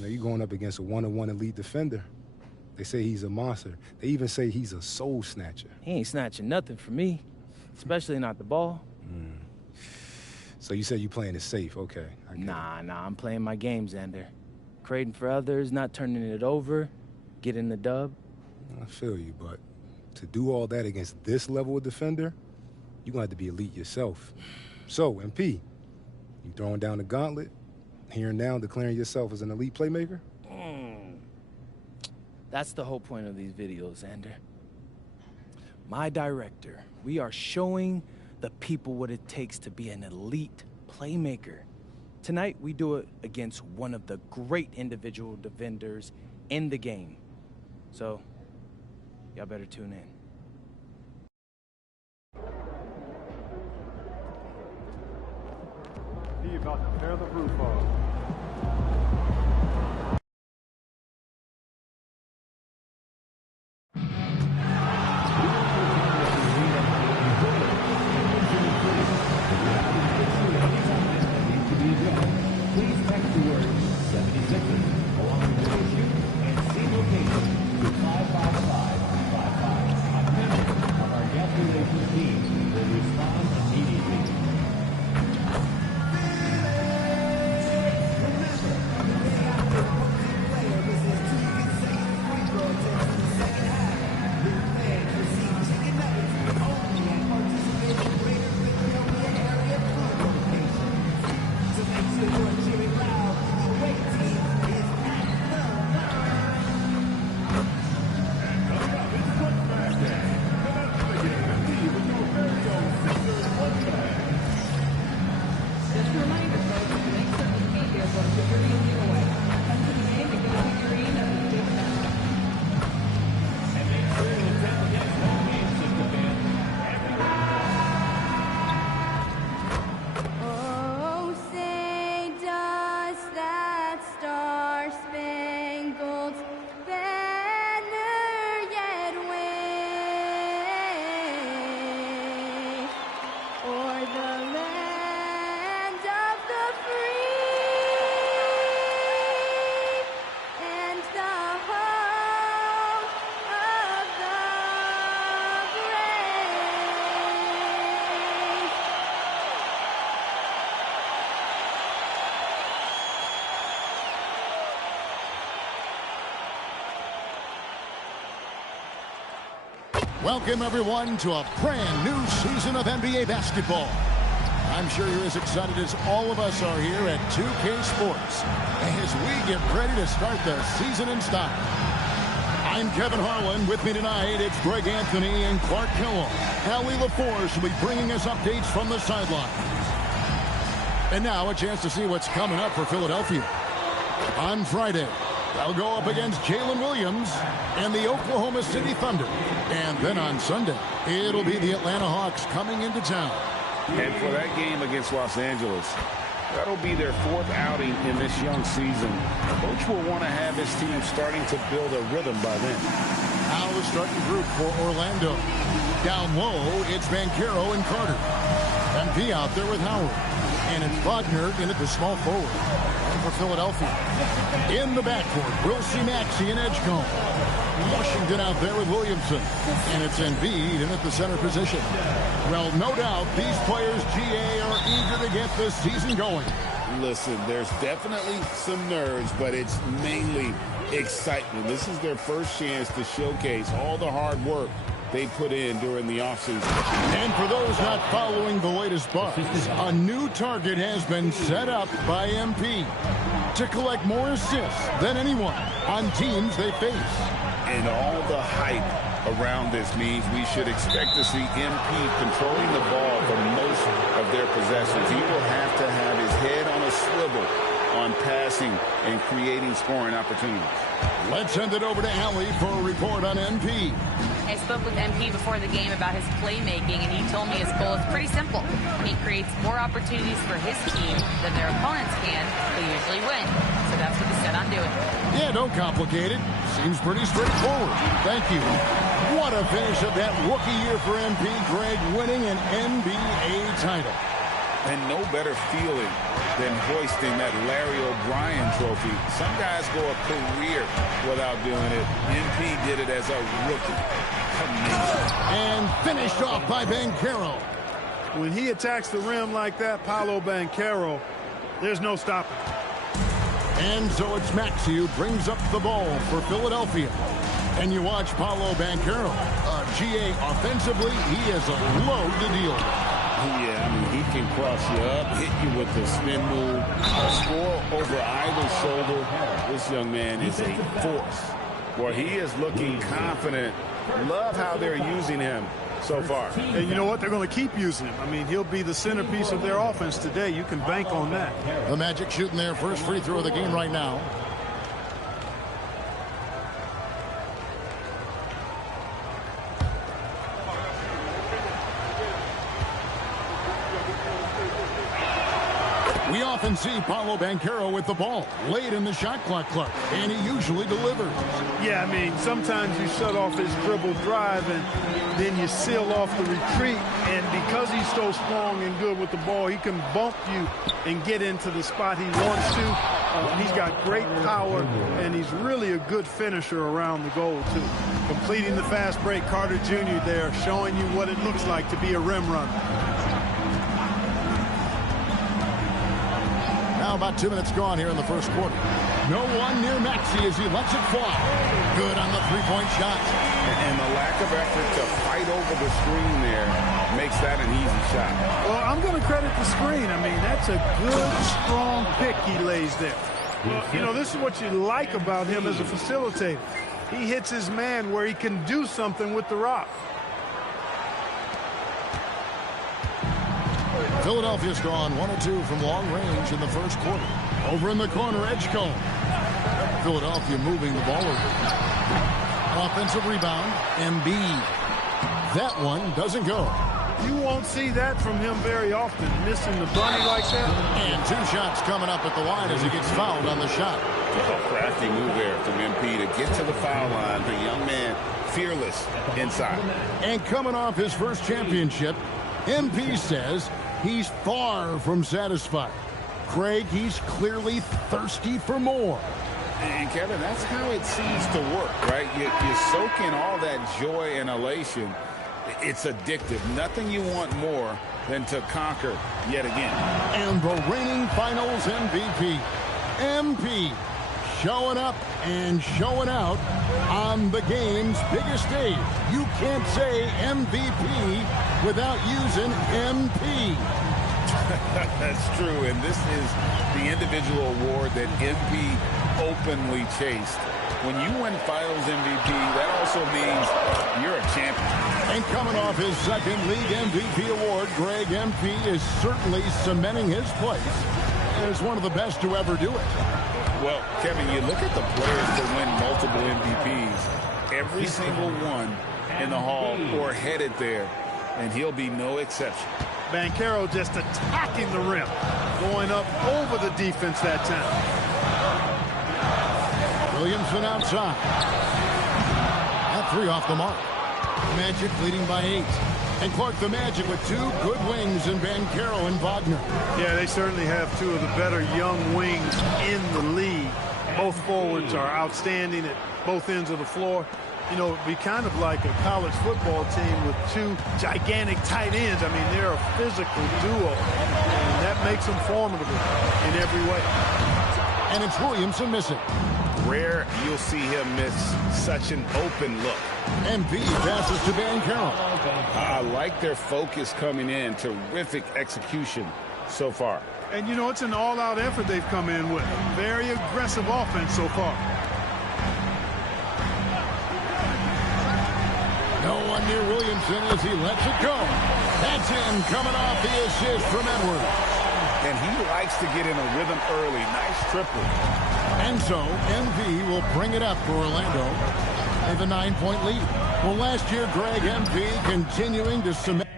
You know, you're going up against a one-on-one elite defender. They say he's a monster. They even say he's a soul snatcher. He ain't snatching nothing from me, especially not the ball. So you said you playing it safe. Okay. Nah, I'm playing my game, Xander. Creating for others, not turning it over, getting the dub. I feel you, but to do all that against this level of defender, you're going to have to be elite yourself. So, MP, you throwing down the gauntlet, here and now declaring yourself as an elite playmaker? That's the whole point of these videos, Xander. My director, we are showing the people what it takes to be an elite playmaker. Tonight, we do it against one of the great individual defenders in the game. So, y'all better tune in. He about to tear the roof off. Please text the word 76 along with your issue and see location to 55555. A member of our guest relations team will respond immediately. Welcome, everyone, to a brand new season of NBA basketball. I'm sure you're as excited as all of us are here at 2K Sports as we get ready to start the season in style. I'm Kevin Harlan. With me tonight, it's Greg Anthony and Clark Kellogg. Allie LaForce will be bringing us updates from the sideline. And now a chance to see what's coming up for Philadelphia. On Friday, they'll go up against Jalen Williams and the Oklahoma City Thunder. And then on Sunday, it'll be the Atlanta Hawks coming into town. And for that game against Los Angeles, that'll be their fourth outing in this young season. Coach will want to have his team starting to build a rhythm by then. Now the starting group for Orlando. Down low, it's Banchero and Carter. MP out there with Howard. And it's Wagner in at the small forward. And for Philadelphia, in the backcourt, we'll see Maxey and Edgecombe. Washington out there with Williamson. And it's Embiid in at the center position. Well, no doubt these players, GA, are eager to get this season going. Listen, there's definitely some nerves, but it's mainly excitement. This is their first chance to showcase all the hard work they put in during the offseason. And for those not following the latest buzz, a new target has been set up by MP to collect more assists than anyone on teams they face. And all the hype around this means we should expect to see MP controlling the ball for most of their possessions. He will have to have his head on a swivel on passing and creating scoring opportunities. Let's send it over to Allie for a report on MP. I spoke with MP before the game about his playmaking, and he told me his goal is pretty simple. He creates more opportunities for his team than their opponents can, they usually win. So that's what he's set on doing. Yeah, don't complicate it. Seems pretty straightforward. Thank you. What a finish of that rookie year for MP, Greg, winning an NBA title. And no better feeling than hoisting that Larry O'Brien trophy. Some guys go a career without doing it. MP did it as a rookie. Amazing. And finished off by Banchero. When he attacks the rim like that, Paolo Banchero, there's no stopping. And so it's Maxey who brings up the ball for Philadelphia. And you watch Paolo Banchero. GA, offensively, he is a load to deal with. Yeah, I mean, he can cross you up, hit you with the spin move, score over either shoulder. This young man is a force. Well, he is looking confident. Love how they're using him so far. And you know what? They're going to keep using him. I mean, he'll be the centerpiece of their offense today. You can bank on that. The Magic shooting their first free throw of the game right now. We often see Paolo Banchero with the ball late in the shot clock, and he usually delivers. Yeah, I mean, sometimes you shut off his dribble drive and then you seal off the retreat. And because he's so strong and good with the ball, he can bump you and get into the spot he wants to. He's got great power, and he's really a good finisher around the goal, too. Completing the fast break, Carter Jr. there, showing you what it looks like to be a rim runner. Now about 2 minutes gone here in the first quarter. No one near Maxey as he lets it fly. Good on the three-point shot. And the lack of effort to fight over the screen there makes that an easy shot. Well, I'm going to credit the screen. I mean, that's a good, strong pick he lays there. Well, you know, this is what you like about him as a facilitator. He hits his man where he can do something with the rock. Philadelphia's gone 1 of 2 from long range in the first quarter. Over in the corner, Edgecombe. Philadelphia moving the ball over. Offensive rebound, Embiid. That one doesn't go. You won't see that from him very often, missing the bunny like that. And 2 shots coming up at the line as he gets fouled on the shot. A crafty move there from MP to get to the foul line. The young man, fearless inside. And coming off his first championship, MP says he's far from satisfied. Craig, he's clearly thirsty for more. And Kevin, that's how it seems to work, right? You soak in all that joy and elation. It's addictive. Nothing you want more than to conquer yet again. And the reigning finals MVP, MP, showing up and showing out on the game's biggest stage. You can't say MVP without using MP. That's true, and this is the individual award that MP openly chased. When you win Finals MVP, that also means you're a champion. And coming off his second league MVP award, Greg, MP is certainly cementing his place as one of the best to ever do it. Well, Kevin, you look at the players to win multiple MVPs. Every single one in the hall or headed there, and he'll be no exception. Banchero just attacking the rim, going up over the defense that time. Williamson outside. That 3 off the mark. Magic leading by 8. And Clark, the Magic with 2 good wings in Banchero and Wagner. Yeah, they certainly have 2 of the better young wings in the league. Both forwards are outstanding at both ends of the floor. You know, it'd be kind of like a college football team with 2 gigantic tight ends. I mean, they're a physical duo, and that makes them formidable in every way. And it's Williamson missing. Rare you'll see him miss such an open look. MP passes to Banchero. I like their focus coming in. Terrific execution so far. And, you know, it's an all-out effort they've come in with. Very aggressive offense so far. No one near Williamson as he lets it go. That's him coming off the assist from Edwards. And he likes to get in a rhythm early. Nice triple. And so, MP will bring it up for Orlando. They have a 9-point lead. Well, last year, Greg, MP continuing to cement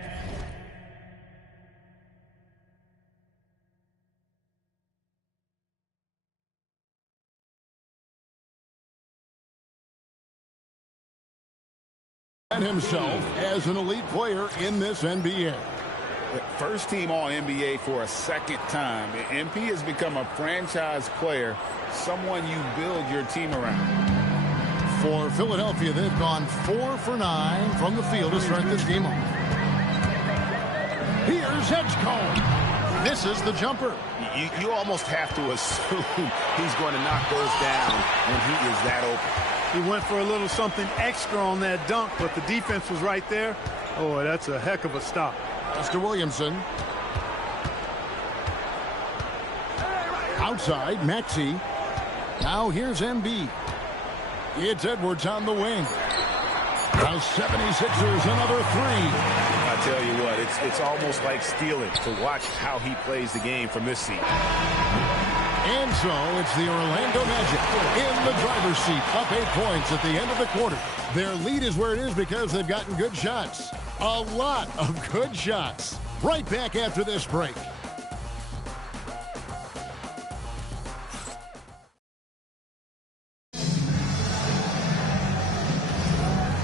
himself as an elite player in this NBA. First team All-NBA for a second time. MP has become a franchise player, someone you build your team around. For Philadelphia, they've gone 4 for 9 from the field to start this game off. Here's Edgecombe. Misses the jumper. You almost have to assume he's going to knock those down when he is that open. He went for a little something extra on that dunk, but the defense was right there. Oh, that's a heck of a stop. Mr. Williamson. Outside, Maxey. Now here's Embiid. It's Edwards on the wing. Now 76ers another 3. I tell you what, it's almost like stealing to watch how he plays the game from this seat. And so it's the Orlando Magic in the driver's seat, up 8 points at the end of the quarter. Their lead is where it is because they've gotten good shots. A lot of good shots. Right back after this break.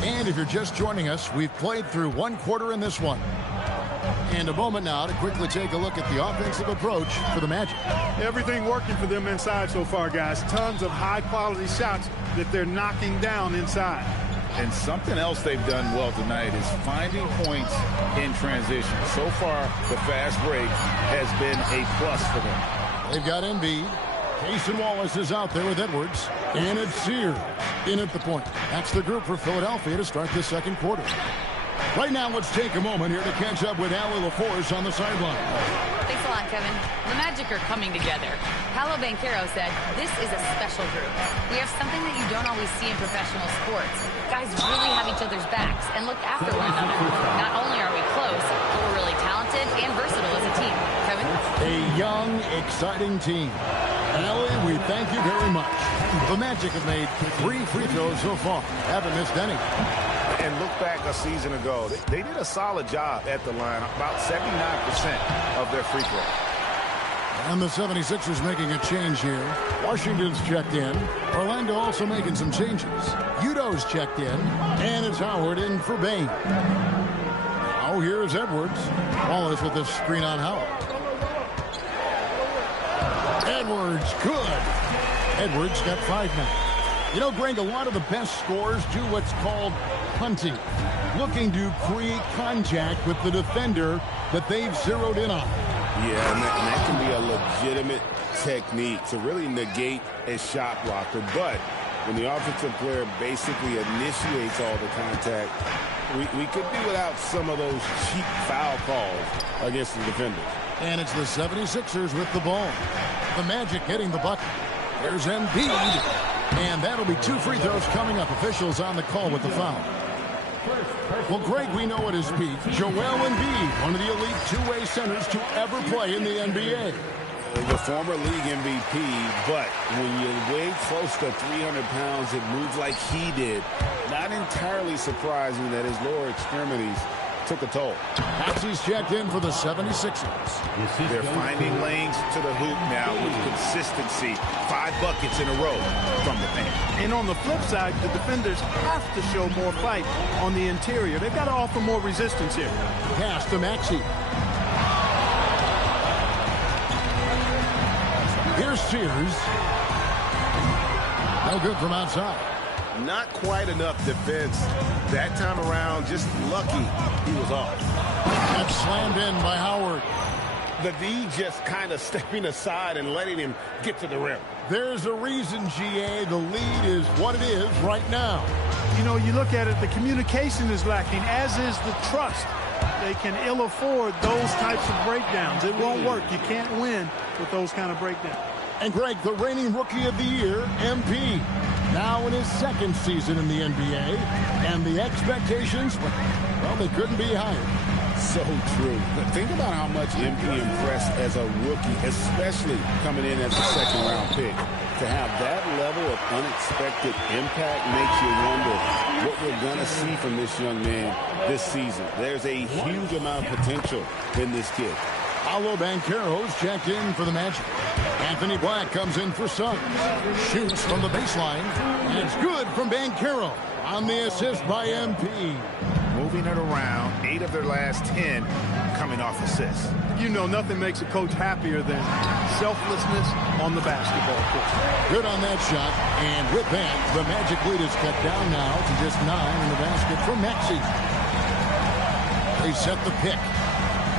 And if you're just joining us, we've played through 1 quarter in this one. And a moment now to quickly take a look at the offensive approach for the Magic. Everything working for them inside so far, guys. Tons of high-quality shots that they're knocking down inside. And something else they've done well tonight is finding points in transition. So far, the fast break has been a plus for them. They've got Embiid. Jason Wallace is out there with Edwards. And it's Sears in at the point. That's the group for Philadelphia to start the second quarter. Right now, let's take a moment here to catch up with Allie LaForce on the sideline. Thanks a lot, Kevin. The Magic are coming together. Paolo Banchero said, this is a special group. We have something that you don't always see in professional sports. Guys really have each other's backs and look after one another. Not only are we close, but we're really talented and versatile as a team. Kevin? A young, exciting team. Allie, we thank you very much. The Magic have made 3 free throws so far. Haven't missed any. And look back a season ago, they did a solid job at the line, about 79% of their free throws. And the 76ers making a change here. Washington's checked in. Orlando also making some changes. Udo's checked in. And it's Howard in for Bain. Now here's Edwards. Wallace with the screen on Howard. Edwards, good. Edwards got 5 now. You know, Greg, a lot of the best scorers do what's called punting. Looking to create contact with the defender that they've zeroed in on. Yeah, and that can be a legitimate technique to really negate a shot blocker. But when the offensive player basically initiates all the contact, we could be without some of those cheap foul calls against the defenders. And it's the 76ers with the ball. The Magic hitting the bucket. There's Embiid. And that'll be 2 free throws coming up. Officials on the call with the foul. Well, Greg, we know at his peak, Joel Embiid, one of the elite two-way centers to ever play in the NBA. The former league MVP, but when you weigh close to 300 pounds, it moves like he did. Not entirely surprising that his lower extremities took a toll. Maxey's checked in for the 76ers. They're finding lanes to the hoop now with consistency. 5 buckets in a row from the paint. And on the flip side, the defenders have to show more fight on the interior. They've got to offer more resistance here. Pass to Maxey. Here's Sears. No good from outside. Not quite enough defense that time around. Just lucky he was off. That's slammed in by Howard. The D just kind of stepping aside and letting him get to the rim. There's a reason, GA, the lead is what it is right now. You know, you look at it, the communication is lacking, as is the trust. They can ill afford those types of breakdowns. It won't work. You can't win with those kind of breakdowns. And Greg, the reigning rookie of the year, MP, now in his 2nd season in the NBA. And the expectations, well, they couldn't be higher. So true. But think about how much MP impressed as a rookie, especially coming in as a 2nd-round pick. To have that level of unexpected impact makes you wonder what we're going to see from this young man this season. There's a huge amount of potential in this kid. Paolo Banchero's checked in for the Magic. Anthony Black comes in for Suggs. Shoots from the baseline. And it's good from Banchero on the assist by MP. moving it around. 8 of their last 10 coming off assists. You know, nothing makes a coach happier than selflessness on the basketball court. Good on that shot. And with that, the Magic lead is cut down now to just 9 in the basket from Maxey. They set the pick.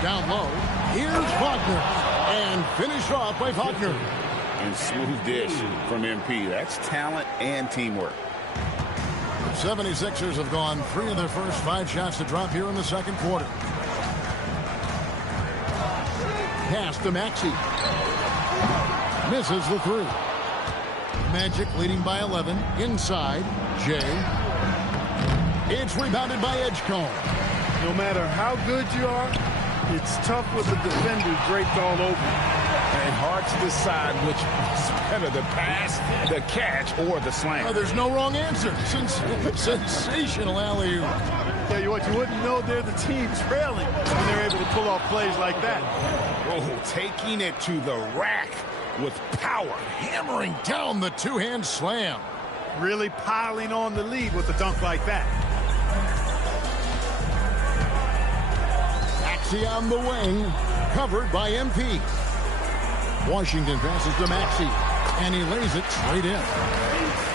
Down low. Here's Wagner. And finished off by Wagner. And smooth dish from MP. That's talent and teamwork. The 76ers have gone 3 of their first 5 shots to drop here in the second quarter. Pass to Maxey. Misses the 3. Magic leading by 11. Inside. Jay. It's rebounded by Edgecombe. No matter how good you are, it's tough with the defender draped all over you. And hard to decide which is better, the pass, the catch, or the slam. Oh, there's no wrong answer. Sensational alley-oop. Tell you what, you wouldn't know they're the team trailing when they're able to pull off plays like that. Oh, taking it to the rack with power. Hammering down the two-hand slam. Really piling on the lead with a dunk like that. Maxey on the wing, covered by MP. Washington passes to Maxey, and he lays it straight in.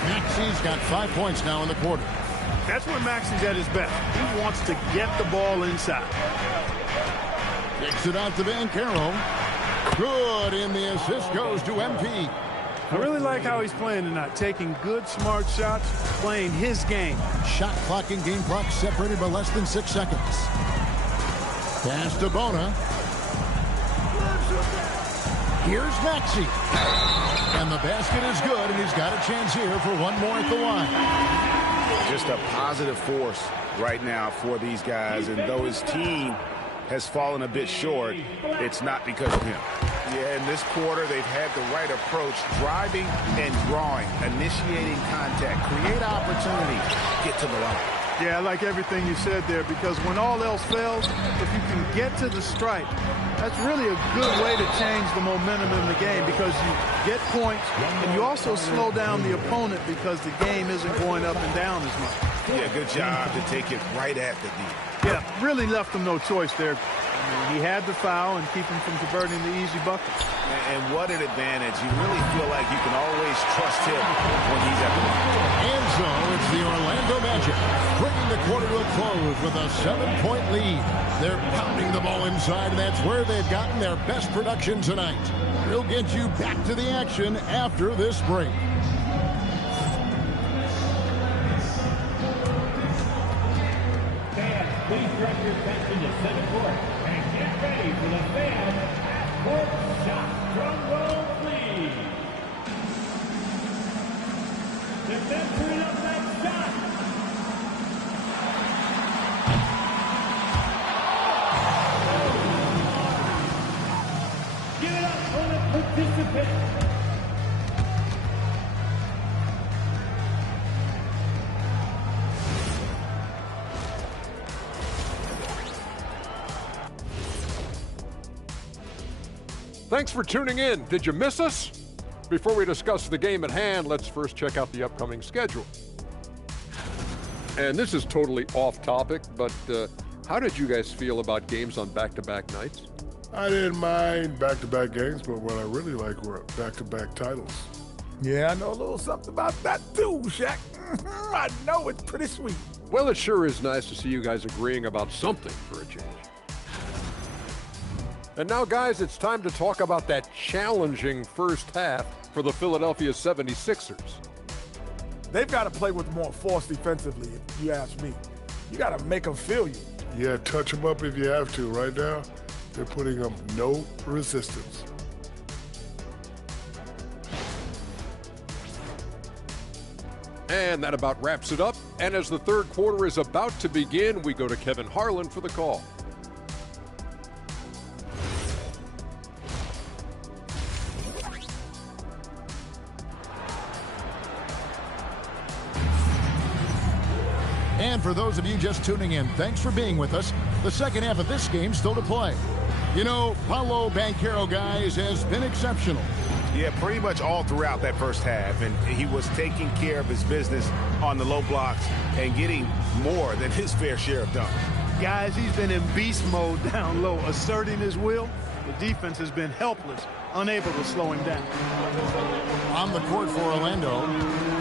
Maxey's got 5 points now in the quarter. That's when Maxey's at his best. He wants to get the ball inside. Kicks it out to Banchero. Good, and the assist goes to MP. I really like how he's playing tonight, taking good, smart shots, playing his game. Shot clock and game clock separated by less than 6 seconds. Pass to Bona. Here's Maxey. And the basket is good, and he's got a chance here for one more at the line. Just a positive force right now for these guys, and though his team has fallen a bit short, it's not because of him. Yeah, in this quarter, they've had the right approach, driving and drawing, initiating contact, create opportunity, get to the line. Yeah, I like everything you said there, because when all else fails, if you can get to the stripe, that's really a good way to change the momentum in the game, because you get points and you also slow down the opponent because the game isn't going up and down as much. Yeah, good job to take it right at the knee. Yeah, really left him no choice there. I mean, he had the foul and keep him from converting the easy bucket. And what an advantage. You really feel like you can always trust him when he's at the line. And so it's the Orlando Magic bringing the quarter to a close with a 7-point lead. They're pounding the ball inside, and that's where they've gotten their best production tonight. We'll get you back to the action after this break. Fans, please direct your attention to center court and get ready for the fan half-court shot. Drum roll, please. Defense putting up that shot. Give it up for the participants. Thanks for tuning in. Did you miss us? Before we discuss the game at hand, let's first check out the upcoming schedule. And this is totally off topic, but how did you guys feel about games on back-to-back nights? I didn't mind back-to-back games, but what I really like were back-to-back titles. Yeah, I know a little something about that too, Shaq. I know it's pretty sweet. Well, it sure is nice to see you guys agreeing about something for a change. And now, guys, it's time to talk about that challenging first half for the Philadelphia 76ers. They've got to play with more force defensively, if you ask me. You got to make them feel you. Yeah, touch them up if you have to. Right now, they're putting up no resistance. And that about wraps it up. And as the third quarter is about to begin, we go to Kevin Harlan for the call. And for those of you just tuning in, thanks for being with us. The second half of this game still to play. You know, Paolo Banchero, guys, has been exceptional. Yeah, pretty much all throughout that first half, and he was taking care of his business on the low blocks and getting more than his fair share of dunks. Guys, he's been in beast mode down low, asserting his will. The defense has been helpless, unable to slow him down. On the court for Orlando,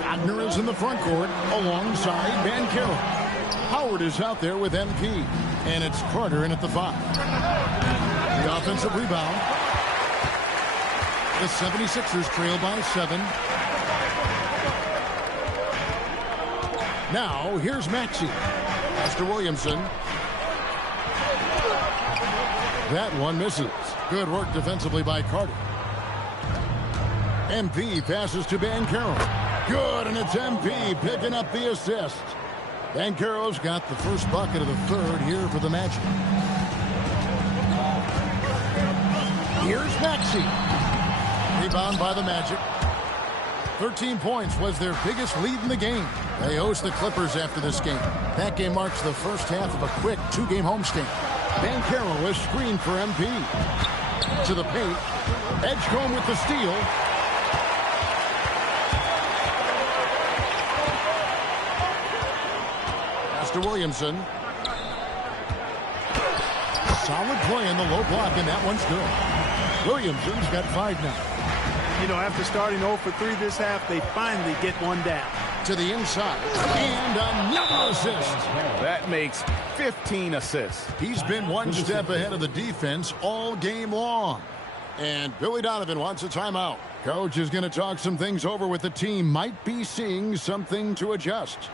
Wagner is in the front court alongside Banchero. Howard is out there with MP, and it's Carter in at the 5. The offensive rebound. The 76ers trail by 7. Now, here's Maxey. Master Williamson. That one misses. Good work defensively by Carter. MP passes to Banchero. Good, and it's MP picking up the assist. Banchero's got the first bucket of the third here for the Magic. Here's Maxey. Rebound by the Magic. 13 points was their biggest lead in the game. They host the Clippers after this game. That game marks the first half of a quick 2-game homestand. Banchero is screened for MP. To the paint. Edgecombe with the steal. Master Williamson. Solid play in the low block, and that one's good. Williamson's got 5 now. You know, after starting 0 for 3 this half, they finally get one down. To the inside. And another assist. That makes 15 assists. He's been one step ahead of the defense all game long. And Billy Donovan wants a timeout. Coach is going to talk some things over with the team. Might be seeing something to adjust.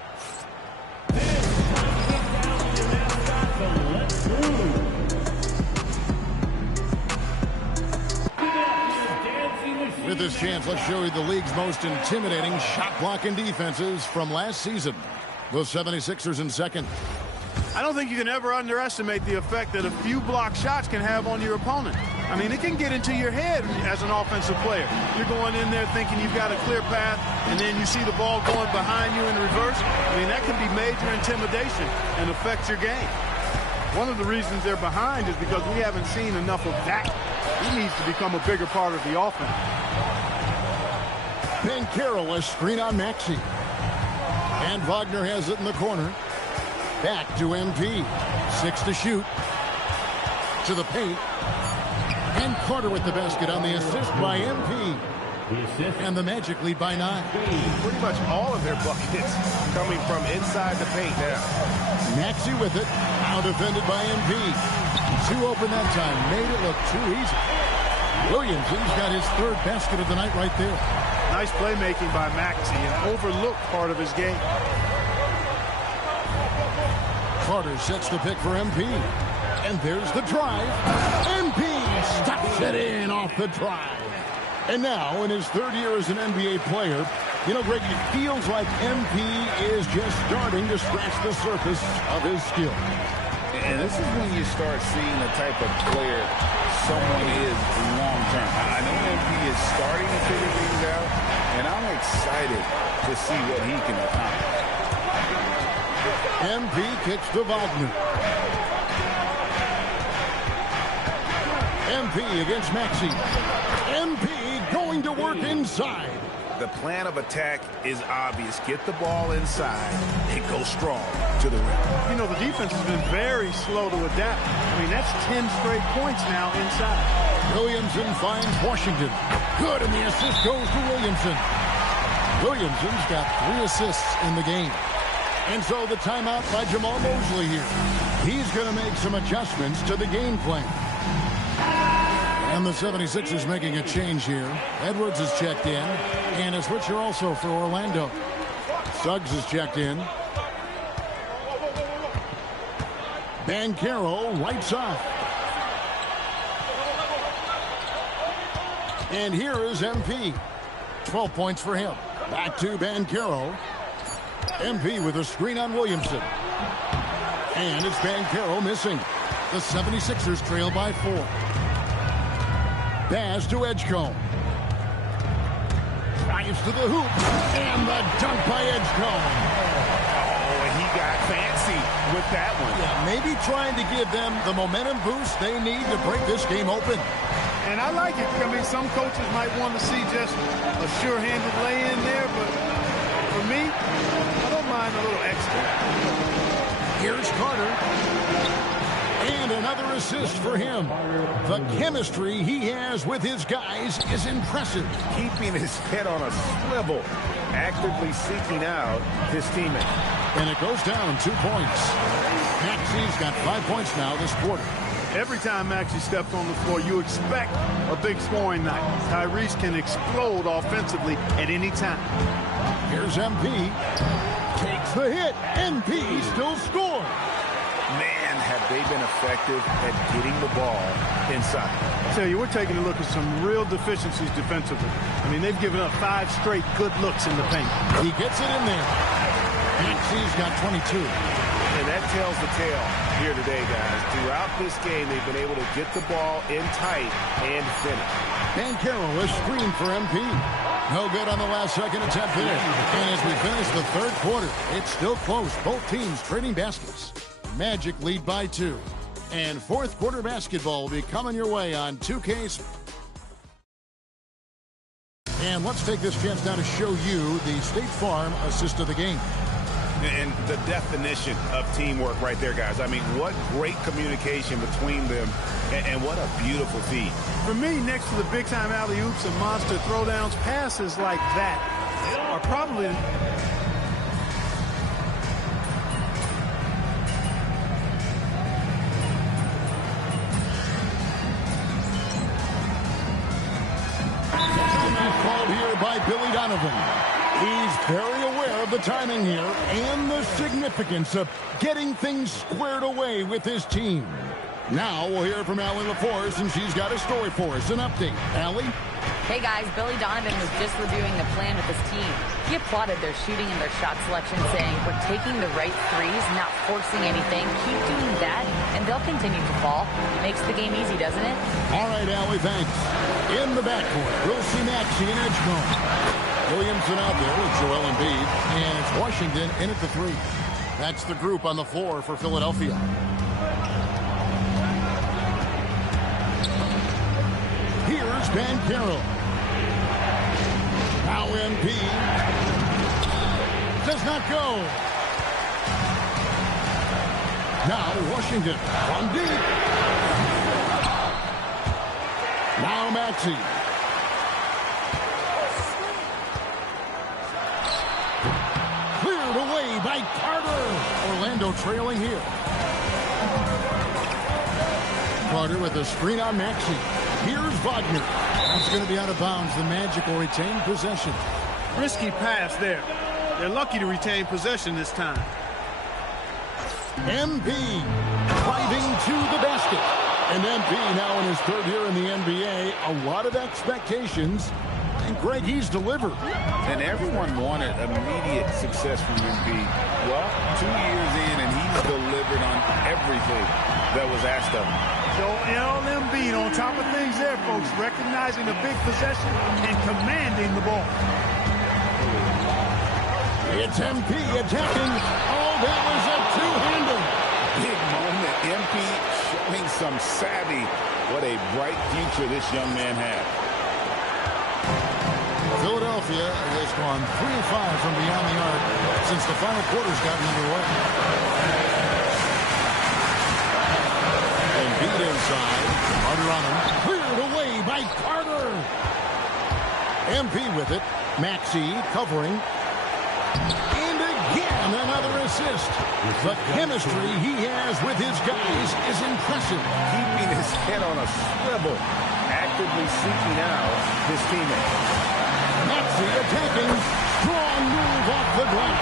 With this chance, let's show you the league's most intimidating shot-blocking defenses from last season. The 76ers in second. I don't think you can ever underestimate the effect that a few block shots can have on your opponent. I mean, it can get into your head as an offensive player. You're going in there thinking you've got a clear path, and then you see the ball going behind you in reverse. I mean, that can be major intimidation and affect your game. One of the reasons they're behind is because we haven't seen enough of that. He needs to become a bigger part of the offense. Banchero a screen on Maxey. And Wagner has it in the corner. Back to MP. 6 to shoot. To the paint. And Carter with the basket on the assist by MP. And the Magic lead by 9. Pretty much all of their buckets coming from inside the paint now. Maxey with it. Now defended by MP. 2 open that time. Made it look too easy. Williamson's got his 3rd basket of the night right there. Nice playmaking by Maxey, an overlooked part of his game. Carter sets the pick for MP. And there's the drive. MP stops it in off the drive. And now, in his 3rd year as an NBA player, you know, Greg, it feels like MP is just starting to scratch the surface of his skill. And this is when you start seeing the type of player someone is long-term. I know MP is starting to figure things out, and I'm excited to see what he can accomplish. MP kicks to Wagner. MP against Maxey. MP going to work inside. The plan of attack is obvious. Get the ball inside and go strong to the rim. You know, the defense has been very slow to adapt. I mean, that's 10 straight points now inside. Williamson finds Washington. Good, and the assist goes to Williamson. Williamson's got 3 assists in the game. And so the timeout by Jamal Mosley here. He's going to make some adjustments to the game plan. And the 76ers making a change here. Edwards is checked in. And a switcher also for Orlando. Suggs is checked in. Banchero right side. And here is MP. 12 points for him. Back to Banchero. MP with a screen on Williamson. And it's Banchero missing. The 76ers trail by 4. Pass to Edgecombe. Drives to the hoop. And the dunk by Edgecombe. Oh, and he got fancy with that one. Yeah, maybe trying to give them the momentum boost they need to break this game open. And I like it. I mean, some coaches might want to see just a sure-handed lay-in there, but for me, I don't mind a little extra. Here's Carter. And another assist for him. The chemistry he has with his guys is impressive. Keeping his head on a swivel, actively seeking out his teammate. And it goes down 2 points. Maxey's got 5 points now this quarter. Every time Maxey steps on the floor, you expect a big scoring night. Tyrese can explode offensively at any time. Here's MP. Takes the hit. MP still scores. Man, have they been effective at getting the ball inside. I tell you, we're taking a look at some real deficiencies defensively. I mean, they've given up 5 straight good looks in the paint. He gets it in there. Maxey's got 22. And that tells the tale here today, guys. Throughout this game, they've been able to get the ball in tight and finish. MyCAREER was screened for MP. No good on the last second attempt there. And as we finish the third quarter, it's still close. Both teams trading baskets. Magic lead by 2. And fourth quarter basketball will be coming your way on 2K. And let's take this chance now to show you the State Farm assist of the game. And the definition of teamwork right there, guys. I mean, what great communication between them, and what a beautiful feed. For me, next to the big-time alley-oops and monster throwdowns, passes like that are probably... Called here by Billy Donovan. He's very aware of the timing here and the significance of getting things squared away with his team. Now we'll hear from Allie LaForce, and she's got a story for us. An update. Allie? Hey guys, Billy Donovan was just reviewing the plan with his team. He applauded their shooting and their shot selection, saying, "We're taking the right threes, not forcing anything. Keep doing that, and they'll continue to fall." Makes the game easy, doesn't it? All right, Allie, thanks. In the backcourt, we'll see Maxey and Edgecombe. Williamson out there with Joel Embiid, and it's Washington in at the 3. That's the group on the floor for Philadelphia. Here's MyCAREER. Now MP does not go. Now Washington from deep. Now Maxey. Cleared away by Carter. Orlando trailing here. Carter with a screen on Maxey. Here's Wagner. He's going to be out of bounds. The Magic will retain possession. Risky pass there. They're lucky to retain possession this time. MP driving to the basket. And MP now in his third year in the NBA. A lot of expectations. And Greg, he's delivered. And everyone wanted immediate success from MP. Well, 2 years in, and he's delivered on everything that was asked of him. Joel Embiid on top of things there, folks, recognizing a big possession and commanding the ball. It's MP attacking. Oh, that was a two-hander. Big moment. MP showing some savvy. What a bright future this young man had. Philadelphia has gone 3 of 5 from beyond the arc since the final quarter's gotten underway. Beat inside. Carter on him. Cleared away by Carter. MP with it. Maxey covering. And again, another assist. The chemistry he has with his guys is impressive. Keeping his head on a swivel. Actively seeking out his teammates. Maxey attacking. Strong move off the glass.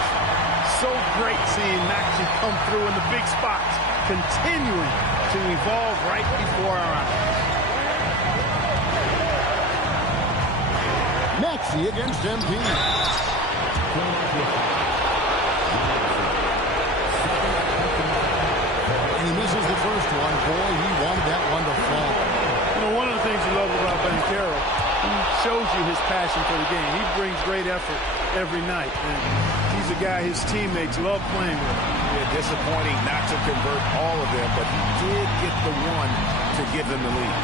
So great seeing Maxey come through in the big spots. Continuing to evolve right before our eyes. Maxey against MP. And he misses the first one. Boy, he wanted that one to fall. You know, one of the things you love about MyCAREER, he shows you his passion for the game. He brings great effort every night. And he's a guy his teammates love playing with. Yeah, disappointing not to convert all of them, but he did get the one to give them the lead.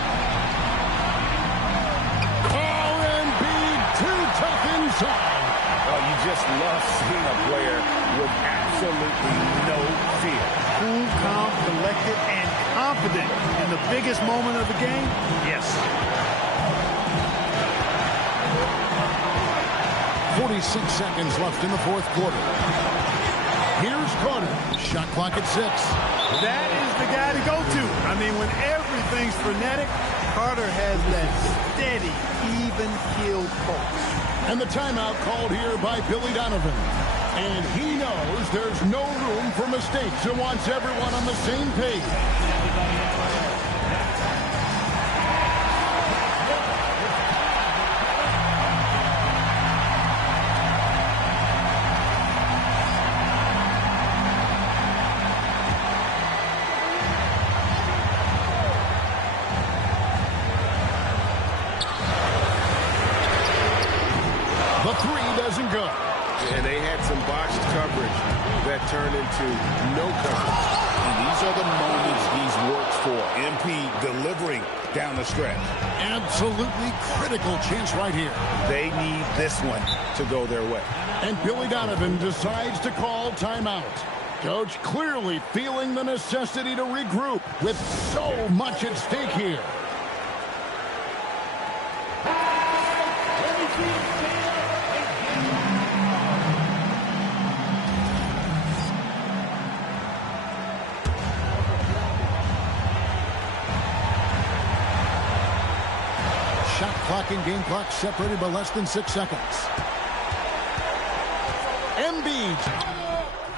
inside. Oh, you just love seeing a player with absolutely no fear. Cool, calm, collected, and confident in the biggest moment of the game? Yes. 46 seconds left in the fourth quarter. Here's Carter. Shot clock at 6. That is the guy to go to. I mean, when everything's frenetic, Carter has that steady, even-keeled pulse. And the timeout called here by Billy Donovan. And he knows there's no room for mistakes and wants everyone on the same page. The three doesn't go. And they had some botched coverage that turned into no coverage. And these are the moments he's worked for. MP delivering down the stretch. Absolutely critical chance right here. They need this one to go their way. And Billy Donovan decides to call timeout. Coach clearly feeling the necessity to regroup with so much at stake here. Shot clock and game clock separated by less than 6 seconds. Embiid.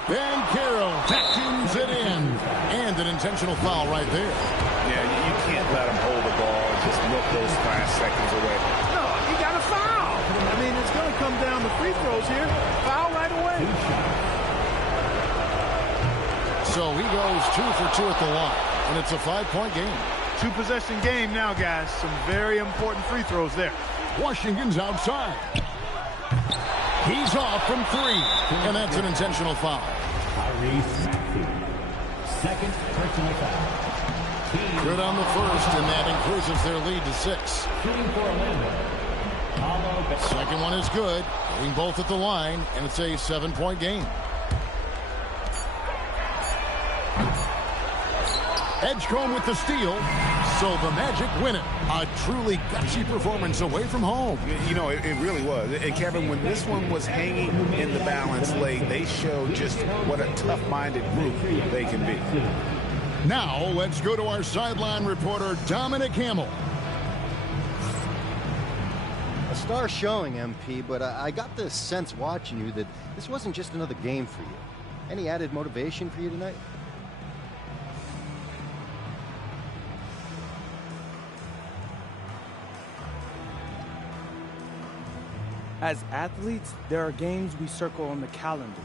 Van Carroll vacuums it in. And an intentional foul right there. Yeah, you can't let him hold the ball and just milk those last seconds away. No, he got a foul. I mean, it's going to come down to free throws here. Foul right away. So he goes 2 for 2 at the line. And it's a 5-point game. 2-possession game now, guys. Some very important free throws there. Washington's outside. He's off from 3. And that's an intentional foul. Second personal foul. Good on the first, and that increases their lead to 6. Shooting for Orlando. Second one is good. Hitting both at the line, and it's a 7-point game. Edgecombe with the steal, so the Magic win it. A truly gutsy performance away from home. You know, it really was. And Kevin, when this one was hanging in the balance late, they showed just what a tough-minded group they can be. Now, let's go to our sideline reporter, Dominic Hamill. A star showing, MP, but I got this sense watching you that this wasn't just another game for you. Any added motivation for you tonight? As athletes, there are games we circle on the calendar.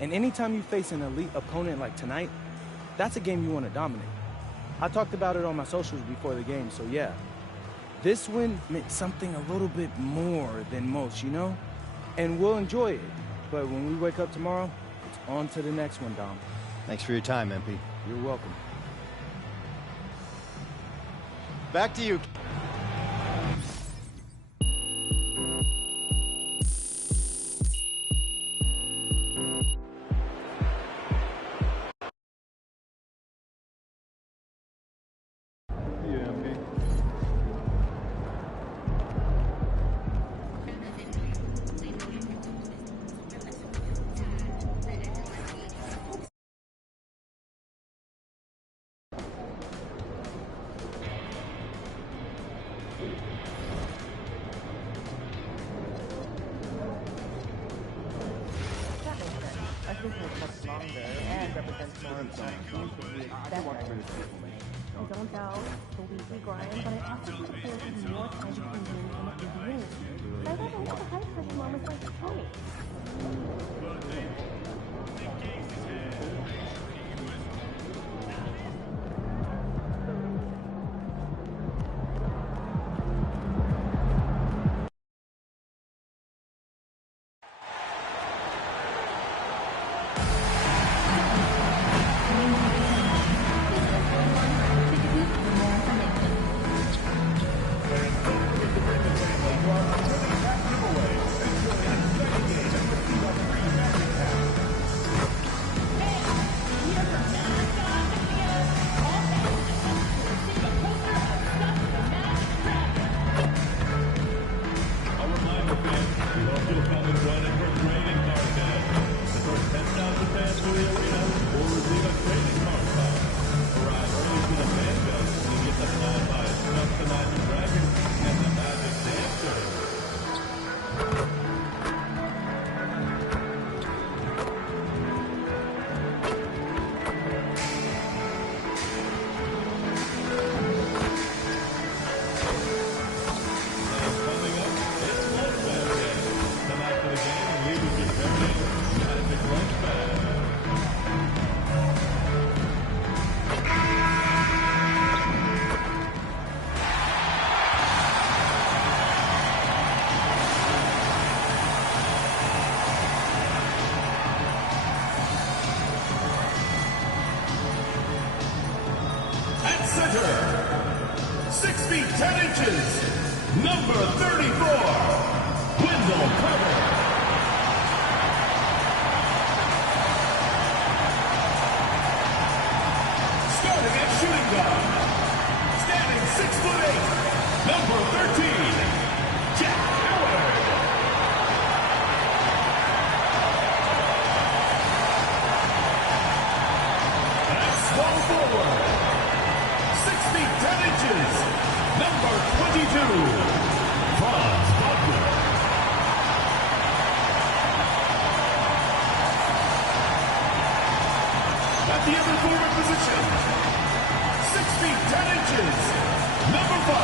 And anytime you face an elite opponent like tonight, that's a game you want to dominate. I talked about it on my socials before the game, so yeah. This win meant something a little bit more than most, you know? And we'll enjoy it. But when we wake up tomorrow, it's on to the next one, Dom. Thanks for your time, MP. You're welcome. Back to you. I don't doubt the weekly grind, but I also think the players have more time to win than at the beginning. But I don't want the high-pressure moments like Tony. feet 10 inches, number 34, Wendell Carter. Starting at shooting guard, standing 6'8", number 13, Jack Howard. At small forward, 6 feet 10 inches, number 22, Franz Wagner. At the other forward position, 6 feet 10 inches, number 5,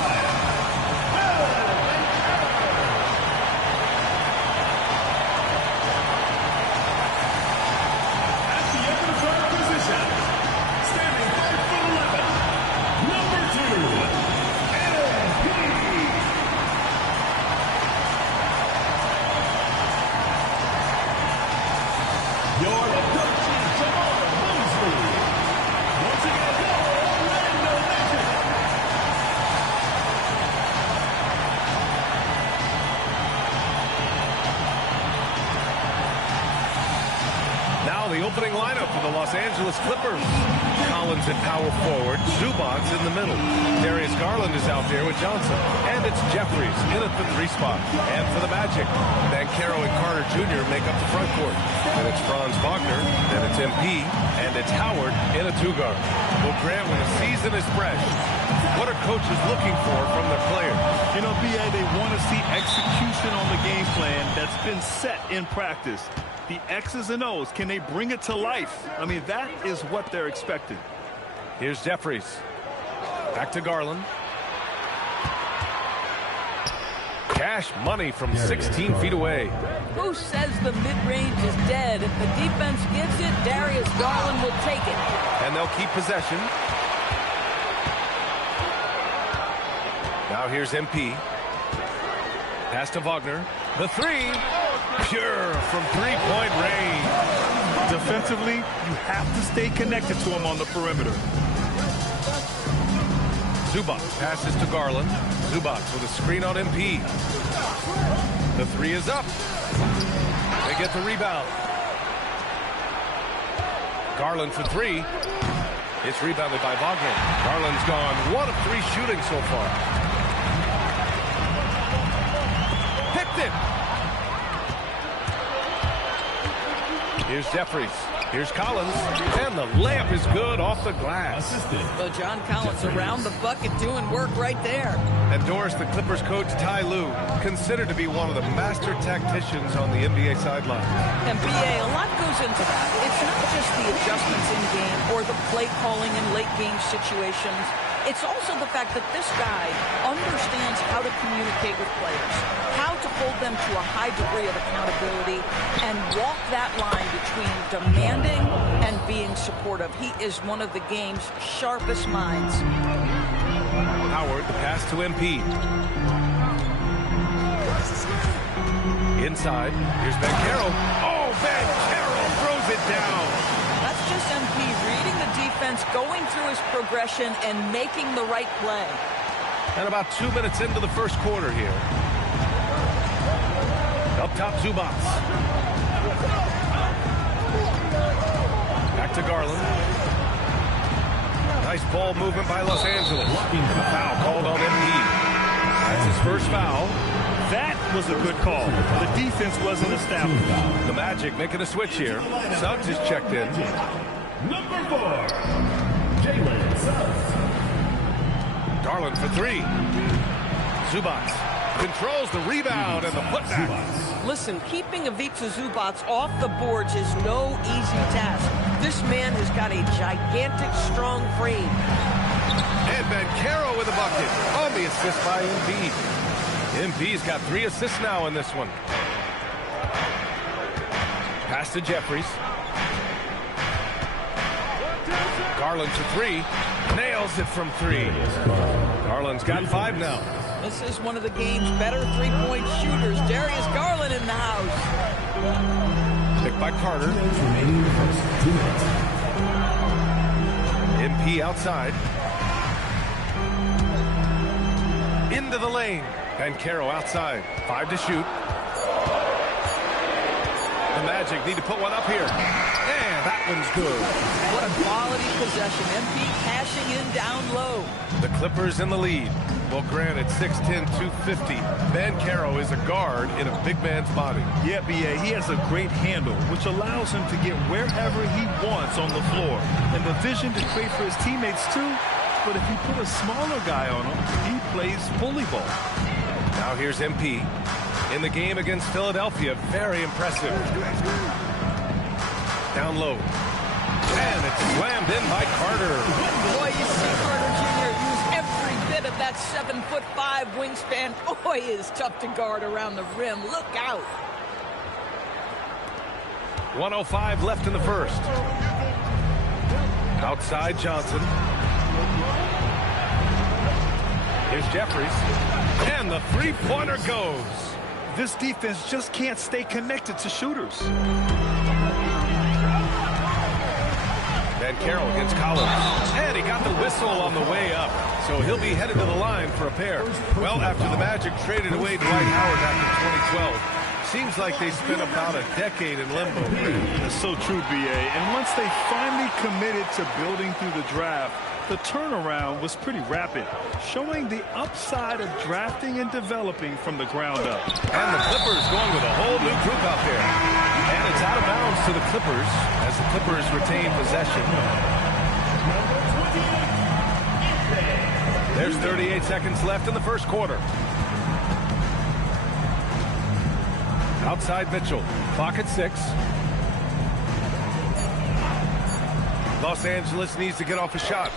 at the other guard position, standing 5'11", number 2, LP. Your head coach is Jamal Mosley. Once again, your Orlando Magic. Now the opening lineup for the Los Angeles Clippers. Collins at power forward, Zubac's in the middle. Darius Garland is out there with Johnson. And it's Jeffries in at the 3 spot. And for the Magic, Banchero and Carter Jr. make up the front court. And it's Franz Wagner, then it's MP, and it's Howard in a 2-guard. Well, Grant, when the season is fresh, what are coaches looking for from their players? You know, B.A., they want to see execution on the game plan that's been set in practice. The X's and O's, can they bring it to life? I mean, that is what they're expecting. Here's Jeffries. Back to Garland. Cash money from 16 feet away. Who says the mid-range is dead? If the defense gets it, Darius Garland will take it. And they'll keep possession. Now here's MP. Pass to Wagner. The 3. Pure from 3-point range. Defensively, you have to stay connected to him on the perimeter. Zubac passes to Garland. Zubac with a screen on MP. The 3 is up. They get the rebound. Garland for 3. It's rebounded by Wagner. Garland's gone 1 of 3 shooting so far. Picked it. Here's Jeffries. Here's Collins. And the layup is good off the glass. Well, John Collins around the bucket doing work right there. And Doris, the Clippers coach Ty Lue, considered to be one of the master tacticians on the NBA sideline. And BA, a lot goes into that. It's not just the adjustments in game or the play calling in late game situations. It's also the fact that this guy understands how to communicate with players, how to hold them to a high degree of accountability, and walk that line between demanding and being supportive. He is one of the game's sharpest minds. Howard, the pass to MP. Inside, here's Banchero. Oh, Banchero throws it down. That's just MP reading the defense, going through his progression, and making the right play. And about 2 minutes into the first quarter here. Up top, Zubac. Back to Garland. Nice ball movement by Los Angeles. A foul called on MP. That's his first foul. That was a good call. The defense wasn't established. The Magic making a switch here. Suggs is checked in. Number 4, Jalen Suggs. Garland for 3. Zubac controls the rebound and the putback. Listen, keeping Ivica Zubac off the boards is no easy task. This man has got a gigantic, strong frame. And Banchero with a bucket on the assist by MP. MP's got 3 assists now in this one. Pass to Jeffries. Garland for 3. Nails it from 3. Garland's got 5 now. This is one of the game's better three-point shooters. Darius Garland in the house. Picked by Carter. MP outside. Into the lane. Banchero outside. 5 to shoot. The Magic need to put one up here. And that one's good. What a quality possession. MP cashing in down low. The Clippers in the lead. Well, granted, 6'10", 250. Banchero is a guard in a big man's body. Yeah, B.A., he has a great handle, which allows him to get wherever he wants on the floor. And the vision to create for his teammates, too. But if you put a smaller guy on him, he plays bully ball. Now here's MP. In the game against Philadelphia, very impressive. Down low. And it's slammed in by Carter. Boy, you see Carter Jr. use every bit of that 7'5" wingspan. Boy, is tough to guard around the rim. Look out. 1:05 left in the first. Outside Johnson. Here's Jeffries. And the three-pointer goes. This defense just can't stay connected to shooters. Banchero against Collins. And he got the whistle on the way up. So he'll be headed to the line for a pair. Well, after the Magic traded away Dwight Howard back in 2012, seems like they spent about a decade in limbo. That's so true, B.A. And once they finally committed to building through the draft, the turnaround was pretty rapid, showing the upside of drafting and developing from the ground up. And the Clippers going with a whole new group out there. And it's out of bounds to the Clippers as the Clippers retain possession. There's 38 seconds left in the first quarter. Outside Mitchell. Clock at 6. Los Angeles needs to get off a shot.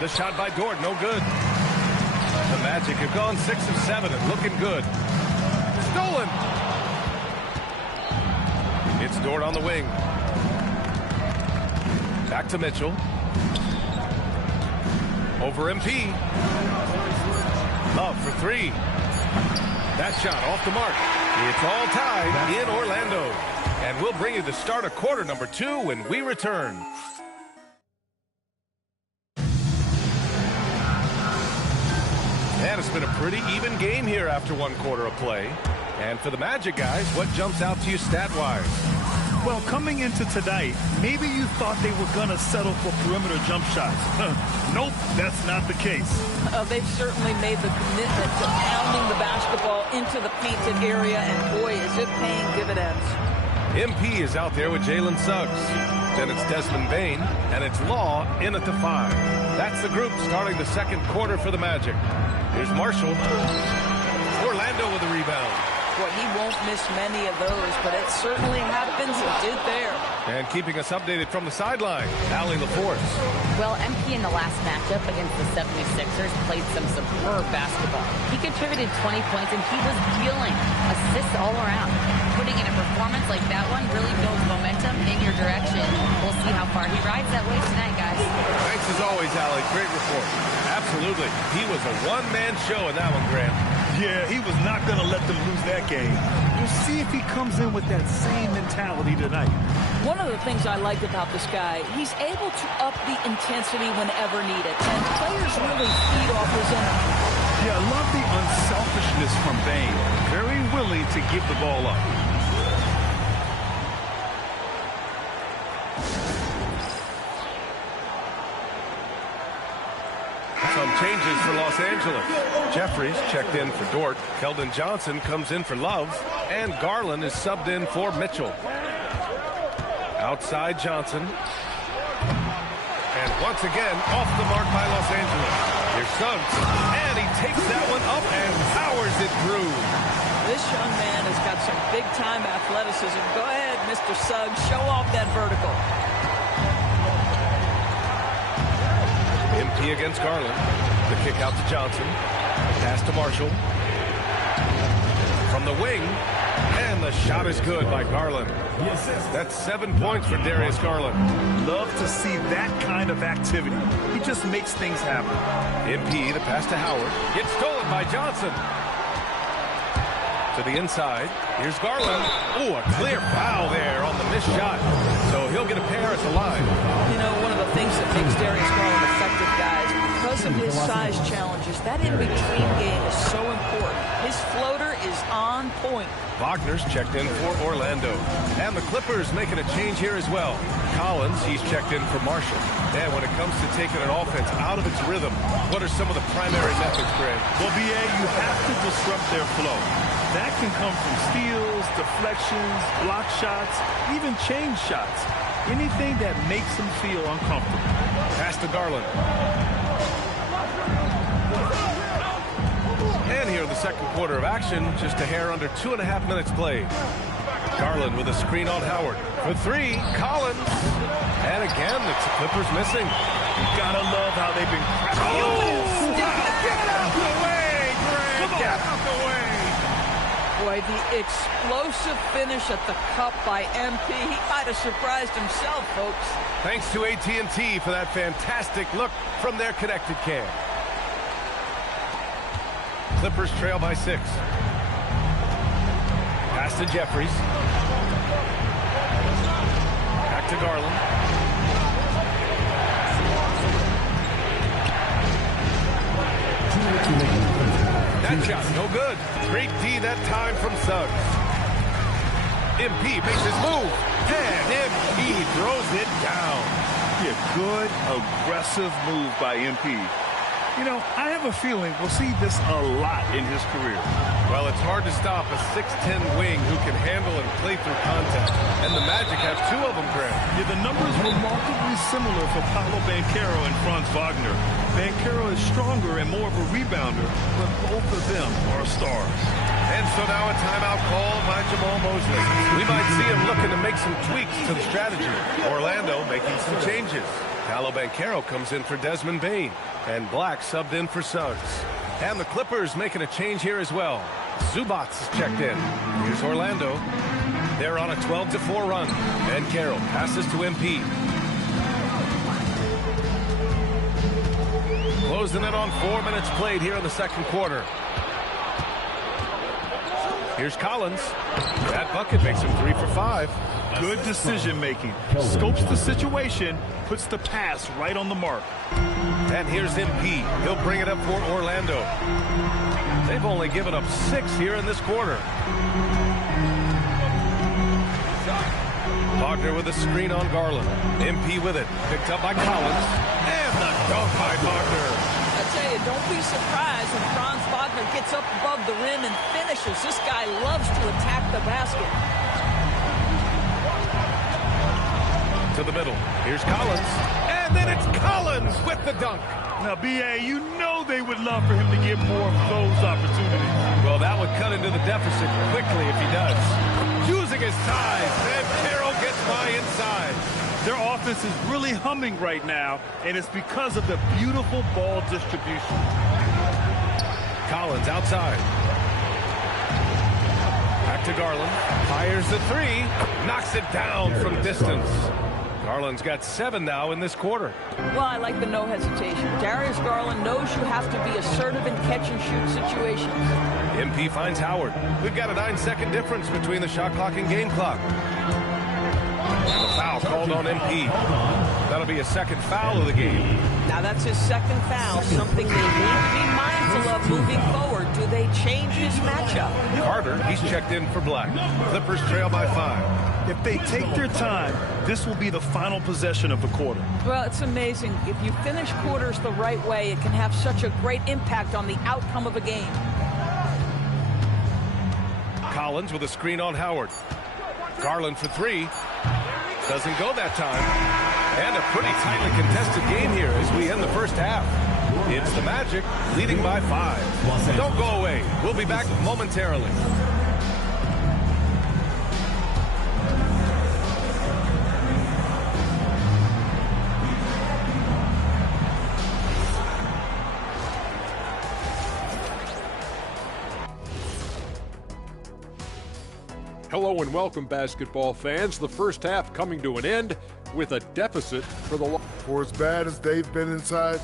The shot by Dort, no good. The Magic have gone 6 of 7 and looking good. Stolen. It's Dort on the wing. Back to Mitchell. Over MP. Love for 3. That shot off the mark. It's all tied in Orlando. And we'll bring you the start of quarter number 2 when we return. And it's been a pretty even game here after 1 quarter of play. And for the Magic guys, what jumps out to you stat-wise? Well, coming into tonight, maybe you thought they were going to settle for perimeter jump shots. Nope, that's not the case. They've certainly made the commitment to pounding the basketball into the painted area, and boy, is it paying dividends. MP is out there with Jalen Suggs. Then it's Desmond Bain, and it's Law in at the 5. That's the group starting the second quarter for the Magic. Here's Marshall. Orlando with a rebound. Boy, he won't miss many of those, but it certainly happens. It did there. And keeping us updated from the sideline, Allie LaForce. Well, MP in the last matchup against the 76ers played some superb basketball. He contributed 20 points, and he was dealing assists all around. Putting in a performance like that one really builds momentum in your direction. We'll see how far he rides that way tonight, guys. Thanks as always, Allie. Great report. Absolutely. He was a one-man show in that one, Grant. Yeah, he was not going to let them lose that game. We'll see if he comes in with that same mentality tonight. One of the things I like about this guy, he's able to up the intensity whenever needed, and players really feed off his energy. Yeah, I love the unselfishness from Bain. Very willing to give the ball up. Some changes for Los Angeles. Jeffries checked in for Dort. Keldon Johnson comes in for Love. And Garland is subbed in for Mitchell. Outside Johnson. And once again, off the mark by Los Angeles. Here's Suggs. And he takes that one up and powers it through. This young man has got some big-time athleticism. Go ahead, Mr. Suggs. Show off that vertical. MP against Garland. The kick out to Johnson. Pass to Marshall. From the wing. And the shot is good by Garland. That's 7 points for Darius Garland. Love to see that kind of activity. He just makes things happen. MP, the pass to Howard. Gets stolen by Johnson. To the inside. Here's Garland. Oh, a clear foul there on the missed shot. So he'll get a pair at the line. You know, one of the things that makes Darius Garland effective, guys, because of his size challenges, that in-between game is so important. His floater is on point. Wagner's checked in for Orlando. And the Clippers making a change here as well. Collins, he's checked in for Marshall. And when it comes to taking an offense out of its rhythm, what are some of the primary methods, Greg? Well, BA, you have to disrupt their flow. That can come from steals, deflections, block shots, even change shots. Anything that makes them feel uncomfortable. Pass to Garland. And here in the second quarter of action, just a hair under 2.5 minutes played. Garland with a screen on Howard. For three, Collins. And again, it's the Clippers missing. You gotta love how they've been. Oh! Get out the way, Greg! Get out the way! Boy, the explosive finish at the cup by MP. He might have surprised himself, folks. Thanks to AT&T for that fantastic look from their connected cam. Clippers trail by 6. Pass to Jeffries. Back to Garland. That shot, no good. Great D that time from Suggs. MP makes his move. And MP throws it down. Yeah, good, aggressive move by MP. You know, I have a feeling we'll see this a lot in his career. Well, it's hard to stop a 6'10 wing who can handle and play through contact. And the Magic have 2 of them, Greg. Yeah, the numbers remarkably similar for Paolo Banchero and Franz Wagner. Banchero is stronger and more of a rebounder, but both of them are stars. And so now a timeout called by Jamal Mosley. We might see him looking to make some tweaks to the strategy. Orlando making some changes. Paolo Banchero comes in for Desmond Bane. And Black subbed in for Suggs. And the Clippers making a change here as well. Zubac is checked in. Here's Orlando. They're on a 12-4 run. And Carroll passes to MP. Closing in on 4 minutes played here in the second quarter. Here's Collins. That bucket makes him 3 for 5. Good decision making. Scopes the situation, puts the pass right on the mark. And here's MP. He'll bring it up for Orlando. They've only given up 6 here in this quarter. Wagner with a screen on Garland. MP with it. Picked up by Collins. And the dunk by Wagner. I tell you, don't be surprised when Franz Wagner gets up above the rim and finishes. This guy loves to attack the basket. To the middle. Here's Collins. And then it's Collins with the dunk. Now, BA, you know they would love for him to get more of those opportunities. Well, that would cut into the deficit quickly if he does. Using his size, and Carroll gets by inside. Their offense is really humming right now, and it's because of the beautiful ball distribution. Collins outside. Back to Garland. Fires the 3. Knocks it down from distance. Garland's got 7 now in this quarter. Well, I like the no hesitation. Darius Garland knows you have to be assertive in catch-and-shoot situations. MP finds Howard. We've got a 9-second difference between the shot clock and game clock. And the foul called on MP. That'll be a second foul of the game. Now that's his second foul, something they need to be mindful of moving forward. Do they change his matchup? Carter, he's checked in for Black. Clippers trail by 5. If they take their time, this will be the final possession of the quarter. Well, it's amazing. If you finish quarters the right way, it can have such a great impact on the outcome of a game. Collins with a screen on Howard. Garland for 3. Doesn't go that time. And a pretty tightly contested game here as we end the first half. It's the Magic leading by 5. Don't go away. We'll be back momentarily. Hello and welcome, basketball fans. The first half coming to an end with a deficit for the... For as bad as they've been inside,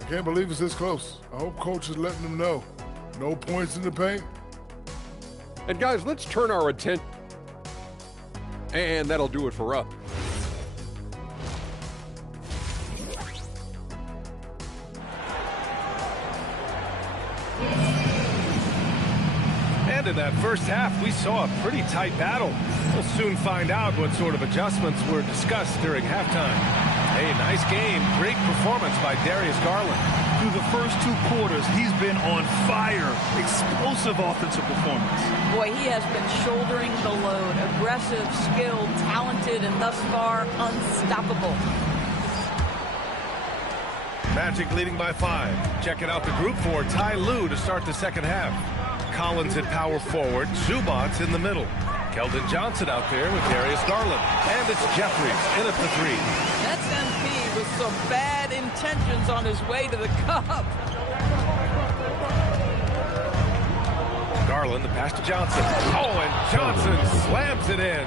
I can't believe it's this close. I hope coach is letting them know. No points in the paint. And guys, let's turn our attention. And that'll do it for us. And in that first half, we saw a pretty tight battle. We'll soon find out what sort of adjustments were discussed during halftime. Hey, nice game. Great performance by Darius Garland. Through the first 2 quarters, he's been on fire. Explosive offensive performance. Boy, he has been shouldering the load. Aggressive, skilled, talented, and thus far, unstoppable. Magic leading by 5. Checking out the group for Ty Lue to start the second half. Collins at power forward. Zubats in the middle. Keldon Johnson out there with Darius Garland. And it's Jeffries in at the 3. That's MP with some bad intentions on his way to the cup. Garland, the pass to Johnson. Oh, and Johnson slams it in.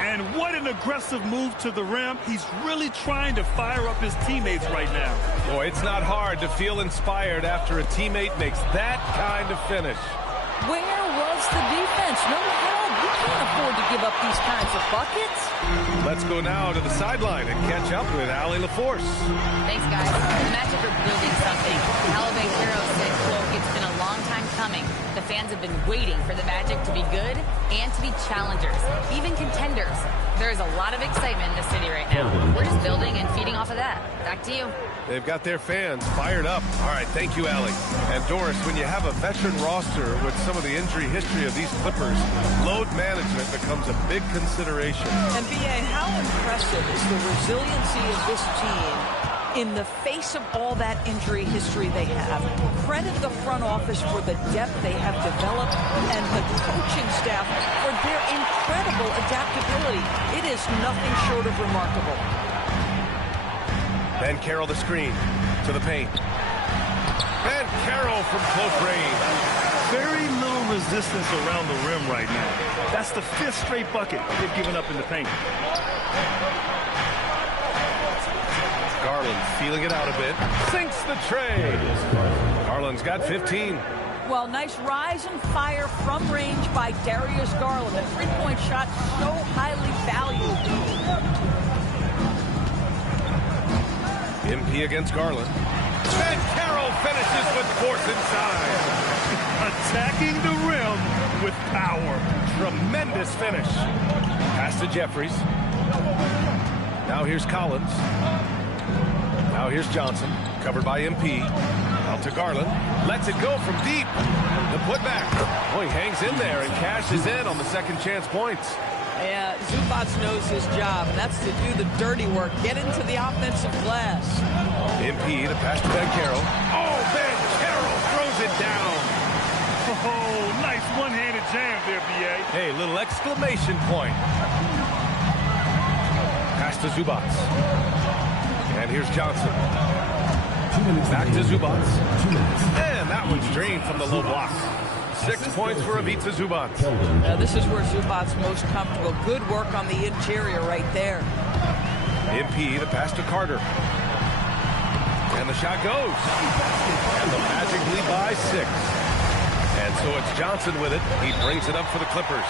And what an aggressive move to the rim. He's really trying to fire up his teammates right now. Boy, it's not hard to feel inspired after a teammate makes that kind of finish. Where was the defense? No help. You can't afford to give up these kinds of buckets. Let's go now to the sideline and catch up with Allie LaForce. Thanks, guys. The Magic are building something. Alvin Caro said, quote, "It's been a long time coming. The fans have been waiting for the Magic to be good and to be challengers, even contenders. There's a lot of excitement in the city right now. We're just building and feeding off of that. Back to you." They've got their fans fired up. All right, thank you, Allie. And Doris, when you have a veteran roster with some of the injury history of these Clippers, load management becomes a big consideration. And B.A., how impressive is the resiliency of this team in the face of all that injury history they have? Credit the front office for the depth they have developed and the coaching staff for their incredible adaptability. It is nothing short of remarkable. Ben Carroll the screen to the paint. Ben Carroll from close range. Very little resistance around the rim right now. That's the 5th straight bucket they've given up in the paint. Garland feeling it out a bit. Sinks the tray. Garland's got 15. Well, nice rise and fire from range by Darius Garland. A three-point shot so highly valued. MP against Garland. Ben Carroll finishes with force inside. Attacking the rim with power. Tremendous finish. Pass to Jeffries. Now here's Collins. Now here's Johnson. Covered by MP. Out to Garland. Lets it go from deep. The putback. Boy, he hangs in there and cashes in on the second chance points. Yeah, Zubats knows his job, and that's to do the dirty work. Get into the offensive glass. MP, the pass to Ben Carroll. Oh, Ben Carroll throws it down. Oh, nice one-handed jam there, B.A. Hey, little exclamation point. Pass to Zubats. And here's Johnson. Back to Zubats. And that one's drained from the low block. 6 points for Ivica Zubats. This is where Zubats most comfortable. Good work on the interior right there. MP, the pass to Carter. And the shot goes. And the Magic lead by 6. And so it's Johnson with it. He brings it up for the Clippers.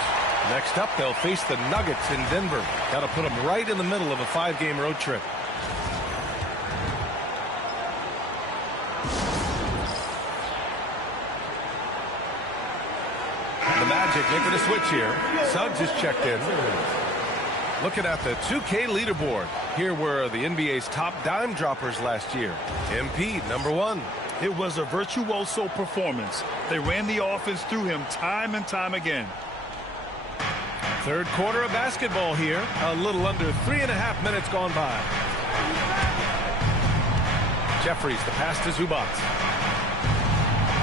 Next up, they'll face the Nuggets in Denver. Got to put them right in the middle of a 5-game road trip. The Magic making a switch here. Suggs is checked in. Looking at the 2K leaderboard. Here were the NBA's top dime droppers last year. MP, number 1. It was a virtuoso performance. They ran the offense through him time and time again. Third quarter of basketball here. A little under 3.5 minutes gone by. Jeffries, the pass to Zubats.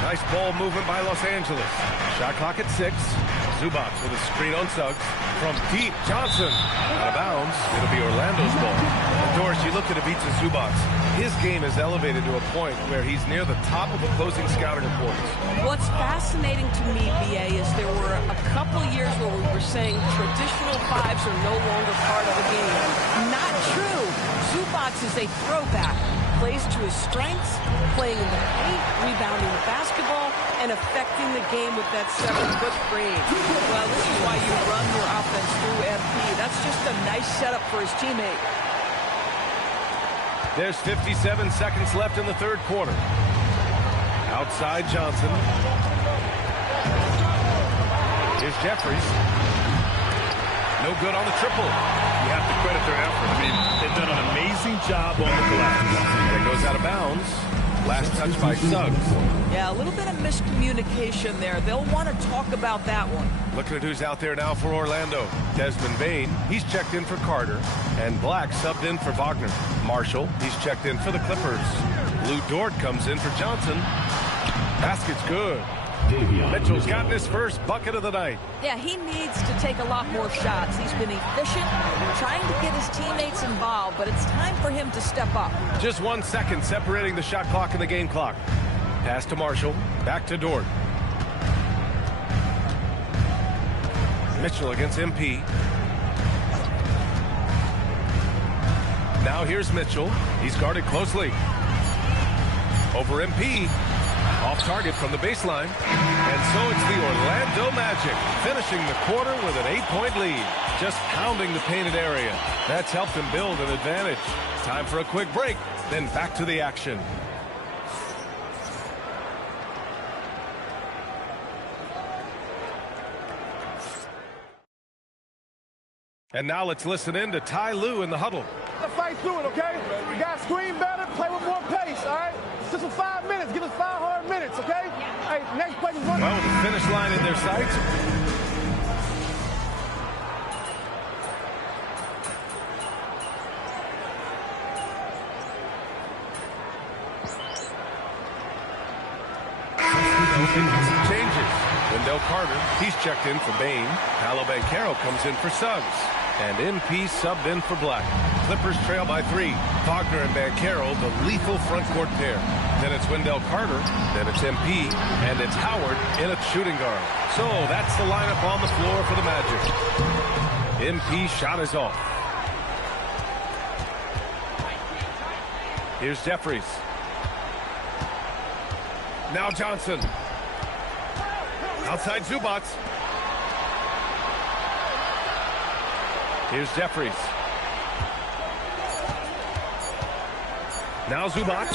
Nice ball movement by Los Angeles. Shot clock at 6. Zubats with a screen on Suggs. From deep, Johnson. Out of bounds. It'll be Orlando's ball. And Doris, you look at Ivica Zubats. His game is elevated to a point where he's near the top of opposing scouting reports. What's fascinating to me, BA, is there were a couple years where we were saying traditional 5s are no longer part of the game. Not true. Zubats is a throwback. Plays to his strengths, playing in the paint, rebounding the basketball, and affecting the game with that 7-foot frame. Well, this is why you run your offense through MP. That's just a nice setup for his teammate. There's 57 seconds left in the third quarter. Outside Johnson. Here's Jeffries. No good on the triple. You have to credit their effort. I mean, they've done an amazing job on the collapse. And it goes out of bounds. Last touch by Suggs. Yeah, a little bit of miscommunication there. They'll want to talk about that one. Looking at who's out there now for Orlando. Desmond Bain, he's checked in for Carter. And Black subbed in for Wagner. Marshall, he's checked in for the Clippers. Lou Dort comes in for Johnson. Basket's good. Mitchell's gotten his first bucket of the night. Yeah, he needs to take a lot more shots. He's been efficient, trying to get his teammates involved, but it's time for him to step up. Just 1 second separating the shot clock and the game clock. Pass to Marshall, back to Dort. Mitchell against MP. Now here's Mitchell. He's guarded closely. Over MP. Off target from the baseline. And so it's the Orlando Magic finishing the quarter with an 8-point lead. Just pounding the painted area. That's helped them build an advantage. Time for a quick break, then back to the action. And now let's listen in to Ty Lue in the huddle. Let's fight through it, okay? You guys screen better, play with more pace, all right? Just for 5 minutes. Give us 5 hard minutes, okay? Hey, next play is running. Well, with the finish line in their sights. Changes. Wendell Carter, he's checked in for Bain. Paolo Banchero comes in for Suggs. And MP subbed in for Black. Clippers trail by 3. Wagner and Banchero, the lethal front court pair. Then it's Wendell Carter, then it's MP, and it's Howard in a shooting guard. So that's the lineup on the floor for the Magic. MP shot is off. Here's Jeffries. Now Johnson. Outside Zubac. Here's Jeffries. Now Zubac.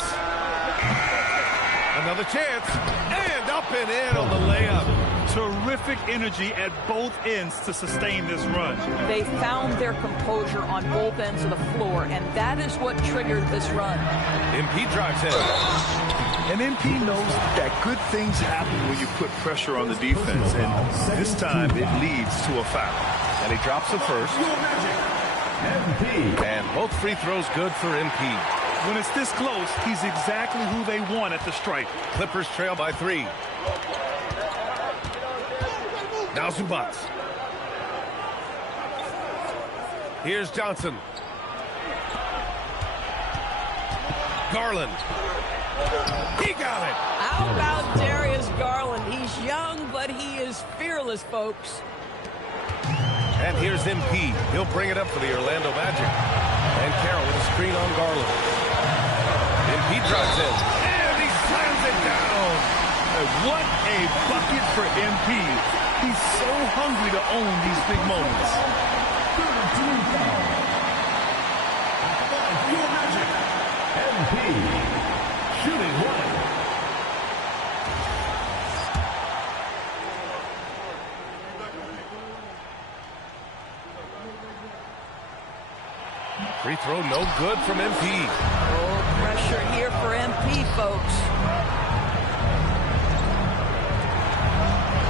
Another chance. And up and in on the layup. Terrific energy at both ends to sustain this run. They found their composure on both ends of the floor, and that is what triggered this run. MP drives in. And MP knows that good things happen when you put pressure on the defense, and this time it leads to a foul. And he drops the first. And both free throws good for MP. When it's this close, he's exactly who they want at the stripe. Clippers trail by 3. Now Zubac. Here's Johnson. Garland. He got it. How about Darius Garland? He's young, but he is fearless, folks. And here's MP. He'll bring it up for the Orlando Magic. And Carroll with a screen on Garland. MP drives in. And he slams it down. What a bucket for MP. He's so hungry to own these big moments. MP. Shooting one. Free throw no good from MP. Oh, pressure here for MP, folks.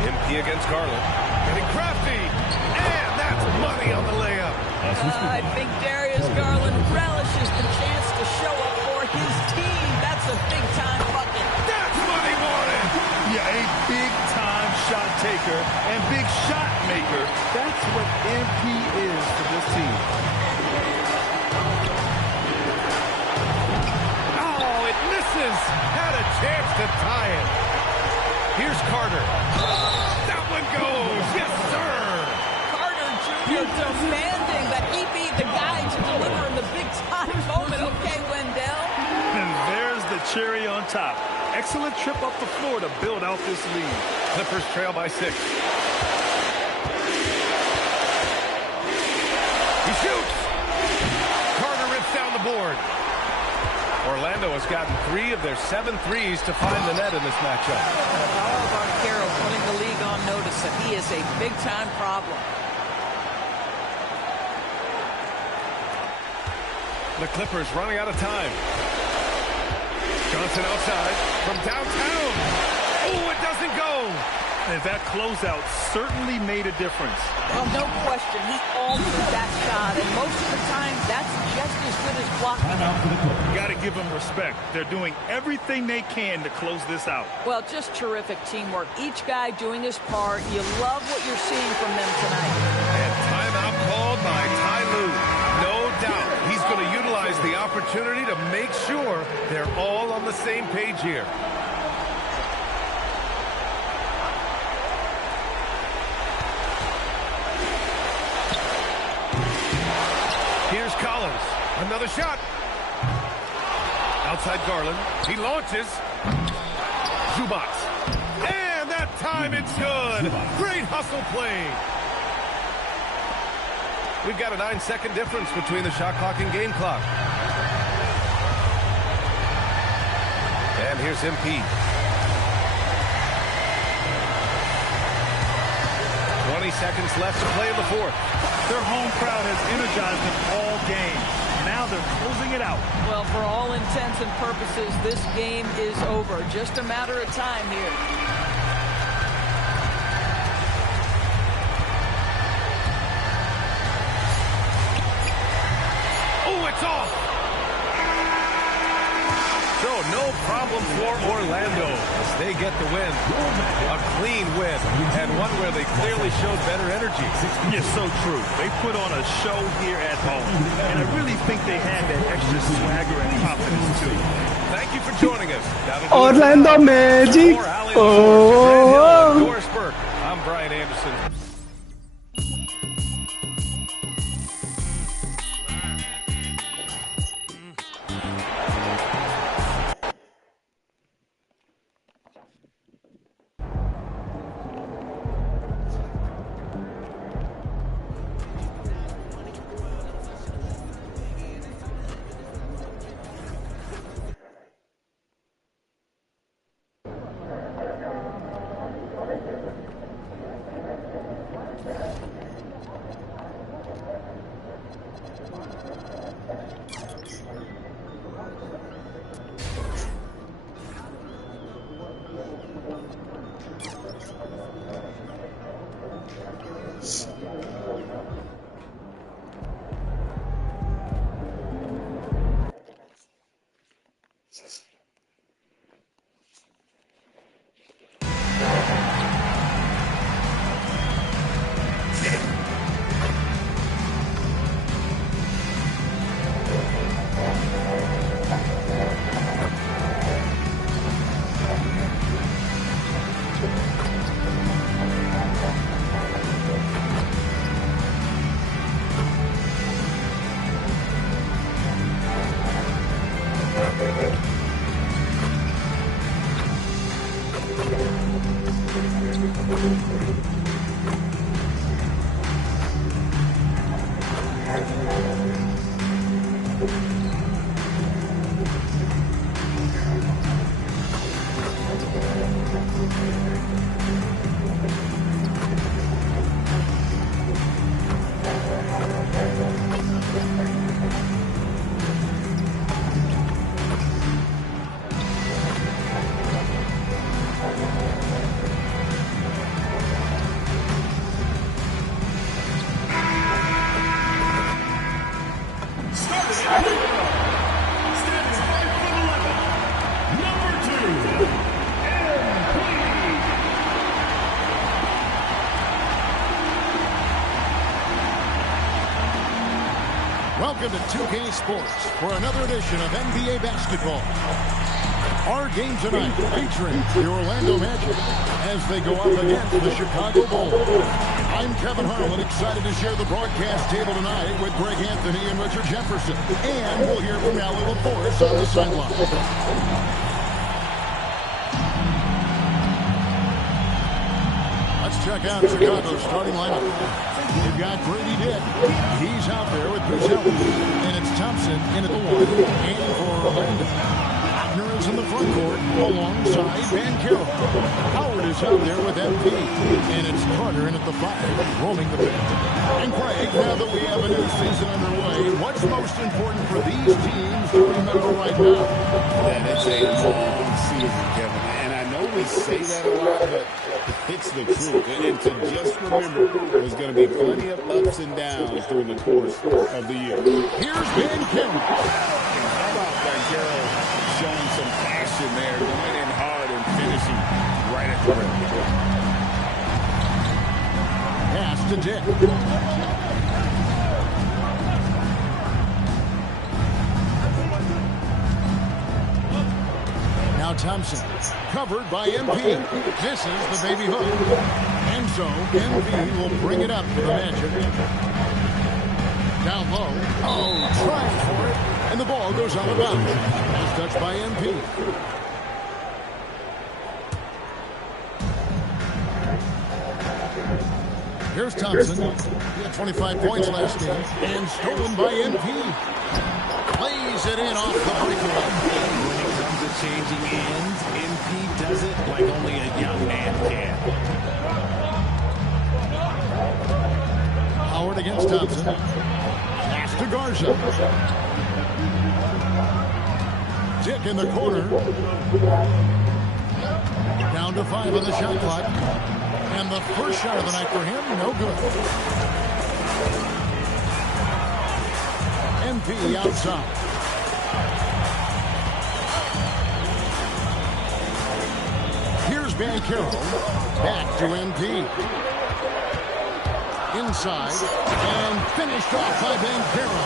MP against Garland. Getting crafty. And that's money on the layup. I think Darius Garland relishes the chance to show up for his team. That's a big-time bucket. That's what he wanted. Yeah, a big-time shot taker and big shot maker. That's what MP is for this team. Oh, it misses. Had a chance to tie it. Here's Carter. That one goes. Yes, sir. Carter Jr. demanding that he be the guy to deliver in the big-time moment. Okay, Wendell. And there's the cherry on top. Excellent trip up the floor to build out this lead. Clippers trail by 6. He shoots. Carter rips down the board. Orlando has gotten 3 of their 7 threes to find the net in this matchup. Carroll putting the league on notice that he is a big-time problem. The Clippers running out of time. Johnson outside from downtown. Oh, it doesn't go. And that closeout certainly made a difference. Well, no question. He altered that shot, and most of the time, that's just as good as blocking. Got to give them respect. They're doing everything they can to close this out. Well, just terrific teamwork. Each guy doing his part. You love what you're seeing from them tonight. And timeout called by Ty Lue. No doubt he's going to utilize the opportunity to make sure they're all on the same page here. Here's Collins. Another shot. Outside Garland. He launches. Zubac. And that time it's good. Great hustle play. We've got a 9-second difference between the shot clock and game clock. And here's MP. 20 seconds left to play in the fourth. Their home crowd has energized them all game. Now they're closing it out. Well, for all intents and purposes, this game is over. Just a matter of time here. Oh, it's off! So no problem for Orlando as they get the win. A clean win, and one where they clearly showed better energy. Yes, so true. They put on a show here at home, and I really think they had that extra swagger and confidence, too. Thank you for joining us. Orlando Magic! Oh! Doris Burke. I'm Brian Anderson. Welcome to 2K Sports for another edition of NBA basketball. Our game tonight featuring the Orlando Magic as they go up against the Chicago Bulls. I'm Kevin Harlan, excited to share the broadcast table tonight with Greg Anthony and Richard Jefferson. And we'll hear from Allie LaForce on the sideline. Let's check out Chicago's starting lineup. You've got Brady Dick. He's out there with Boots Ellis. And it's Tom Thompson in at the 1, and for Orlando. Wagner is in the front court alongside Banchero. Howard is out there with MP, and it's Carter in at the 5, roaming the bench. And Craig, now that we have a new season underway, what's most important for these teams to remember right now? That it's a long season, Kevin. And I know we say that a lot, but it's the truth. And to just remember, there's going to be plenty of ups and downs during the course of the year. Here's Banchero. How about Banchero showing some passion there, going in hard and finishing right at the rim. Pass to Dick. Now Thompson, covered by MP. Misses the baby hook. And so MP will bring it up to the Magic. Down low. Oh, trying for it. And the ball goes out of bounds. As touched by MP. Here's Thompson. He had 25 points last game. And stolen by MP. Plays it in off the breakaway. When it comes to changing ends, MP does it like only a young man can. Howard against Thompson. Pass to Garza. Dick in the corner. Down to 5 on the shot clock. And the first shot of the night for him, no good. MP outside. Here's Banchero. Back to MP. Inside. And finished off by Banchero.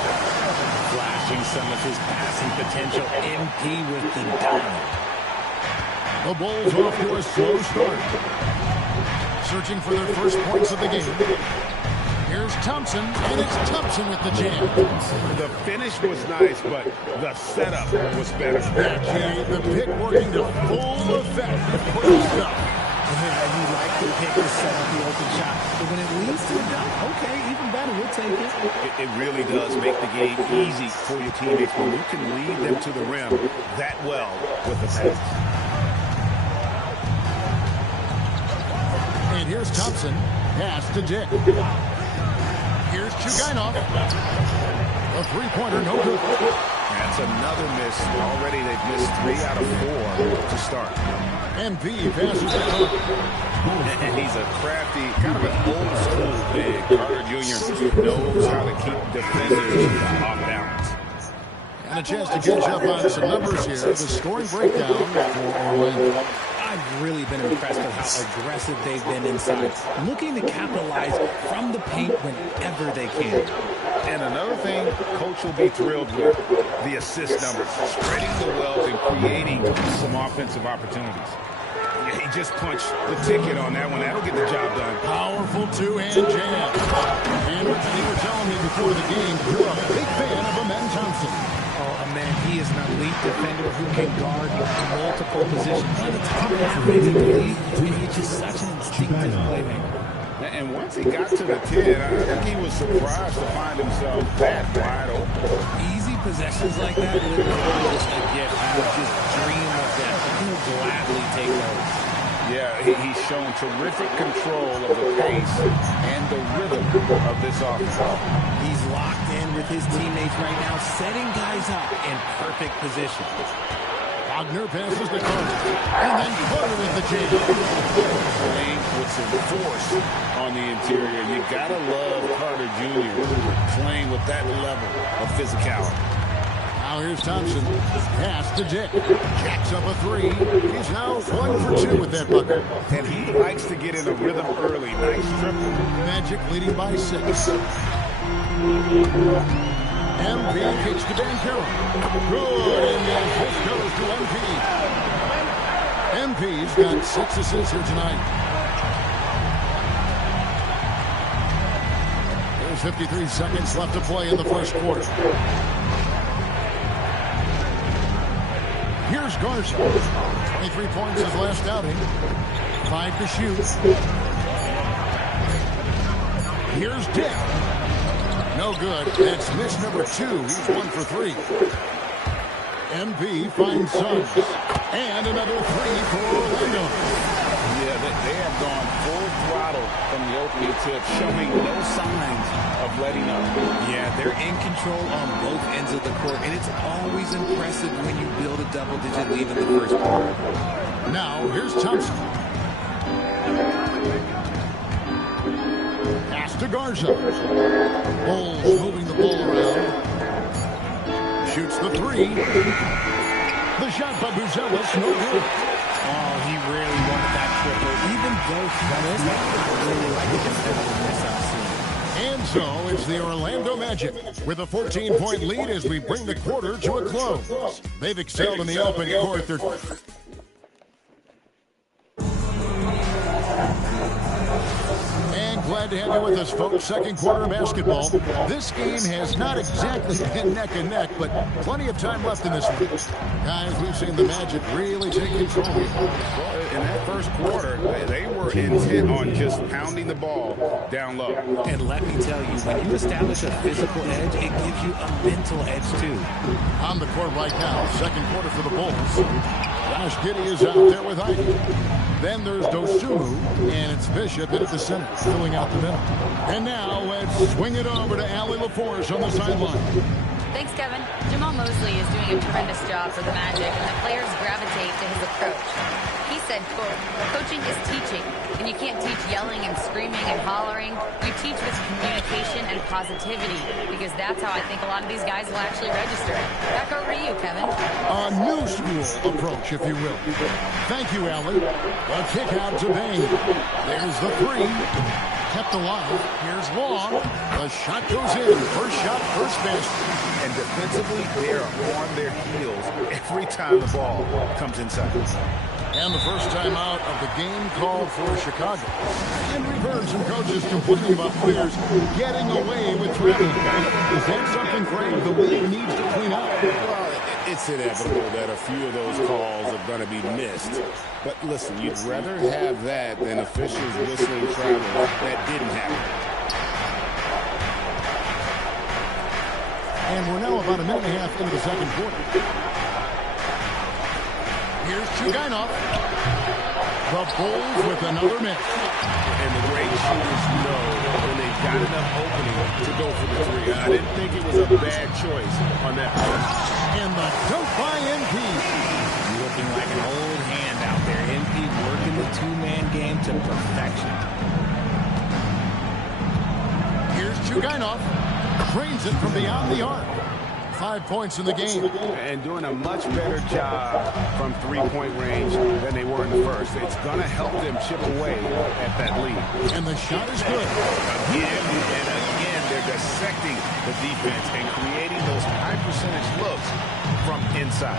Flashing some of his passing potential. MP with the dime. The Bulls off to a slow start. Searching for their first points of the game. Here's Thompson, and it's Thompson with the jam. The finish was nice, but the setup was better. Okay, the pick working to full effect. Quick stuff. Yeah, you like the pick to set up the open shot. But when it leads to a dunk, okay, even better, we'll take it. It really does make the game easy for your teammates when you can lead them to the rim that well with the pass. And here's Thompson. Pass to Dick. Here's Chugainov. A three-pointer, no good. That's another miss. Already they've missed 3 out of 4 to start. MP passes it up. And he's a crafty, kind of an old-school big. Carter Jr. knows how to keep defenders off balance. And a chance to catch up on some numbers here. The scoring breakdown for Orlando. I've really been impressed with how aggressive they've been inside, looking to capitalize from the paint whenever they can. And another thing Coach will be thrilled with, the assist numbers, spreading the wealth and creating some offensive opportunities. Yeah, he just punched the ticket on that one. That'll get the job done. Powerful two-hand jam. And Richard, you were telling me before the game, you're a big fan of Amen Thompson. Oh, man, he is an elite defender who can guard multiple positions. One of the top athletes in the league, and he's just such an instinctive playmaker. And once he got to the 10, I think he was surprised to find himself that wide open. Easy possessions like that, literally just a gift. You would just dream of that. He'll gladly take those. Yeah, he's shown terrific control of the pace and the rhythm of this offense. He's locked in with his teammates right now, setting guys up in perfect position. Wagner passes to Carter, and then Carter with the jam. Playing with some force on the interior. You gotta love Carter Jr. playing with that level of physicality. Now here's Thompson. Pass to Dick. Jacks up a 3. He's now 1 for 2 with that bucket. And he likes to get in a rhythm early. Nice triple. Magic leading by 6. MP kicks to Banchero. Good, and the assist goes to MP. MP's got 6 assists here tonight. There's 53 seconds left to play in the first quarter. Here's Garza. 23 points his last outing. 5 to shoot. Here's Dick. No good. It's miss number 2. He's 1 for 3. MP finds Suggs. And another 3 for Orlando. Yeah, they have gone full throttle from the opening tip, showing no signs of letting up. Yeah, they're in control on both ends of the court, and it's always impressive when you build a double-digit lead in the first quarter. Now, here's Thompson. Pass to Garza. Bulls moving the ball around. Shoots the 3. The shot by Buzelis, no good. Oh, he really wanted that triple, even though he missed it. I really like it instead of the miss I've seen. And so it's the Orlando Magic with a 14-point lead as we bring the quarter to a close. They've excelled in the open court. Glad to have you with us, folks. Second quarter basketball. This game has not exactly been neck and neck, but plenty of time left in this one. Guys, we've seen the Magic really take control. Well, in that first quarter, they were intent on just pounding the ball down low. And let me tell you, when you establish a physical edge, it gives you a mental edge, too. On the court right now, second quarter for the Bulls. Josh Giddey is out there with Ivy. Then there's Dosunmu, and it's Bishop in at the center, filling out the middle. And now let's swing it over to Allie LaForce on the sideline. Thanks, Kevin. Jamal Mosley is doing a tremendous job for the Magic, and the players gravitate to his approach. He said, quote, coaching is teaching, and you can't teach yelling and screaming and hollering. You teach with communication and positivity, because that's how I think a lot of these guys will actually register. Back over to you, Kevin. A new school approach, if you will. Thank you, Allie. A kick out to Bain. There's the 3. Kept alive. Here's Long. The shot goes in. First shot, first basket. And defensively, they are on their heels every time the ball comes inside. And the first time out of the game called for Chicago. And we've heard some coaches complaining about players getting away with traveling. Is that something, Craig, the league needs to clean up? Well, it's inevitable that a few of those calls are going to be missed. But listen, you'd rather have that than officials whistling travel that didn't happen. And we're now about a minute and a half into the second quarter. Here's Chugainov. The Bulls with another miss. And the great shooters know when they've got enough opening to go for the 3. I didn't think it was a bad choice on that play. And the dunk by MP. Looking like an old hand out there. MP working the two-man game to perfection. Here's Chugainov. Drains it from beyond the arc. 5 points in the game. And doing a much better job from three-point range than they were in the first. It's going to help them chip away at that lead. And the shot is good. Again and again, they're dissecting the defense and creating those high-percentage looks from inside.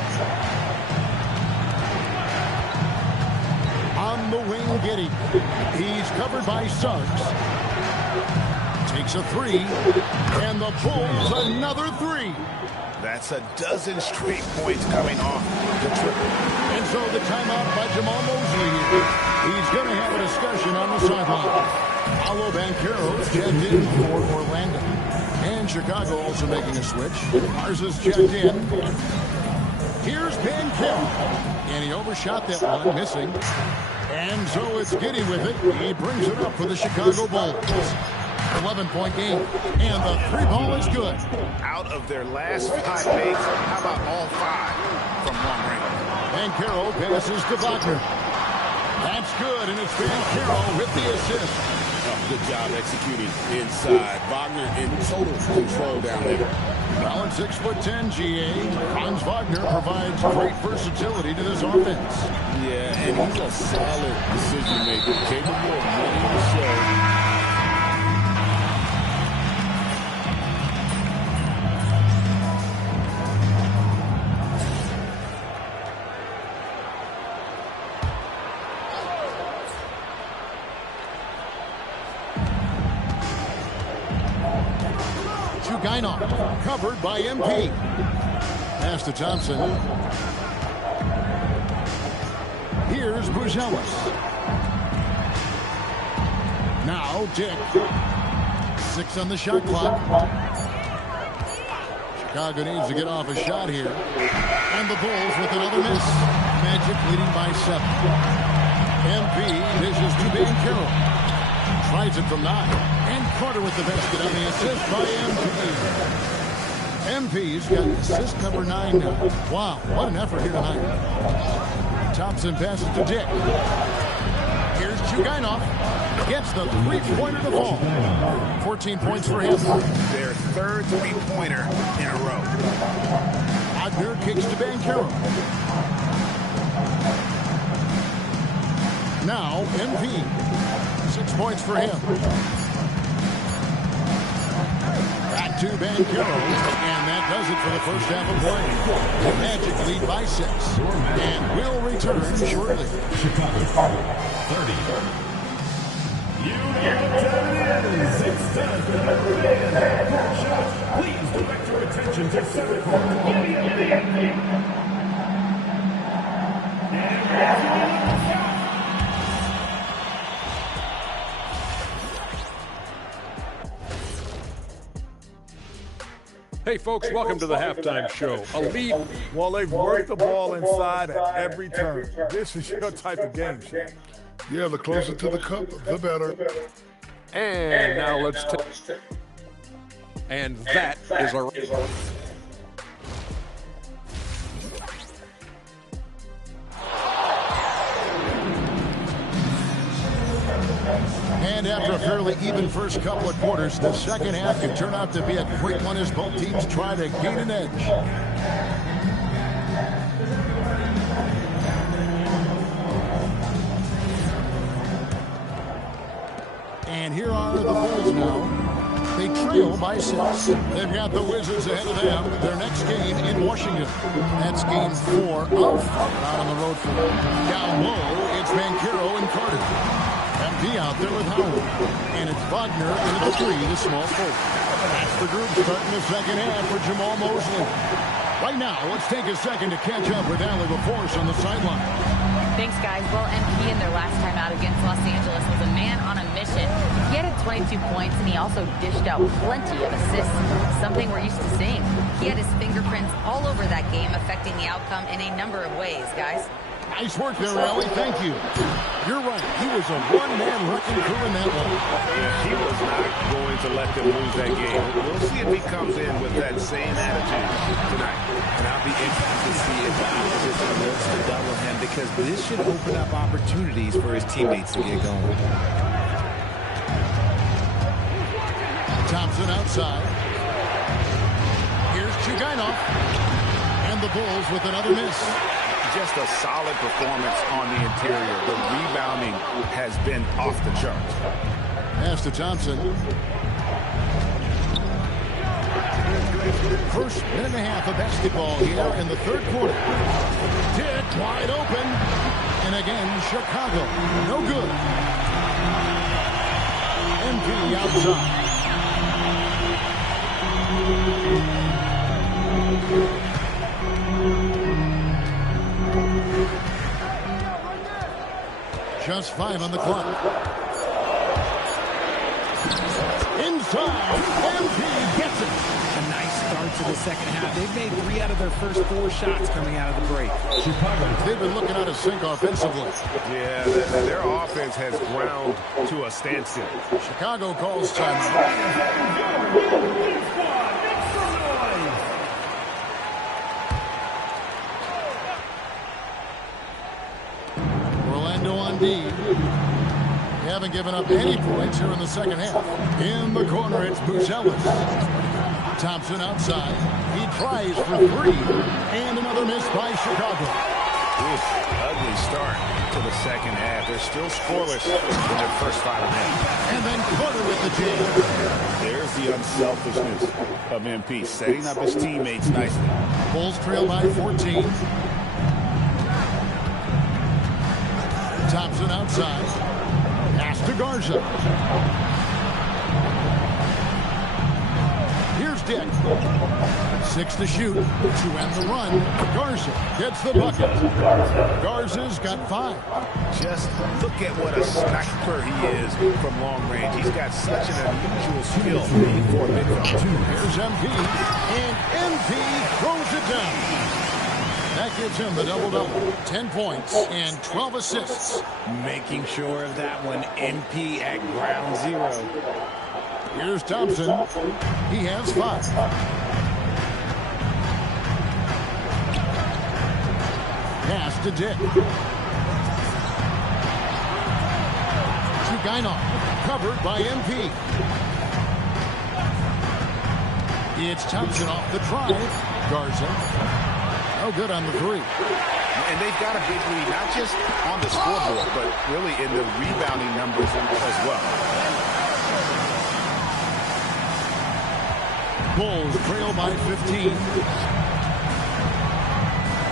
On the wing, Giddey. He's covered by Suggs. Takes a 3. And the Bulls another 3. That's a dozen straight points coming off the triple. And so the timeout by Jamal Mosley here. He's going to have a discussion on the sideline. Paolo Banchero's checked in for Orlando. And Chicago also making a switch. Garza's checked in. Here's Banchero. And he overshot that one, missing. And so it's Giddey with it. He brings it up for the Chicago Bulls. 11-point game, and the 3 ball is good. Out of their last 5 makes, how about all 5 from long range? Banchero passes to Wagner. That's good, and it's Banchero with the assist. Oh, good job executing inside. Wagner in total control down there. Now at 6'10", GA, Franz Wagner provides great versatility to this offense. Yeah, and he's a solid decision maker, capable of running the show. Chugainov, covered by MP. Pass to Thompson. Here's Buzelis. Now Dick. 6 on the shot clock. Chicago needs to get off a shot here. And the Bulls with another miss. Magic leading by 7. MP dishes to Banchero. Tries it from 9. And Carter with the basket on the assist by MP. MP's got assist number 9 now. Wow, what an effort here tonight. Thompson passes to Dick. Here's Chugainov. Gets the three-pointer to fall. 14 points for him. Their third three-pointer in a row. Wagner kicks to Banchero. Now MP. 6 points for him. Back to Banchero. And that does it for the first half of play. Magic lead by 6. And will return shortly. Chicago 30. You know what time it is. It's time for the NBA court shot. Please direct your attention to center court. Hey, folks, welcome to the halftime show. A lead. Well, they've worked the ball inside at every turn. This is your type of game, Shaq. Yeah, the closer to the cup, the better. And now let's take. And that is our. And after a fairly even first couple of quarters, the second half could turn out to be a great one as both teams try to gain an edge. And here are the Bulls now. They trail by 6. They've got the Wizards ahead of them. Their next game in Washington. That's game 4 of out on the road for them. Down low, it's Banchero and Carter. MP out there with Howard. And it's Wagner into the 3, the small forward. That's the group starting the second half for Jamal Mosley. Right now, let's take a second to catch up with Allie LaForce on the sideline. Thanks, guys. Well, MP in their last time out against Los Angeles was a man on a mission. He had 22 points, and he also dished out plenty of assists, something we're used to seeing. He had his fingerprints all over that game, affecting the outcome in a number of ways, guys. Nice work there, Allie. Thank you. You're right. He was a one-man wrecking crew in that one. Yeah, he was not going to let them lose that game. We'll see if he comes in with that same attitude tonight. And I'll be interested to see if the opposition looks to double him, because this should open up opportunities for his teammates to get going. Thompson outside. Here's Chugainov. And the Bulls with another miss. Just a solid performance on the interior. The rebounding has been off the charts. Pass to Thompson. First minute and a half of basketball here in the third quarter. Dick wide open. And again, Chicago. No good. MP outside. Just 5 on the clock. Inside, MP gets it. A nice start to the second half. They've made 3 out of their first 4 shots coming out of the break. Chicago, they've been looking out of sync offensively. Yeah, their offense has ground to a standstill. Chicago calls timeout. They haven't given up any points here in the second half. In the corner, it's Buzelis. Thompson outside. He tries for 3. And another miss by Chicago. Oof, ugly start to the second half. They're still scoreless in their first 5 minutes. And then Carter with the jam. There's the unselfishness of MP, setting up his teammates nicely. Bulls trail by 14. Thompson outside. Pass to Garza. Here's Dick. 6 to shoot. To end the run. Garza gets the bucket. Garza's got 5. Just look at what a sniper he is from long range. He's got such an unusual skill for a big fella. Here's MP, and MP throws it down. That gives him the double-double. 10 points and 12 assists. Making sure of that one. MP at ground zero. Here's Thompson. He has 5. Pass to Dick. Chugainov, covered by MP. It's Thompson off the drive. Garza. Oh, good on the 3. And they've got a big lead, not just on the scoreboard, but really in the rebounding numbers as well. Bulls trail by 15.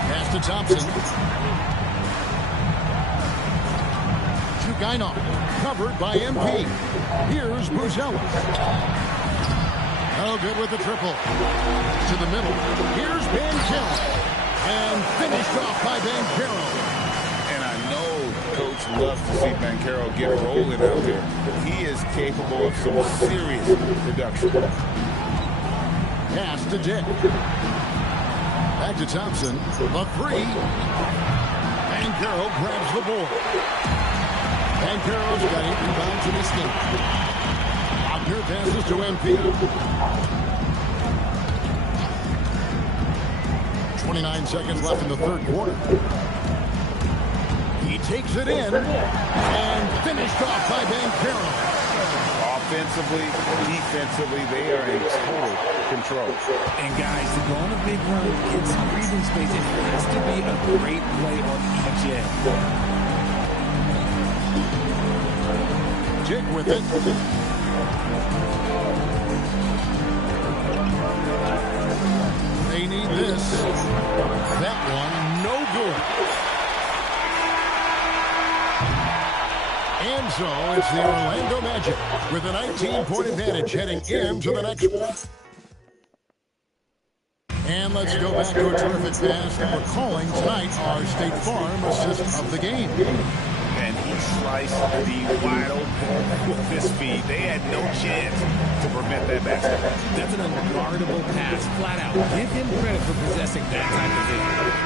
Pass to Thompson. Chugainov, covered by MP. Here's Buzelis. Oh, good with the triple. To the middle. Here's Banchero. And finished off by Banchero. And I know Coach loves to see Banchero get rolling out there. He is capable of some serious production. Pass to Dick. Back to Thompson. The 3. Banchero grabs the ball. Banchero's got 8 rebounds in this game. Wagner passes to MP. 29 seconds left in the third quarter. He takes it in and finished off by Banchero. Offensively, defensively, they are in total control. And guys, to go on a big run, get some breathing space, it has to be a great play on each end. Dick with it. They need this. That one, no good. And so it's the Orlando Magic with a 19-point advantage heading into the next one. And let's go back to a terrific pass that we're calling tonight our State Farm assist of the game. And he sliced the wide open with this feed. They had no chance to prevent that basket. That's an unguardable pass, flat out. Give him credit for possessing that type of vision.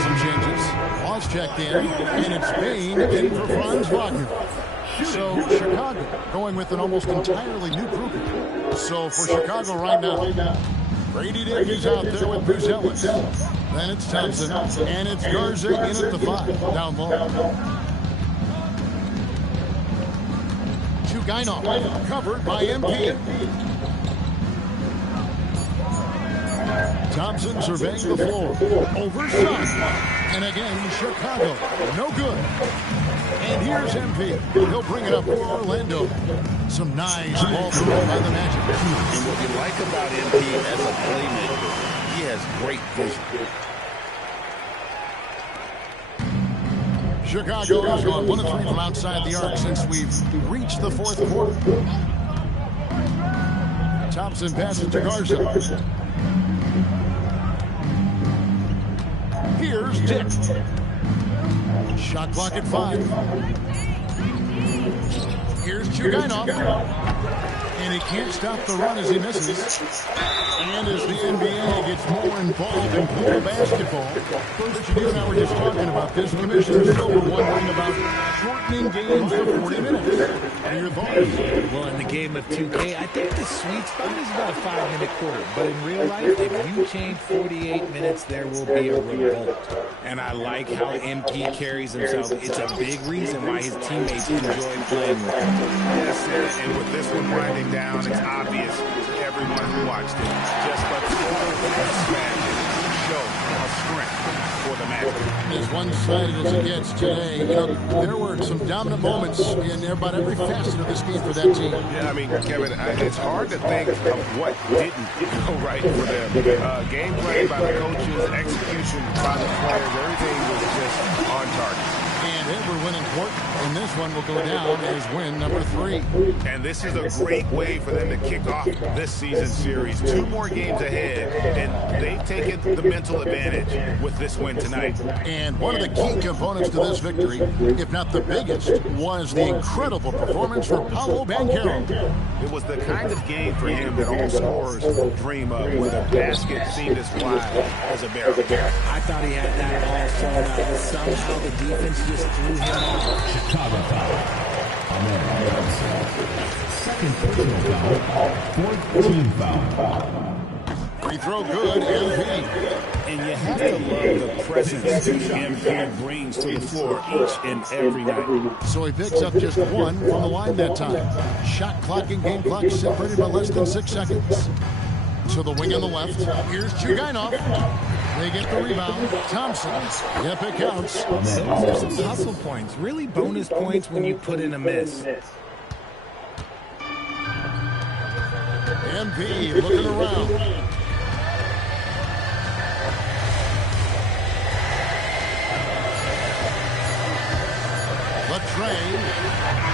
Some changes. Laws checked in, and it's Bain in for Franz Wagner. So Chicago going with an almost entirely new grouping. So for Chicago right now, Brady Dick is out there with Buzelis. Then it's Thompson, and it's Garza in at the 5, down low. Chugainov, covered by MP. Thompson surveying the floor. Overshot. And again, Chicago. No good. And here's MP. He'll bring it up for Orlando. Some nice ball throw by the Magic. And what you like about MP as a playmaker, he has great vision. Chicago has gone 1 of 3 from outside the arc since we've reached the fourth quarter. Thompson passes to Garza. Here's Dick. Shot clock at 5. Here's Chugainov. And he can't stop the run as he misses. And as the NBA gets more involved in pro basketball, Richard, you and I were just talking about this. Commissioner Silver wondering about shortening games to 40 minutes. What are your thoughts? Well, in the game of 2K, I think the sweet spot is about a 5-minute quarter. But in real life, if you change 48 minutes, there will be a revolt. And I like how MP carries himself. It's a big reason why his teammates enjoy playing with him. Yes, and with this one winding down, it's obvious to everyone who watched it. Just a total smash show of strength for the Magic. As one-sided as it gets today. You know, there were some dominant moments in about every facet of this game for that team. Yeah, I mean, Kevin, it's hard to think of what didn't go right for them. Gameplay by the coaches, execution by the players, everything was just on target. And every win important, and this one will go down as win number 3. And this is a great way for them to kick off this season series. 2 more games ahead, and they've taken the mental advantage with this win tonight. And one of the key components to this victory, if not the biggest, was the incredible performance for Paolo Banchero. It was the kind of game for him that all scorers dream of, where the basket seemed as wide as a barrel. I thought he had that all thrown out, but somehow the defense just threw him off. Chicago foul. Second personal foul. Fourth team foul. Free throw good, MP. And you have to love the presence MP brings to the floor each and every night. So he picks up just 1 from the line that time. Shot clock and game clock separated by less than 6 seconds. So the wing on the left. Here's Chugainov. They get the rebound. Thompson. Yep, it counts. Those are some hustle points. Really bonus points when you put in a miss. MP looking around. Latrey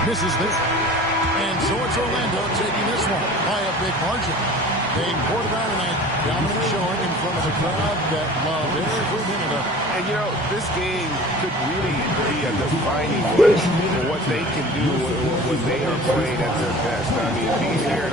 misses this. And so it's Orlando taking this one by a big margin. They poured it out tonight. Dominant showing in front of a crowd that loved every minute of it. And, you know, this game could really be a defining moment for what they can do when they are playing at their best. I mean, being here.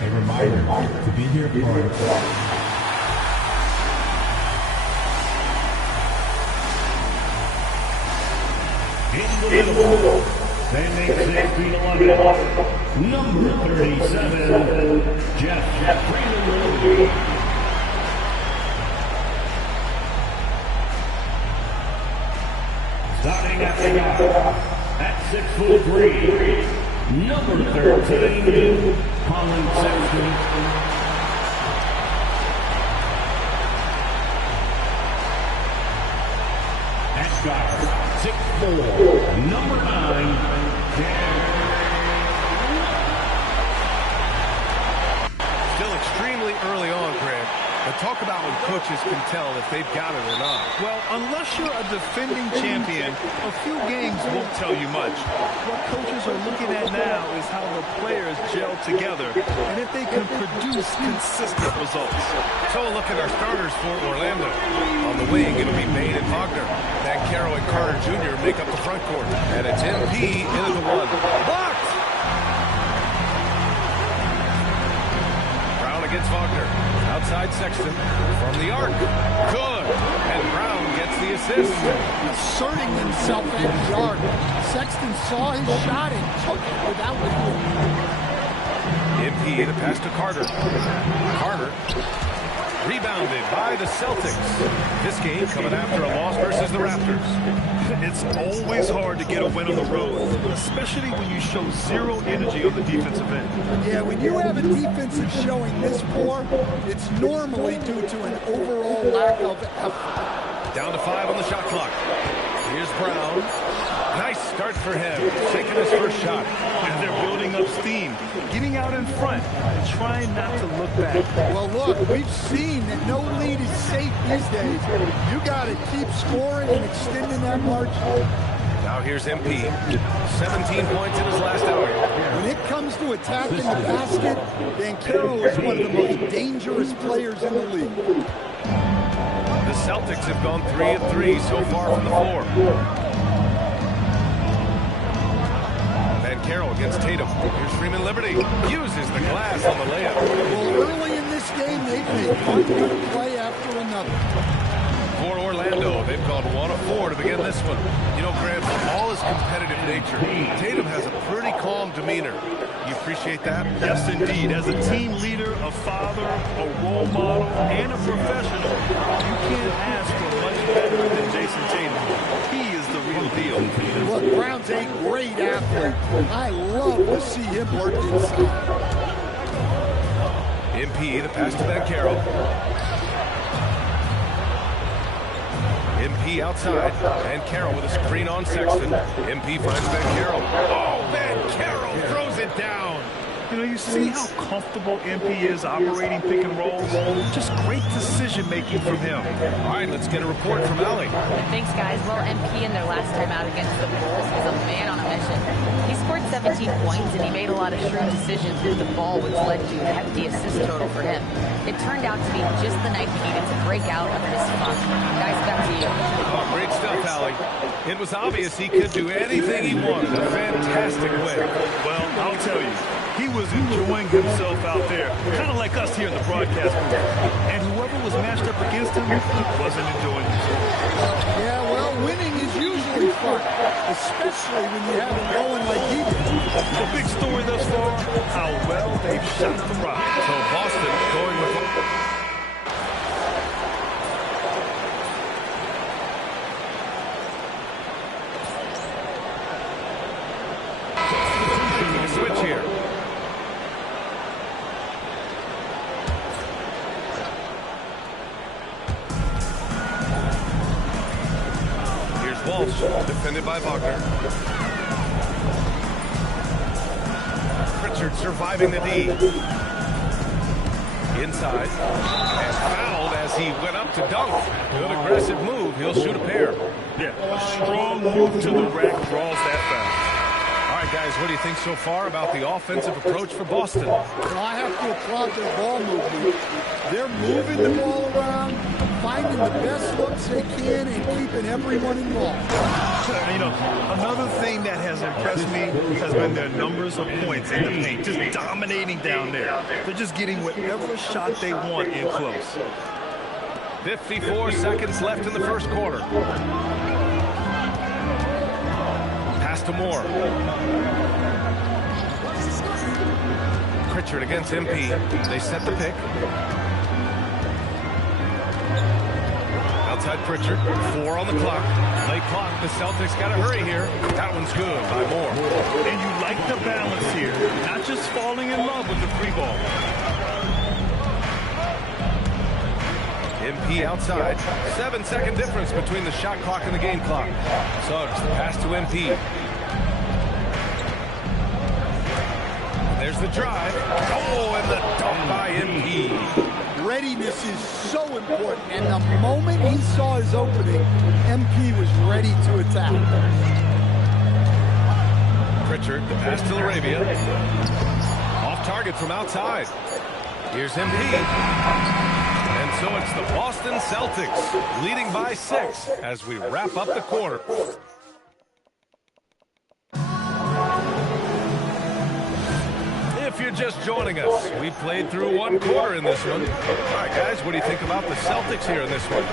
A reminder to be here for in the middle, standing 6 feet 11, number 37, Jeff Freeman. Starting at the guard, at 6'3", number 13, Colin Sexton. At guard, 6'4", number 9, Still extremely early on, Grant. But talk about when coaches can tell if they've got it or not. Well, unless you're a defending champion, a few games won't tell you much. What coaches are looking at now is how the players gel together and if they can produce consistent results. So a look at our starters for Orlando. On the wing, it'll be Bain and Wagner. Banchero and Carter Jr. make up the front court. And it's MP into the one. Blocked! Brown against Wagner. Outside Sexton from the arc. Good. And Brown gets the assist. Asserting himself at the arc. Sexton saw his shot and took it without looking. MP, the pass to Carter. Carter rebounded by the Celtics. This game coming after a loss versus the Raptors. It's always hard to get a win on the road, especially when you show zero energy on the defensive end. Yeah, when you have a defense that's showing this poor, it's normally due to an overall lack of effort. Down to 5 on the shot clock. Here's Brown. Nice start for him. Taking his first shot. And they're building up steam, getting out in front, and trying not to look back. Well, look, we've seen that no lead is safe these days. You got to keep scoring and extending that margin. Now here's MP. 17 points in his last hour. When it comes to attacking the basket, Banchero is one of the most dangerous players in the league. The Celtics have gone 3 of 3 so far from the floor. Carroll against Tatum. Here's Freeman Liberty. Uses the glass on the layup. Well, early in this game, they've made one good play after another. For Orlando, they've gone 1 of 4 to begin this one. You know, Grant, all is competitive nature. Tatum has a pretty calm demeanor. You appreciate that? Yes, indeed. As a team leader, a father, a role model, and a professional, you can't ask for much better than Jason Tatum. He is the real deal. Look, Brown's a great athlete. I love to see him work inside. MP, the pass to Banchero. MP outside, and Carroll with a screen on Sexton. MP finds Banchero. Oh, Banchero throws it down. You know, you see how comfortable MP is operating pick and rolls? Just great decision-making from him. All right, let's get a report from Allie. Thanks, guys. Well, MP in their last time out against the Bulls was a man on a mission. He scored 17 points, and he made a lot of shrewd decisions with the ball, which led to a hefty assist total for him. It turned out to be just the night he needed to break out of this funk. Guys, back to you. Oh, great stuff, Allie. It was obvious he could do anything he wanted. A fantastic win. Well, I'll tell you, he was enjoying himself out there, kind of like us here in the broadcast booth. And whoever was matched up against him wasn't enjoying himself. Yeah, well, winning is usually fun, especially when you have it going like he did. The big story thus far, how well they've shot the rock. So Boston going with switch here. Here's Walsh, defended by Wagner. Pritchard surviving the D. Inside. And fouled as he went up to dunk. Good aggressive move. He'll shoot a pair. Yeah, a strong move to the rack draws that foul. All right, guys, what do you think so far about the offensive approach for Boston? Well, I have to applaud their ball movement. They're moving the ball around, finding the best looks they can, and keeping everyone involved. You know, another thing that has impressed me has been their numbers of points in the paint, just dominating down there. They're just getting whatever shot they want in close. 54 seconds left in the first quarter. Pass to Moore. Pritchard against MP. They set the pick. Outside Pritchard. 4 on the clock. Late clock. The Celtics got to hurry here. That one's good by Moore. And you like the balance here. Not just falling in love with the free ball. MP outside. 7-second difference between the shot clock and the game clock. Suggs, the pass to MP. There's the drive. Oh, and the dunk by MP. Readiness is so important, and the moment he saw his opening, MP was ready to attack. Pritchard, the pass to Arabia. Off target from outside. Here's MP. And so it's the Boston Celtics leading by 6 as we wrap up the quarter. If you're just joining us, we played through 1 quarter in this one. All right, guys, what do you think about the Celtics here in this one?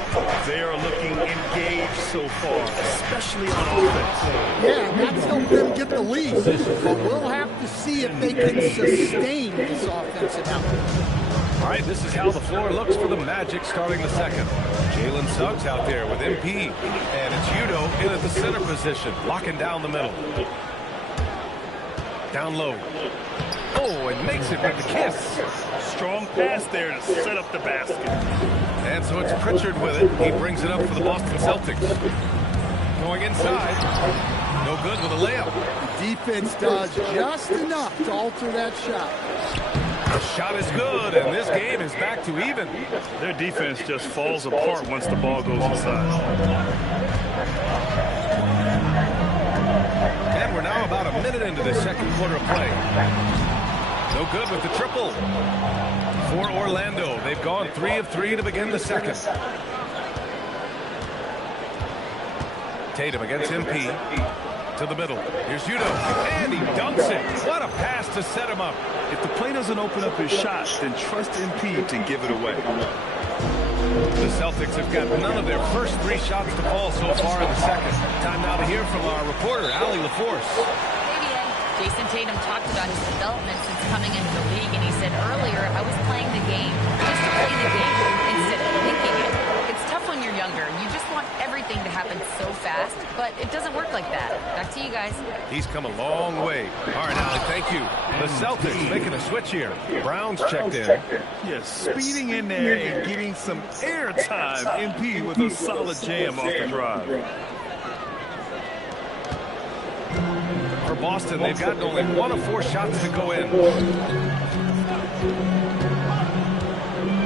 They are looking engaged much so far, especially on offense. Yeah, that's helped them get the lead. But we'll have to see if they can sustain this offensive output. All right, this is how the floor looks for the Magic starting the second. Jalen Suggs out there with MP. And it's Udo in at the center position, locking down the middle. Down low. Oh, and makes it with the kiss. Strong pass there to set up the basket. And so it's Pritchard with it. He brings it up for the Boston Celtics. Going inside. No good with a layup. The defense does just enough to alter that shot. The shot is good, and this game is back to even. Their defense just falls apart once the ball goes inside. And we're now about a minute into the second quarter of play. No good with the triple. For Orlando, they've gone 3 of 3 to begin the second. Tatum against MP. To the middle. Here's Udo. And he dunks it. What a pass to set him up. If the play doesn't open up his shot, then trust MP to give it away. The Celtics have got none of their first 3 shots to fall so far in the second. Time now to hear from our reporter, Allie LaForce. Jason Tatum talked about his development since coming into the league, and he said earlier, I was playing the game just to play the game instead of thinking it. It's tough when you're younger. You just want everything to happen so fast, but it doesn't work like that. Back to you guys. He's come a long way. All right, Allie, thank you. The Celtics making a switch here. Brown's checked in. Yes, speeding in there and getting some air time. MP with a solid jam off the drive. For Boston, they've gotten only 1 of 4 shots to go in.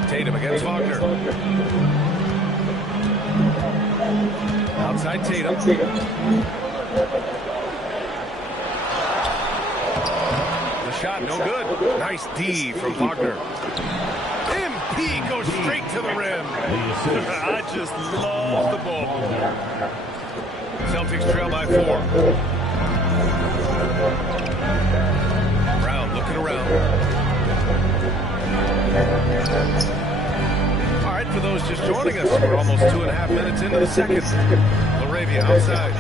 Tatum against Wagner. Outside Tatum. The shot, no good. Nice D from Wagner. MP goes straight to the rim. I just love the ball. Celtics trail by 4. Brown looking around. All right, for those just joining us, we're almost 2.5 minutes into the second. Laravia outside.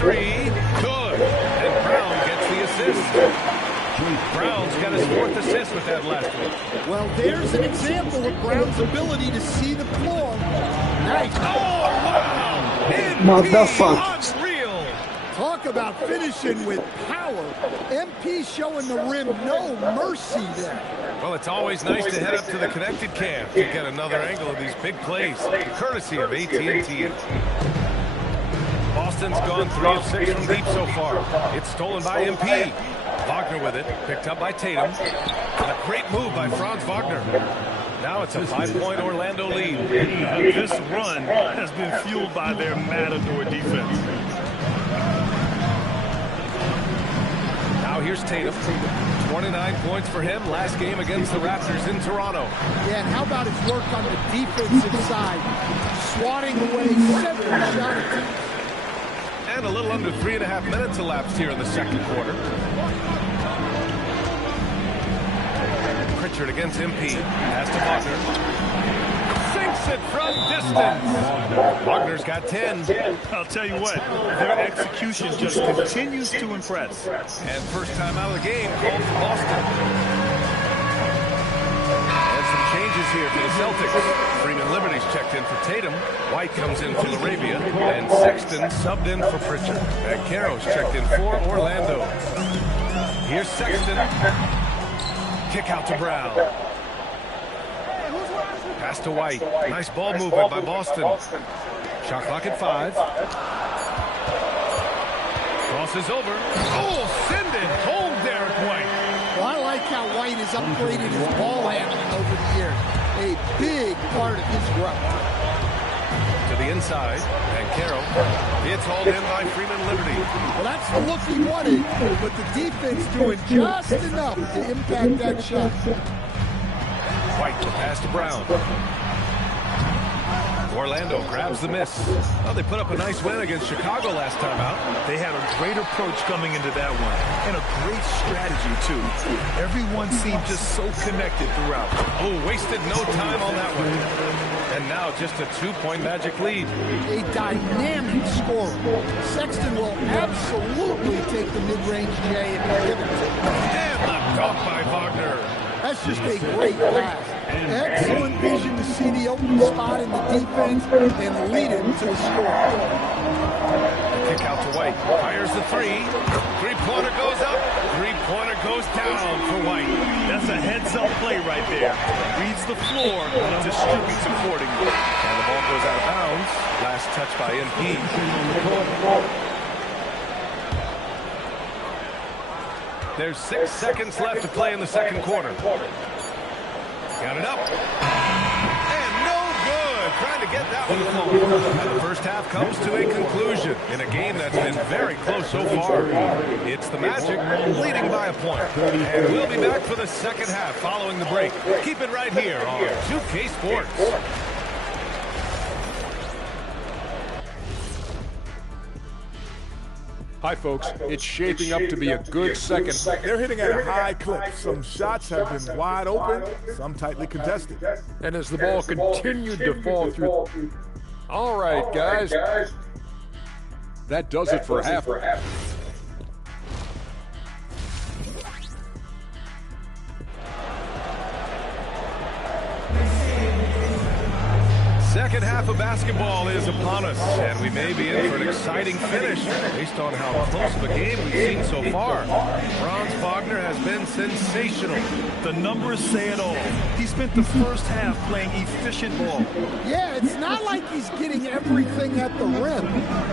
4-3. Good. And Brown gets the assist. Brown's got his 4th assist with that last one. Well, there's an example of Brown's ability to see the floor. Nice. Oh, wow. Motherfucker. Unreal. Talk about finishing with power. MP showing the rim no mercy there. Well, it's always nice to head up to the connected cam to get another angle of these big plays, courtesy of AT&T. Boston's gone 3 of 6 from deep so far. It's stolen by MP. Wagner with it, picked up by Tatum. And a great move by Franz Wagner. Now it's a 5-point Orlando lead. This run has been fueled by their matador defense. Now here's Tatum. 29 points for him last game against the Raptors in Toronto. Yeah, and how about his work on the defensive side? Swatting away 7 shots. And a little under 3.5 minutes elapsed here in the second quarter. Pritchard against MP. Pass to Wagner. Sinks it from distance. Wagner's got 10. I'll tell you what, their execution just continues to impress. And first time out of the game called for Boston. And some changes here for the Celtics. Freeman Liberty's checked in for Tatum. White comes in for Laravia. And Sexton subbed in for Pritchard. And Caro's checked in for Orlando. Here's Sexton. Kick out to Brown. Pass to White. Nice ball movement by Boston. Shot clock at 5. Crosses over. Oh, send it home, Derek White. Well, I like how White has upgraded his ball handling over the years. A big part of his growth. To the inside. And Caro. It's hauled in by Freeman Liberty. Well, that's the look he wanted, but the defense doing just enough to impact that shot. White, the pass to Brown. Orlando grabs the miss. Well, they put up a nice win against Chicago last time out. They had a great approach coming into that one, and a great strategy, too. Everyone seemed just so connected throughout. Oh, wasted no time on that one. And now just a 2-point Magic lead. A dynamic scorer. Sexton will absolutely take the mid-range J if he's given to him. And the dunk by Wagner. That's just a great pass. Excellent vision to see the open spot in the defense and lead it to the score. Kick out to White. Fires the three. Three-pointer goes up. Three-pointer goes down for White. That's a heads-up play right there. Reads the floor, distributes accordingly. And the ball goes out of bounds. Last touch by MP. There's 6 seconds left to play in the second quarter. Got it up. And no good. Trying to get that one home. The first half comes to a conclusion in a game that's been very close so far. It's the Magic leading by a point. And we'll be back for the second half following the break. Keep it right here on 2K Sports. Hi, folks. It's shaping up to be a good second. They're hitting at a high clip. Some shots have been wide open, some tightly contested. And as the ball continued to fall through. All right, guys. That does it for half. Second half of basketball is upon us, and we may be in for an exciting finish based on how close of a game we've seen so far. Franz Wagner has been sensational. The numbers say it all. He spent the first half playing efficient ball. Yeah, it's not like he's getting everything at the rim.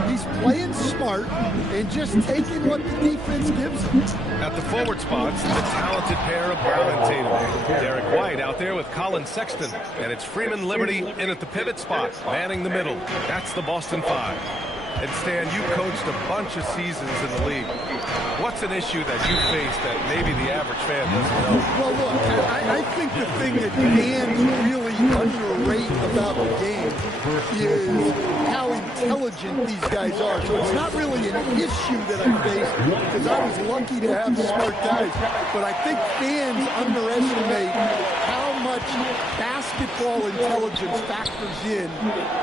He's playing smart and just taking what the defense gives him. At the forward spots, the talented pair of Brown and Tatum. Derek White out there with Colin Sexton, and it's Freeman Liberty in at the pivot spot, manning the middle. That's the Boston Five. And Stan, you coached a bunch of seasons in the league. What's an issue that you face that maybe the average fan doesn't know? Well, look, I think the thing that fans really underrate about the game is how intelligent these guys are. So it's not really an issue that I face because I was lucky to have smart guys. But I think fans underestimate how much basketball intelligence factors in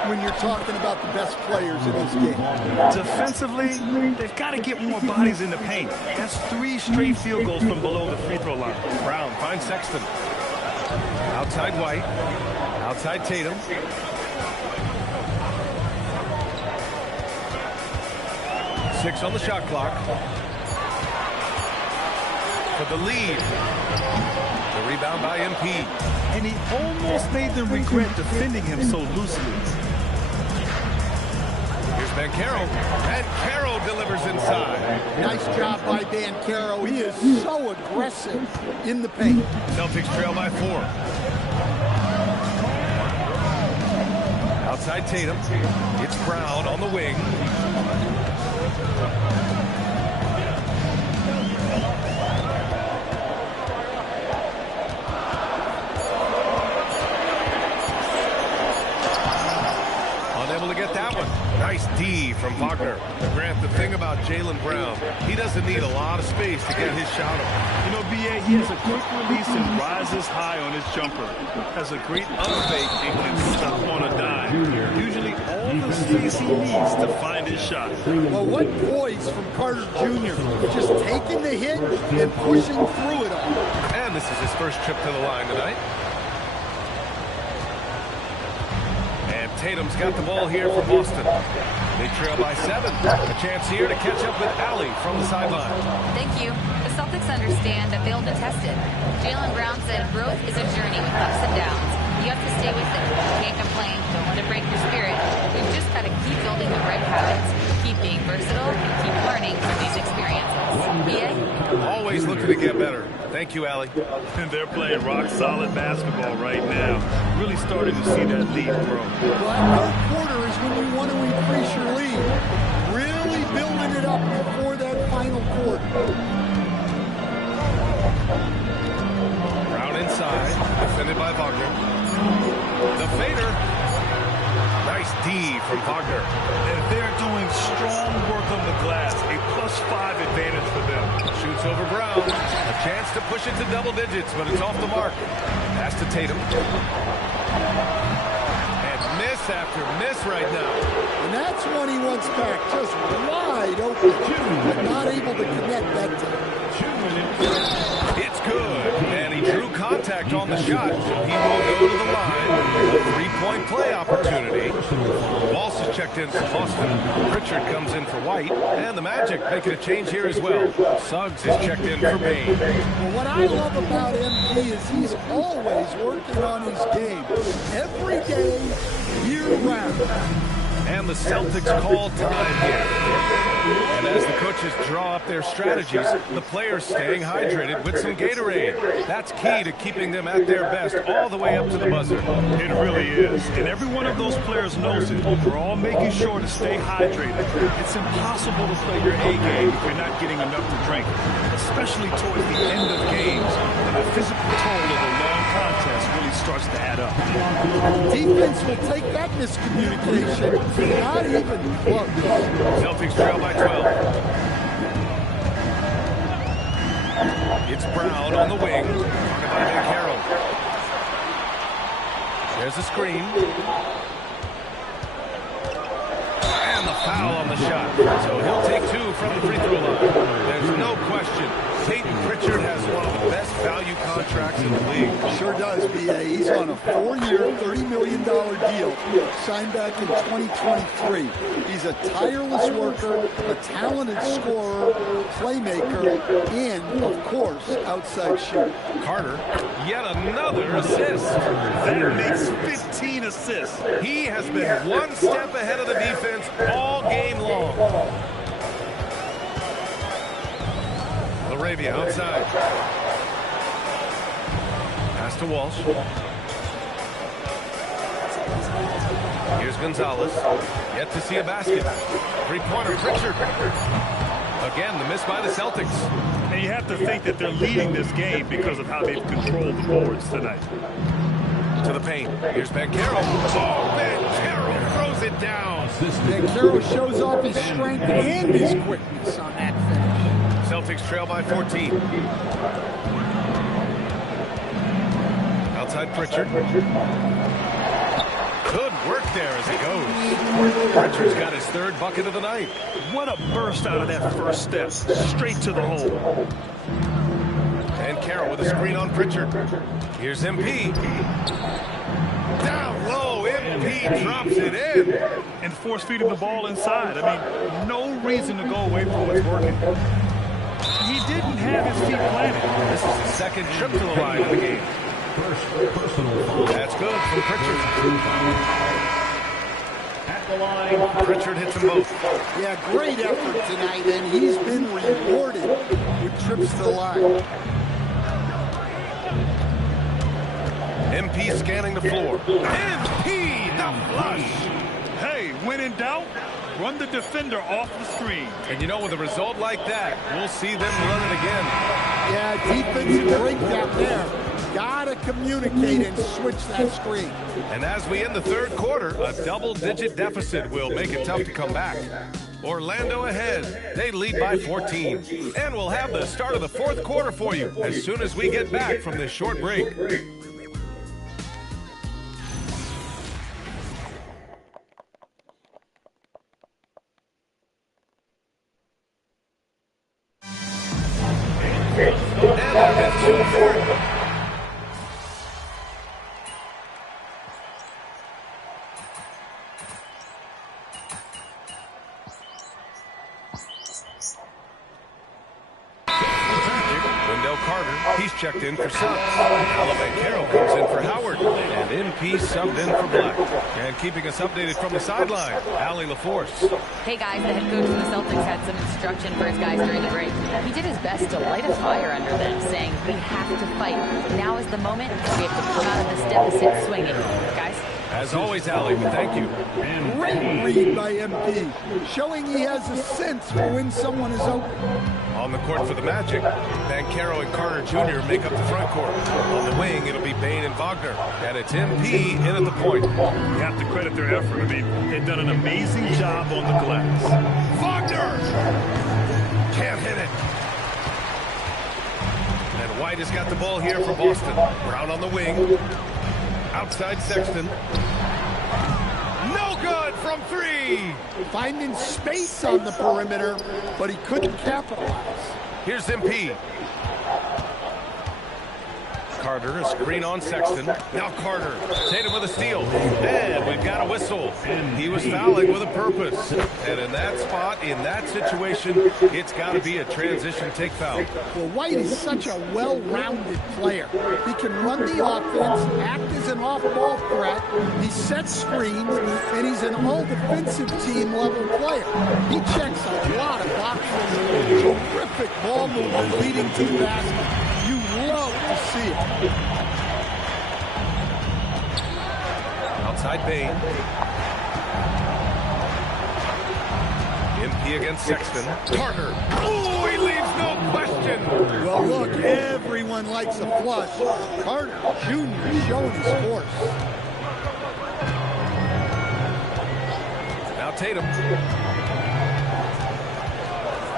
when you're talking about the best players in this game. Defensively, they've got to get more bodies in the paint. That's 3 straight field goals from below the free throw line. Brown finds Sexton. Outside White. Outside Tatum. Six on the shot clock. For the lead. The rebound by MP. And he almost made them regret defending him so loosely. Here's Banchero. Banchero delivers inside. Nice job by Banchero. He is so aggressive in the paint. Celtics trail by 4. Outside Tatum. It's Brown on the wing. Unable to get that one. Nice D from Wagner. Grant, the thing about Jaylen Brown, he doesn't need a lot of space to get his shot off. You know, B.A., he has a quick release and rises high on his jumper. Has a great up-fake and can stop on a dime. Usually all the space he needs to find his shot. Well, what poise from Carter Jr. Just taking the hit and pushing through it all. And this is his first trip to the line tonight. Tatum's got the ball here for Boston. They trail by 7. A chance here to catch up with Allie from the sideline. Thank you. The Celtics understand that they'll be tested. Jaylen Brown said growth is a journey with ups and downs. You have to stay with it. You can't complain. Don't let it break your spirit. You've just got to keep building the right habits. Keep being versatile and keep learning from these experiences. Always looking to get better. Thank you, Allie. And they're playing rock-solid basketball right now. Really starting to see that lead grow. Well, that third quarter is when you want to increase your lead. Really building it up before that final quarter. Brown inside, defended by Wagner. The fader. Nice D from Wagner. And they're doing strong work on the glass. A +5 advantage for them. Shoots over Brown. A chance to push it to double digits, but it's off the mark. Pass to Tatum. And after miss right now. And that's one he wants back, just wide open, but not able to connect that time. It's good, and he drew contact on the shot, so he will go to the line. A three-point play opportunity. Walsh is checked in for Boston. Pritchard comes in for White, and the Magic making a change here as well. Suggs is checked in for Bain. Well, what I love about MP is he's always working on his game. Every day, year-round. And the Celtics call time here. And as the coaches draw up their strategies, the players staying hydrated with some Gatorade. That's key to keeping them at their best all the way up to the buzzer. It really is. And every one of those players knows it. We're all making sure to stay hydrated. It's impossible to play your A game if you're not getting enough to drink, especially towards the end of games when the physical toll of a long contest really starts to add up. Defense will take that miscommunication. Not even close. Celtics trail by 12. It's Brown on the wing. Guarded by Carroll. There's a screen. And the foul on the shot. So he'll take two from the free throw line. There's no question. Peyton Pritchard has one of the best value contracts in the league. Sure does, B.A. He's on a 4-year, $30 million deal, signed back in 2023. He's a tireless worker, a talented scorer, playmaker, and, of course, outside shooter. Carter, yet another assist. That makes 15 assists. He has been one step ahead of the defense all game long. Arabia outside. Pass to Walsh. Here's Gonzalez. Yet to see a basket. Three-pointer, Pritchard. Again, the miss by the Celtics. And you have to think that they're leading this game because of how they've controlled the boards tonight. To the paint. Here's Banchero. Oh, Banchero throws it down. Banchero shows off his strength and his quickness on that finish. Celtics trail by 14. Outside Pritchard. Good work there as he goes. Pritchard's got his third bucket of the night. What a burst out of that first step. Straight to the hole. And Carroll with a screen on Pritchard. Here's MP. Down low, MP drops it in. And force feeding the ball inside. I mean, no reason to go away from what's working. He didn't have his feet planted. This is the second trip to the line of the game. That's good from Pritchard. At the line, Pritchard hits them both. Yeah, great effort tonight, and he's been rewarded with trips to the line. MP scanning the floor. MP, the flush. Hey, when in doubt, run the defender off the screen. And you know, with a result like that, we'll see them run it again. Yeah, defensive breakdown there. Gotta communicate and switch that screen. And as we end the third quarter, a double-digit deficit will make it tough to come back. Orlando ahead. They lead by 14. And we'll have the start of the fourth quarter for you as soon as we get back from this short break. He's checked in for Suggs. Carroll comes in for Howard. And MP subbed in for Black. And keeping us updated from the sideline, Allie LaForce. Hey guys, the head coach of the Celtics had some instruction for his guys during the break. He did his best to light a fire under them, saying, we have to fight. Now is the moment. We have to come out of this deficit swinging. Guys? As always, Allie, thank you. Great read by MP, showing he has a sense for when someone is open. On the court for the Magic, Banchero and Carter Jr. make up the front court. On the wing, it'll be Bain and Wagner. And it's MP in at the point. You have to credit their effort. I mean, they've done an amazing job on the glass. Wagner! Can't hit it. And White has got the ball here for Boston. Brown on the wing. Outside Sexton. No good from 3. Finding space on the perimeter, but he couldn't capitalize. Here's MP. Carter, a screen on Sexton. Now Carter, Tatum with a steal. And we've got a whistle. He was fouling with a purpose. And in that spot, in that situation, it's got to be a transition take foul. Well, White is such a well-rounded player. He can run the offense, act as an off-ball threat, he sets screens, and he's an all-defensive team-level player. He checks a lot of boxes. Terrific ball movement leading to the basket. You love to see it. Outside Bain. MP against Sexton. Carter. Oh, he leaves no question. Well, look, everyone likes a flush. Carter Jr. showing his force. Now Tatum.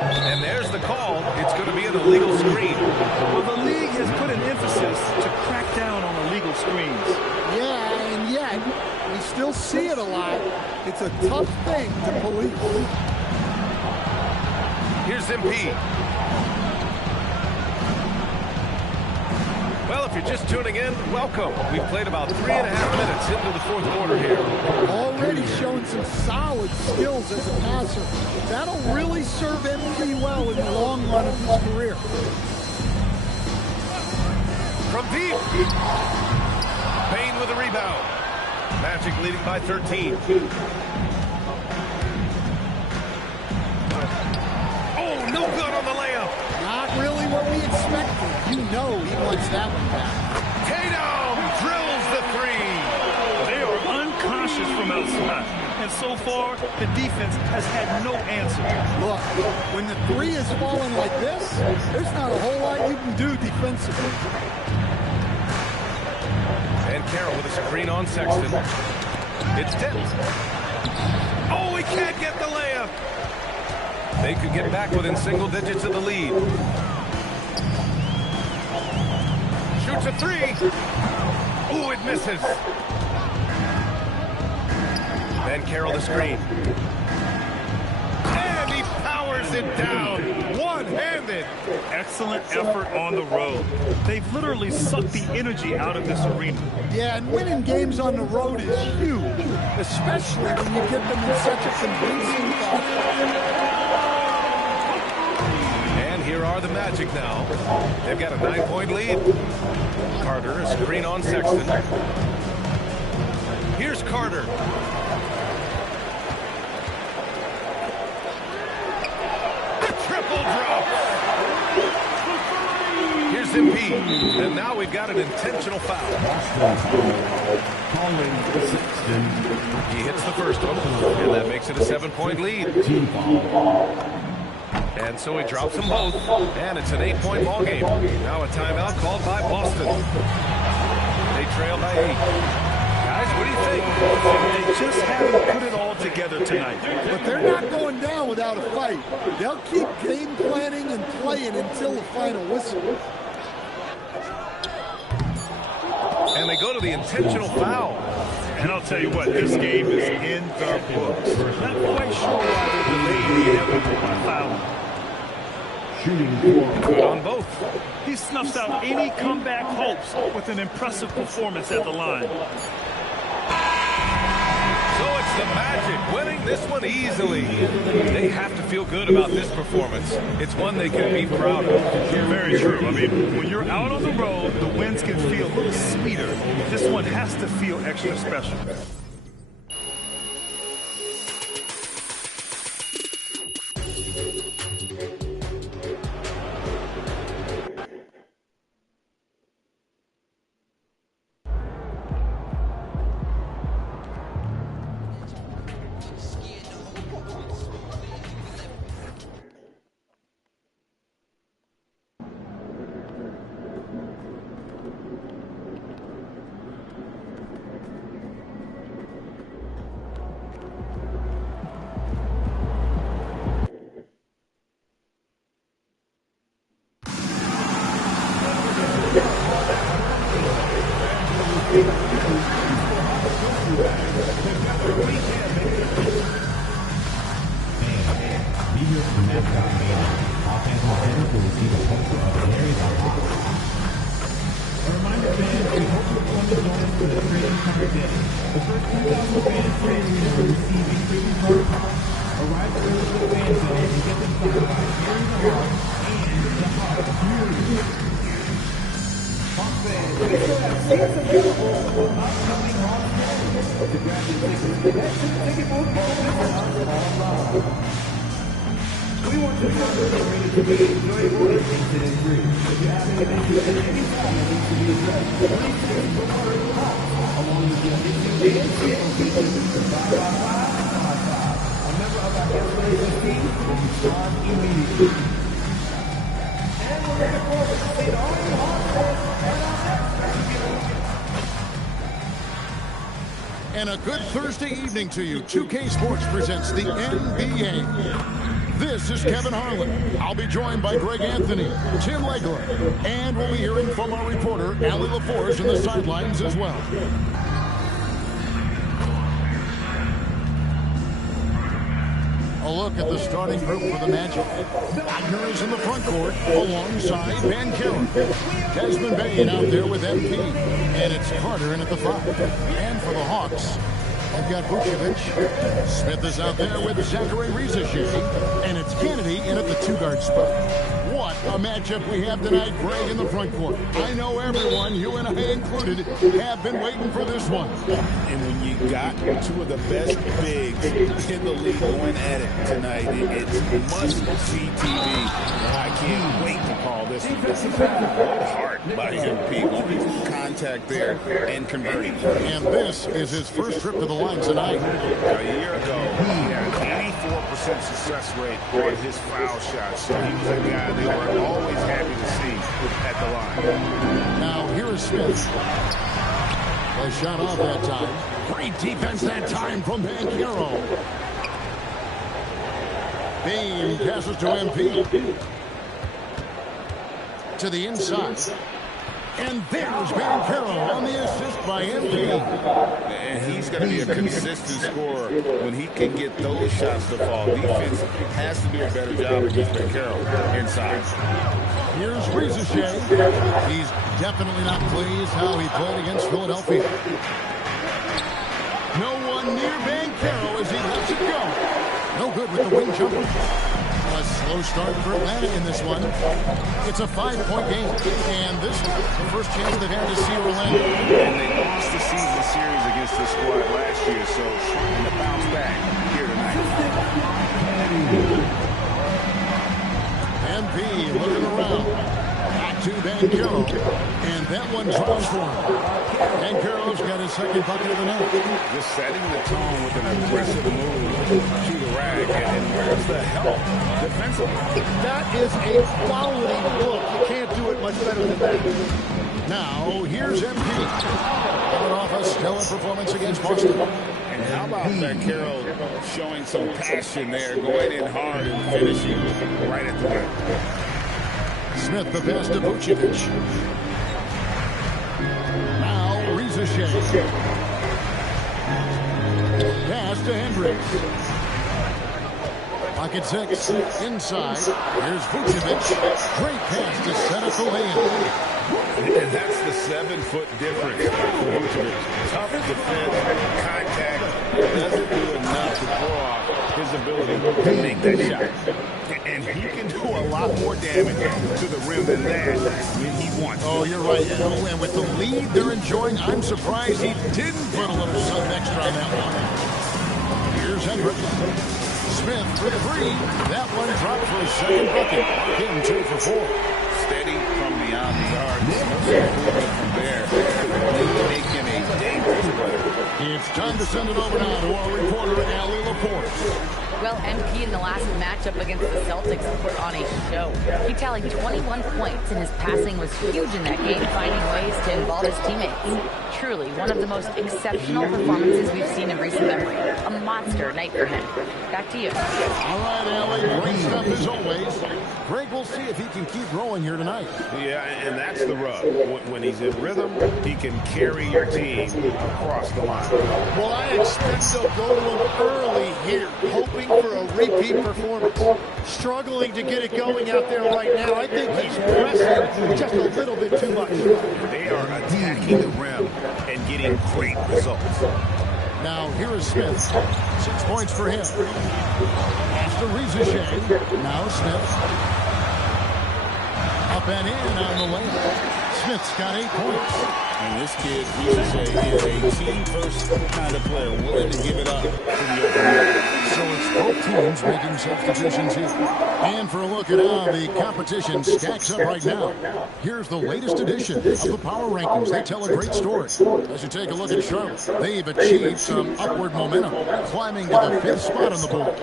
And there's the call. It's going to be an illegal screen. Well, the league has put an emphasis to crack down on illegal screens. Yeah, and yet, we still see it a lot. It's a tough thing to police. Here's MP. Well, if you're just tuning in, welcome. We've played about 3.5 minutes into the fourth quarter here. Already showing some solid skills as a passer. That'll really serve MP well in the long run of his career. From deep. Bain with a rebound. Magic leading by 13. Oh, no good on the layup. Not really what we expected. You know he wants that one back. Tatum drills the 3. They are unconscious from outside. And so far, the defense has had no answer. Look, when the 3 is falling like this, there's not a whole lot you can do defensively. And Carroll with a screen on Sexton. It's tipped. Oh, he can't get the layup. They could get back within single digits of the lead. Shoots a 3. Ooh, it misses. Then Carroll the screen. And he powers it down. One-handed. Excellent effort on the road. They've literally sucked the energy out of this arena. Yeah, and winning games on the road is huge, especially when you get them in such a convincing fashion. And here are the Magic now. They've got a 9-point lead. Carter, a screen on Sexton. Here's Carter. Triple drop. Here's MP. And now we've got an intentional foul. He hits the first one, and that makes it a 7-point lead. And so he drops them both, and it's an 8-point ball game. Now a timeout called by Boston. They trail by 8. Guys, what do you think? They just haven't put it all together tonight. But they're not going down without a fight. They'll keep game planning and playing until the final whistle. And they go to the intentional foul. And I'll tell you what, this game is in the books. Not quite sure why they delayed the inevitable foul. Good on both. He snuffs out any comeback hopes with an impressive performance at the line. So it's the Magic winning this one easily. They have to feel good about this performance. It's one they can be proud of. Very true. I mean, when you're out on the road, the wins can feel a little sweeter. This one has to feel extra special. behavior and mascot manner. Offensive players will receive a poster of Larry's Hawk. A reminder, fans, we hope you'll come to join us for the trading card day. The first 2,000 fans trade arena will receive a trading card box. Arrive early to the fan zone and get them signed by Larry the Hawk and the Hawk Junior. Hawk fans, we still have seats available for upcoming Hawk games. To grab your tickets, head to the ticket booth or visit us online. We want to know that you're ready to be enjoyable and incident free. If you have any issues at any time that needs to be addressed, please text the word HAWK along with your issue and location to 55555. A member of our guest relations team will respond immediately. And we're looking forward to seeing all you Hawk fans at our next. And a good Thursday evening to you. 2K Sports presents the NBA. This is Kevin Harlan. I'll be joined by Greg Anthony, Tim Legler, and we'll be hearing from our reporter, Allie LaForge, in the sidelines as well. A look at the starting group for the Magic. Wagner is in the front court alongside Van Carroll. Desmond Bain out there with MP. And it's Carter in at the 5. And for the Hawks, I've got Vucevic. Smith is out there with Zachary Rizashvili. And it's Kennedy in at the 2-guard spot. What a matchup we have tonight, Greg, in the front court. I know everyone, you and I included, have been waiting for this one. And when you got two of the best bigs in the league going at it tonight, it's must-see TV. I can't wait to call this one. Good heart by MP, going contact there and converting. And this is his first trip to the line tonight. A year ago, he had 84% success rate on his foul shots. So he was a guy they were always happy to see at the line. Now here is Smith. A shot off that time. Great defense that time from Banchero. Bain passes to MP. To the inside. And there's Banchero on the assist by MP. And he's going to be a consistent scorer when he can get those shots to fall. Defense has to do a better job against Banchero inside. Here's Rizashvili. He's definitely not pleased how he played against Philadelphia. No one near Banchero as he lets it go. No good with the wing jumper. A slow start for Atlanta in this one. It's a 5-point game. And this is the first chance they've had to see Orlando. And they lost the season series against this squad last year, so trying to bounce back here tonight. MP looking around. Back to Banchero. And that one drops for him. Banchero's got his second bucket of the night. Just setting the tone with an aggressive move to the rack. And where's the help defensively? That is a quality look. You can't do it much better than that. Now, here's MP. Coming off a stellar performance against Boston. And how about Banchero showing some passion there, going in hard and finishing right at the rim. Smith the pass to Vucevic. Now Rizashvili. Pass to Hendricks. Pocket 6. Inside. Here's Vucevic. Great pass to set up the lane. And that's the 7-foot difference for Vucevic. Tough defense, contact, doesn't do enough to throw off his ability to make that shot. And he can do a lot more damage to the rim than that when he wants to. Oh, you're right. And with the lead they're enjoying, I'm surprised he didn't put a little something extra on that one. Here's Hendricks. Smith for 3. That one dropped for a second bucket. Getting 2 for 4. Steady from beyond the arc. Improvement from there. Really make him a dangerous player. It's time to send it over now to our reporter, Allie LaForge. Well, MP in the last matchup against the Celtics put on a show. He tallied 21 points, and his passing was huge in that game, finding ways to involve his teammates. Truly, one of the most exceptional performances we've seen in recent memory. A monster night for him. Back to you. All right, Allie. Great stuff as always. Greg, we'll see if he can keep growing here tonight. Yeah, and that's the rub. When he's in rhythm, he can carry your team across the line. Well, I expect they'll go to him early here, hoping for a repeat performance. Struggling to get it going out there right now. I think he's pressing just a little bit too much. They are attacking the rim and getting great results. Now, here is Smith. 6 points for him. Pass to Rizichet. Now Smith. Up and in on the layup. Smith's got 8 points. And this kid, Rizichet, is a team-first kind of player, willing to give it up to the open man. So it's both teams making substitutions here. And for a look at how the competition stacks up right now, here's the latest edition of the Power Rankings. They tell a great story. As you take a look at Charlotte, they've achieved some upward momentum, climbing to the 5th spot on the board.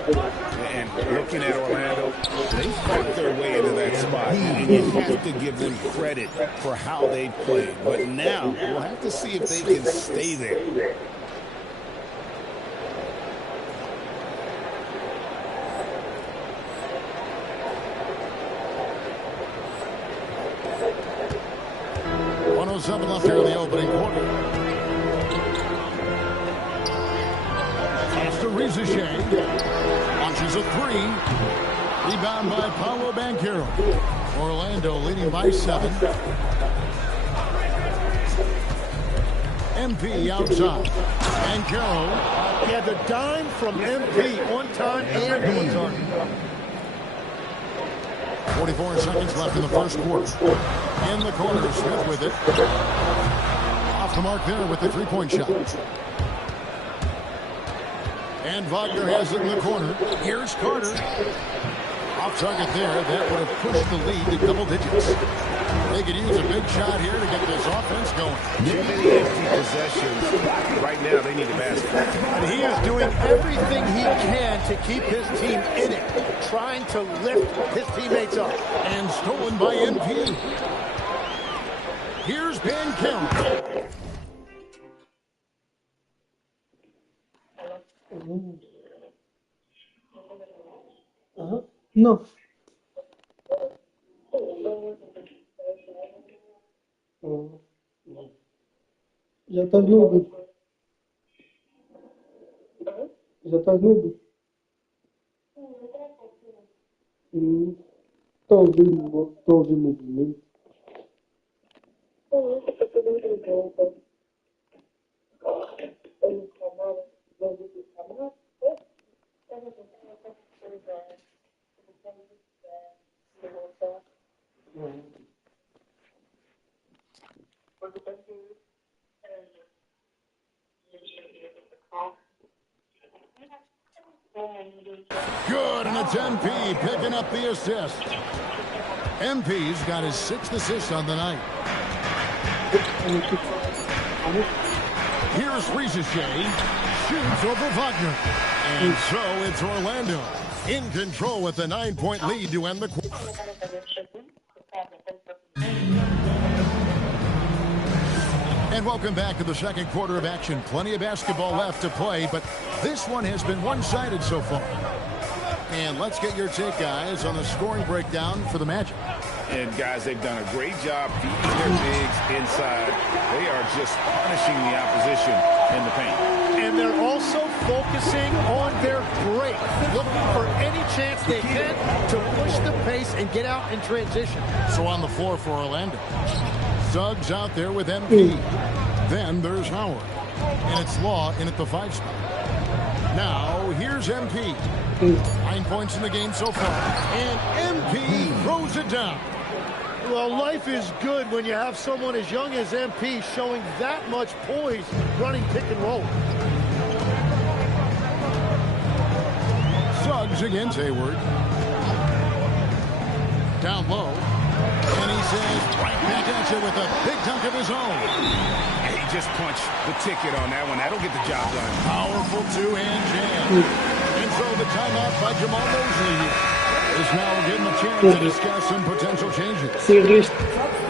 And looking at Orlando, they fought their way into that spot. And you have to give them credit for how they played. But now, we'll have to see if they can stay there. .107 left here in the opening quarter. Pass to Rizichet. Launches a 3. Rebound by Paolo Banchero. Orlando leading by 7. MP outside. Banchero. Yeah, the dime from MP on time and on target. 44 seconds left in the first quarter. In the corner, Smith with it. Off the mark there with the three-point shot. And Wagner has it in the corner. Here's Carter. Off target there. That would have pushed the lead to double digits. They could use a big shot here to get this offense going. Too many empty possessions. Right now, they need a basket. And he is doing everything he can to keep his team in it, trying to lift his teammates up. And stolen by MP. Here's Banchero. No. Já estás nudo. Já estás nudo. Estou ouvindo movimento. Good, and it's MP picking up the assist. MP's got his 6th assist on the night. Here's Rizichet. Shoots over Wagner. And so it's Orlando in control with a 9-point lead to end the quarter. And welcome back to the second quarter of action. Plenty of basketball left to play, but this one has been one-sided so far. And let's get your take, guys, on the scoring breakdown for the Magic. And, guys, they've done a great job feeding their bigs inside. They are just punishing the opposition in the paint. And they're also focusing on their break, looking for any chance they can to push the pace and get out in transition. So on the floor for Orlando. Suggs out there with MP. Then there's Howard. And it's Law in at the 5 spot. Now, here's MP. 9 points in the game so far. And MP throws it down. Well, life is good when you have someone as young as MP showing that much poise running pick and roll. Suggs against Hayward. Down low. And he says right back at you with a big dunk of his own. And he just punched the ticket on that one. That'll get the job done. Powerful two-hand jam. And so the timeout by Jamal Mosley is now given a chance to discuss some potential changes.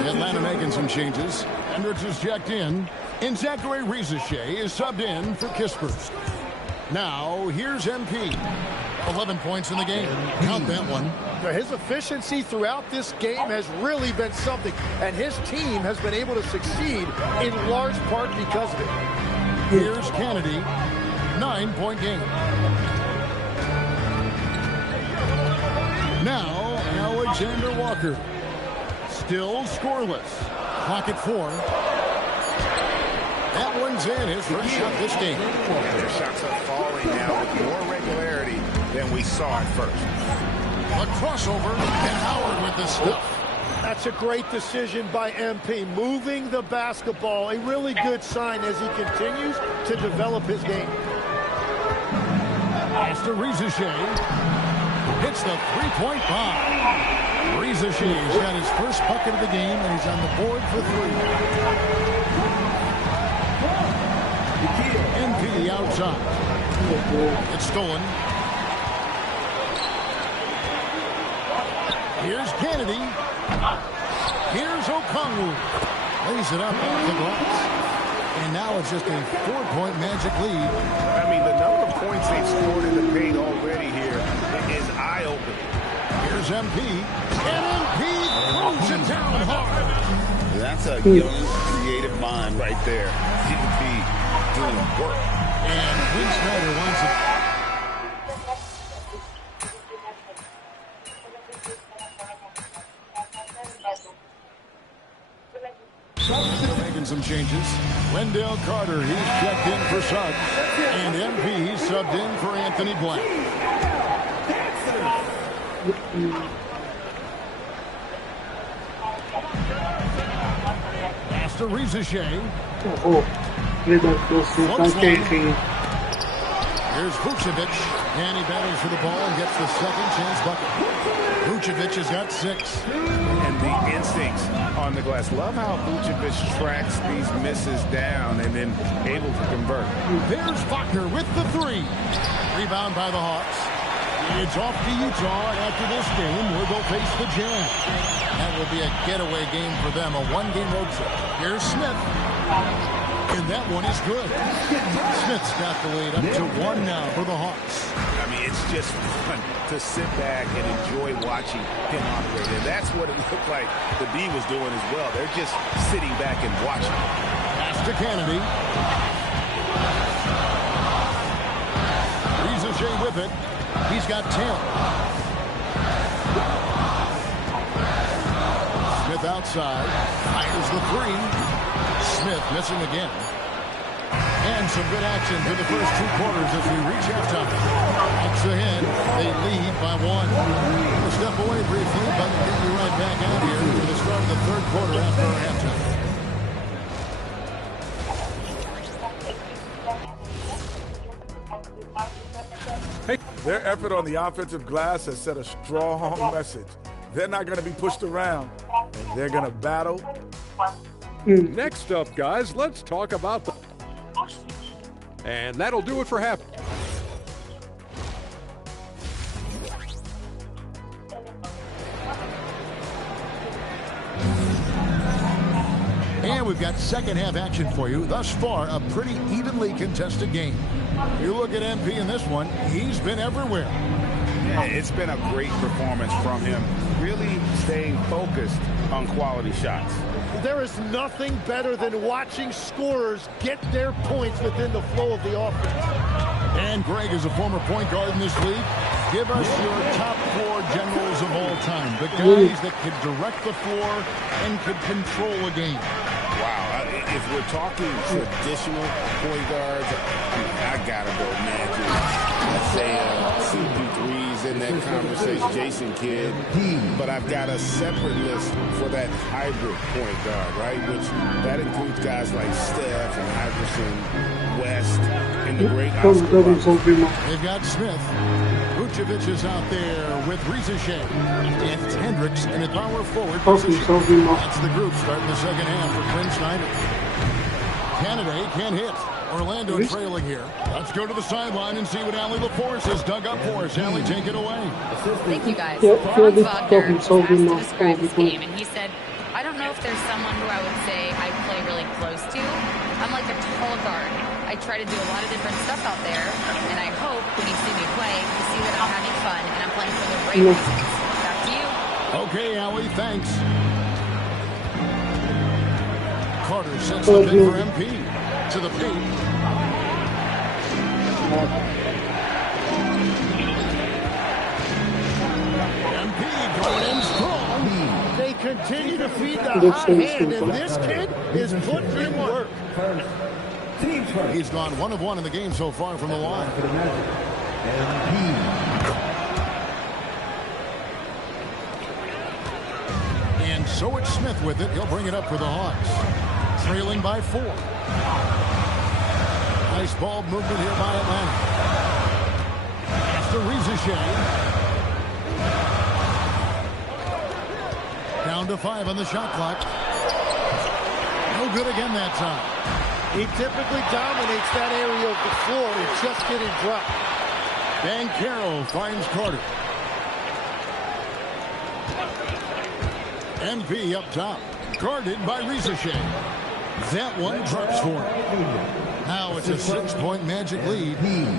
Atlanta making some changes. Hendricks is checked in. And Zachary Rizichet is subbed in for Kispers. Now, here's MP. 11 points in the game. Count that one. His efficiency throughout this game has really been something, and his team has been able to succeed in large part because of it. Here's Kennedy. 9-point game. Now, Alexander Walker. Still scoreless. Clock at 4. That one's in. His first shot this game. Their shots are falling now with more regularity than we saw at first. A crossover, and Howard with the stuff. That's a great decision by MP. Moving the basketball, a really good sign as he continues to develop his game. After Rizashea hits the three-point bomb. Rizashea's got his first bucket of the game, and he's on the board for 3. MP outside. It's stolen. Here's Kennedy. Here's Okongwu. Lays it up off the glass. And now it's just a 4-point Magic lead. I mean, the number of points they've scored in the paint already here is eye-opening. Here's MP. And MP throws it down hard. That's a young, creative mind right there. He could be doing work. And Quinn Snyder wants it. Making some changes. Wendell Carter, he's checked in for Suggs. And MP, he's subbed in for Anthony Black. Pass to Rizashea. Here's Vucevic, and he battles for the ball and gets the second chance bucket. Vucevic has got 6. And the instincts on the glass. Love how Vucevic tracks these misses down and then able to convert. There's Wagner with the 3. Rebound by the Hawks. It's off to Utah after this game where they'll face the Jazz. That will be a getaway game for them, a 1-game road trip. Here's Smith. And that one is good. Smith's got the lead up to 1 now for the Hawks. I mean, it's just fun to sit back and enjoy watching him operate. And that's what it looked like the D was doing as well. They're just sitting back and watching. Pass to Kennedy. Rizashea with it. He's got 10. Smith outside. Fires the 3. Smith missing again. And some good action through the first 2 quarters as we reach halftime. Hawks ahead. They lead by 1. We'll step away briefly, but we'll get you right back out here for the start of the 3rd quarter after our halftime. Hey, their effort on the offensive glass has set a strong message. They're not going to be pushed around, and they're going to battle. Next up, guys, let's talk about the... And that'll do it for half. And we've got second half action for you. Thus far, a pretty evenly contested game. You look at MP in this one, he's been everywhere. Yeah, it's been a great performance from him. Really staying focused on quality shots. There is nothing better than watching scorers get their points within the flow of the offense. And Greg is a former point guard in this league. Give us your top 4 generals of all time. The guys that could direct the floor and could control a game. Wow. If we're talking traditional point guards, I gotta go Magic. I'd say CP3's in that conversation, Jason Kidd. But I've got a separate list for that hybrid point guard, right? Which that includes guys like Steph and Iverson, West, and the great Oscar. They've got Smith. Vucevic is out there with Rizashea. And it's Hendricks in a power forward position. That's the group starting the second half for Quinn Snyder. Canada can't hit. Orlando trailing here. Let's go to the sideline and see what Allie LaForce has dug up for us. Allie, take it away. Thank you, guys. Franz Wagner was asked to describe this game, and he said, I don't know if there's someone who I would say I play really close to. I'm like a tall guard. I try to do a lot of different stuff out there, and I hope when you see me play, you see that I'm having fun, and I'm playing for the right reasons. Back to you. Okay, Allie, thanks. Carter sets the pick for MP. To the paint. MP going in strong. They continue to feed the hot hand, and this kid is putting in work. He's gone 1 of 1 in the game so far from the line. And so it's Smith with it. He'll bring it up for the Hawks. Trailing by 4. Nice ball movement here by Atlanta. After Rizichet. Down to 5 on the shot clock. No good again that time. He typically dominates that area of the floor. It's just getting dropped. Banchero finds Carter. MP up top. Guarded by Rizichet. That one drops for him. Now it's a 6-point Magic lead.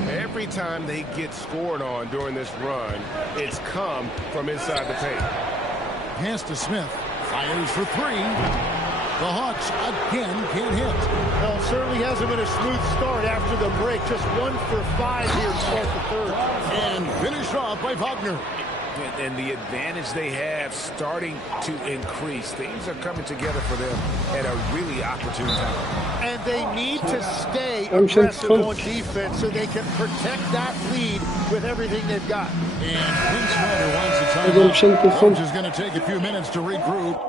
Every time they get scored on during this run, it's come from inside the paint. Pass to Smith. Fires for 3. The Hawks again can't hit. Well, it certainly hasn't been a smooth start after the break. Just 1 for 5 here to start the third. And finished off by Wagner. And the advantage they have starting to increase. Things are coming together for them at a really opportune time. And they need to stay aggressive on defense so they can protect that lead with everything they've got. And Quinn Snyder wants to time out. Coach is going to take a few minutes to regroup.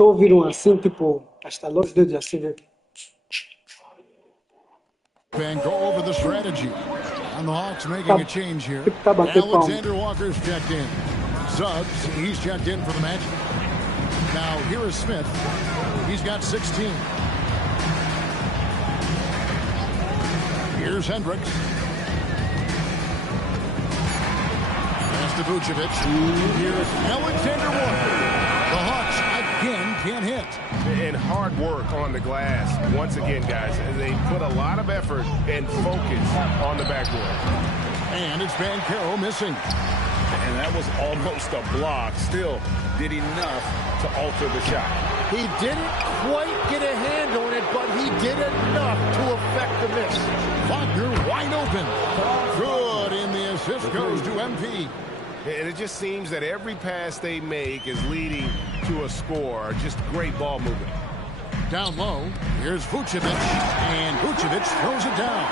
Ouviram assim, tipo, hasta los dedos assim, né? And go over the strategy. And the Hawks making a change here. Alexander Walker's checked in. Suggs, he's checked in for the Magic. Now here is Smith. He's got 16. Here's Hendricks. Pass to Vucevic. Here's Alexander Walker. The Hawks again can't hit. And hard work on the glass. Once again, guys, they put a lot of effort and focus on the backboard. And it's Banchero missing. And that was almost a block. Still did enough to alter the shot. He didn't quite get a hand on it, but he did enough to affect the miss. Wagner wide open. Good, and the assist goes to MP. And it just seems that every pass they make is leading to a score. Just great ball movement. Down low, here's Vucevic, and Vucevic throws it down.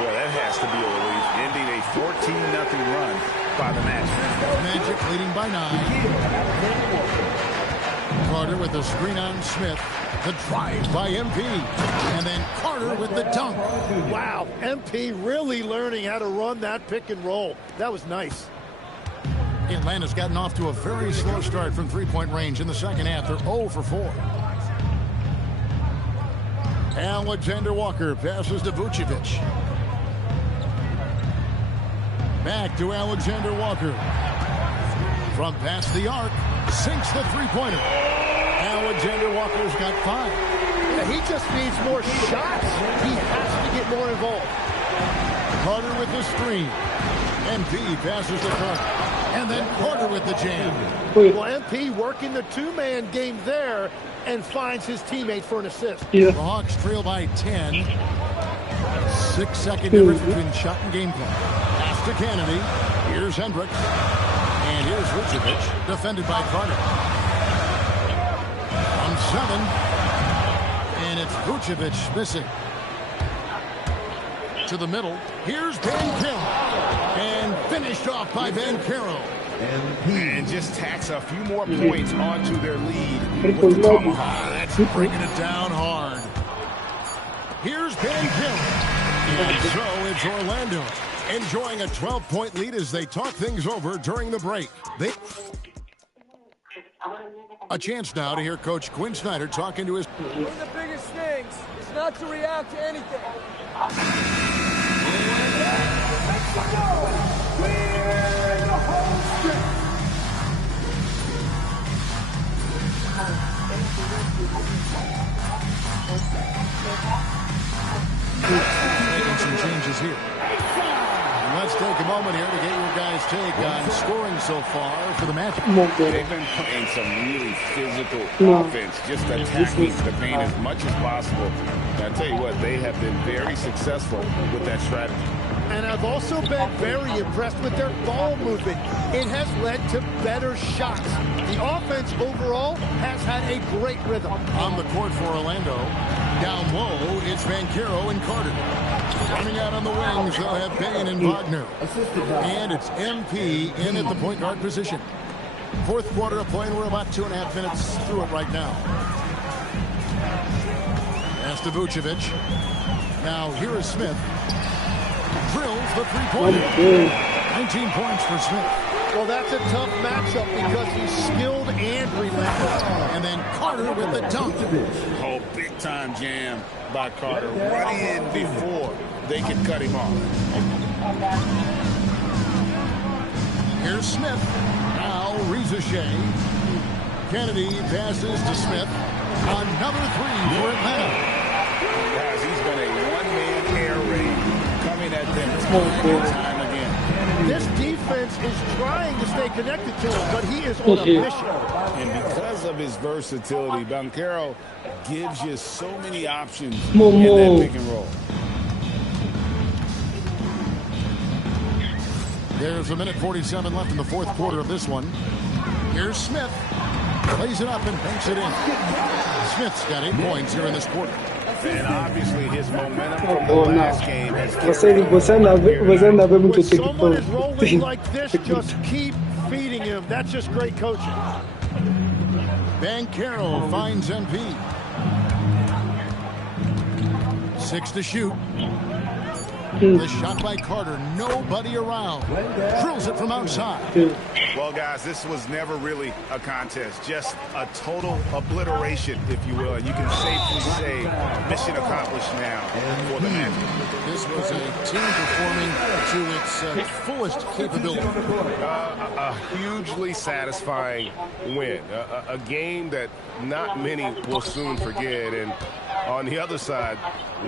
Boy, that has to be a relief, ending a 14-0 run by the Magic. Magic leading by 9. Carter with the screen on Smith. The drive by MP. And then Carter with the dunk. Wow, MP really learning how to run that pick and roll. That was nice. Atlanta's gotten off to a very slow start from three-point range in the second half. They're 0 for 4. Alexander Walker passes to Vucevic. Back to Alexander Walker. From past the arc, sinks the three-pointer. Alexander Walker's got 5. Yeah, he just needs more shots. He has to get more involved. Carter with the screen. MP passes to Carter. And then Carter with the jam. Well, MP working the two-man game there and finds his teammate for an assist. Yeah. The Hawks trail by 10. 6-second difference between shot and game clock. Pass to Kennedy. Here's Hendricks. And here's Vucevic, defended by Carter. From 7. And it's Vucevic missing. To the middle. Here's Banchero. And finished off by Banchero. And just tacks a few more points onto their lead with the tomahawk. That's bringing it down hard. Here's Banchero. And so it's Orlando enjoying a 12-point lead as they talk things over during the break. A chance now to hear Coach Quinn Snyder talking to his... One of the biggest things is not to react to anything. Making some changes here. And let's take a moment here to get your guys' take on scoring so far for the Magic. They've been playing some really physical offense, just attacking the paint as much as possible. And I tell you what, they have been very successful with that strategy. and I've also been very impressed with their ball movement. It has led to better shots. The offense overall has had a great rhythm. On the court for Orlando, down low, it's Banchero and Carter. Running out on the wings, they'll have Bain and Wagner. And it's MP in at the point guard position. Fourth quarter of play, and we're about 2.5 minutes through it right now. That's to Vucevic. Now here is Smith. Drills the three-pointer. 19 points for Smith. Well, that's a tough matchup because he's skilled and relentless. And then Carter with the dunk. Oh, big-time jam by Carter. Right in before they can cut him off. Here's Smith. Now Rizashay. Kennedy passes to Smith. Another three for Atlanta. Guys, he's been a one-man air raid coming at them time and time again. This defense is trying to stay connected to him, but he is on a mission. And because of his versatility, Banchero gives you so many options in that pick and roll. There's a minute 47 left in the fourth quarter of this one. Here's Smith. Plays it up and banks it in. Smith's got 8 points here in this quarter. And obviously his momentum from the last game has When someone is rolling like this, just keep feeding him. That's just great coaching. Banchero finds MP. 6 to shoot. The shot by Carter, nobody around. Drills it from outside. Well, guys, this was never really a contest, just a total obliteration, if you will. And you can safely say mission accomplished now for the match. This was a team performing to its fullest capability. A hugely satisfying win. A game that not many will soon forget. And on the other side,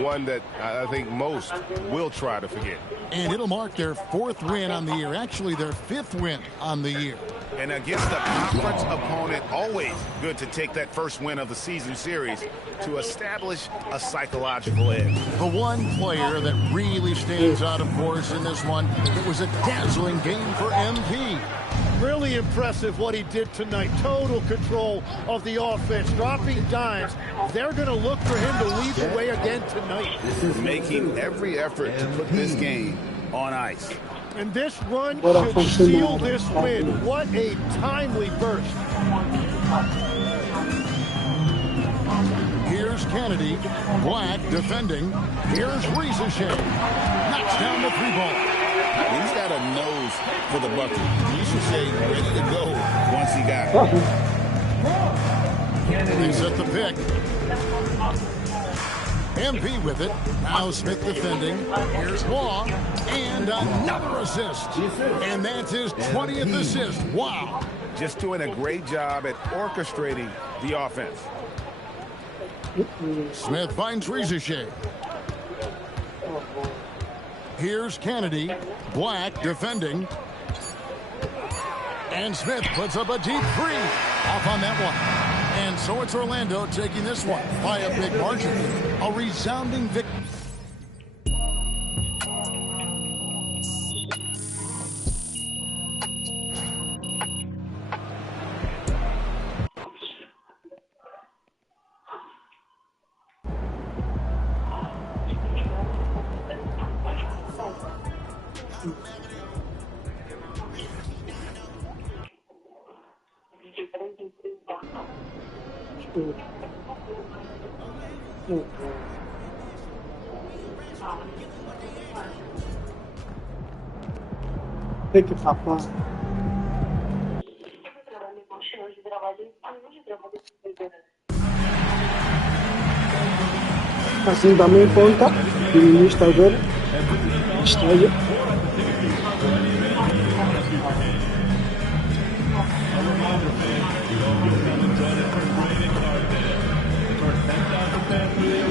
one that I think most will try to forget. And it'll mark their 4th win on the year. Actually, their 5th win on the year. And against a conference opponent, always good to take that first win of the season series to establish a psychological edge. The one player that really stands out, of course, in this one, it was a dazzling game for MP. Really impressive what he did tonight. Total control of the offense, dropping dimes. They're going to look for him to lead the way again tonight. Making every effort to put this game on ice. And this run should seal this win. What a timely burst. Here's Kennedy. Black defending. Here's Rizashay. Knocks down the 3-ball. He's got a nose for the bucket. Rizashay ready to go once he got it. They set the pick. MP with it. Now Smith defending. Here's Law. And another assist. And that's his 20th assist. Wow. Just doing a great job at orchestrating the offense. Smith finds Rizashay. Here's Kennedy. Black defending. And Smith puts up a deep 3 off on that one. And so it's Orlando taking this one by a big margin. A resounding victory. Peki papa. Assim também conta no estádio.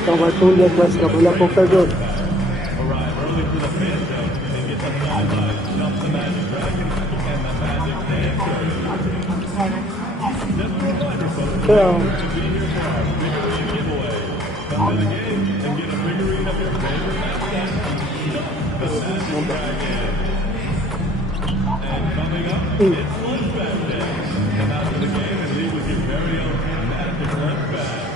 Então vai ter um dia que vai se trabalhar com o jogador. And coming up, it's lunch back day. Come out to the game and leave with your very own magic lunch bag.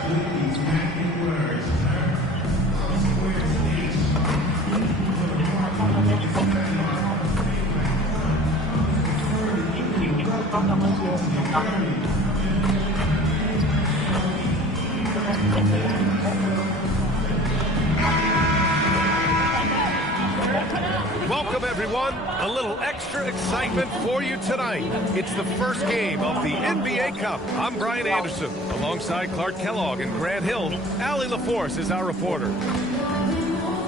Welcome, everyone. A little extra excitement for you tonight. It's the first game of the NBA Cup. I'm Brian Anderson. Alongside Clark Kellogg and Grant Hill, Allie LaForce is our reporter.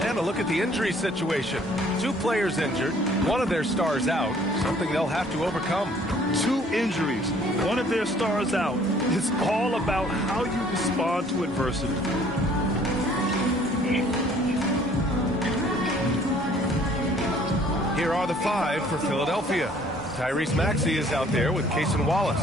And a look at the injury situation. 2 players injured, one of their stars out, something they'll have to overcome. 2 injuries, one of their stars out. It's all about how you respond to adversity. Here are the 5 for Philadelphia. Tyrese Maxey is out there with Cason Wallace.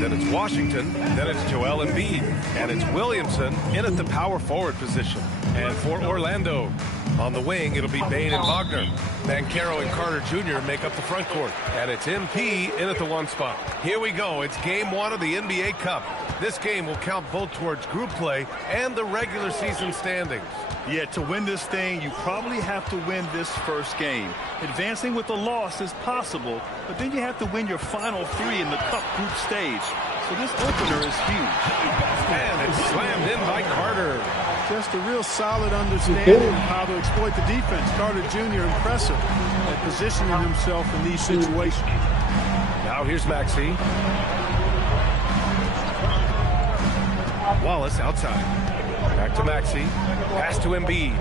Then it's Washington. Then it's Joel Embiid. And it's Williamson in at the power forward position. And for Orlando, on the wing, it'll be Bane and Wagner. Banchero and Carter Jr. make up the front court. And it's MP in at the 1 spot. Here we go. It's game 1 of the NBA Cup. This game will count both towards group play and the regular season standings. Yeah, to win this thing, you probably have to win this first game. Advancing with a loss is possible, but then you have to win your final 3 in the Cup group stage. So this opener is huge. And it's slammed in by Carter. Just a real solid understanding of how to exploit the defense. Carter Jr. impressive at positioning himself in these situations. Now here's Maxey. Wallace outside. Back to Maxey. Pass to Embiid.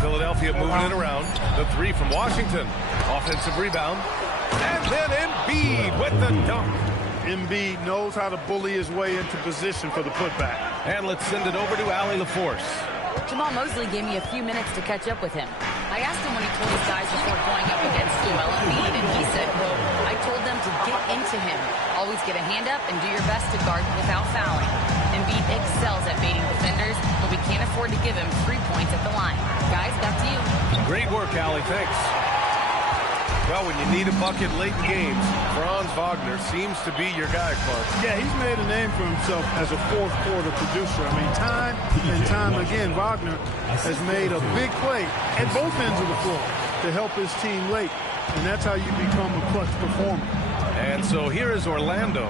Philadelphia moving it around. The 3 from Washington. Offensive rebound. And then Embiid with the dunk. Embiid knows how to bully his way into position for the putback. And let's send it over to Allie LaForce. Jamal Mosley gave me a few minutes to catch up with him. I asked him when he told his guys before going up against Joel Embiid, and he said, quote, I told them to get into him. Always get a hand up and do your best to guard without fouling. Embiid excels at baiting defenders, but we can't afford to give him 3 points at the line. Guys, back to you. Great work, Allie. Thanks. Well, when you need a bucket late in games, Franz Wagner seems to be your guy, Clark. Yeah, he's made a name for himself as a fourth-quarter producer. I mean, time and time again, Wagner has made a big play at both ends of the floor to help his team late, and that's how you become a clutch performer. And so here is Orlando.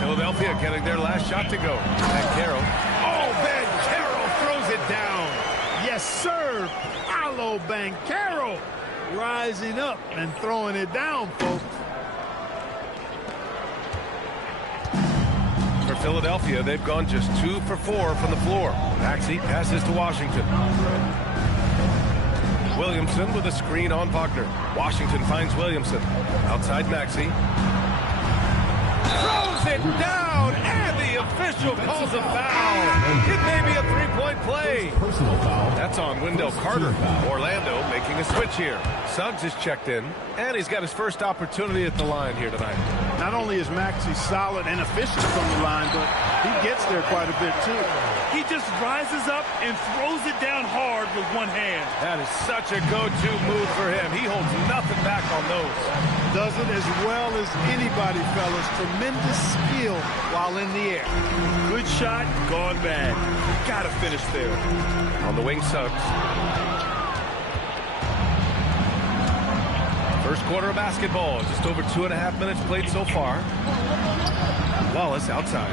Philadelphia getting their last shot to go. Banchero. Oh, Banchero throws it down. Yes, sir. Paolo Banchero rising up and throwing it down, folks. For Philadelphia, they've gone just 2 for 4 from the floor. Maxey passes to Washington. Williamson with a screen on Wagner. Washington finds Williamson. Outside Maxey. Throws it down, and the official calls a foul. It may be a 3-point play. Personal foul. That's on Wendell Carter. Orlando making a switch here. Suggs is checked in, and he's got his first opportunity at the line here tonight. Not only is Maxey solid and efficient from the line, but he gets there quite a bit, too. He just rises up and throws it down hard with one hand. That is such a go-to move for him. He holds nothing back on those. Does it as well as anybody, fellas. Tremendous skill while in the air. Good shot, gone bad. Gotta finish there. On the wing, Suggs. First quarter of basketball. Just over 2.5 minutes played so far. Wallace outside.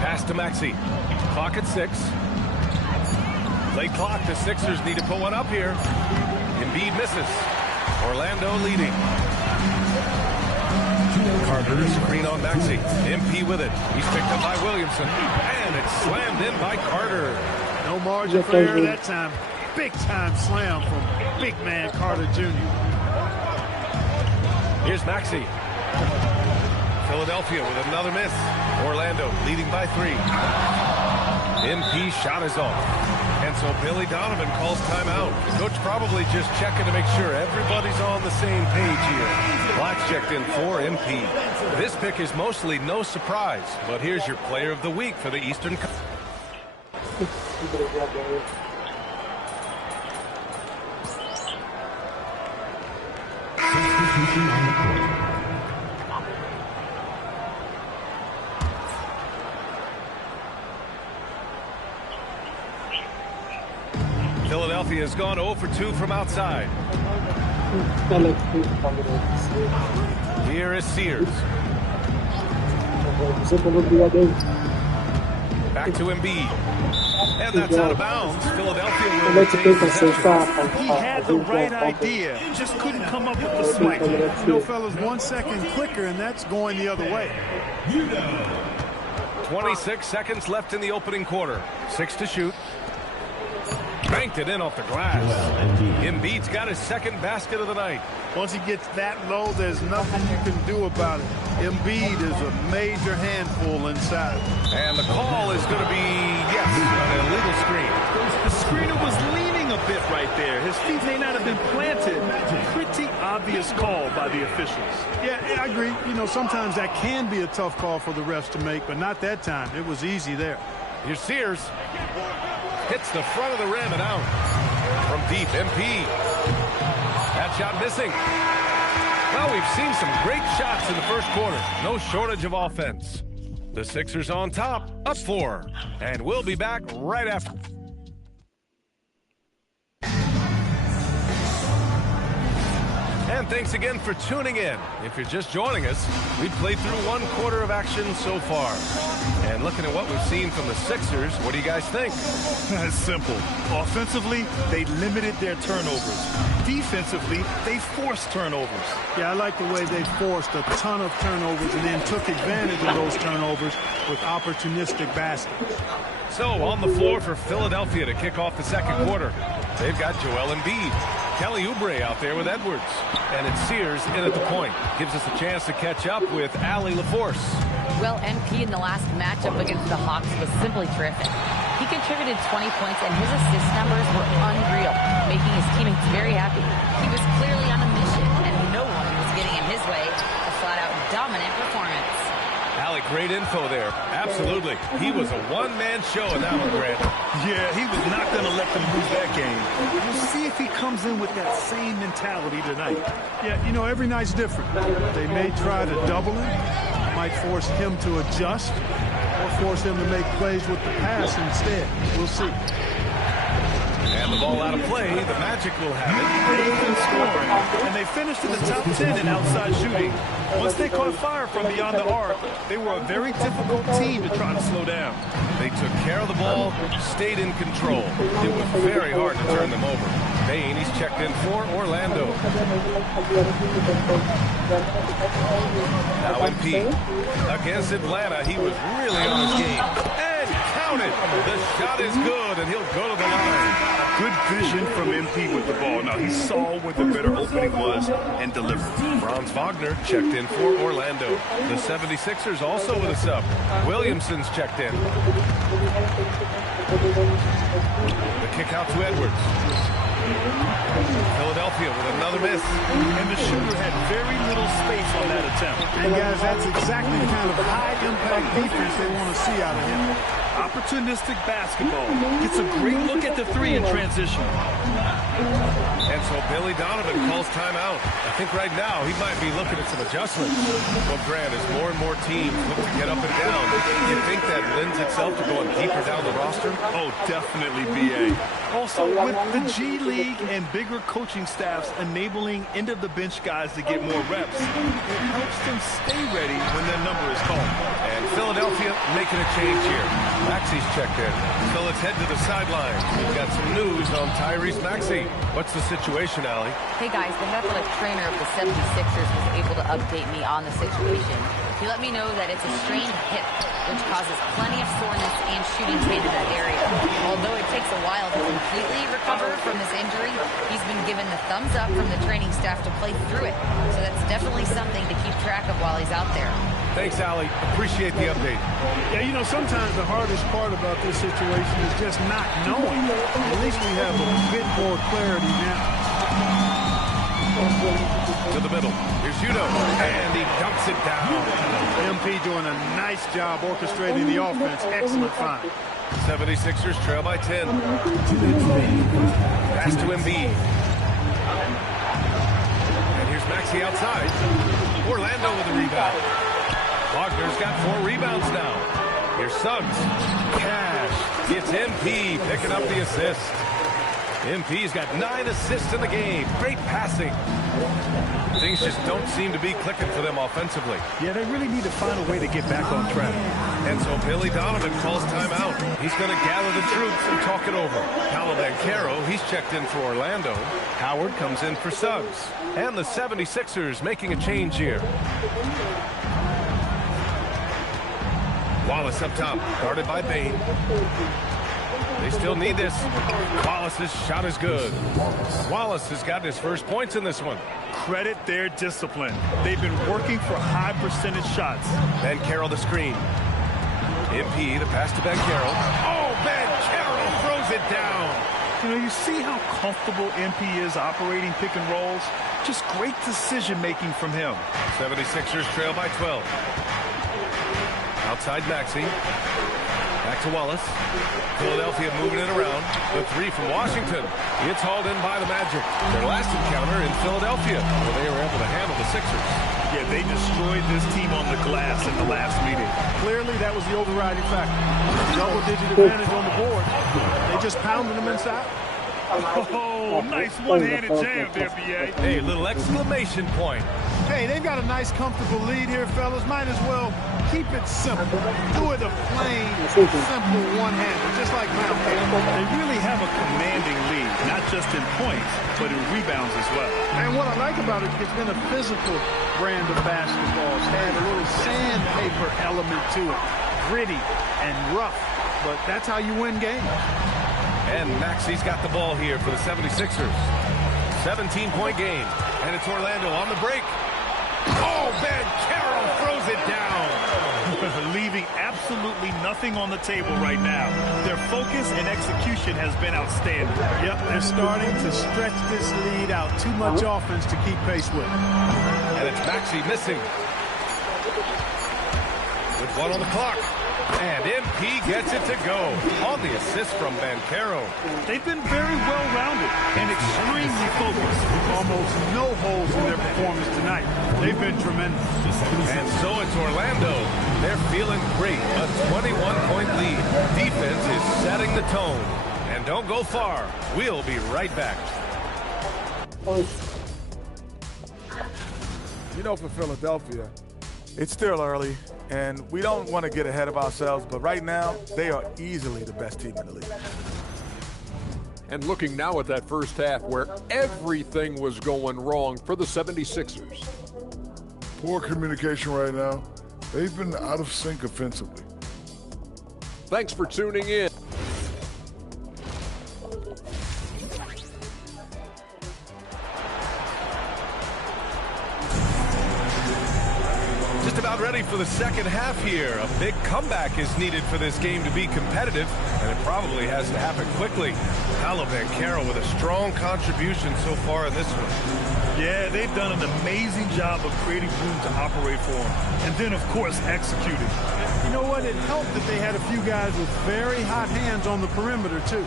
Pass to Maxey. Clock at 6. Late clock. The Sixers need to put one up here. Embiid misses. Orlando leading. Carter screen on Maxey. MP with it. He's picked up by Williamson. And it's slammed in by Carter. No margin for error that time. Big time slam from big man Carter Jr. Here's Maxey. Philadelphia with another miss. Orlando leading by 3. MP shot is off. And so Billy Donovan calls timeout. Coach probably just checking to make sure everybody's on the same page here. Black's checked in for MP. This pick is mostly no surprise, but here's your player of the week for the Eastern Conference. Substitution on the court. Philadelphia has gone 0 for 2 from outside. Here is Sears. Back to Embiid. And that's out of bounds. Philadelphia will retain possession. He had the right idea, just couldn't come up with the smite. You know, fellas, 1 second quicker, and that's going the other way. 26 seconds left in the opening quarter. 6 to shoot. Banked it in off the glass. Embiid's got his second basket of the night. Once he gets that low, there's nothing you can do about it. Embiid is a major handful inside. And the call is going to be, yes, an illegal screen. The screener was leaning a bit right there. His feet may not have been planted. Pretty obvious call by the officials. Yeah, I agree. You know, sometimes that can be a tough call for the refs to make, but not that time. It was easy there. Here's Sears. Hits the front of the rim and out. From deep, MP. That shot missing. Well, we've seen some great shots in the first quarter. No shortage of offense. The Sixers on top, up 4. And we'll be back right after. And thanks again for tuning in. If you're just joining us, we've played through 1 quarter of action so far. And looking at what we've seen from the Sixers, what do you guys think? It's simple. Offensively, they limited their turnovers. Defensively, they forced turnovers. Yeah, I like the way they forced a ton of turnovers and then took advantage of those turnovers with opportunistic baskets. So on the floor for Philadelphia to kick off the second quarter, they've got Joel Embiid. Kelly Oubre out there with Edwards. And it's Sears in at the point. Gives us a chance to catch up with Allie LaForce. Well, MP in the last matchup against the Hawks was simply terrific. He contributed 20 points, and his assist numbers were unreal, making his teammates very happy. He was clearly on a mission, and no one was getting in his way. A flat-out dominant performance. Allie, great info there. Absolutely. He was a one-man show in that one, Grant. Yeah, he was not going to let them lose that game. We'll see if he comes in with that same mentality tonight. Yeah, you know, every night's different. They may try to double him, might force him to adjust, or force him to make plays with the pass instead. We'll see. And the ball out of play, the Magic will have it. They've been scoring, and they finished in the top 10 in outside shooting. Once they caught fire from beyond the arc, they were a very difficult team to try to slow down. They took care of the ball, stayed in control. It was very hard to turn them over. Bain, he's checked in for Orlando. Now MP. Against Atlanta, he was really on his game. And counted. The shot is good, and he'll go to the line. Good vision from MP with the ball. Now, he saw where the better opening was and delivered. Franz Wagner checked in for Orlando. The 76ers also with a sub. Williamson's checked in. The kick out to Edwards. Philadelphia with another miss. And the shooter had very little space on that attempt. And guys, that's exactly the kind of high-impact defense they want to see out of him. Opportunistic basketball. Gets a great look at the 3 in transition. And so Billy Donovan calls timeout. I think right now he might be looking at some adjustments. Well, Grant, as more and more teams look to get up and down, do you think that lends itself to going deeper down the roster? Oh, definitely, B.A. Also, with the G League and bigger coaching staffs enabling end-of-the-bench guys to get more reps, it helps them stay ready when their number is called. And Philadelphia making a change here. Maxey's checked in. So let's head to the sidelines. We've got some news on Tyrese Maxey. What's the situation, Allie? Hey guys, the athletic trainer of the 76ers was able to update me on the situation. He let me know that it's a strained hip, which causes plenty of soreness and shooting pain in that area. Although it takes a while to completely recover from this injury, he's been given the thumbs up from the training staff to play through it. So that's definitely something to keep track of while he's out there. Thanks, Allie. Appreciate the update. Yeah, you know, sometimes the hardest part about this situation is just not knowing. At least we have a bit more clarity now. To the middle. Here's Udo. And he dumps it down. MP doing a nice job orchestrating the offense. Excellent find. 76ers trail by 10. Pass to Embiid. And here's Maxey outside. Orlando with the rebound. Wagner's got 4 rebounds now. Here's Suggs. Cash. It's MP picking up the assist. MP's got 9 assists in the game. Great passing. Things just don't seem to be clicking for them offensively. Yeah, they really need to find a way to get back on track. And so Billy Donovan calls timeout. He's going to gather the troops and talk it over. Paolo Banchero, he's checked in for Orlando. Howard comes in for Suggs. And the 76ers making a change here. Wallace up top, guarded by Bain. They still need this. Wallace's shot is good. Wallace has got his first points in this one. Credit their discipline. They've been working for high percentage shots. Banchero the screen. MP, the pass to Banchero. Oh, Banchero throws it down. You know, you see how comfortable MP is operating pick and rolls. Just great decision making from him. 76ers trail by 12. Outside Maxey. Back to Wallace. Philadelphia moving it around. The 3 from Washington. It's hauled in by the Magic. Their last encounter in Philadelphia, where they were able to handle the Sixers. Yeah, they destroyed this team on the glass in the last meeting. Clearly, that was the overriding factor. Double-digit advantage on the board. They just pounded them inside. Oh, nice one-handed jam there, B.A. Hey, little exclamation point. Hey, they've got a nice, comfortable lead here, fellas. Might as well keep it simple. Do it a plain, simple one-hander, just like Mount Career. They really have a commanding lead, not just in points, but in rebounds as well. And what I like about it, it's been a physical brand of basketball. It's had a little sandpaper element to it. Gritty and rough, but that's how you win games. And Maxey's got the ball here for the 76ers. 17-point game. And it's Orlando on the break. Oh, Banchero throws it down. Leaving absolutely nothing on the table right now. Their focus and execution has been outstanding. Yep, they're starting to stretch this lead out. Too much offense to keep pace with. And it's Maxey missing. With 1 on the clock. And MP gets it to go on the assist from Banchero. They've been very well-rounded and extremely focused. Almost no holes in their performance tonight. They've been tremendous. And so it's Orlando. They're feeling great. A 21-point lead. Defense is setting the tone. And don't go far. We'll be right back. You know, for Philadelphia, it's still early, and we don't want to get ahead of ourselves, but right now, they are easily the best team in the league. And looking now at that first half where everything was going wrong for the 76ers. Poor communication right now. They've been out of sync offensively. Thanks for tuning in. Just about ready for the second half here. A big comeback is needed for this game to be competitive, and it probably has to happen quickly. Paolo Banchero with a strong contribution so far in this one. Yeah, they've done an amazing job of creating room to operate for them, and then, of course, executing. You know what? It helped that they had a few guys with very hot hands on the perimeter, too.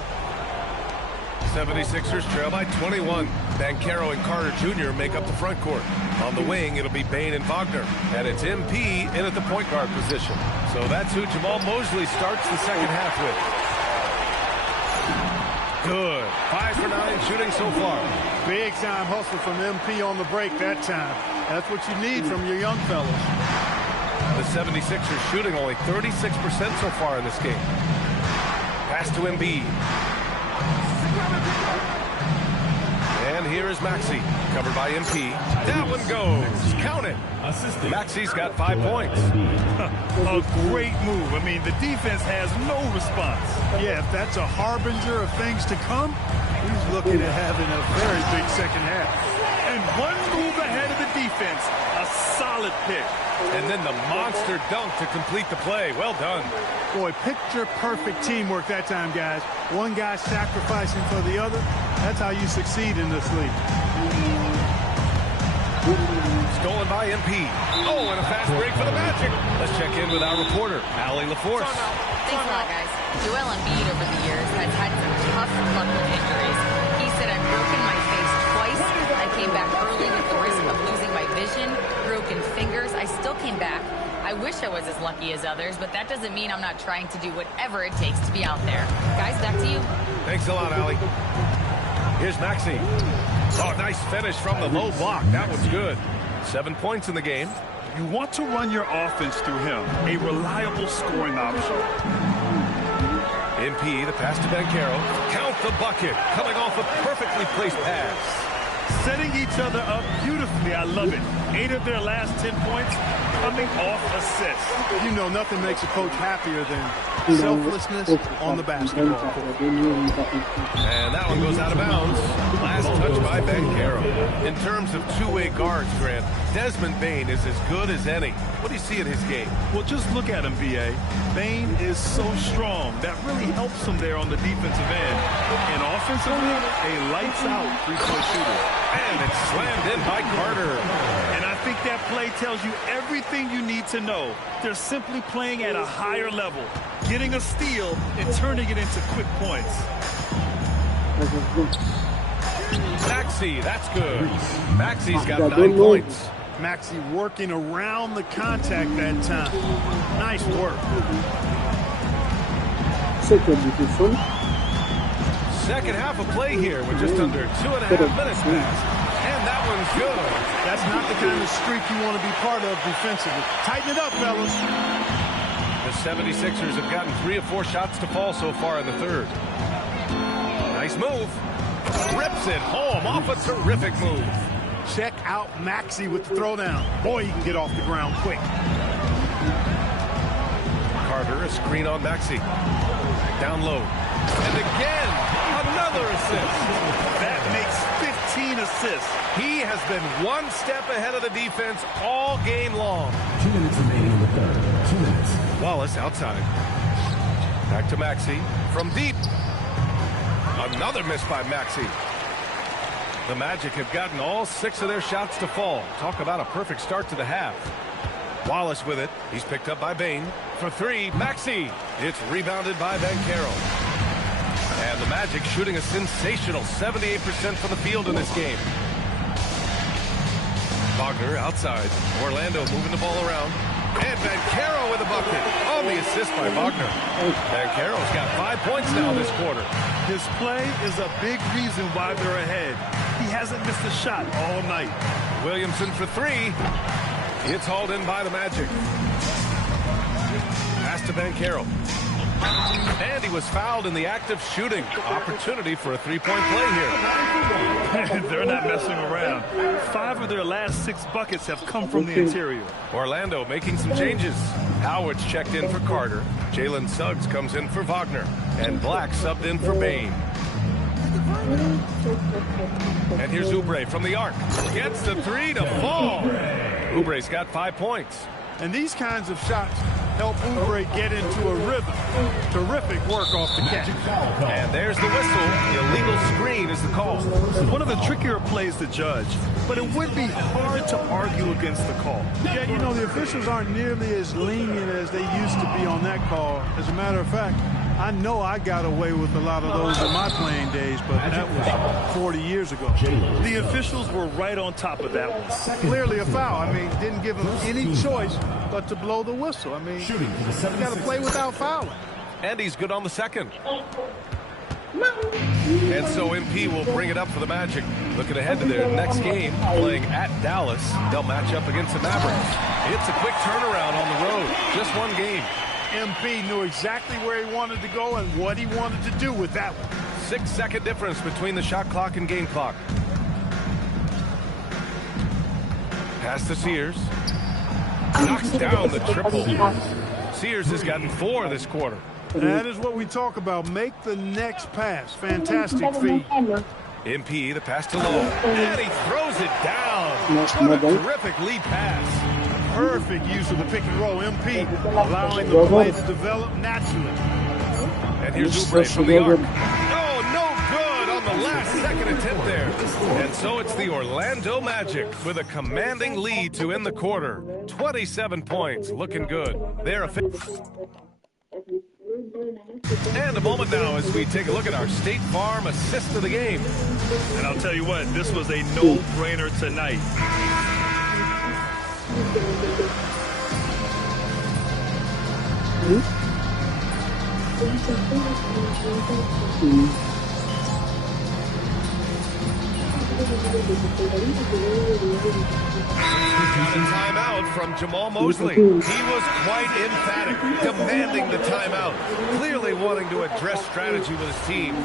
76ers trail by 21. Banchero and Carter Jr. make up the front court. On the wing, it'll be Bain and Wagner. And it's MP in at the point guard position. So that's who Jamal Mosley starts the second half with. Good. 5 for 9 shooting so far. Big time hustle from MP on the break that time. That's what you need from your young fellas. The 76ers shooting only 36% so far in this game. Pass to Embiid. And here is Maxey, covered by MP. That one goes. Count it. Maxey's got 5 points. A great move. I mean, the defense has no response. Yeah, if that's a harbinger of things to come, he's looking at having a very big second half. And one move ahead of the defense. A solid pick. And then the monster dunk to complete the play. Well done. Boy, picture-perfect teamwork that time, guys. One guy sacrificing for the other. That's how you succeed in this league. Stolen by MP. Oh, and a fast break for the Magic. Let's check in with our reporter, Allie LaForce. Thanks a lot, guys. Joel Embiid over the years has had some tough luck with injuries. He said, I've broken my face twice. I came back early with the risk of losing my vision, broken fingers. I still came back. I wish I was as lucky as others, but that doesn't mean I'm not trying to do whatever it takes to be out there. Guys, back to you. Thanks a lot, Allie. Here's Maxey. Oh, nice finish from the low block. That was good. 7 points in the game. You want to run your offense through him, a reliable scoring option. MP, the pass to Banchero. Count the bucket, coming off a perfectly placed pass. Setting each other up beautifully. I love it. 8 of their last 10 points coming off assists. You know, nothing makes a coach happier than selflessness on the basketball. And that one goes out of bounds. Last touch by Banchero. In terms of two-way guards, Grant, Desmond Bane is as good as any. What do you see in his game? Well, just look at him, B.A. Bane is so strong. That really helps him there on the defensive end. And offensively, a lights-out three-point shooter. And it's slammed in by Carter. And I think that play tells you everything you need to know. They're simply playing at a higher level, getting a steal and turning it into quick points. Maxey, that's good. Maxey's got 9 points. Maxey working around the contact that time. Nice work. Second half of play here with just under 2.5 minutes passed. And that one's good. That's not the kind of streak you want to be part of defensively. Tighten it up, fellas. The 76ers have gotten 3 of 4 shots to fall so far in the third. Nice move. Rips it home off a terrific move. Check out Maxey with the throwdown. Boy, he can get off the ground quick. Carter, a screen on Maxey. Down low. And again, another assist. That makes 15 assists. He has been one step ahead of the defense all game long. 2 minutes remaining in the third. 2 minutes. Wallace outside. Back to Maxey. From deep. Another miss by Maxey. The Magic have gotten all 6 of their shots to fall. Talk about a perfect start to the half. Wallace with it. He's picked up by Bane. For 3, Maxey. It's rebounded by Banchero. And the Magic shooting a sensational 78% from the field in this game. Wagner outside. Orlando moving the ball around. And Banchero with a bucket on the assist by Wagner. Banchero's got 5 points now this quarter. His play is a big reason why they're ahead. He hasn't missed a shot all night. Williamson for 3. It's hauled in by the Magic. Pass to Banchero. And he was fouled in the act of shooting. Opportunity for a 3-point play here. They're not messing around. 5 of their last 6 buckets have come from the interior. Orlando making some changes. Howard's checked in for Carter. Jalen Suggs comes in for Wagner. And Black subbed in for Bane. And here's Oubre from the arc. Gets the 3 to fall. Oubre's got 5 points. And these kinds of shots help Oubre get into a rhythm. Terrific work off the catch. And there's the whistle. The illegal screen is the call. One of the trickier plays to judge, but it would be hard to argue against the call. Yeah, you know, the officials aren't nearly as lenient as they used to be on that call. As a matter of fact, I know I got away with a lot of those in my playing days, but that was 40 years ago. The officials were right on top of that one. Clearly a foul. I mean, didn't give them any choice but to blow the whistle. I mean, you got to play without fouling. And he's good on the second. And so MP will bring it up for the Magic. Looking ahead to their next game, playing at Dallas. They'll match up against the Mavericks. It's a quick turnaround on the road. Just one game. MP knew exactly where he wanted to go and what he wanted to do with that one. 6-second difference between the shot clock and game clock. Pass to Sears. Knocks down the triple. Sears has gotten 4 this quarter. That is what we talk about. Make the next pass. Fantastic feed. MP, the pass to Lowe. And he throws it down. What a terrific lead pass. Perfect use of the pick and roll. MP allowing the play to develop naturally. And here's Oubre from the arc. Oh, no good on the last second attempt there. And so it's the Orlando Magic with a commanding lead to end the quarter. 27 points, looking good. They're And a moment now as we take a look at our State Farm assist of the game. And I'll tell you what, this was a no-brainer tonight. We got a timeout from Jamal Mosley. He was quite emphatic, demanding the timeout, clearly wanting to address strategy with his team.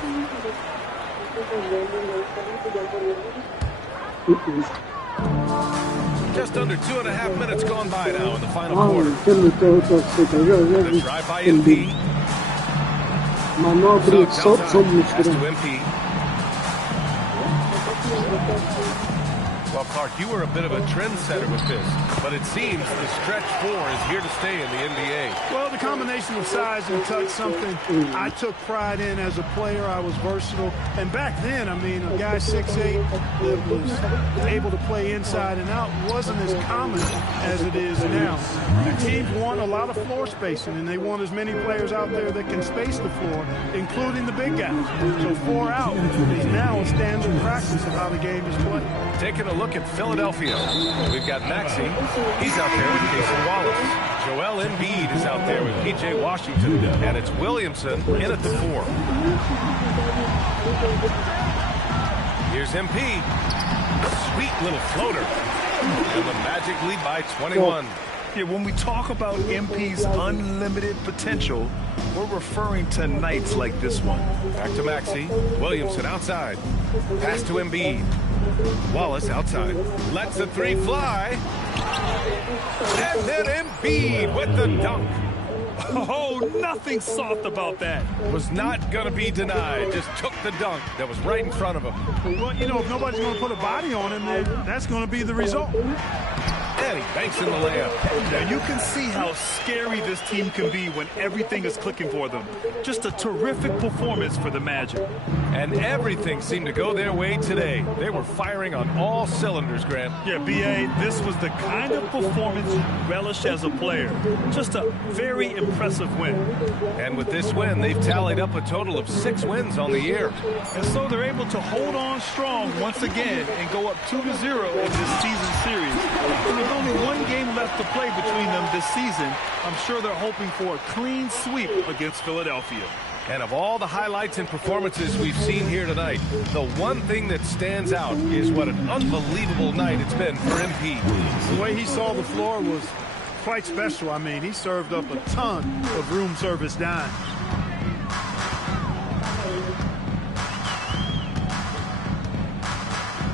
Just under 2.5 minutes gone by now in the final quarter. The drive by MP. Pass to MP. Well, Clark, you were a bit of a trendsetter with this, but it seems the stretch 4 is here to stay in the NBA. Well, the combination of size and touch, something I took pride in as a player. I was versatile. And back then, I mean, a guy 6'8" that was able to play inside and out wasn't as common as it is now. The teams want a lot of floor spacing, and they want as many players out there that can space the floor, including the big guys. So 4 out is now a standard practice of how the game is played. Taking a look at Philadelphia. We've got Maxey. He's out there with Jason Wallace. Joel Embiid is out there with P.J. Washington. And it's Williamson in at the 4. Here's MP. Sweet little floater. And the Magic lead by 21. Yeah, when we talk about MP's unlimited potential, we're referring to nights like this one. Back to Maxey. Williamson outside. Pass to Embiid. Wallace outside. Lets the 3 fly. And then Embiid with the dunk. Oh, nothing soft about that. Was not going to be denied. Just took the dunk that was right in front of him. Well, you know, if nobody's going to put a body on him, then that's going to be the result. And he banks in the layup. Now you can see how scary this team can be when everything is clicking for them. Just a terrific performance for the Magic. And everything seemed to go their way today. They were firing on all cylinders, Grant. Yeah, B.A., this was the kind of performance you relish as a player. Just a very impressive win. And with this win, they've tallied up a total of 6 wins on the year. And so they're able to hold on strong once again and go up 2-0 in this season series. With only 1 game left to play between them this season, I'm sure they're hoping for a clean sweep against Philadelphia. And of all the highlights and performances we've seen here tonight, the one thing that stands out is what an unbelievable night it's been for MP. The way he saw the floor was quite special. I mean, he served up a ton of room service dimes.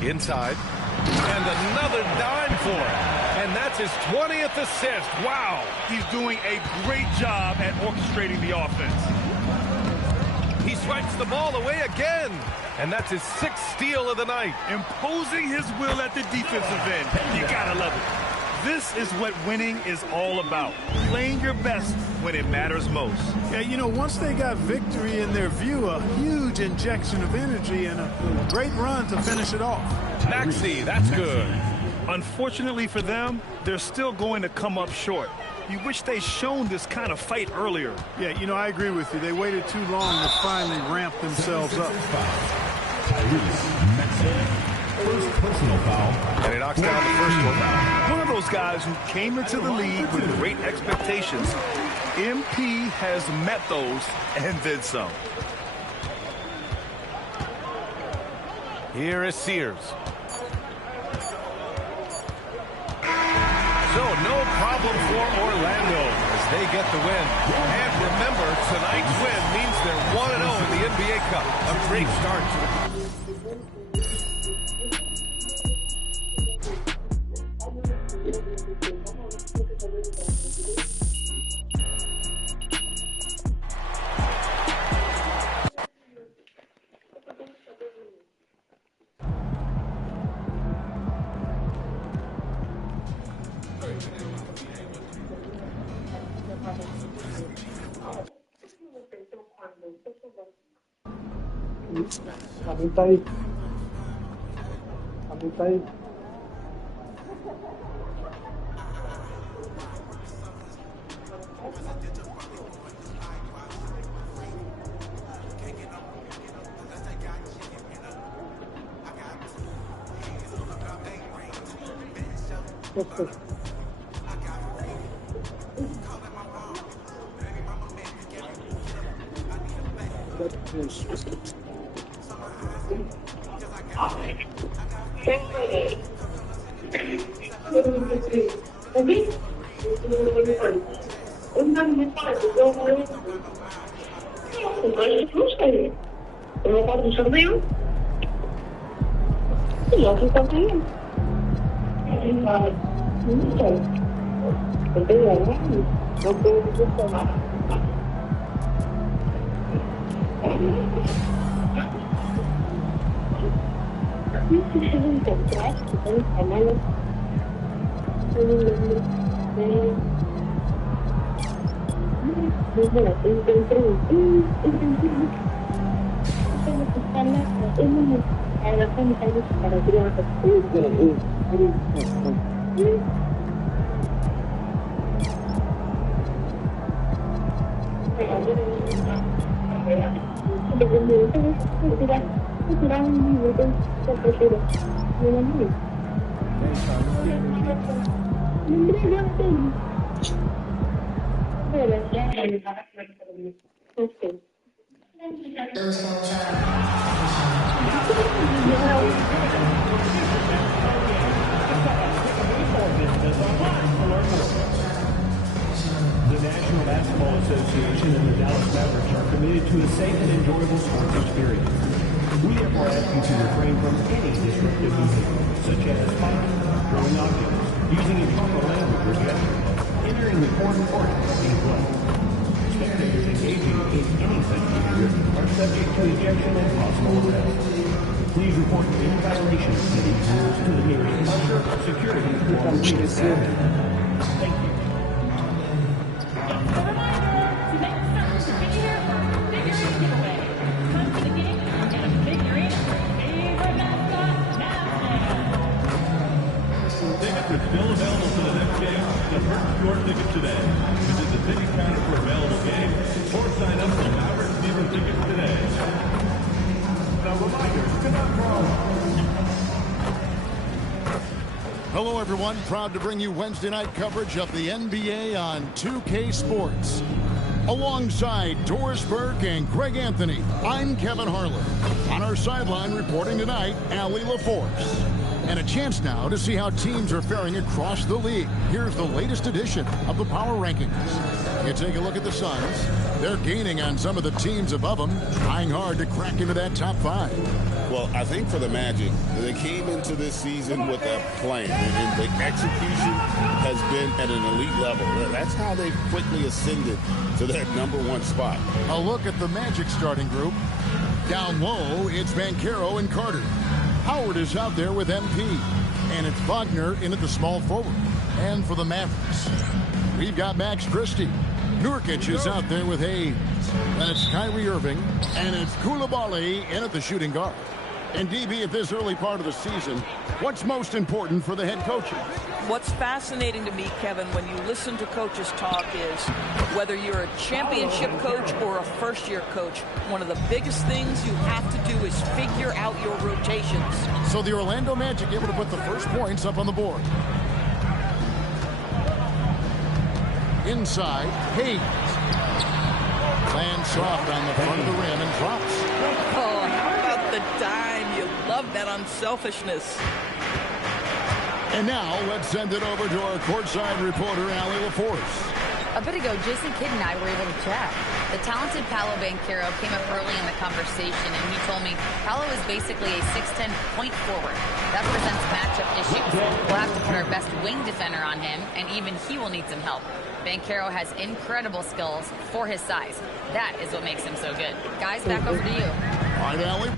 Inside. And another dime for him. And that's his 20th assist. Wow. He's doing a great job at orchestrating the offense. He swipes the ball away again. And that's his 6th steal of the night. Imposing his will at the defensive end. You gotta love it. This is what winning is all about. Playing your best when it matters most. Yeah, you know, once they got victory in their view, a huge injection of energy and a great run to finish it off. Maxey, that's good. Unfortunately for them, they're still going to come up short. You wish they'd shown this kind of fight earlier. Yeah, you know, I agree with you. They waited too long to finally ramp themselves up. First personal foul. And he knocks down the first one. One of those guys who came into the league with great expectations. MP has met those and then some. Here is Sears. So no problem for Orlando as they get the win. And remember, tonight's win means they're 1-0 in the NBA Cup. A great start to the Tá aí. Tá aí. The National Basketball Association and the Dallas Mavericks are committed to a safe and enjoyable sports experience. We therefore ask you to refrain from any disruptive behavior, such as fighting, throwing objects, using improper language or gestures, entering the court or interrupting play. Spectators engaging in any such behavior are subject to ejection and possible arrest. Please report any violations to these rules to the nearest usher, security, or police staff. Thank you. Tickets are still available for the next game, so purchase your ticket today. Visit the ticket counter for available games or sign up for Maverick season tickets today. Now reminder, do not draw. Hello, everyone. Proud to bring you Wednesday night coverage of the NBA on 2K Sports. Alongside Doris Burke and Greg Anthony, I'm Kevin Harlan. On our sideline reporting tonight, Allie LaForce. And a chance now to see how teams are faring across the league. Here's the latest edition of the Power Rankings. You take a look at the Suns. They're gaining on some of the teams above them, trying hard to crack into that top 5. Well, I think for the Magic, they came into this season with a plan, and the execution has been at an elite level. That's how they've quickly ascended to that #1 spot. A look at the Magic starting group. Down low, it's Banchero and Carter. Howard is out there with MP, and it's Wagner in at the small forward. And for the Mavericks, we've got Max Christie. Nurkic is out there with Hayes. And it's Kyrie Irving, and it's Koulibaly in at the shooting guard. And DB, at this early part of the season, what's most important for the head coaches? What's fascinating to me, Kevin, when you listen to coaches talk is whether you're a championship coach or a first-year coach, one of the biggest things you have to do is figure out your rotations. So the Orlando Magic able to put the first points up on the board. Inside, Hayes. Lands soft on the front of the rim and drops. Oh, how about the dime? You love that unselfishness. And now, let's send it over to our courtside reporter, Allie LaForce. A bit ago, Jason Kidd and I were able to chat. The talented Paolo Banchero came up early in the conversation, and he told me Paolo is basically a 6'10" point forward. That presents matchup issues. We'll have to put our best wing defender on him, and even he will need some help. Banchero has incredible skills for his size. That is what makes him so good. Guys, back over to you. All right, Allie.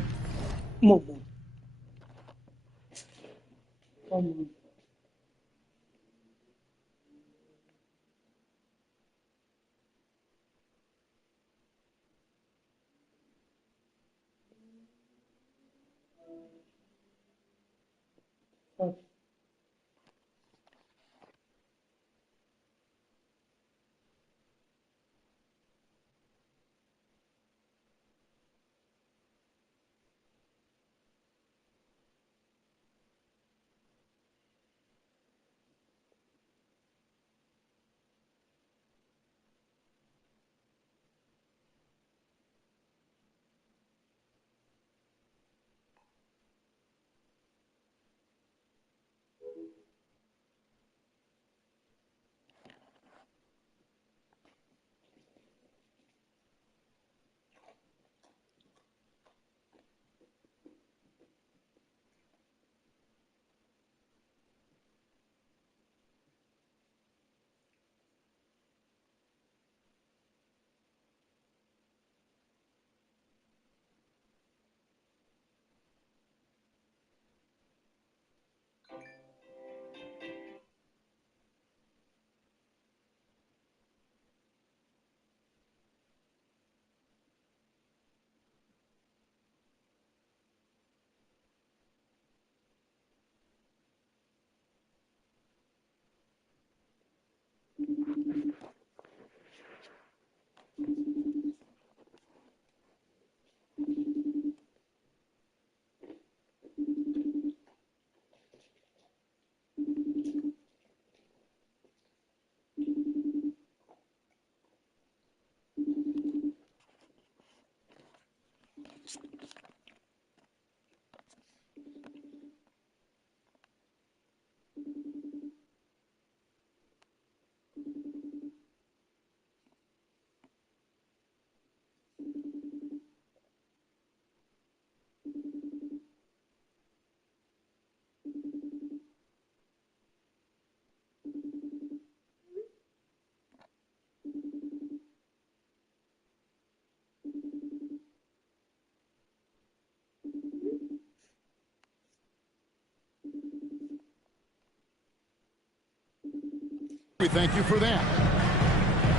We thank you for that.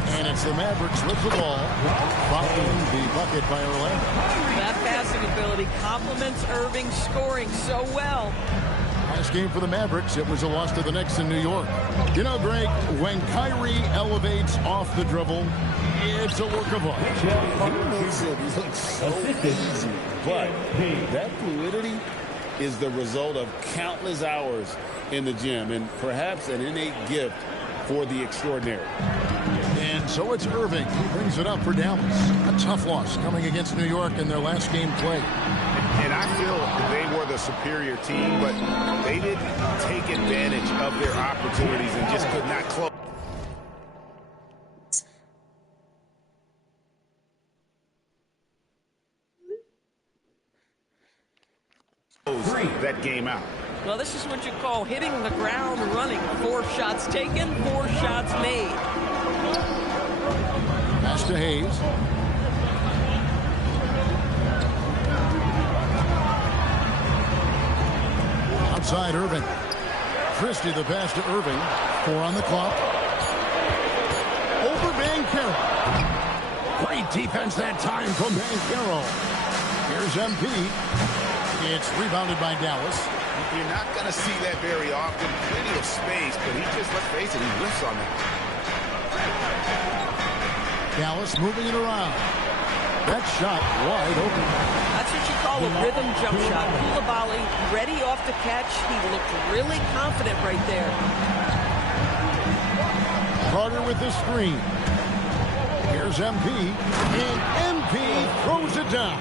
And it's the Mavericks with the ball, following the bucket by Orlando. That passing ability complements Irving scoring so well. Last game for the Mavericks, it was a loss to the Knicks in New York. You know, Greg, when Kyrie elevates off the dribble, it's a work of art. He makes it look so easy, but that fluidity is the result of countless hours in the gym and perhaps an innate gift for the extraordinary. And so it's Irving who brings it up for Dallas. A tough loss coming against New York in their last game played. And I feel they were the superior team, but they didn't take advantage of their opportunities and just could not close that game out. Well, this is what you call hitting the ground running. 4 shots taken, 4 shots made. Pass to Hayes. Outside Irving. Christie the pass to Irving. 4 on the clock. Over Banchero. Great defense that time from Banchero. Here's MP. It's rebounded by Dallas. You're not going to see that very often. Plenty of space, but he just, let's face it, he whiffs on that. Dallas moving it around. That shot wide open. That's what you call a rhythm jump shot. Koulibaly ready off the catch. He looked really confident right there. Carter with the screen. Here's MP. And MP throws it down.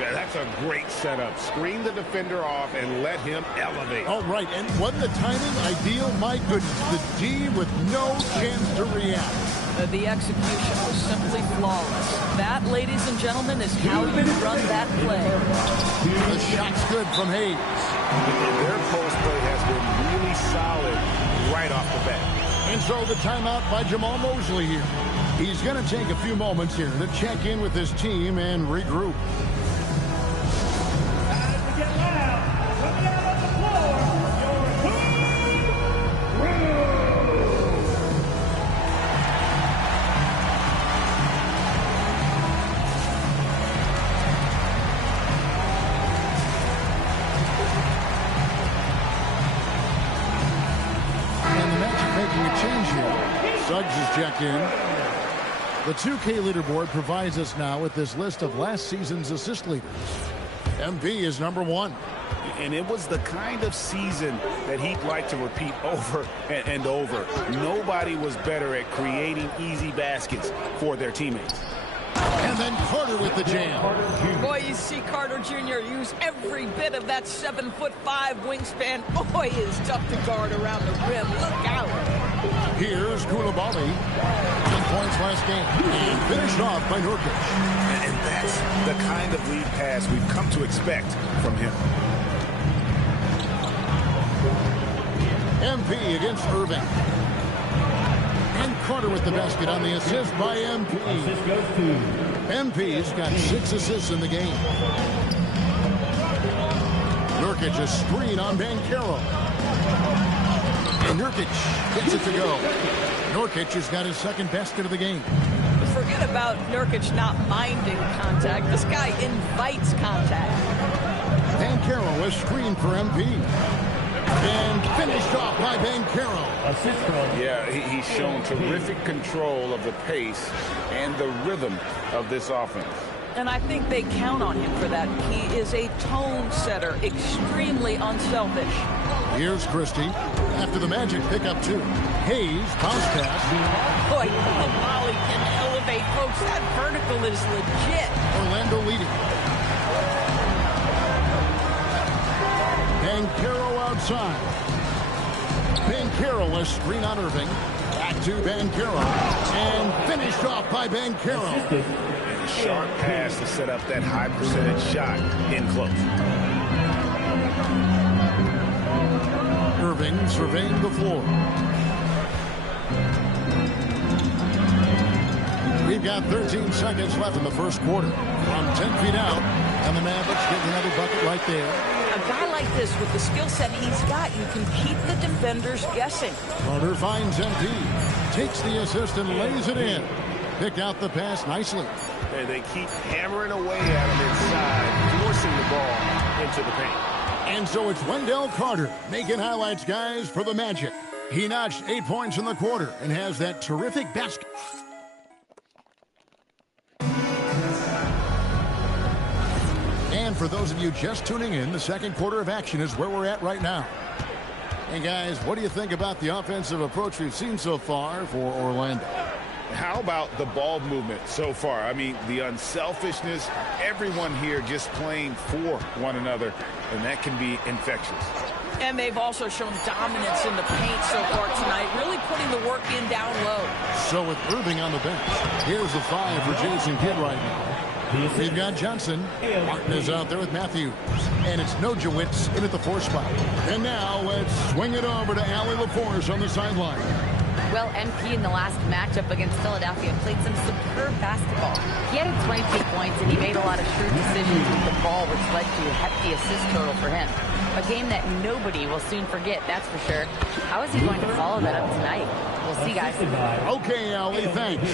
Yeah, that's a great setup. Screen the defender off and let him elevate. All right, and what the timing ideal. My goodness, the D with no chance to react. The execution was simply flawless. That, ladies and gentlemen, is how you run that play. The shot's good from Hayes. Their post play has been really solid right off the bat. And so the timeout by Jamal Mosley here. He's going to take a few moments here to check in with his team and regroup. Check in. The 2K leaderboard provides us now with this list of last season's assist leaders. MV is number 1. And it was the kind of season that he'd like to repeat over and over. Nobody was better at creating easy baskets for their teammates. And then Carter with the jam. Boy, you see Carter Jr. use every bit of that 7'5" wingspan. Boy, is tough to guard around the rim. Look out. Here's Koulibaly. 10 points last game. And finished off by Nurkic. And that's the kind of lead pass we've come to expect from him. MP against Irving. And Carter with the basket on the assist by MP. MP's got 6 assists in the game. Nurkic a screen on Banchero. And Nurkic gets it to go. Nurkic has got his 2nd basket of the game. Forget about Nurkic not minding contact. This guy invites contact. Banchero a screen for MP. And finished off by Banchero. Yeah, he's shown terrific control of the pace and the rhythm of this offense. And I think they count on him for that. He is a tone setter, extremely unselfish. Here's Christie. After the Magic pick up 2. Hayes, bounce pass. Boy, the volley can elevate, folks. That vertical is legit. Orlando leading. Banchero outside. Banchero, a screen on Irving. Back to Banchero. And finished off by Banchero. Sharp pass to set up that high percentage shot in close. Irving surveying the floor. We've got 13 seconds left in the first quarter. From 10 feet out, and the Mavericks get another bucket right there. A guy like this, with the skill set he's got, you can keep the defenders guessing. Carter finds MP, takes the assist and lays it in. Picked out the pass nicely. And they keep hammering away at him inside, forcing the ball into the paint. And so it's Wendell Carter making highlights, guys, for the Magic. He notched 8 points in the quarter and has that terrific basket. And for those of you just tuning in, the second quarter of action is where we're at right now. And guys, what do you think about the offensive approach we've seen so far for Orlando? How about the ball movement so far? I mean, the unselfishness, everyone here just playing for one another, and that can be infectious. And they've also shown dominance in the paint so far tonight, really putting the work in down low. So with Irving on the bench, here's the 5 for Jason Kidd right now. We've got Johnson. Martin is out there with Matthews. And it's Nojewicz in at the 4 spot. And now let's swing it over to Allie LaForce on the sideline. Well, MP in the last matchup against Philadelphia played some superb basketball. He had 22 points, and he made a lot of shrewd decisions with the ball, which led to a hefty assist total for him. A game that nobody will soon forget, that's for sure. How is he going to follow that up tonight? We'll see, guys. Okay, Allie, thanks.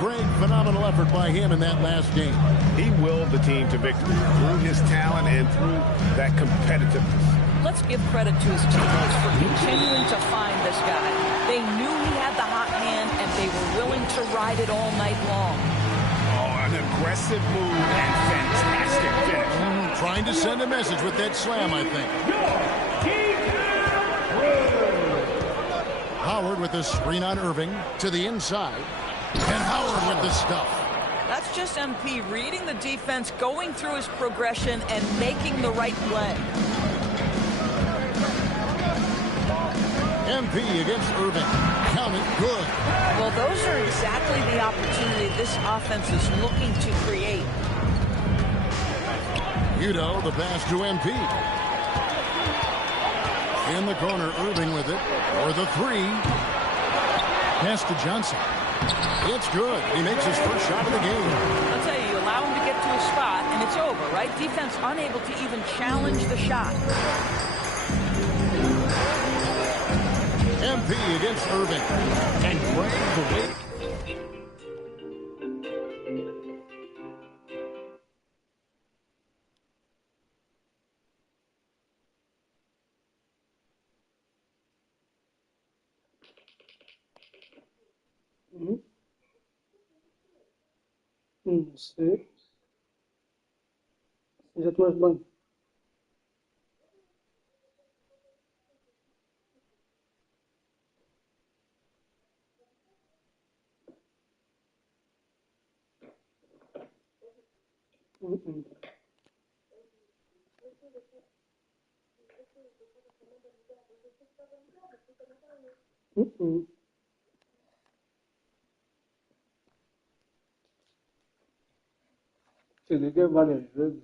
Great, phenomenal effort by him in that last game. He willed the team to victory through his talent and through that competitiveness. Let's give credit to his teammates for continuing to find this guy. They knew he had the hot hand, and they were willing to ride it all night long. Oh, an aggressive move and fantastic finish. Trying to send a message with that slam, I think. Howard with the screen on Irving to the inside. And Howard with the stuff. That's just MP reading the defense, going through his progression, and making the right play. MP against Irving. Count it good. Well, those are exactly the opportunity this offense is looking to create. Udo, the pass to MP. In the corner, Irving with it. For the 3. Pass to Johnson. It's good. He makes his first shot of the game. I'll tell you, allow him to get to a spot, and it's over, right? Defense unable to even challenge the shot. MP against Irving. And Greg the weight. Não sei. Já estou mais bem. Te liguei várias vezes.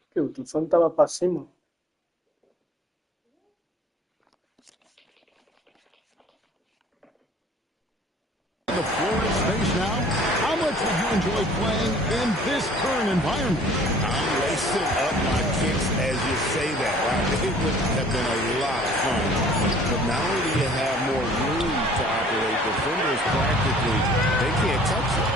Porque o telefone estava para cima. The floor is space now. How much would you enjoy playing in this current environment? I'm lacing up my kicks as you say that. Right? It would have been a lot of fun. But not only do you have more room to operate, defenders practically, they can touch it.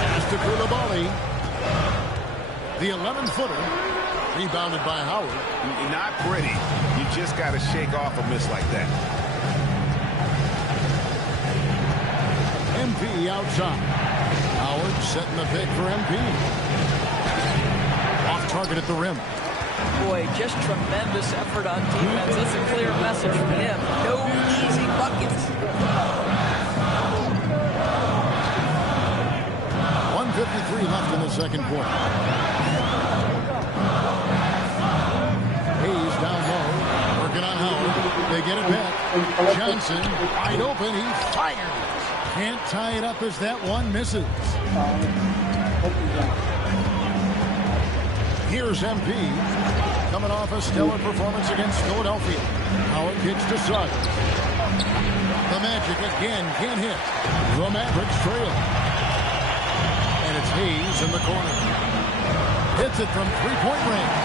Pass to Koulibaly. The 11-footer, rebounded by Howard. Not pretty. You just got to shake off a miss like that. MP outside. Howard setting the pick for MP. Off target at the rim. Boy, just tremendous effort on defense. That's a clear message from him. No easy buckets. 1:53 left in the second quarter. Hayes down low, working on Howard. They get it back. Johnson, wide open, he fires. Can't tie it up as that one misses. Here's MP, coming off a stellar performance against Philadelphia. Howard kicks to Suggs. The Magic again can't hit. The Mavericks trail. And it's Hayes in the corner. Hits it from three-point range.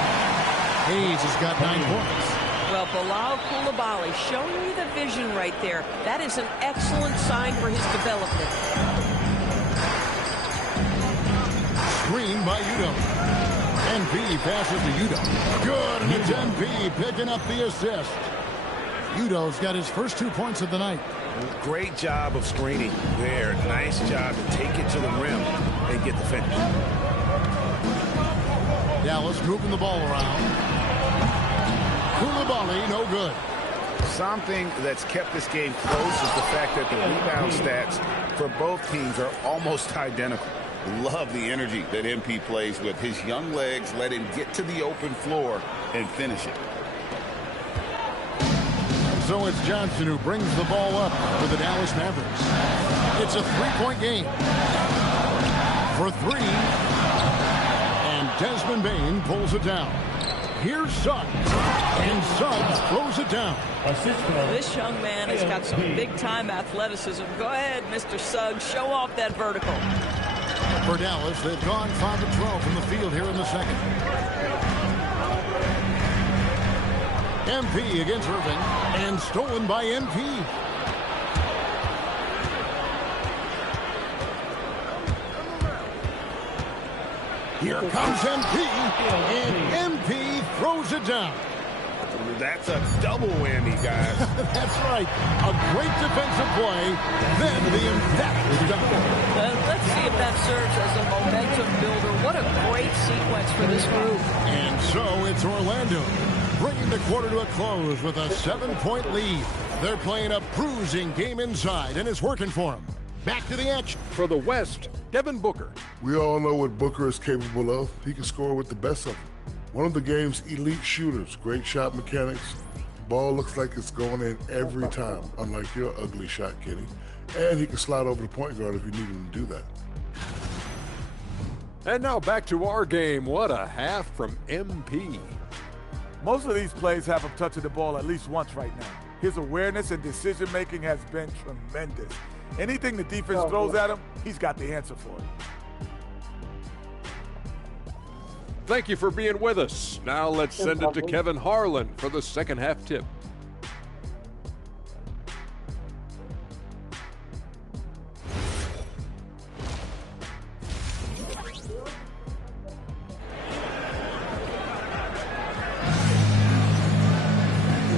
Hayes has got 9 points. Well, Bilal Koulibaly showing you the vision right there. That is an excellent sign for his development. Screen by Udo. MP passes to Udo. Good, and it's MP picking up the assist. Udo's got his first 2 points of the night. Great job of screening there. Nice job to take it to the rim and get the finish. Dallas moving the ball around. Koulibaly, no good. Something that's kept this game close is the fact that the rebound stats for both teams are almost identical. Love the energy that MP plays with. His young legs let him get to the open floor and finish it. So it's Johnson who brings the ball up for the Dallas Mavericks. It's a three-point game. For three. And Desmond Bain pulls it down. Here's Suggs. And Suggs throws it down. This young man has got some big-time athleticism. Go ahead, Mr. Suggs. Show off that vertical. For Dallas, they've gone 5 of 12 from the field here in the second. MP against Irving, and stolen by MP. Here comes MP, and MP throws it down. That's a double whammy, guys. That's right. A great defensive play, then the emphatic dunk. Let's see if that serves as a momentum builder. What a great sequence for this group. And so it's Orlando, bringing the quarter to a close with a 7-point lead. They're playing a bruising game inside, and it's working for them. Back to the action. For the West, Devin Booker. We all know what Booker is capable of. He can score with the best of them. One of the game's elite shooters, great shot mechanics. Ball looks like it's going in every time, unlike your ugly shot, Kenny. And he can slide over the point guard if you need him to do that. And now back to our game. What a half from MP. Most of these plays have him touching the ball at least once right now. His awareness and decision-making has been tremendous. Anything the defense throws at him, he's got the answer for it. Thank you for being with us. Now let's send it to Kevin Harlan for the second half tip.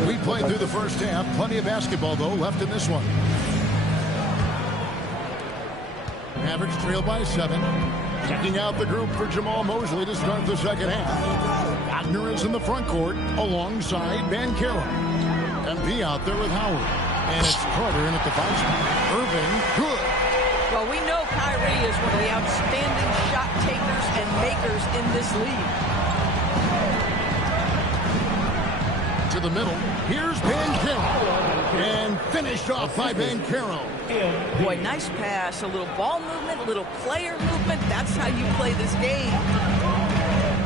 We played through the first half. Plenty of basketball, though, left in this one. Mavericks trail by 7. Checking out the group for Jamal Mosley to start the second half. Wagner is in the front court alongside Banchero. MP out there with Howard. And it's Carter in at the 5 spot. Irving, good. Well, we know Kyrie is one of the outstanding shot takers and makers in this league. To the middle. Here's Banchero. And finished off by Banchero. Boy, nice pass. A little ball movement, a little player movement. That's how you play this game.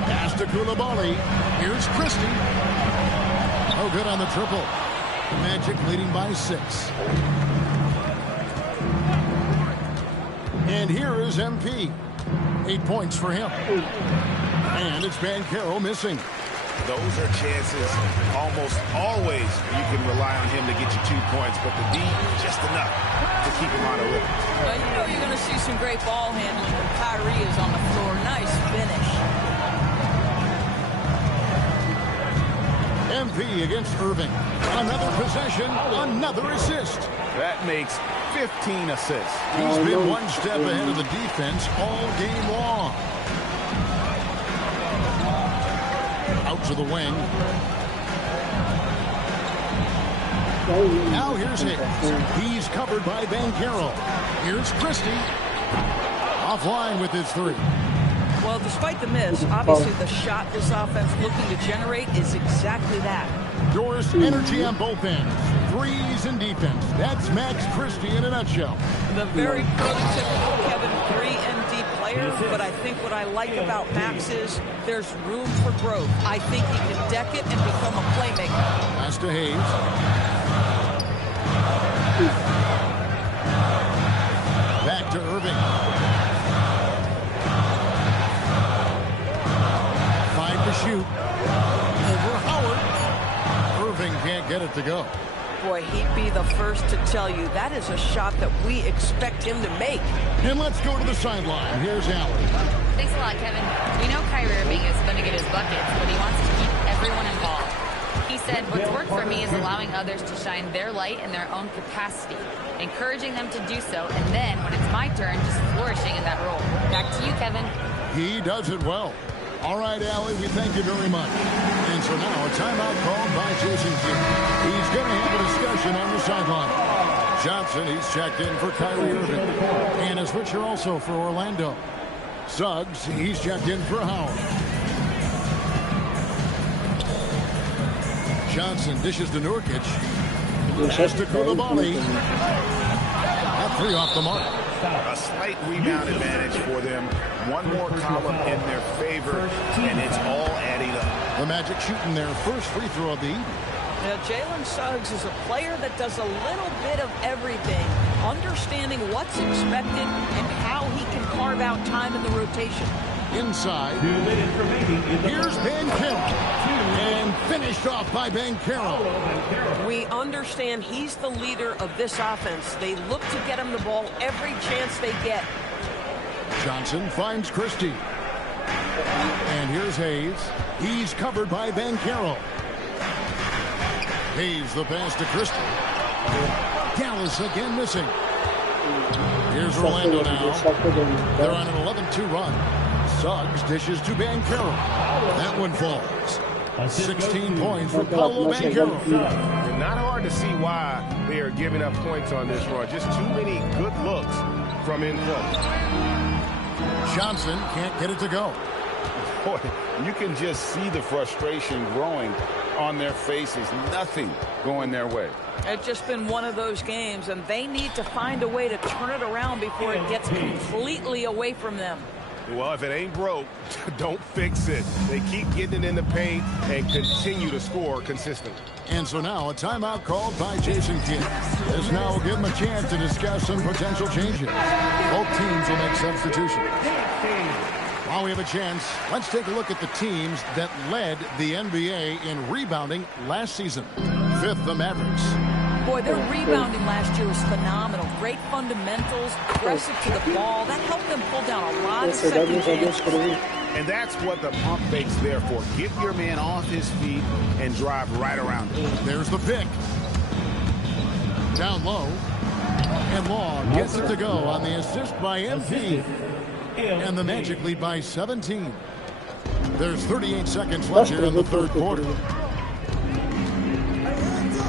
Pass to Koulibaly. Here's Christie. Oh, good on the triple. The Magic leading by 6. And here is MP. 8 points for him. And it's Banchero missing. those are chances almost always you can rely on him to get you 2 points, but the D, just enough to keep him on a rhythm. Well, you know you're going to see some great ball handling when Kyrie is on the floor. Nice finish. MP against Irving. Another possession, another assist. That makes 15 assists. He's been one step ahead of the defense all game long. Out to the wing. Now here's Hicks. He's covered by Banchero. Here's Christie. Offline with his three. Well, despite the miss, obviously the shot this offense looking to generate is exactly that. Yours energy on both ends. Threes and defense. That's Max Christie in a nutshell. The very prototypical Kevin 3-and-D player, but I think what I like about Max is there's room for growth. I think he can deck it and become a playmaker. Pass to Hayes. Back to Irving. 5 to shoot. Over Howard. Irving can't get it to go. Boy, he'd be the first to tell you that is a shot that we expect him to make. And let's go to the sideline. Here's Allen. Thanks a lot, Kevin. We know Kyrie Irving is going to get his buckets, but he wants to keep everyone involved. He said, what's worked for me is allowing others to shine their light in their own capacity, encouraging them to do so, and then, when it's my turn, just flourishing in that role. Back to you, Kevin. He does it well. All right, Allie, we thank you very much. And so now a timeout called by Jason Kidd. He's going to have a discussion on the sideline. Johnson, he's checked in for Kyrie Irving. And a switcher also for Orlando. Suggs, he's checked in for Howard. Johnson dishes to Nurkic. Pass to Koulibaly. That three off the mark. A slight rebound advantage for them. One more column in their favor, and it's all adding up. The Magic shooting their first free throw of the evening. Now, Jalen Suggs is a player that does a little bit of everything, understanding what's expected and how he can carve out time in the rotation. Inside, here's Banchero. And finished off by Banchero. We understand he's the leader of this offense. They look to get him the ball every chance they get. Johnson finds Christie. And here's Hayes. He's covered by Banchero. Hayes the pass to Christie. Dallas again missing. Here's Orlando now. They're on an 11-2 run. Suggs dishes to Banchero. That one falls. 16 points for Paolo Banchero. Not hard to see why they are giving up points on this run. Just too many good looks from in close. Johnson can't get it to go. Boy, you can just see the frustration growing on their faces. Nothing going their way. It's just been one of those games, and they need to find a way to turn it around before it gets completely away from them. Well, if it ain't broke, don't fix it. They keep getting it in the paint and continue to score consistently. And so now a timeout called by Jason Kidd. This now will give him a chance to discuss some potential changes. Both teams will make substitutions. While we have a chance, let's take a look at the teams that led the NBA in rebounding last season. Fifth, the Mavericks. Boy, their rebounding last year was phenomenal. Great fundamentals, aggressive to the ball. That helped them pull down a lot of second chances. And that's what the pump fake's there for. Get your man off his feet and drive right around him. There's the pick. Down low. And Law gets it to go on the assist by MP. And the Magic lead by 17. There's 38 seconds left here in the third quarter.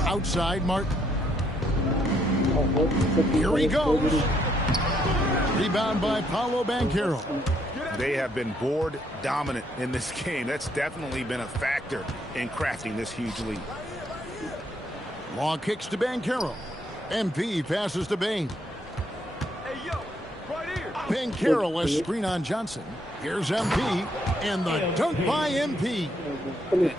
Outside, Martin. Here he goes. Rebound by Paolo Banchero. They have been board dominant in this game. That's definitely been a factor in crafting this huge lead. Law kicks to Banchero. MP passes to Bain. Banchero, a screen on Johnson. Here's MP, and the dunk by MP.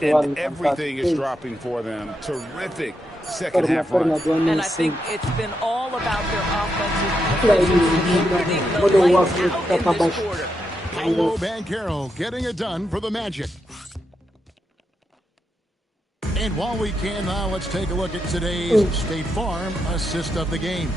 And everything is dropping for them. Terrific second half run. And I think it's been all about their offensive efficiency. The lights out in this quarter. Paolo Banchero getting it done for the Magic. And while we can now, let's take a look at today's State Farm assist of the game.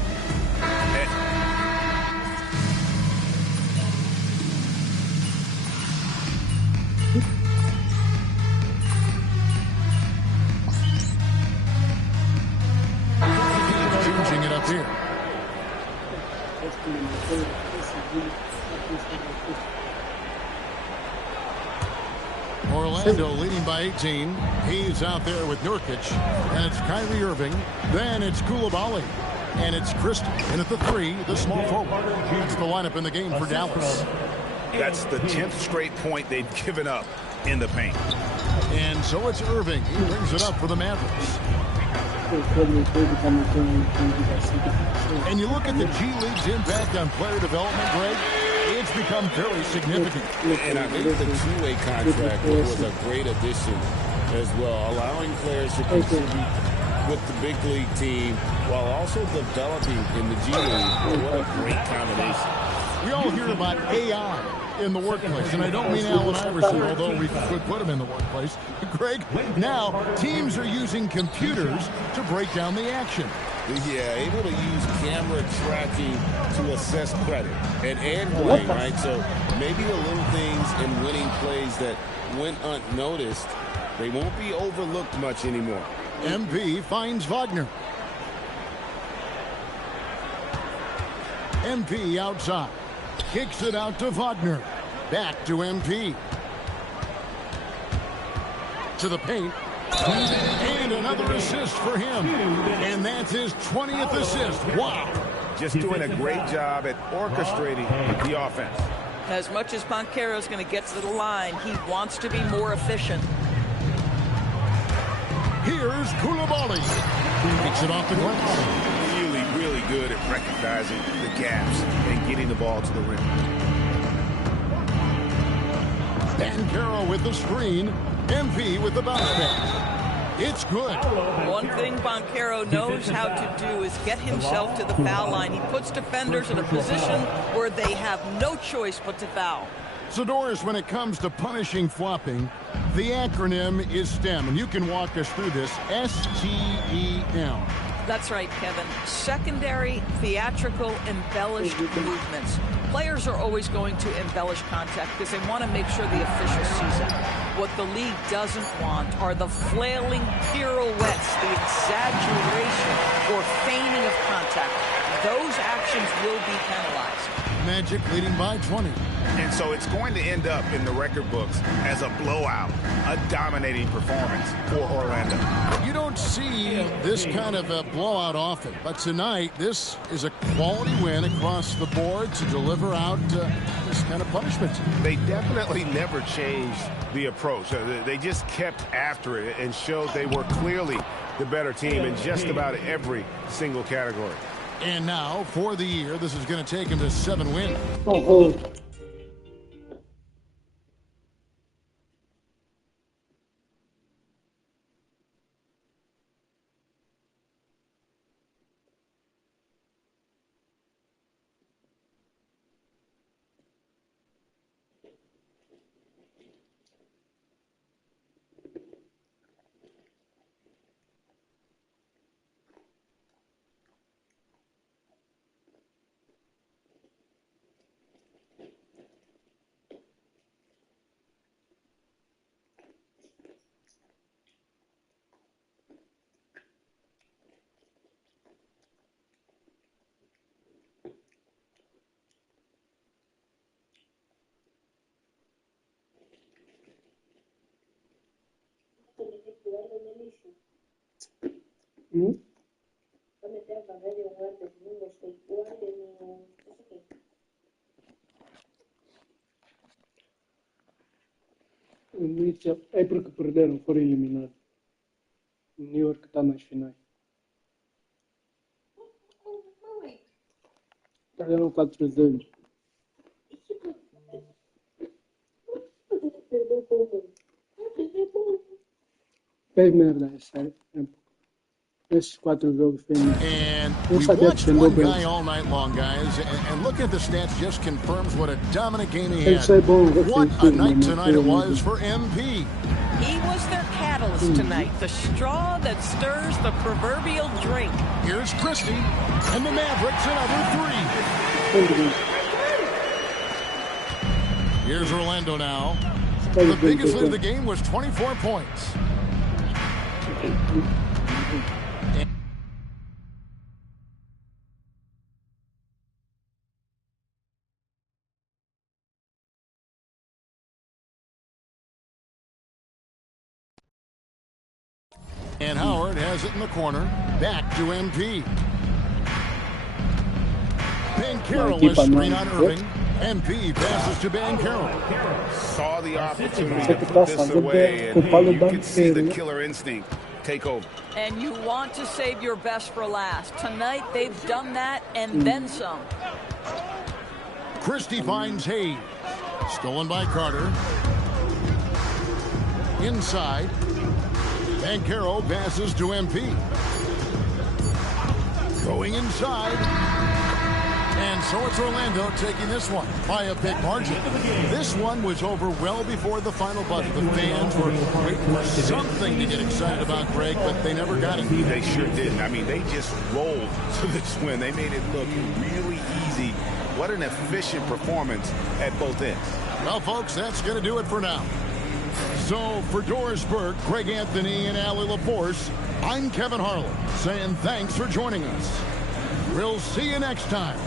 Changing it up here. Orlando leading by 18. He's out there with Nurkic. And it's Kyrie Irving. Then it's Koulibaly. And it's Christie. And at the 3, the small forward. That's the lineup in the game for Dallas. That's the 10th straight point they've given up in the paint. And so it's Irving. He brings it up for the Mavericks. And you look at the G League's impact on player development, Greg, it's become fairly significant. And I think the two-way contract was a great addition as well, allowing players to contribute with the big league team while also developing in the G League. What a great combination. We all hear about AI in the workplace, and I don't mean Allen Iverson, although we could put him in the workplace. Greg, now teams are using computers to break down the action. Yeah, able to use camera tracking to assess credit and playing, right? So maybe the little things in winning plays that went unnoticed, they won't be overlooked much anymore. MP finds Wagner. MP outside. Kicks it out to Wagner. Back to MP. To the paint. And another assist for him. And that's his 20th assist. Wow. Just doing a great job at orchestrating the offense. As much as Banchero's going to get to the line, he wants to be more efficient. Here's Koulibaly. Picks it off the glass. Really good at recognizing the gaps and getting the ball to the rim. Banchero with the screen. MP with the bounce pass. It's good. One thing Banchero knows how to do is get himself to the foul line. He puts defenders in a position where they have no choice but to foul. So, Doris, when it comes to punishing flopping, the acronym is STEM, and you can walk us through this. STEM. That's right, Kevin. Secondary, theatrical, embellished movements. Players are always going to embellish contact because they want to make sure the official sees it. What the league doesn't want are the flailing pirouettes, the exaggeration or feigning of contact. Those actions will be penalized. Magic leading by 20. And so it's going to end up in the record books as a blowout, a dominating performance for Orlando. You don't see this kind of a blowout often, but tonight this is a quality win across the board to deliver out this kind of punishment. They definitely never changed the approach. They just kept after it and showed they were clearly the better team in just about every single category. And now, for the year, this is going to take him to 7 wins. É porque perderam, foram eliminados. New York está nas finais. Perderam 4-0. Fez merda essa época. Esses 4 jogos feios. And Eu we sabia watched defender one bem. guy all night long, guys, and looking at the stats just confirms what a dominant game he had. Isso é bom, What a night ofensivo, tonight it was for MP. He was their catalyst tonight, the straw that stirs the proverbial drink. Here's Christie, and the Mavericks another 3. Here's Orlando now. The biggest lead of the game was 24 points. And Howard has it in the corner. Back to MP. Banchero with screen on Irving. MP passes to Banchero. Saw the opportunity to put this away, and you could see the killer instinct take over. And you want to save your best for last. Tonight, they've done that and then some. Christie finds Hayes. Stolen by Carter. Inside. Banchero passes to MP. Going inside. And so it's Orlando taking this one by a big margin. This one was over well before the final buzzer. The fans were waiting for something to get excited about, Greg, but they never got it. They sure didn't. I mean, they just rolled to this win. They made it look really easy. What an efficient performance at both ends. Well, folks, that's going to do it for now. So for Doris Burke, Greg Anthony, and Allie LaForce, I'm Kevin Harlan saying thanks for joining us. We'll see you next time.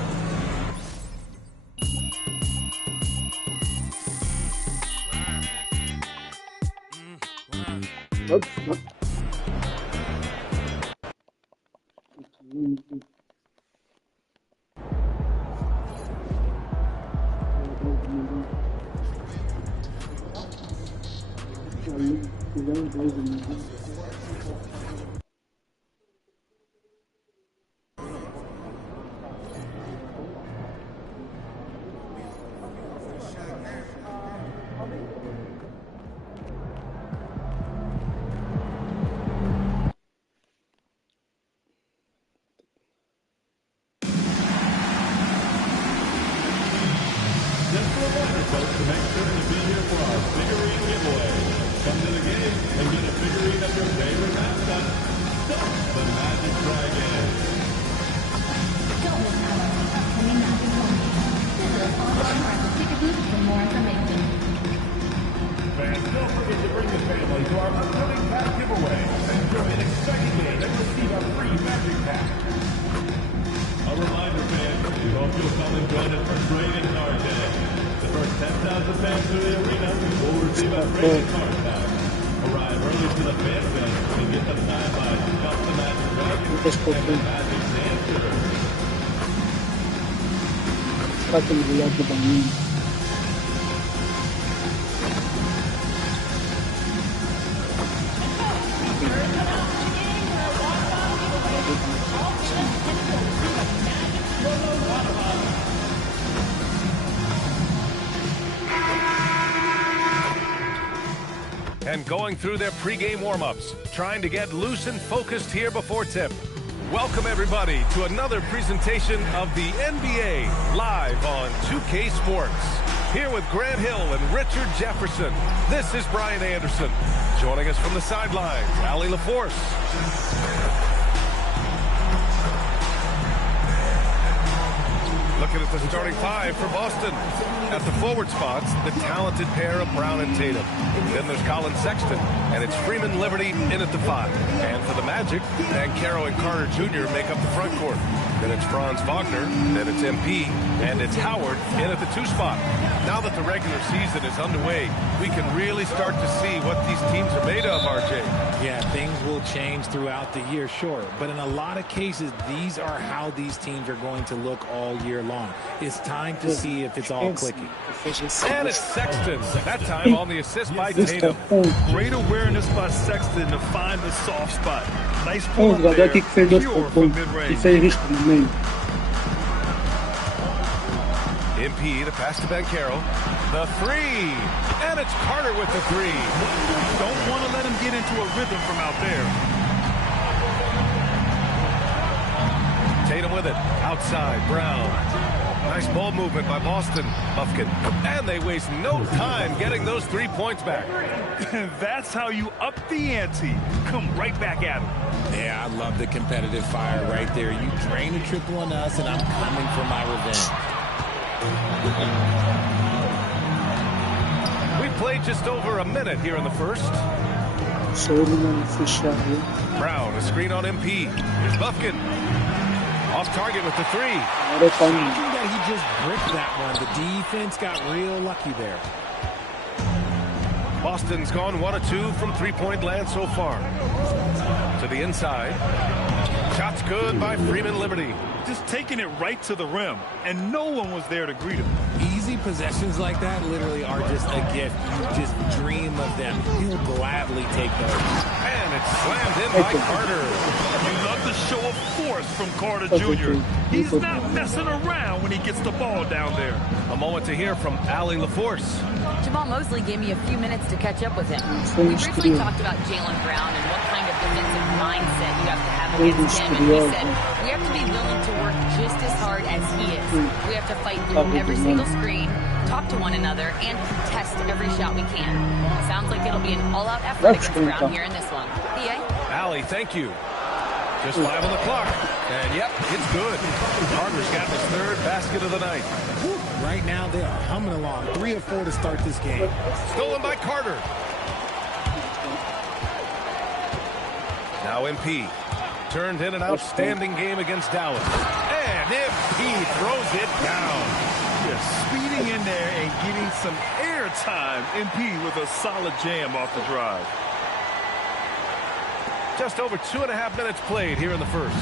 And going through their pregame warm-ups, trying to get loose and focused here before tip. Welcome, everybody, to another presentation of the NBA live on 2K Sports. Here with Grant Hill and Richard Jefferson, this is Brian Anderson. Joining us from the sidelines, Allie LaForce. Looking at the starting 5 for Boston. At the forward spots, the talented pair of Brown and Tatum. Then there's Colin Sexton, and it's Freeman Liberty in at the 5. And for the Magic, Banchero and Carter Jr. make up the front court. Then it's Franz Wagner, then it's MP, and it's Howard in at the 2 spot. Now that the regular season is underway, we can really start to see what these teams are made of, RJ. Yeah, things will change throughout the year, sure. But in a lot of cases, these are how these teams are going to look all year long. It's time to see if it's all clicking. And it's Sexton. That time on the assist by Tatum. Great awareness by Sexton to find the soft spot. Nice pull up jogador there. aqui que fez 2 Pure from pontos mid-range. e fez risco no meio. MP, the pass to Banchero. The 3. And it's Carter with the 3. Don't want to let him get into a rhythm from out there. with it. Outside, Brown. Nice ball movement by Boston. Buffkin. And they waste no time getting those 3 points back. That's how you up the ante. Come right back at him. Yeah, I love the competitive fire right there. You drain a triple on us, and I'm coming for my revenge. We played just over a minute here in the first. Brown, a screen on MP. Here's Buffkin. Off target with the three. Shocking that he just bricked that one. The defense got real lucky there. Boston's gone 1 of 2 from three-point land so far. To the inside. Shot's good by Freeman Liberty. Just taking it right to the rim, and no one was there to greet him. Easy possessions like that literally are just a gift. You just dream of them. He'll gladly take those. And it's slammed in by Carter. You love the show of force from Carter Jr. He's not messing around when he gets the ball down there. A moment to hear from Allie LaForce. Jamal Mosley gave me a few minutes to catch up with him. We briefly talked about Jaylen Brown and what kind of defensive mindset you have to have against him. And he said, we have to be willing to work just as hard as he is. We have to fight through every single screen, talk to one another, and contest every shot we can. Sounds like it'll be an all-out effort against Brown here in this one. PA? Allie, thank you. Just 5 on the clock. And yep, it's good. Carter's got his 3rd basket of the night. Right now, they are humming along. 3 of 4 to start this game. Stolen by Carter. Now MP. Turned in an outstanding game against Dallas. And MP throws it down. Just speeding in there and getting some air time. MP with a solid jam off the drive. Just over 2.5 minutes played here in the first.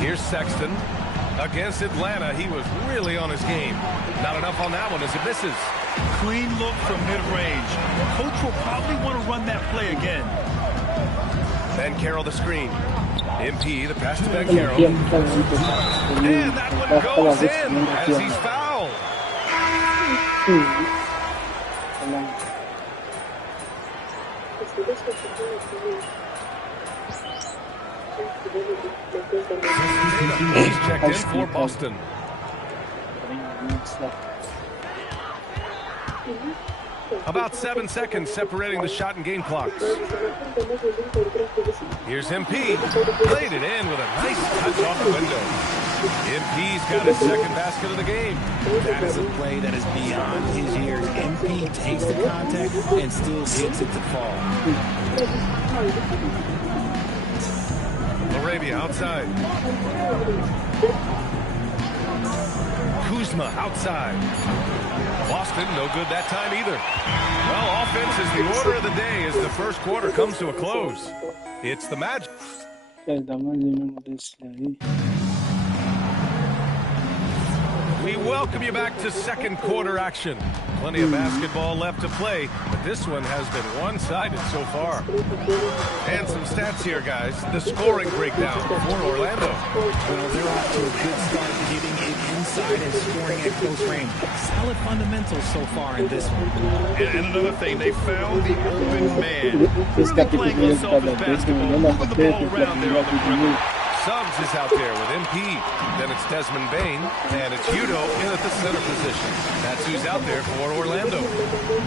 Here's Sexton. Against Atlanta, he was really on his game. Not enough on that one as it misses. Clean look from mid-range. Coach will probably want to run that play again. Ben Carroll the screen. MP, the pass to Ben Carroll. And that one goes in as he's fouled. He's checked in for Boston. About 7 seconds separating the shot and game clocks. Here's MP. Played it in with a nice touch off the window. MP's got his 2nd basket of the game. That is a play that is beyond his years. MP takes the contact and still gets it to fall. Arabia outside. Kuzma outside. Boston, no good that time either. Well, offense is the order of the day as the first quarter comes to a close. It's the Magic. We welcome you back to second quarter action. Plenty of basketball left to play, but this one has been one-sided so far. And some stats here, guys. The scoring breakdown for Orlando. Well, they're off to a good start getting it inside and scoring at close range. Solid fundamentals so far in this one. And another thing, they found the open man. Really playing unselfish basketball, moving the ball around there on the perimeter. Suggs is out there with MP. Then it's Desmond Bain. And it's Udo in at the center position. That's who's out there for Orlando.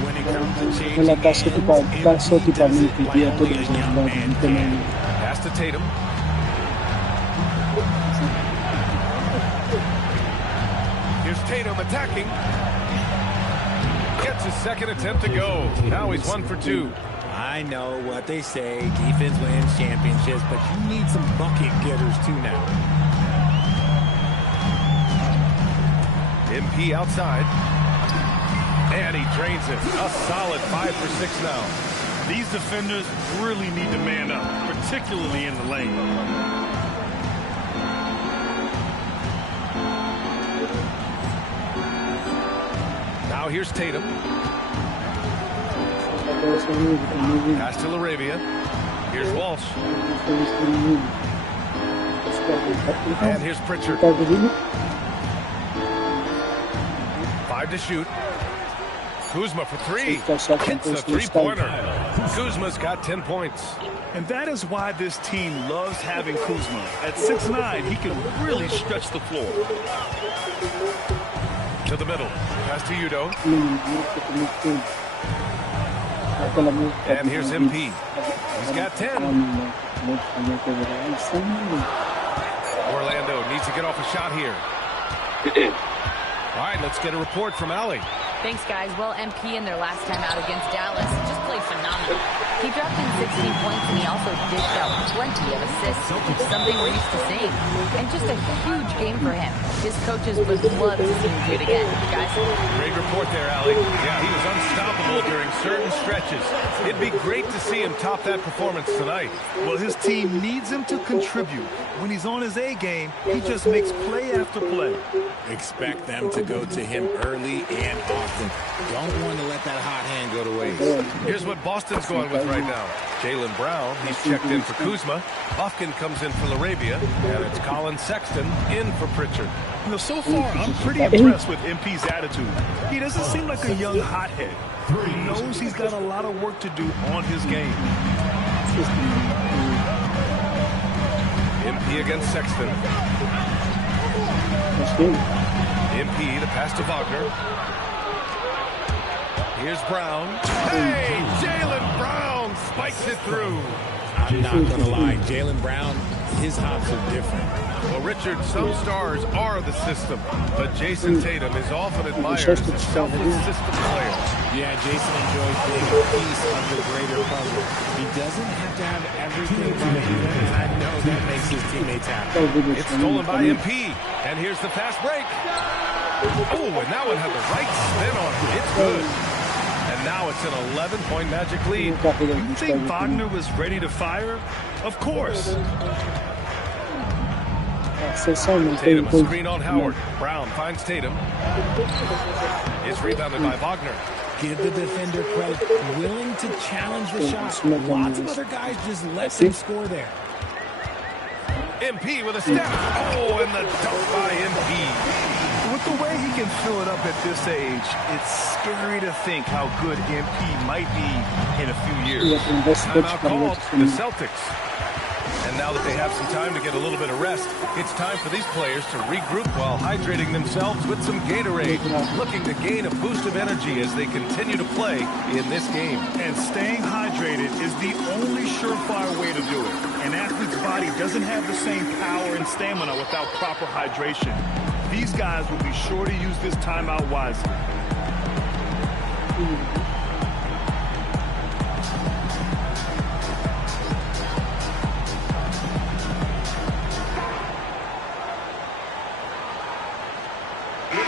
When it comes to changing hands, MP does it like only a young man can. Pass to Tatum. Here's Tatum attacking. Gets his 2nd attempt to go. Now he's 1 for 2. I know what they say, defense wins championships, but you need some bucket getters too now. MP outside. And he drains it. A solid 5 for 6 now. These defenders really need to man up, particularly in the lane. Now here's Tatum. Pass to Laravia. Here's Walsh. And here's Pritchard. 5 to shoot. Kuzma for three. Hits a three-pointer. Kuzma's got 10 points. And that is why this team loves having Kuzma. At 6'9", he can really stretch the floor. To the middle. Pass to Udo. And here's MP. He's got 10. Orlando needs to get off a shot here. All right, let's get a report from Allie. Thanks, guys. Well, MP in their last time out against Dallas just played phenomenal. He dropped in 16 points, and he also dished out plenty of assists, something we're used to seeing. And just a huge game for him. His coaches would love to see him do it again. Guys? Great report there, Allie. Yeah, he was unstoppable during certain stretches. It'd be great to see him top that performance tonight. Well, his team needs him to contribute. When he's on his A game, he just makes play after play. Expect them to go to him early and often. Don't want to let that hot hand go to waste. Here's what Boston's going with right now. Jaylen Brown, he's checked in for Kuzma. Buffkin comes in for LaRavia. And it's Colin Sexton in for Pritchard. You know, so far, I'm pretty impressed with MP's attitude. He doesn't seem like a young hothead. He knows he's got a lot of work to do on his game. MP against Sexton. MP, the pass to Wagner. Here's Brown. Hey, Jaylen Brown spikes it through. I'm not going to lie. Jaylen Brown, his hops are different. Well, Richard, some stars are the system, but Jason Tatum is often admired as a selfless system player. Yeah, Jason enjoys being a piece of the greater puzzle. He doesn't have to have everything right, and I know that makes his teammates happy. It's stolen by MP, and here's the fast break. Oh, and that one had the right spin on it. It's good. And now it's an 11-point Magic lead. You think Wagner was ready to fire? Of course. Tatum, a screen on Howard. Brown finds Tatum. It's rebounded by Wagner. Give the defender credit. Willing to challenge the shot. Lots of other guys just let them score there. MP with a step. Oh, and the dunk by MP. With the way he can fill it up at this age, it's scary to think how good MP might be in a few years. Timeout called the Celtics. And now that they have some time to get a little bit of rest, it's time for these players to regroup while hydrating themselves with some Gatorade, looking to gain a boost of energy as they continue to play in this game. And staying hydrated is the only surefire way to do it. An athlete's body doesn't have the same power and stamina without proper hydration. These guys will be sure to use this timeout wisely.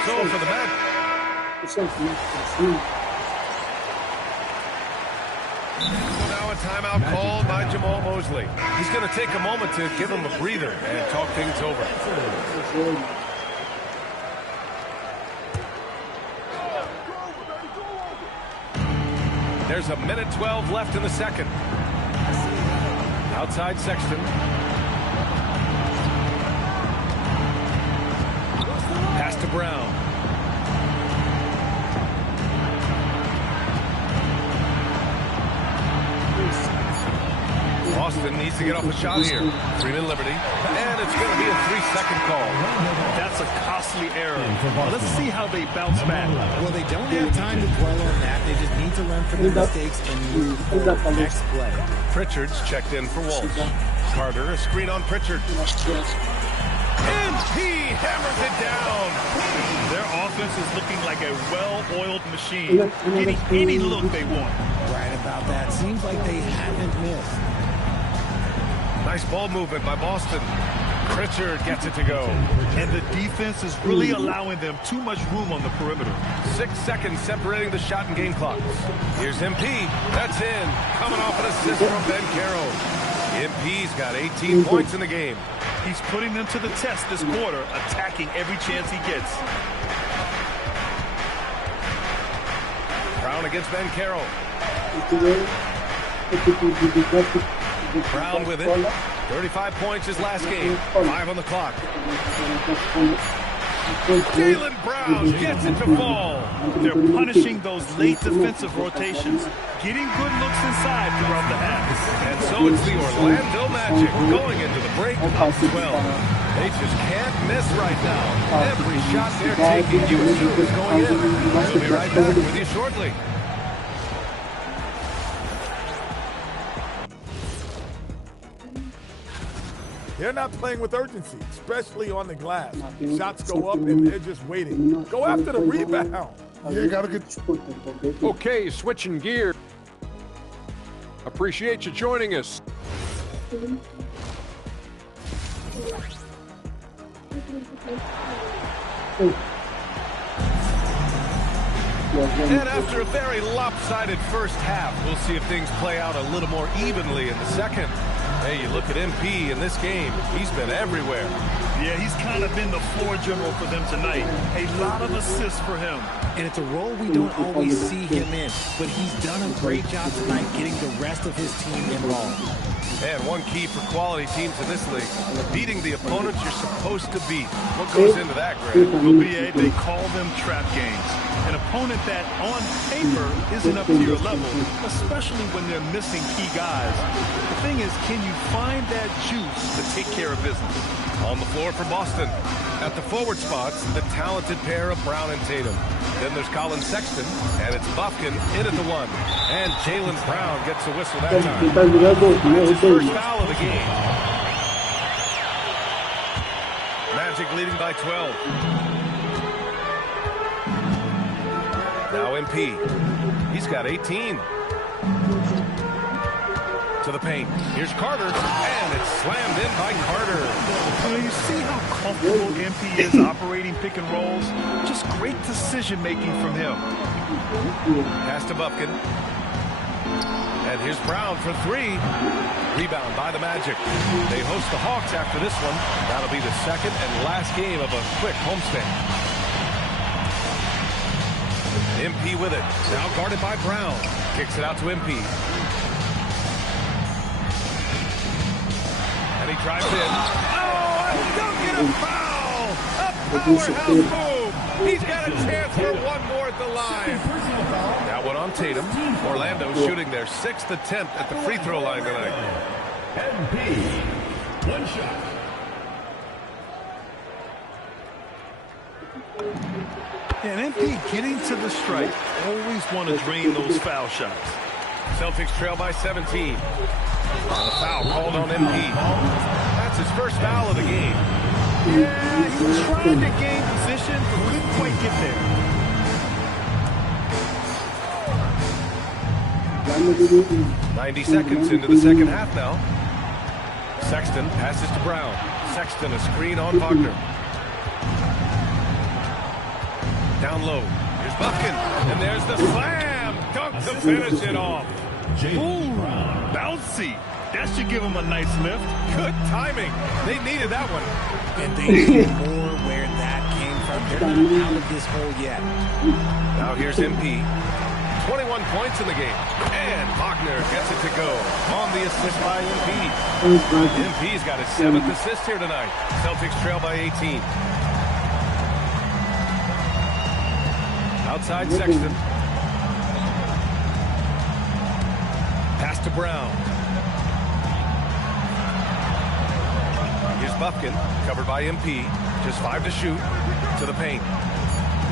So for the back. So now a timeout called by Jamal Mosley. He's going to take a moment to give him a breather and talk things over. There's a minute 12 left in the second. Outside Sexton. Pass to Brown. Boston needs to get off a shot here. Freeman Liberty. And it's going to be a 3-second call. That's a costly error. Let's see how they bounce back. Well, they don't have time to dwell on that. They just need to learn from their mistakes and move forward to the next play. Pritchard's checked in for Walsh. Carter, a screen on Pritchard. And he hammers it down. Their offense is looking like a well-oiled machine, getting any look they want. Right about that. Seems like they haven't missed. Nice ball movement by Boston. Pritchard gets it to go. And the defense is really allowing them too much room on the perimeter. 6 seconds separating the shot and game clocks. Here's MP. That's in. Coming off an assist from Ben Carroll. MP's got 18 points in the game. He's putting them to the test this quarter, attacking every chance he gets. Brown against Ben Carroll. Brown with it. 35 points his last game. 5 on the clock. Jaylen Brown gets it to fall. They're punishing those late defensive rotations, getting good looks inside throughout the half. And so it's the Orlando Magic going into the break up 12. They just can't miss right now. Every shot they're taking, you assume is going in. We'll be right back with you shortly. They're not playing with urgency, especially on the glass. Shots go up and they're just waiting. Go after the rebound. Yeah, gotta get. Okay, switching gear. Appreciate you joining us. And after a very lopsided first half, we'll see if things play out a little more evenly in the second. Hey, you look at MP in this game, he's been everywhere. Yeah, he's kind of been the floor general for them tonight. A lot of assists for him. And it's a role we don't always see him in, but he's done a great job tonight getting the rest of his team involved. And one key for quality teams in this league, beating the opponents you're supposed to beat. What goes into that, Greg? Well, BA, they call them trap games. An opponent that, on paper, isn't up to your level, especially when they're missing key guys. The thing is, can you find that juice to take care of business? On the floor for Boston. At the forward spots, the talented pair of Brown and Tatum. Then there's Colin Sexton, and it's Bufkin in at the one. And Jaylen Brown gets a whistle that time. That's his first foul of the game. Magic leading by 12. Now MP. He's got 18. To the paint. Here's Carter, and it's slammed in by Carter. You see how comfortable MP is operating pick and rolls? Just great decision-making from him. Pass to Bufkin. And here's Brown for three. Rebound by the Magic. They host the Hawks after this one. That'll be the second and last game of a quick homestand. MP with it. Now guarded by Brown. Kicks it out to MP. And he drives in. Oh, and don't get a foul! A powerhouse move! He's got a chance for one more at the line. That one on Tatum. Orlando shooting their 6th attempt at the free throw line tonight. MP, one shot. And MP getting to the stripe. Always want to drain those foul shots. Celtics trail by 17. A foul called on MP. That's his first foul of the game. Yeah, he's trying to gain position, but couldn't quite get there. 90 seconds into the second half now. Sexton passes to Brown. Sexton a screen on Wagner. Down low. Here's Bufkin. And there's the slam. Dunk to finish it off. Ooh, bouncy. That should give him a nice lift. Good timing. They needed that one. And they need more where that came from. They're not out of this hole yet. Now here's MP. 21 points in the game. And Wagner gets it to go on the assist by MP. MP's got his 7th assist here tonight. Celtics trail by 18. Outside Sexton. Pass to Brown. Here's Bufkin, covered by MP. Just 5 to shoot. To the paint.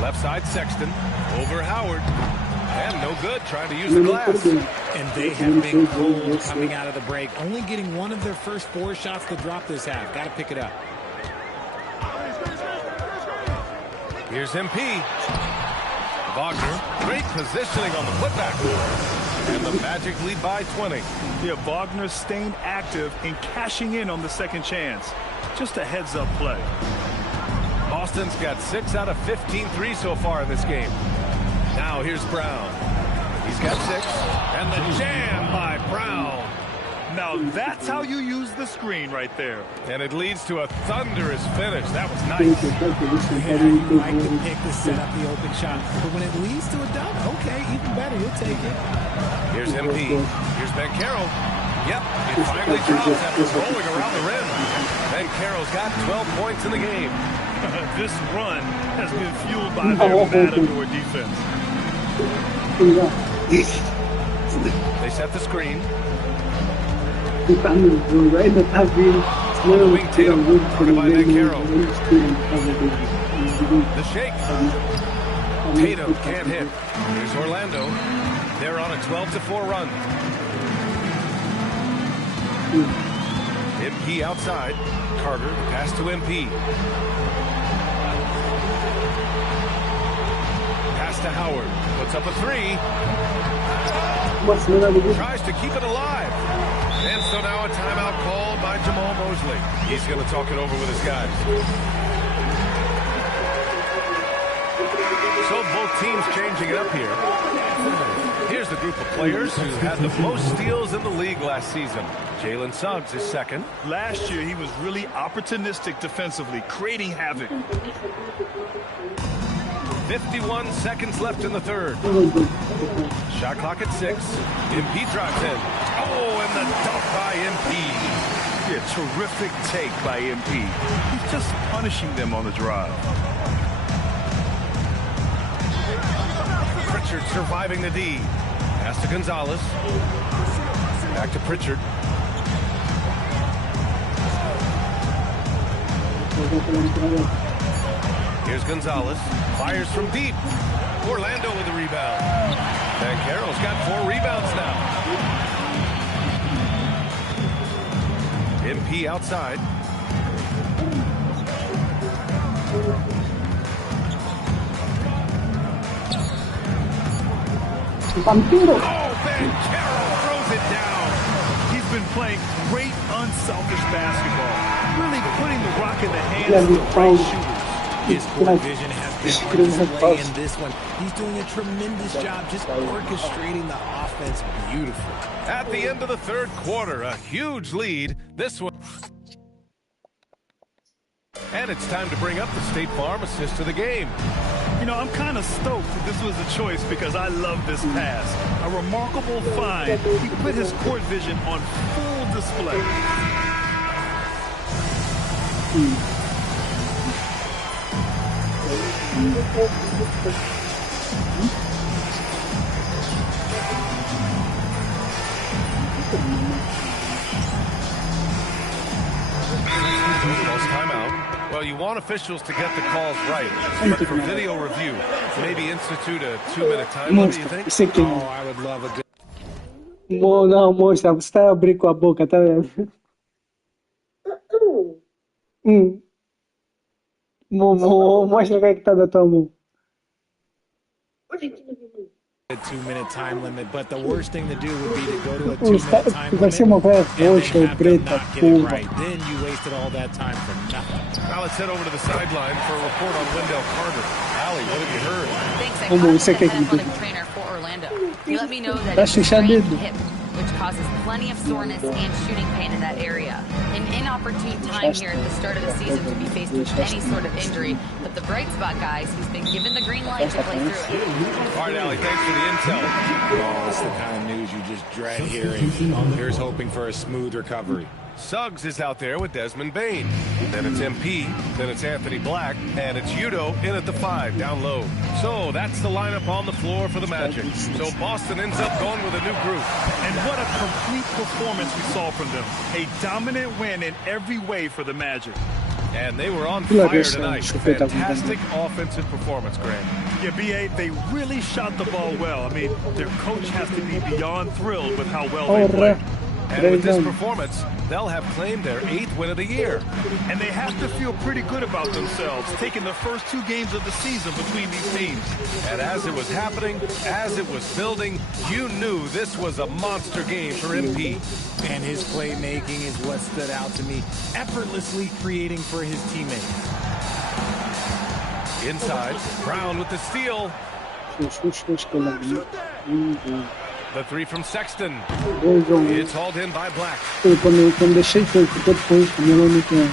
Left side Sexton. Over Howard. And no good, trying to use the glass. And they have been cold coming out of the break. Only getting one of their first 4 shots to drop this half. Got to pick it up. Here's MP. Wagner, great positioning on the putback. And the Magic lead by 20. Yeah, Wagner staying active and cashing in on the second chance. Just a heads-up play. Boston's got 6 out of 15 threes so far in this game. Now here's Brown. He's got 6. And the jam by Brown. Now that's how you use the screen right there. And it leads to a thunderous finish. That was nice. Yeah, you like to pick to set up the open shot. But when it leads to a dunk, okay, even better. You'll take it. Here's MP. Here's Banchero. Yep, it finally drops after rolling around the rim. Banchero's got 12 points in the game. This run has been fueled by their matador defense. They set the screen. Wing Tatum, guarded by MyCAREER. The shake. Tatum can't hit. Here's Orlando. They're on a 12-4 run. MP outside. Carter, pass to MP. Pass to Howard. Puts up a three. Tries to keep it alive. And so now a timeout called by Jamal Mosley. He's going to talk it over with his guys. So both teams changing it up here. Here's the group of players who had the most steals in the league last season. Jalen Suggs is second. Last year, he was really opportunistic defensively, creating havoc. 51 seconds left in the third. Shot clock at 6. MP drops in. Oh, and the dunk by MP. Yeah, terrific take by MP. He's just punishing them on the drive. Pritchard surviving the D. Pass to Gonzalez. Back to Pritchard. Here's Gonzalez. Fires from deep. Orlando with the rebound. And Carroll's got 4 rebounds now. MP outside. Oh, Ben Carroll throws it down. He's been playing great unselfish basketball. Really putting the rock in the hands of the right shooters. His court vision has been on display in this one. He's doing a tremendous job just orchestrating the offense beautifully. At the end of the third quarter, a huge lead. This one. And it's time to bring up the State Farm assist of the game. You know, I'm kind of stoked that this was a choice because I love this pass. A remarkable find. He put his court vision on full display. Calls timeout. Well, you want officials to get the calls right, but for video review, maybe institute a 2-minute time limit, do you think? Oh, I would love a good... Não, moça, você tá abrindo com a boca, tá vendo? Mostra o que é que tá da tua mão. A 2-minute time limit, but the worst thing to do would be to go to a 2-minute time limit Vai ser uma coisa roxa ou preta, porra. right. Then you wasted all that time for nothing. Now let's head over to the sideline for a report on Wendell Carter. Allie, what have you heard? Thanks, I Como você quer que athletic trainer for Orlando. He let me know that Tá it's a chuchando sprained dedo. hip, which causes plenty of soreness and shooting pain in that area. An inopportune time here at the start of the season to be faced with any sort of injury, but the bright spot guys, he's been given the green light to play through it. All right, Allie, thanks for the intel. Oh, it's the kind of news you just dread hearing. Here's hoping for a smooth recovery. Suggs is out there with Desmond Bain. Then it's MP, then it's Anthony Black, and it's Udo in at the 5, down low. So that's the lineup on the floor for the Magic. So Boston ends up going with a new group. And what a complete performance we saw from them. A dominant win in every way for the Magic. And they were on fire tonight. Fantastic offensive performance, Grant. Yeah, B.A., they really shot the ball well. I mean, their coach has to be beyond thrilled with how well they played. And with this performance, they'll have claimed their 8th win of the year. And they have to feel pretty good about themselves, taking the first 2 games of the season between these teams. And as it was happening, as it was building, you knew this was a monster game for MP. And his playmaking is what stood out to me, effortlessly creating for his teammates. Inside, Brown with the steal. The 3 from Sexton. It's hauled in by Black. Quando deixei foi depois, quando eu não tinha.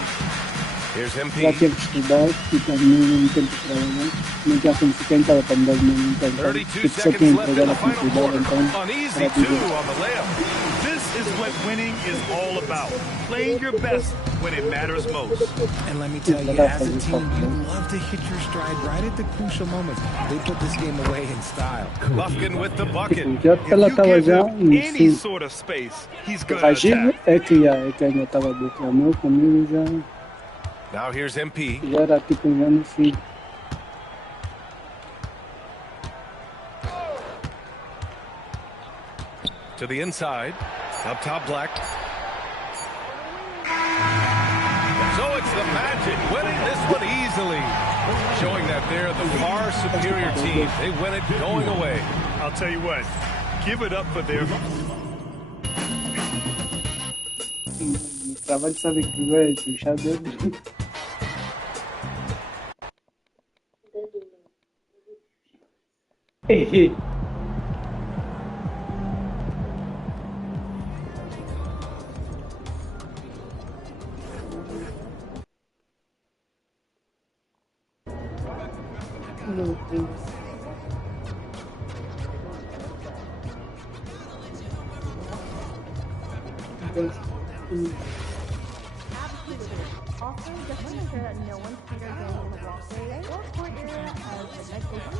Here's MP. Já tinha que estudar e também não tinha que trabalhar. Não tinha como se tentar também, não tinha 32 seconds left in the final quarter. On easy 2 on the layup. This is what winning is all about. Playing your best when it matters most. And let me tell you, as a team, you love to hit your stride right at the crucial moments. They put this game away in style. Lufkin with the bucket. If Ela you estava give já him any sim. sort of space, he's going to Reagir attack. é que ainda estava dentro. O meu comigo já Now here's MP. era tipo engano sim. To the inside. Up top, Black. So it's the Magic winning this one easily. Showing that they're the far superior team. They win it going away. I'll tell you what, give it up for their... O trabalho sabe que vai puxar dentro. Meu Deus. Also, just to make sure that no one's feet are getting in the wrong area or court area as the next station.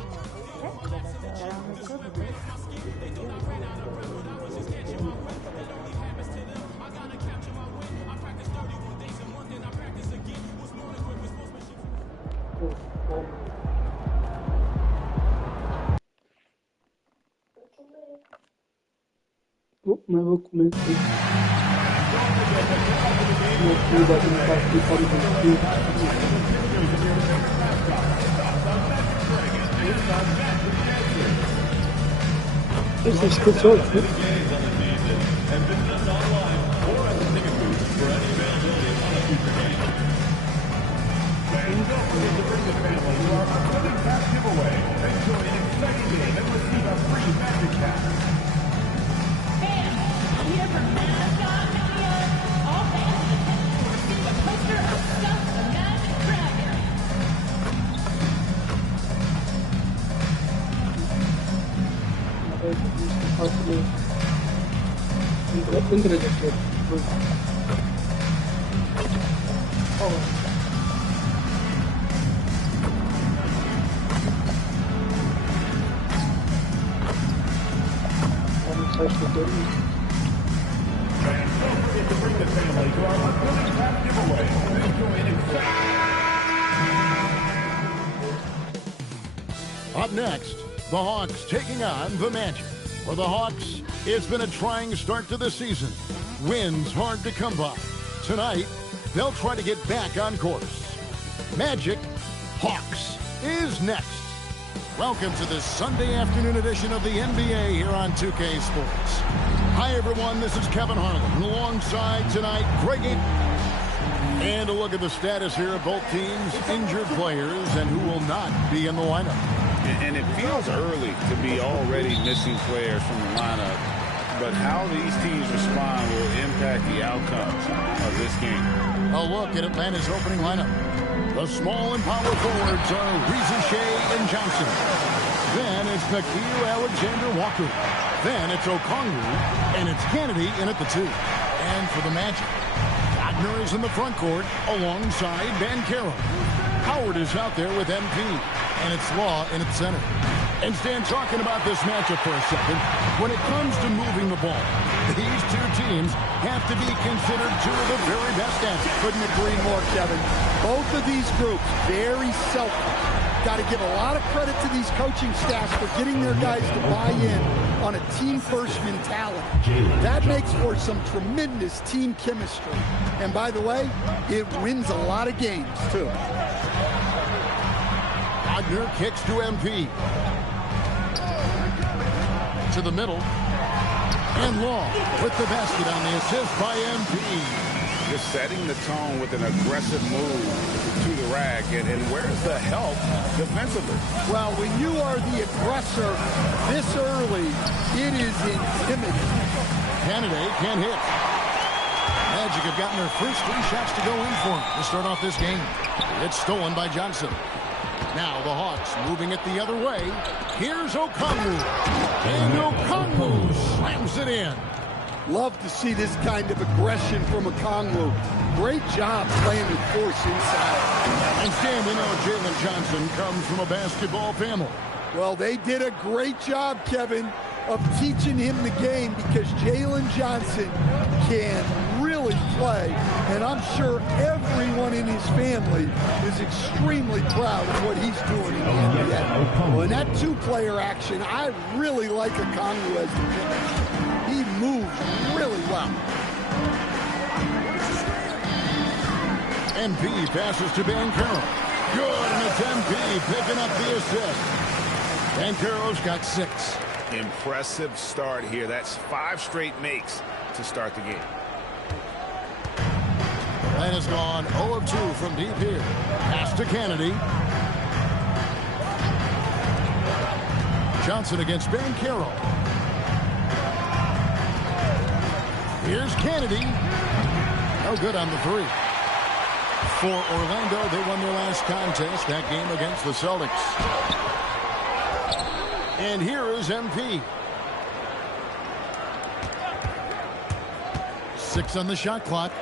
Mas vou comer aqui. Meu filho vai brincar aqui para o vestir. Você esqueceu aqui? Entra aqui. Up next, the Hawks taking on the Magic. For the Hawks, it's been a trying start to the season. Wins hard to come by. Tonight, they'll try to get back on course. Magic Hawks is next. Welcome to this Sunday afternoon edition of the NBA here on 2K Sports. Hi, everyone. This is Kevin Harlan. And alongside tonight, Greg Aiken. And a look at the status here of both teams, injured players, and who will not be in the lineup. And it feels early to be already missing players from the lineup, but how these teams respond will impact the outcomes of this game. A look at Atlanta's opening lineup. The small and power forwards are Reza Shea and Johnson. Then it's Nickeil Alexander-Walker. Then it's Okongwu, and it's Kennedy in at the 2. And for the Magic, Wagner is in the front court alongside Banchero. Howard is out there with MP, and it's Law in its center. And Stan, talking about this matchup for a second, when it comes to moving the ball, these two teams have to be considered two of the very best at it. Couldn't agree more, Kevin. Both of these groups, very selfish. Got to give a lot of credit to these coaching staffs for getting their guys to buy in on a team-first mentality. That makes for some tremendous team chemistry. And by the way, it wins a lot of games, too. Wagner kicks to MP. To the middle. And Law with the basket on the assist by MP. Just setting the tone with an aggressive move to the rack. And where's the help defensively? Well, when you are the aggressor this early, it is intimidating. Kennedy can't hit. Magic have gotten their first 3 shots to go in for him to start off this game. It's stolen by Johnson. Now the Hawks moving it the other way. Here's Okongwu. And Okongwu slams it in. Love to see this kind of aggression from Okongwu. Great job playing with force inside. And Stan, we know Jalen Johnson comes from a basketball family. Well, they did a great job, Kevin, of teaching him the game because Jalen Johnson can really play. And I'm sure everyone in his family is extremely proud of what he's doing in the NBA. Well, in that two-player action, I really like Okongwu as the finisher. He moves really well. MP passes to Banchero. Good, and it's MP picking up the assist. Banchero's got 6. Impressive start here. That's 5 straight makes to start the game. That has gone 0 of 2 from deep here. Pass to Kennedy. Johnson against Banchero. Here's Kennedy. No good on the 3. For Orlando, they won their last contest, that game against the Celtics. And here is MP. 6 on the shot clock.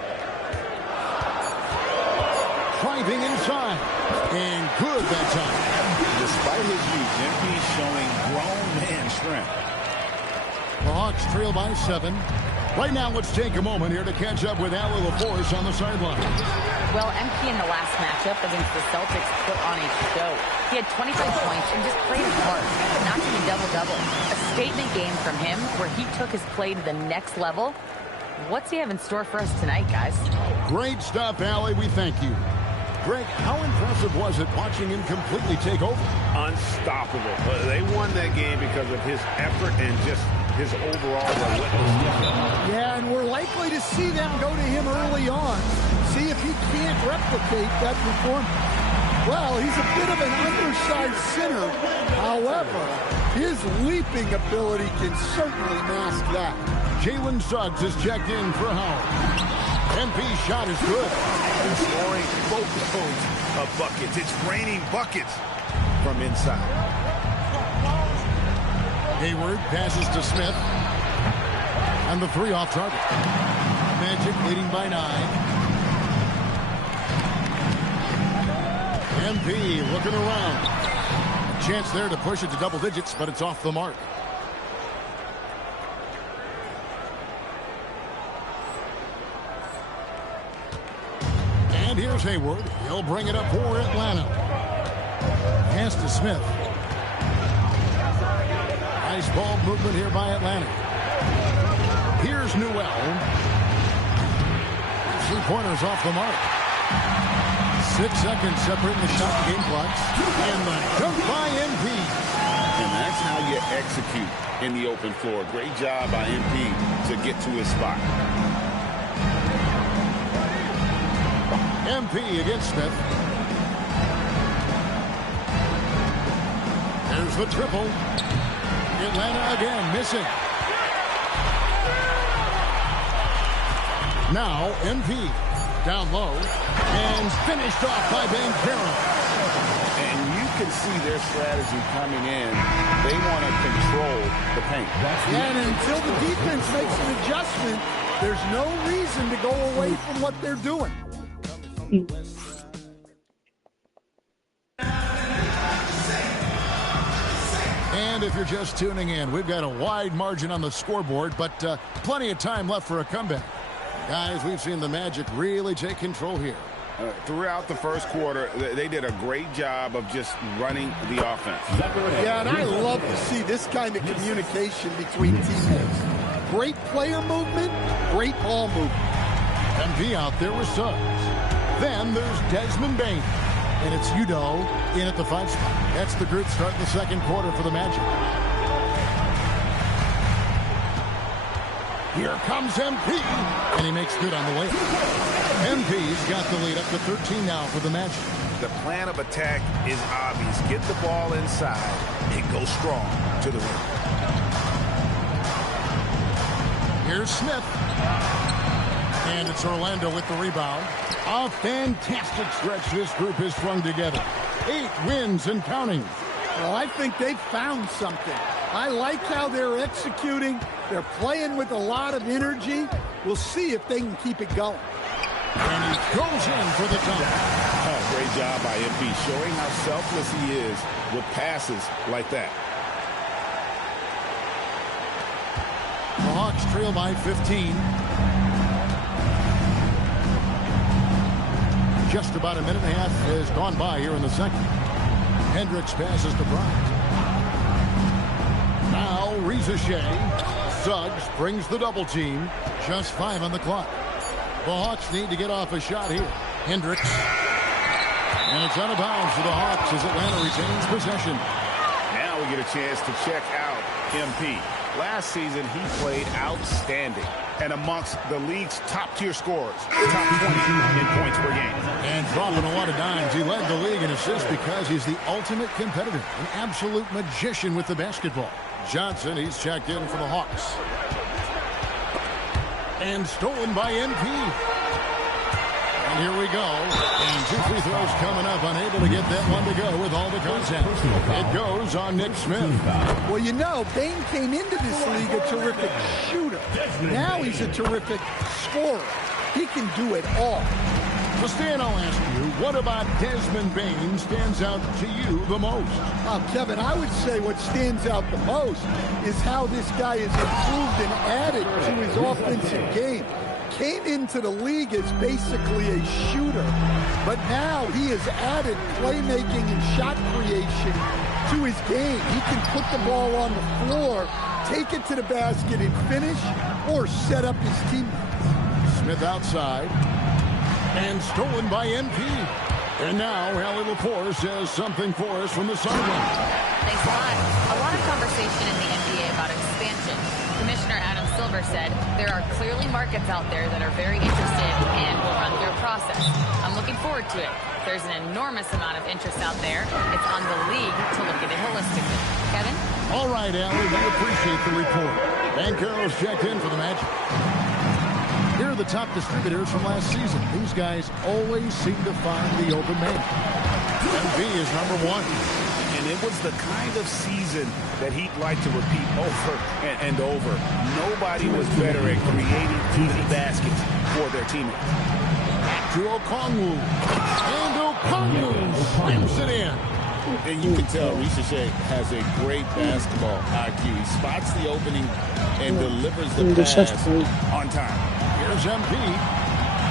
Driving inside. And good that time. Despite his youth, MP's showing grown man strength. The Hawks trail by 7. Right now, let's take a moment here to catch up with Allie LaForce on the sideline. Well, MP in the last matchup against the Celtics put on a show. He had 25 points and just played hard, notching a double-double. A statement game from him where he took his play to the next level. What's he have in store for us tonight, guys? Great stuff, Allie. We thank you. Greg, how impressive was it watching him completely take over? Unstoppable. But they won that game because of his effort and just his overall relentlessness. Yeah, and we're likely to see them go to him early on. See if he can't replicate that performance. Well, he's a bit of an undersized center. However, his leaping ability can certainly mask that. Jalen Suggs is checked in for Howard. MP's shot is good. And scoring boatloads of buckets. It's raining buckets from inside. Hayward passes to Smith. And the 3 off target. Magic leading by 9. MP looking around. A chance there to push it to double digits, but it's off the mark. And here's Hayward. He'll bring it up for Atlanta. Pass to Smith. Nice ball movement here by Atlanta. Here's Newell. 3-pointers off the mark. 6 seconds separating the shot and game clocks. And the dunk by MP. And that's how you execute in the open floor. Great job by MP to get to his spot. MP against Smith. There's the triple. Atlanta again missing. Now MP down low and finished off by Banchero. And you can see their strategy coming in. They want to control the paint. And until the defense makes an adjustment, there's no reason to go away from what they're doing. And if you're just tuning in, we've got a wide margin on the scoreboard, but plenty of time left for a comeback. Guys, we've seen the Magic really take control here. Throughout the first quarter, they did a great job of just running the offense. Yeah, and I love to see this kind of communication between teammates. Great player movement, great ball movement. MP out there with Suggs. Then there's Desmond Bain. And it's Udo in at the 5 spot. That's the group starting the second quarter for the Magic. Here comes MP. And he makes good on the way. MP's got the lead up to 13 now for the Magic. The plan of attack is obvious. Get the ball inside and go strong to the rim. Here's Smith. And it's Orlando with the rebound. A fantastic stretch this group has strung together. 8 wins and counting. Well, I think they've found something. I like how they're executing. They're playing with a lot of energy. We'll see if they can keep it going. And he goes in for the dunk. Oh, great job by MP, showing how selfless he is with passes like that. The Hawks trail by 15. Just about a minute and a half has gone by here in the second. Hendricks passes to Bryant. Now Reza Shea. Suggs brings the double team. Just 5 on the clock. The Hawks need to get off a shot here. Hendricks. And it's out of bounds for the Hawks as Atlanta retains possession. Now we get a chance to check out MP. Last season, he played outstanding and amongst the league's top-tier scorers, top 20 in points per game. And dropping a lot of dimes. He led the league in assists because he's the ultimate competitor, an absolute magician with the basketball. Johnson, he's checked in for the Hawks. And stolen by MP. And here we go. And 2 free throws coming up. Unable to get that one to go with all the contact. It goes on Nick Smith. Well, you know, Bane came into this league a terrific shooter. Now he's a terrific scorer. He can do it all. So Stan, I'll ask you, what about Desmond Bane stands out to you the most? Kevin, I would say what stands out the most is how this guy has improved and added to his offensive game. Came into the league as basically a shooter, but now he has added playmaking and shot creation to his game. He can put the ball on the floor, take it to the basket and finish, or set up his team. Smith outside, and stolen by MP. And now Allie Lepore says something for us from the sideline. Thanks a lot. A lot of conversation in the NBA about expansion. Commissioner Adam Silver said there are clearly markets out there that are very interested and will run through a process. I'm looking forward to it. There's an enormous amount of interest out there. It's on the league to look at it holistically. Kevin? All right, Allie, we appreciate the report. Banchero's checked in for the Magic. Here are the top distributors from last season. These guys always seem to find the open man. MB is number 1. And it was the kind of season that he'd like to repeat over and over. Nobody was better at creating easy baskets for their teammates. To Okongwu. And Okongwu slams it in. And you can tell Reza Shea has a great basketball IQ. He spots the opening and delivers the pass on time. Here's MP.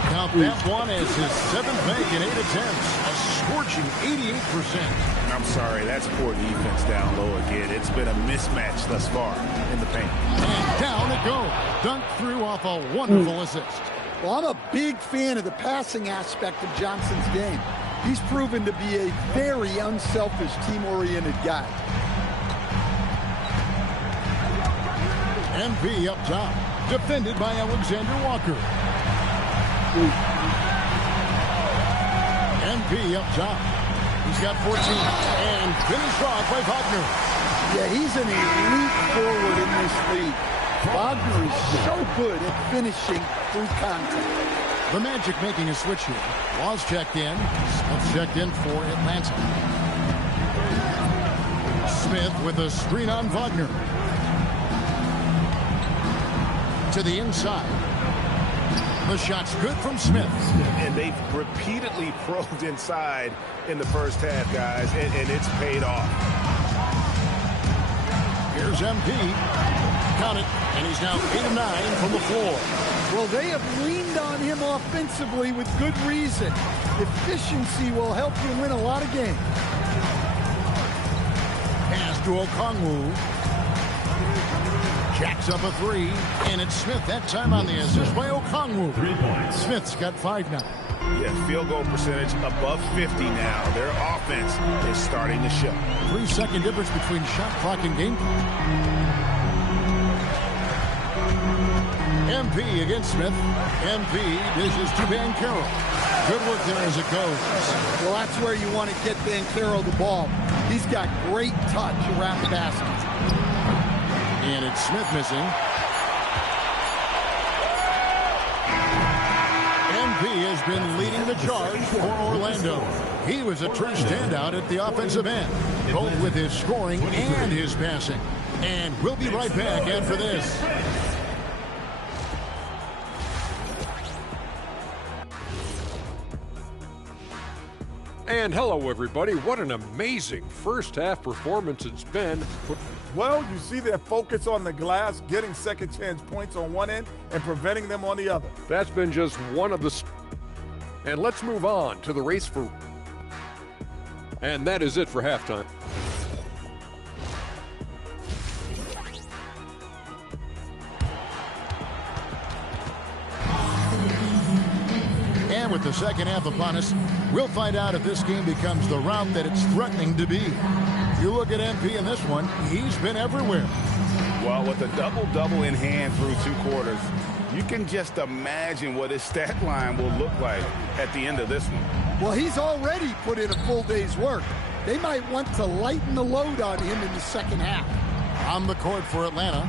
Count that one as his 7th make in 8 attempts. A scorching 88%. I'm sorry, that's poor defense down low again. It's been a mismatch thus far in the paint. And down it goes. Dunk through off a wonderful assist. Well, I'm a big fan of the passing aspect of Johnson's game. He's proven to be a very unselfish, team-oriented guy. MP up top. Defended by Alexander Walker. MP up top. He's got 14. And finished off by Wagner. Yeah, he's an elite forward in this league. Wagner is so good at finishing through contact. The Magic making a switch here. Laws checked in. Smith checked in for Atlanta. Smith with a screen on Wagner. To the inside. The shot's good from Smith. And they've repeatedly probed inside in the first half, guys, and it's paid off. Here's MP. Count it. And he's now 8 of 9 from the floor. Well, they have leaned on him offensively with good reason. Efficiency will help you win a lot of games. Pass to Okongwu. Jacks up a 3. And it's Smith that time on the assist by Okongwu. 3 points. Smith's got 5 now. Yeah, field goal percentage above 50 now. Their offense is starting to show. 3-second difference between shot clock and game clock. MP against Smith. MP dishes to Banchero. Good work there as it goes. Well, that's where you want to get Banchero the ball. He's got great touch around the basket. And it's Smith missing. MP has been leading the charge for Orlando. He was a true standout at the offensive end, both with his scoring and his passing. And we'll be right back after this. And hello, everybody. What an amazing first half performance it's been. Well, you see their focus on the glass, getting second chance points on one end and preventing them on the other. That's been just one of the... And let's move on to the race for... And that is it for halftime. And with the second half upon us, we'll find out if this game becomes the route that it's threatening to be. You look at MP in this one, he's been everywhere. Well, with a double-double in hand through 2 quarters, you can just imagine what his stat line will look like at the end of this one. Well, he's already put in a full day's work. They might want to lighten the load on him in the second half. On the court for Atlanta,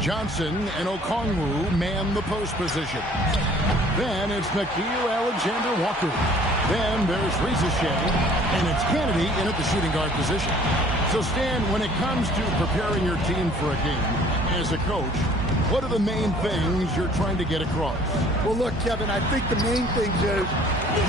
Johnson and Okongwu man the post position. Then it's Nickeil Alexander-Walker. Then there's Ricochet, and it's Kennedy in at the shooting guard position. So, Stan, when it comes to preparing your team for a game, as a coach, what are the main things you're trying to get across? Well, look, Kevin, I think the main things is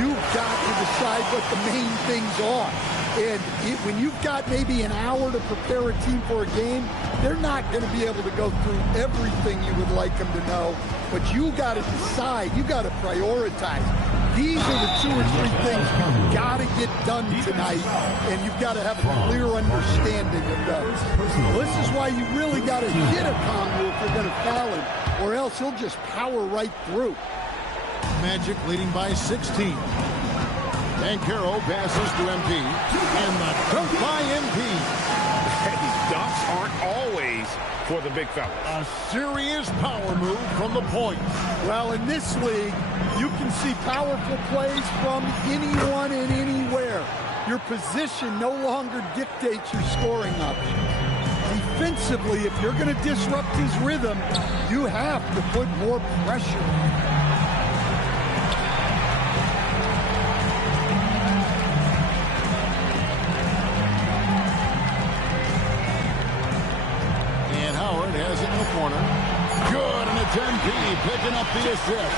you've got to decide what the main things are. And when you've got maybe an hour to prepare a team for a game, they're not going to be able to go through everything you would like them to know. But you got to decide. You got to prioritize. These are the 2 or 3 things you've got to get done tonight, and you've got to have a clear understanding of those. This is why you really got to hit a Okongwu if you're going to foul him, or else he'll just power right through. Magic leading by 16. Banchero passes to MP, and the dunk by MP. These dunks aren't always for the big fellas. A serious power move from the point. Well, in this league, you can see powerful plays from anyone and anywhere. Your position no longer dictates your scoring option. Defensively, if you're going to disrupt his rhythm, you have to put more pressure on him. Corner. Good, and it's MP picking up the assist.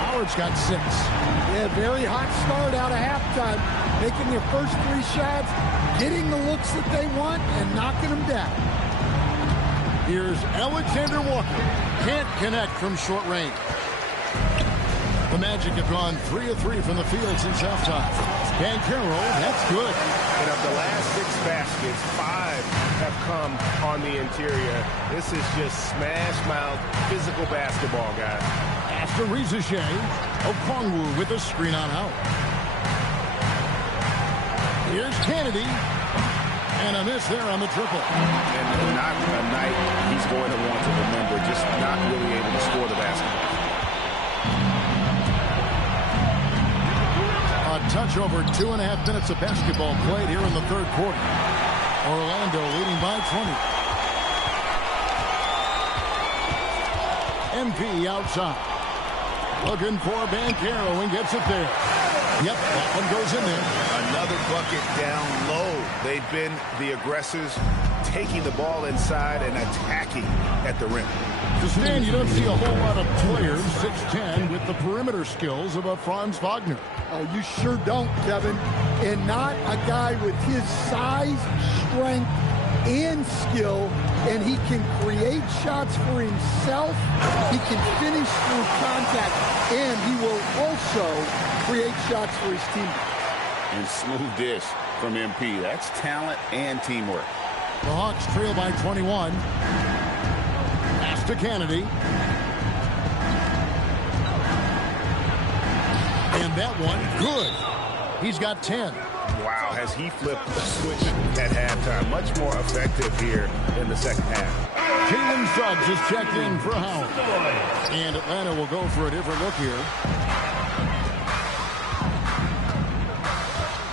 Howard's got 6. Yeah, very hot start out of halftime. Making their first 3 shots, getting the looks that they want, and knocking them down. Here's Alexander Walker. Can't connect from short range. The Magic have gone 3 of 3 from the field since halftime. Banchero, that's good. And of the last 6 baskets, 5 have come on the interior. This is just smash-mouth physical basketball, guys. After Ricochet, Okongwu with a screen on out. Here's Kennedy. And a miss there on the triple. And not a night he's going to want to remember, just not really able to score the basketball. A touch over 2.5 minutes of basketball played here in the 3rd quarter. Orlando leading by 20. MP outside. Looking for Banchero and gets it there. Yep, that one goes in there. Another bucket down low. They've been the aggressors, taking the ball inside and attacking at the rim. To Stan, you don't see a whole lot of players, 6'10", with the perimeter skills of a Franz Wagner. Oh, you sure don't, Kevin. And not a guy with his size, strength, and skill. And he can create shots for himself. He can finish through contact. And he will also create shots for his team. And smooth dish from MP. That's talent and teamwork. The Hawks trail by 21. Pass to Kennedy. And that one, good. He's got 10. Wow, has he flipped the switch at halftime. Much more effective here in the second half. Jalen Suggs is checked in for Howard. And Atlanta will go for a different look here.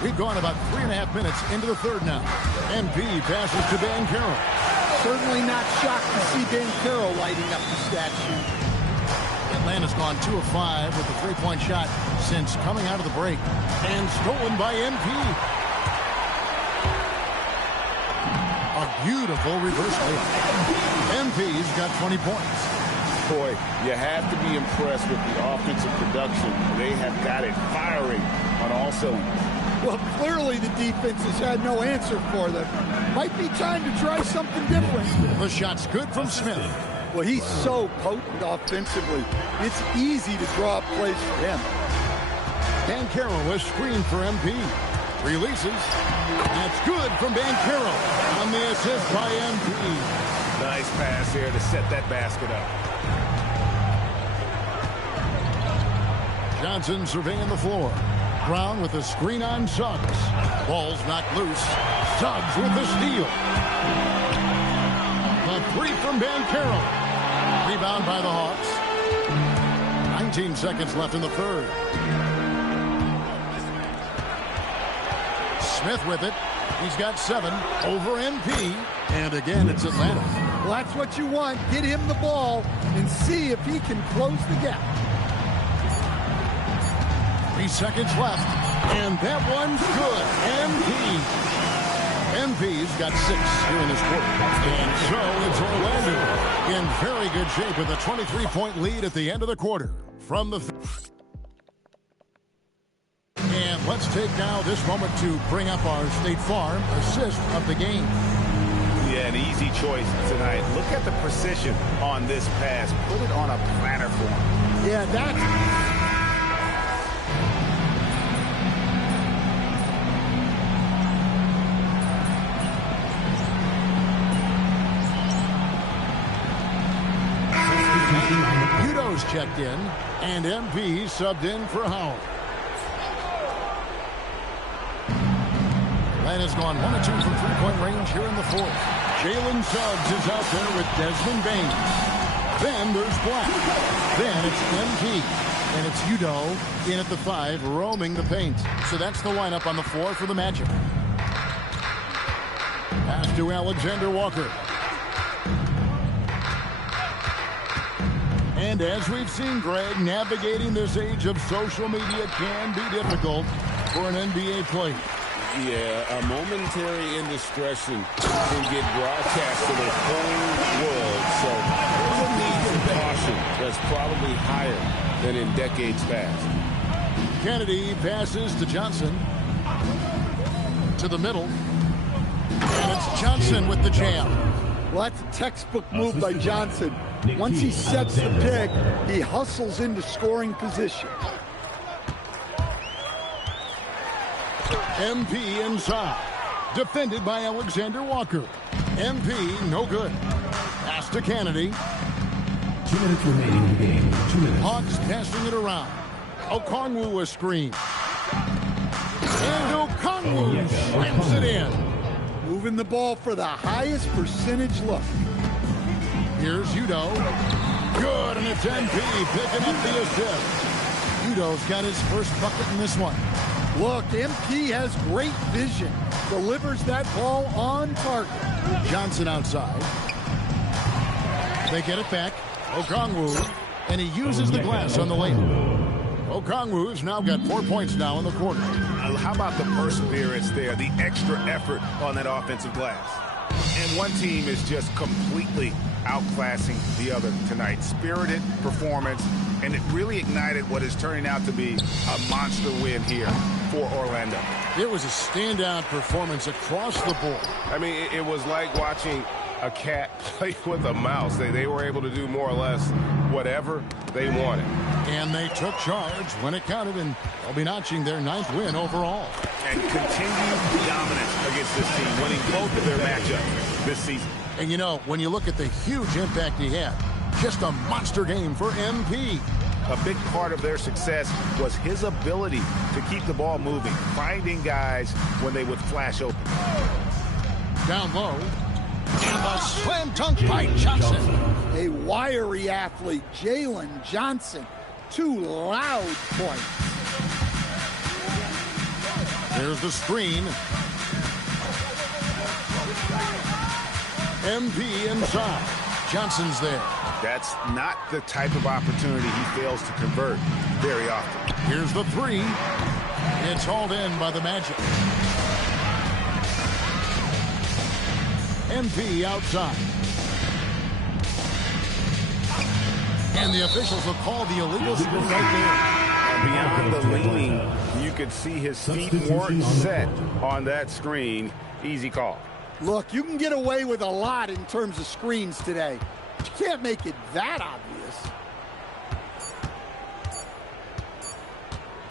We've gone about 3.5 minutes into the 3rd now. MP passes to Banchero. Certainly not shocked to see Banchero lighting up the stat sheet. Atlanta's gone 2 of 5 with the 3-point shot since coming out of the break. And stolen by MP. A beautiful reverse layup. MP's got 20 points. Boy, you have to be impressed with the offensive production. They have got it firing on all cylinders. Well, clearly the defense has had no answer for them. Might be time to try something different. The shot's good from Smith. Well, he's so potent offensively. It's easy to draw up plays for him. Bancaro is screened for MP. Releases. That's good from Bancaro. On the assist by MP. Nice pass here to set that basket up. Johnson surveying the floor. Brown with a screen on Suggs. Ball's knocked loose. Suggs with the steal. The three from Bancaro. Rebound by the Hawks. 19 seconds left in the third. Smith with it. He's got 7 over MP. And again, it's Atlanta. Well, that's what you want. Get him the ball and see if he can close the gap. 3 seconds left. And that one's good. MP's got 6 here in this quarter. And so it's Orlando in very good shape with a 23-point lead at the end of the quarter. From the... And let's take now this moment to bring up our State Farm assist of the game. Yeah, an easy choice tonight. Look at the precision on this pass. Put it on a platter for him. Yeah, that's... Udo's checked in, and MP subbed in for Howard. Atlanta's gone 1 of 2 from three-point range here in the fourth. Jalen Suggs is out there with Desmond Bain. Then there's Black. Then it's MP. And it's Udo in at the 5, roaming the paint. So that's the lineup on the floor for the Magic. Pass to Alexander Walker. And as we've seen, Greg, navigating this age of social media can be difficult for an NBA player. Yeah, a momentary indiscretion can get broadcast to the whole world. So there's a need for caution that's probably higher than in decades past. Kennedy passes to Johnson. To the middle. And it's Johnson with the jam. Well, that's a textbook move by Johnson. Once he sets the pick, he hustles into scoring position. MP inside. Defended by Alexander Walker. MP, no good. Pass to Kennedy. 2 minutes remaining in the game. 2 minutes. Hawks passing it around. Okongwu a screen. And Okongwu slams it in. Moving the ball for the highest percentage look. Here's Udo. Good, and it's MP picking up the assist. Udo's got his first bucket in this one. Look, MP has great vision. Delivers that ball on target. Johnson outside. They get it back. Okongwu, and he uses the glass on the lane. Okongwu's now got 4 points now in the quarter. How about the perseverance there, the extra effort on that offensive glass? And one team is just completely outclassing the other tonight. Spirited performance, and it really ignited what is turning out to be a monster win here for Orlando. It was a standout performance across the board. I mean, it was like watching a cat play with a mouse. They were able to do more or less whatever they wanted. And they took charge when it counted, and they'll be notching their 9th win overall. And continued dominance against this team, winning both of their matchups this season. And you know, when you look at the huge impact he had, just a monster game for MP. A big part of their success was his ability to keep the ball moving, finding guys when they would flash open. Down low. And the slam dunk by Johnson. A wiry athlete, Jalen Johnson. 2 loud points. There's the screen. MP inside. Johnson's there. That's not the type of opportunity he fails to convert very often. Here's the 3. It's hauled in by the Magic. MP outside. And the officials will call the illegal screen right there. Beyond the leaning, you could see his feet weren't set on that screen. Easy call. Look, you can get away with a lot in terms of screens today. But you can't make it that obvious.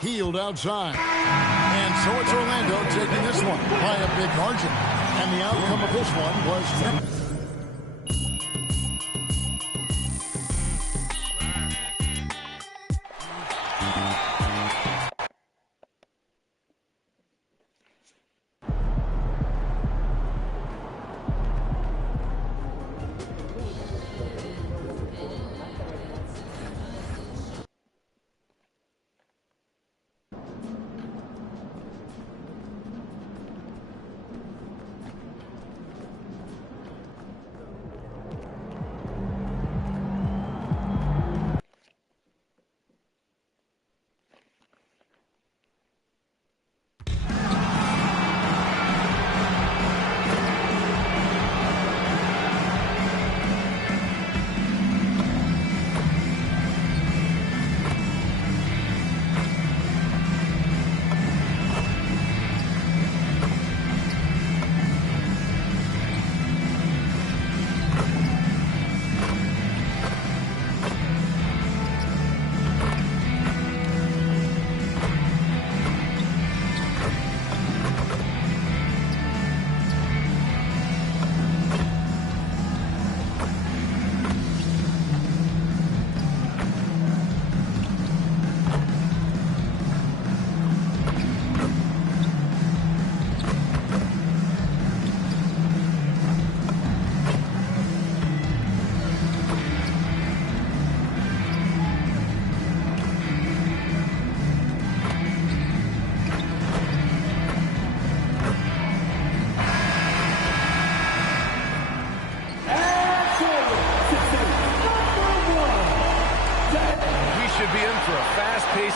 Healed outside. And so it's Orlando taking this one by a big margin. And the outcome of this one was...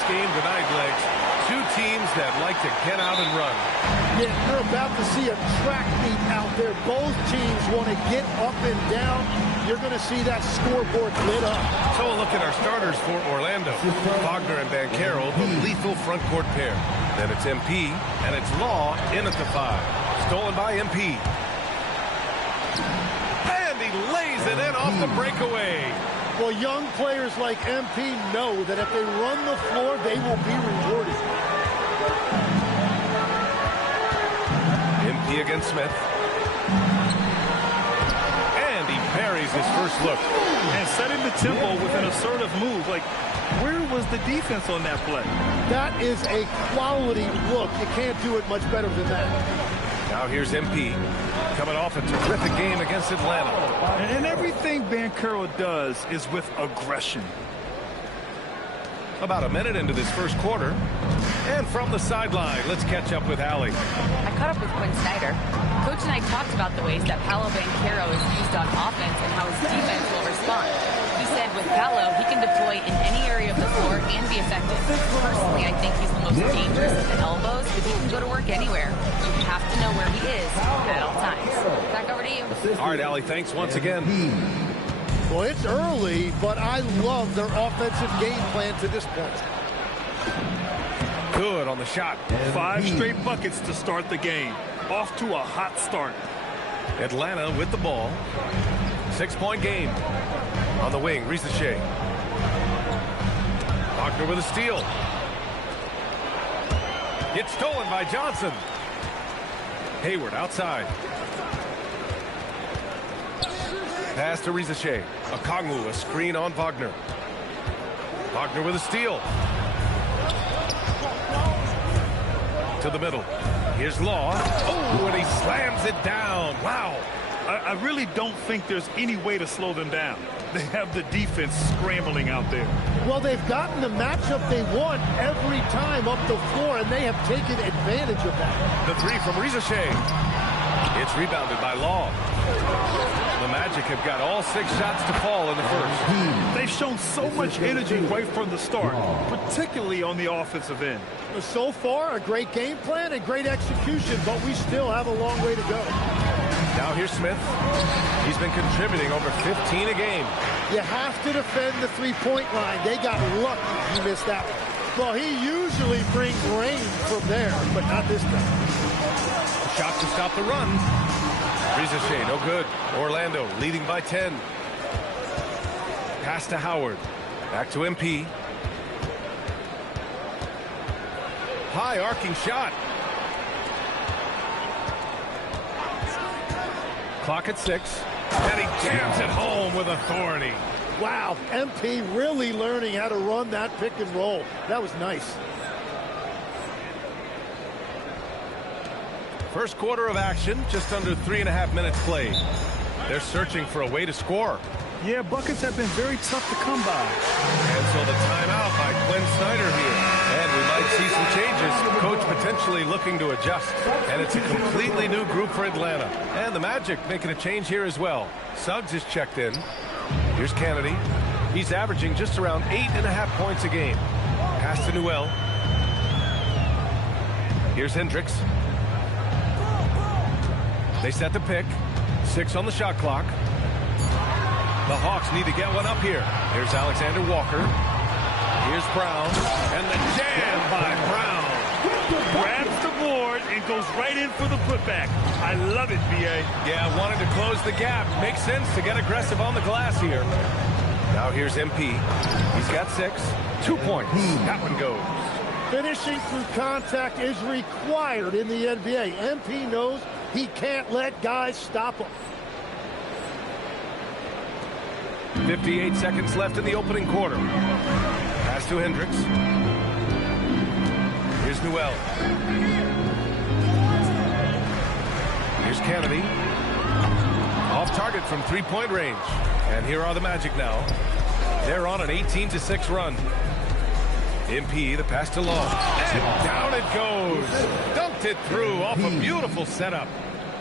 Game tonight, Legs. Two teams that like to get out and run. Yeah, you're about to see a track meet out there. Both teams want to get up and down. You're going to see that scoreboard lit up. So a look at our starters for Orlando. Wagner and Banchero, the lethal front court pair. Then it's MP, and it's Law in at the 5. Stolen by MP. And he lays it in off the breakaway. Well, young players like MP know that if they run the floor, they will be rewarded. MP against Smith. And he parries his first look. And setting the tempo with an assertive move. Like, where was the defense on that play? That is a quality look. You can't do it much better than that. Now here's MP, coming off a terrific game against Atlanta. And everything Banchero does is with aggression. About a minute into this first quarter. And from the sideline, let's catch up with Allie. I caught up with Quinn Snyder. Coach and I talked about the ways that Paolo Banchero is used on offense and how his defense will respond. He said with Paolo, he can deploy in any area of the floor and be effective. Personally, I think he's the most dangerous at the elbows because he can go to work anywhere. You have to know where he is at all times. Back over to you. All right, Allie, thanks once again. Well, it's early, but I love their offensive game plan to this point. Good on the shot. 5 straight buckets to start the game. Off to a hot start. Atlanta with the ball. 6-point game. On the wing, Risache. Wagner with a steal. Gets stolen by Johnson. Hayward outside. Pass to Risache. Okongwu, a screen on Wagner. Wagner with a steal. To the middle. Here's Law. Oh, and he slams it down. Wow. I really don't think there's any way to slow them down. They have the defense scrambling out there. Well, they've gotten the matchup they want every time up the floor, and they have taken advantage of that. The three from Risache. It's rebounded by Law. The Magic have got all 6 shots to fall in the first. They've shown so much energy right from the start, particularly on the offensive end. So far, a great game plan and great execution, but we still have a long way to go. Now here's Smith. He's been contributing over 15 a game. You have to defend the three-point line. They got lucky he missed that one. Well, he usually brings rain from there, but not this time. Shot to stop the run. Rizachet, no good. Orlando leading by 10. Pass to Howard. Back to MP. High arcing shot. Clock at 6. And he jams it home with authority. Wow, MP really learning how to run that pick and roll. That was nice. First quarter of action, just under 3.5 minutes played. They're searching for a way to score. Yeah, buckets have been very tough to come by. And so the timeout by Quinn Snyder here. And we might see some changes. Coach potentially looking to adjust. And it's a completely new group for Atlanta. And the Magic making a change here as well. Suggs is checked in. Here's Kennedy. He's averaging just around 8.5 points a game. Pass to Newell. Here's Hendricks. They set the pick. 6 on the shot clock. The Hawks need to get one up here. Here's Alexander Walker. Here's Brown. And the jam by Brown. Grabs the board and goes right in for the putback. I love it, BA. Yeah, wanted to close the gap. Makes sense to get aggressive on the glass here. Now here's MP. He's got 6. 2 points. That one goes. Finishing through contact is required in the NBA. MP knows he can't let guys stop him. 58 seconds left in the opening quarter. Pass to Hendricks. Here's Newell. Here's Kennedy. Off target from three-point range. And here are the Magic now. They're on an 18-6 run. MP, the pass to Long. And down it goes. Dunked it through off a beautiful setup.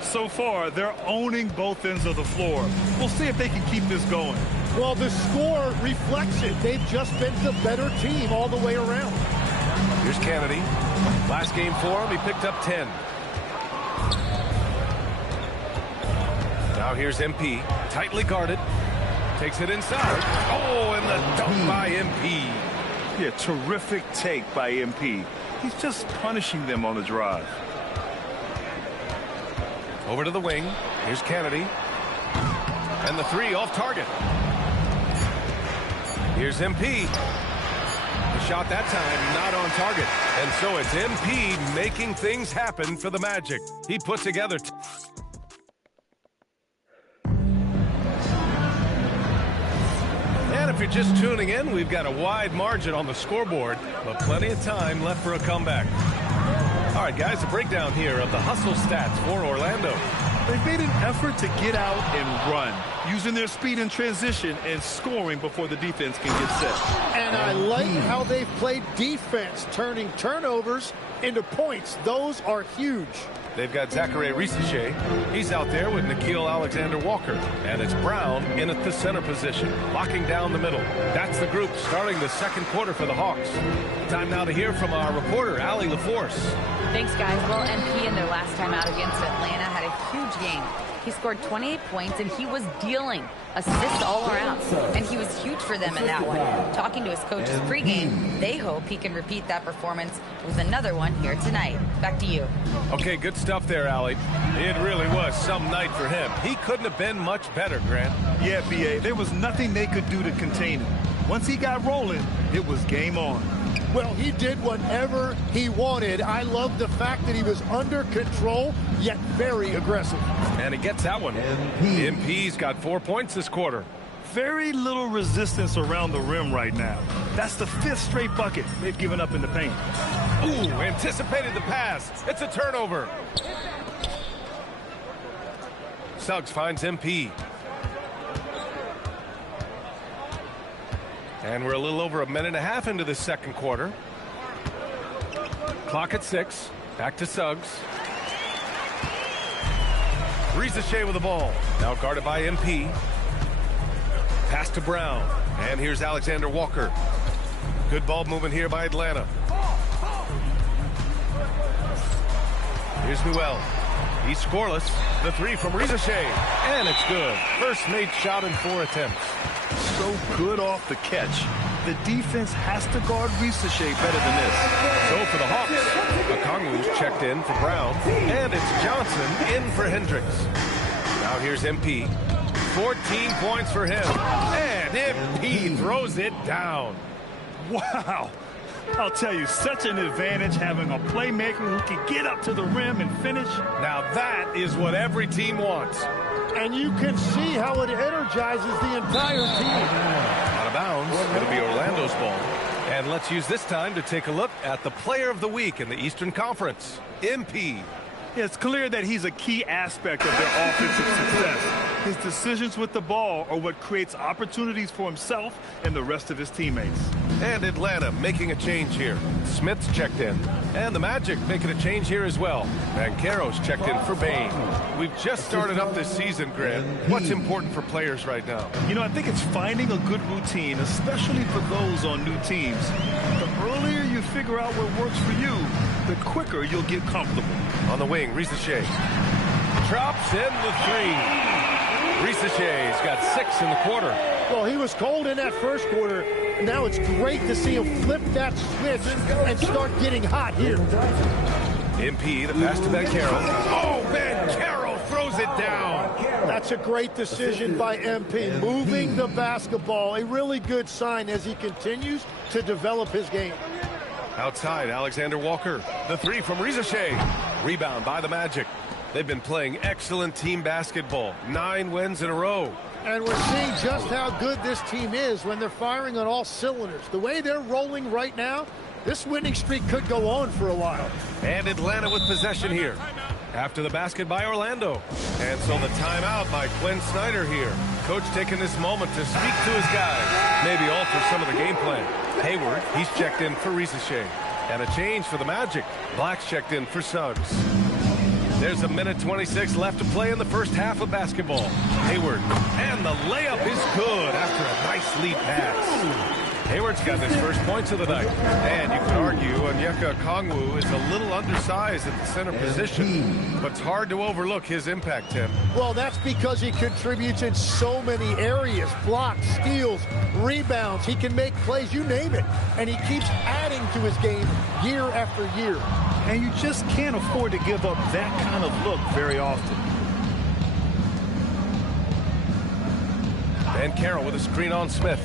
So far, they're owning both ends of the floor. We'll see if they can keep this going. Well, the score reflects it. They've just been the better team all the way around. Here's Kennedy. Last game for him, he picked up 10. Now here's MP. Tightly guarded. Takes it inside. Oh, and the dunk by MP. Yeah, terrific take by MP. He's just punishing them on the drive. Over to the wing. Here's Kennedy. And the 3 off target. Here's MP. The shot that time not on target. And so it's MP making things happen for the Magic. He puts together... And if you're just tuning in, we've got a wide margin on the scoreboard, but plenty of time left for a comeback. All right, guys, a breakdown here of the hustle stats for Orlando. They've made an effort to get out and run, using their speed in transition and scoring before the defense can get set. And I like how they've played defense, turning turnovers into points. Those are huge. They've got Zachary Rizachet. He's out there with Nickeil Alexander-Walker. And it's Brown in at the center position, locking down the middle. That's the group starting the second quarter for the Hawks. Time now to hear from our reporter, Allie LaForce. Thanks, guys. Well, MP in their last time out against Atlanta had a huge game. He scored 28 points, and he was dealing assists all around. And he was huge for them in that one. Talking to his coaches pregame, they hope he can repeat that performance with another one here tonight. Back to you. Okay, good stuff there, Allie. It really was some night for him. He couldn't have been much better, Grant. Yeah, B.A., there was nothing they could do to contain him. Once he got rolling, it was game on. Well, he did whatever he wanted. I love the fact that he was under control, yet very aggressive. And he gets that one. MP's got 4 points this quarter. Very little resistance around the rim right now. That's the 5th straight bucket they've given up in the paint. Ooh, anticipated the pass. It's a turnover. Suggs finds MP. And we're a little over 1.5 minutes into the second quarter. Clock at 6. Back to Suggs. Rizachet with the ball. Now guarded by MP. Pass to Brown. And here's Alexander Walker. Good ball movement here by Atlanta. Here's Newell. He's scoreless. The 3 from Rizachet. And it's good. First made shot in 4 attempts. So good off the catch. The defense has to guard Risache better than this. So for the Hawks, Okongwu's checked in for Brown, and it's Johnson in for Hendricks. Now here's MP. 14 points for him, and MP throws it down. Wow. I'll tell you, such an advantage having a playmaker who can get up to the rim and finish. Now that is what every team wants. And you can see how it energizes the entire team. Out of bounds, it'll be Orlando's ball. And let's use this time to take a look at the player of the week in the Eastern Conference, MP. It's clear that he's a key aspect of their offensive success. His decisions with the ball are what creates opportunities for himself and the rest of his teammates. And Atlanta making a change here. Smith's checked in. And the Magic making a change here as well. Banchero's checked in for Bain. We've just started up this season, Grant. What's important for players right now? You know, I think it's finding a good routine, especially for those on new teams. The earlier you figure out what works for you, the quicker you'll get comfortable. On the wing, Risache drops in the three. Risache's got 6 in the quarter. Well, he was cold in that first quarter. Now it's great to see him flip that switch and start getting hot here. MP, the pass to Banchero. Oh, Banchero throws it down. That's a great decision by MP. Moving the basketball, a really good sign as he continues to develop his game. Outside, Alexander Walker. The three from Risache. Rebound by the Magic. They've been playing excellent team basketball. 9 wins in a row. And we're seeing just how good this team is when they're firing on all cylinders. The way they're rolling right now, this winning streak could go on for a while. And Atlanta with possession here. After the basket by Orlando. And so the timeout by Quinn Snyder here. Coach taking this moment to speak to his guys. Maybe alter some of the game plan. Hayward, he's checked in for Risache. And a change for the Magic. Black's checked in for Suggs. There's a minute 26 left to play in the first half of basketball. Hayward, and the layup is good after a nice lead pass. Hayward's got his first points of the night. And you could argue Onyeka Okongwu is a little undersized at the center position, but it's hard to overlook his impact, Tim. Well, that's because he contributes in so many areas. Blocks, steals, rebounds. He can make plays, you name it. And he keeps adding to his game year after year. And you just can't afford to give up that kind of look very often. Banchero with a screen on Smith.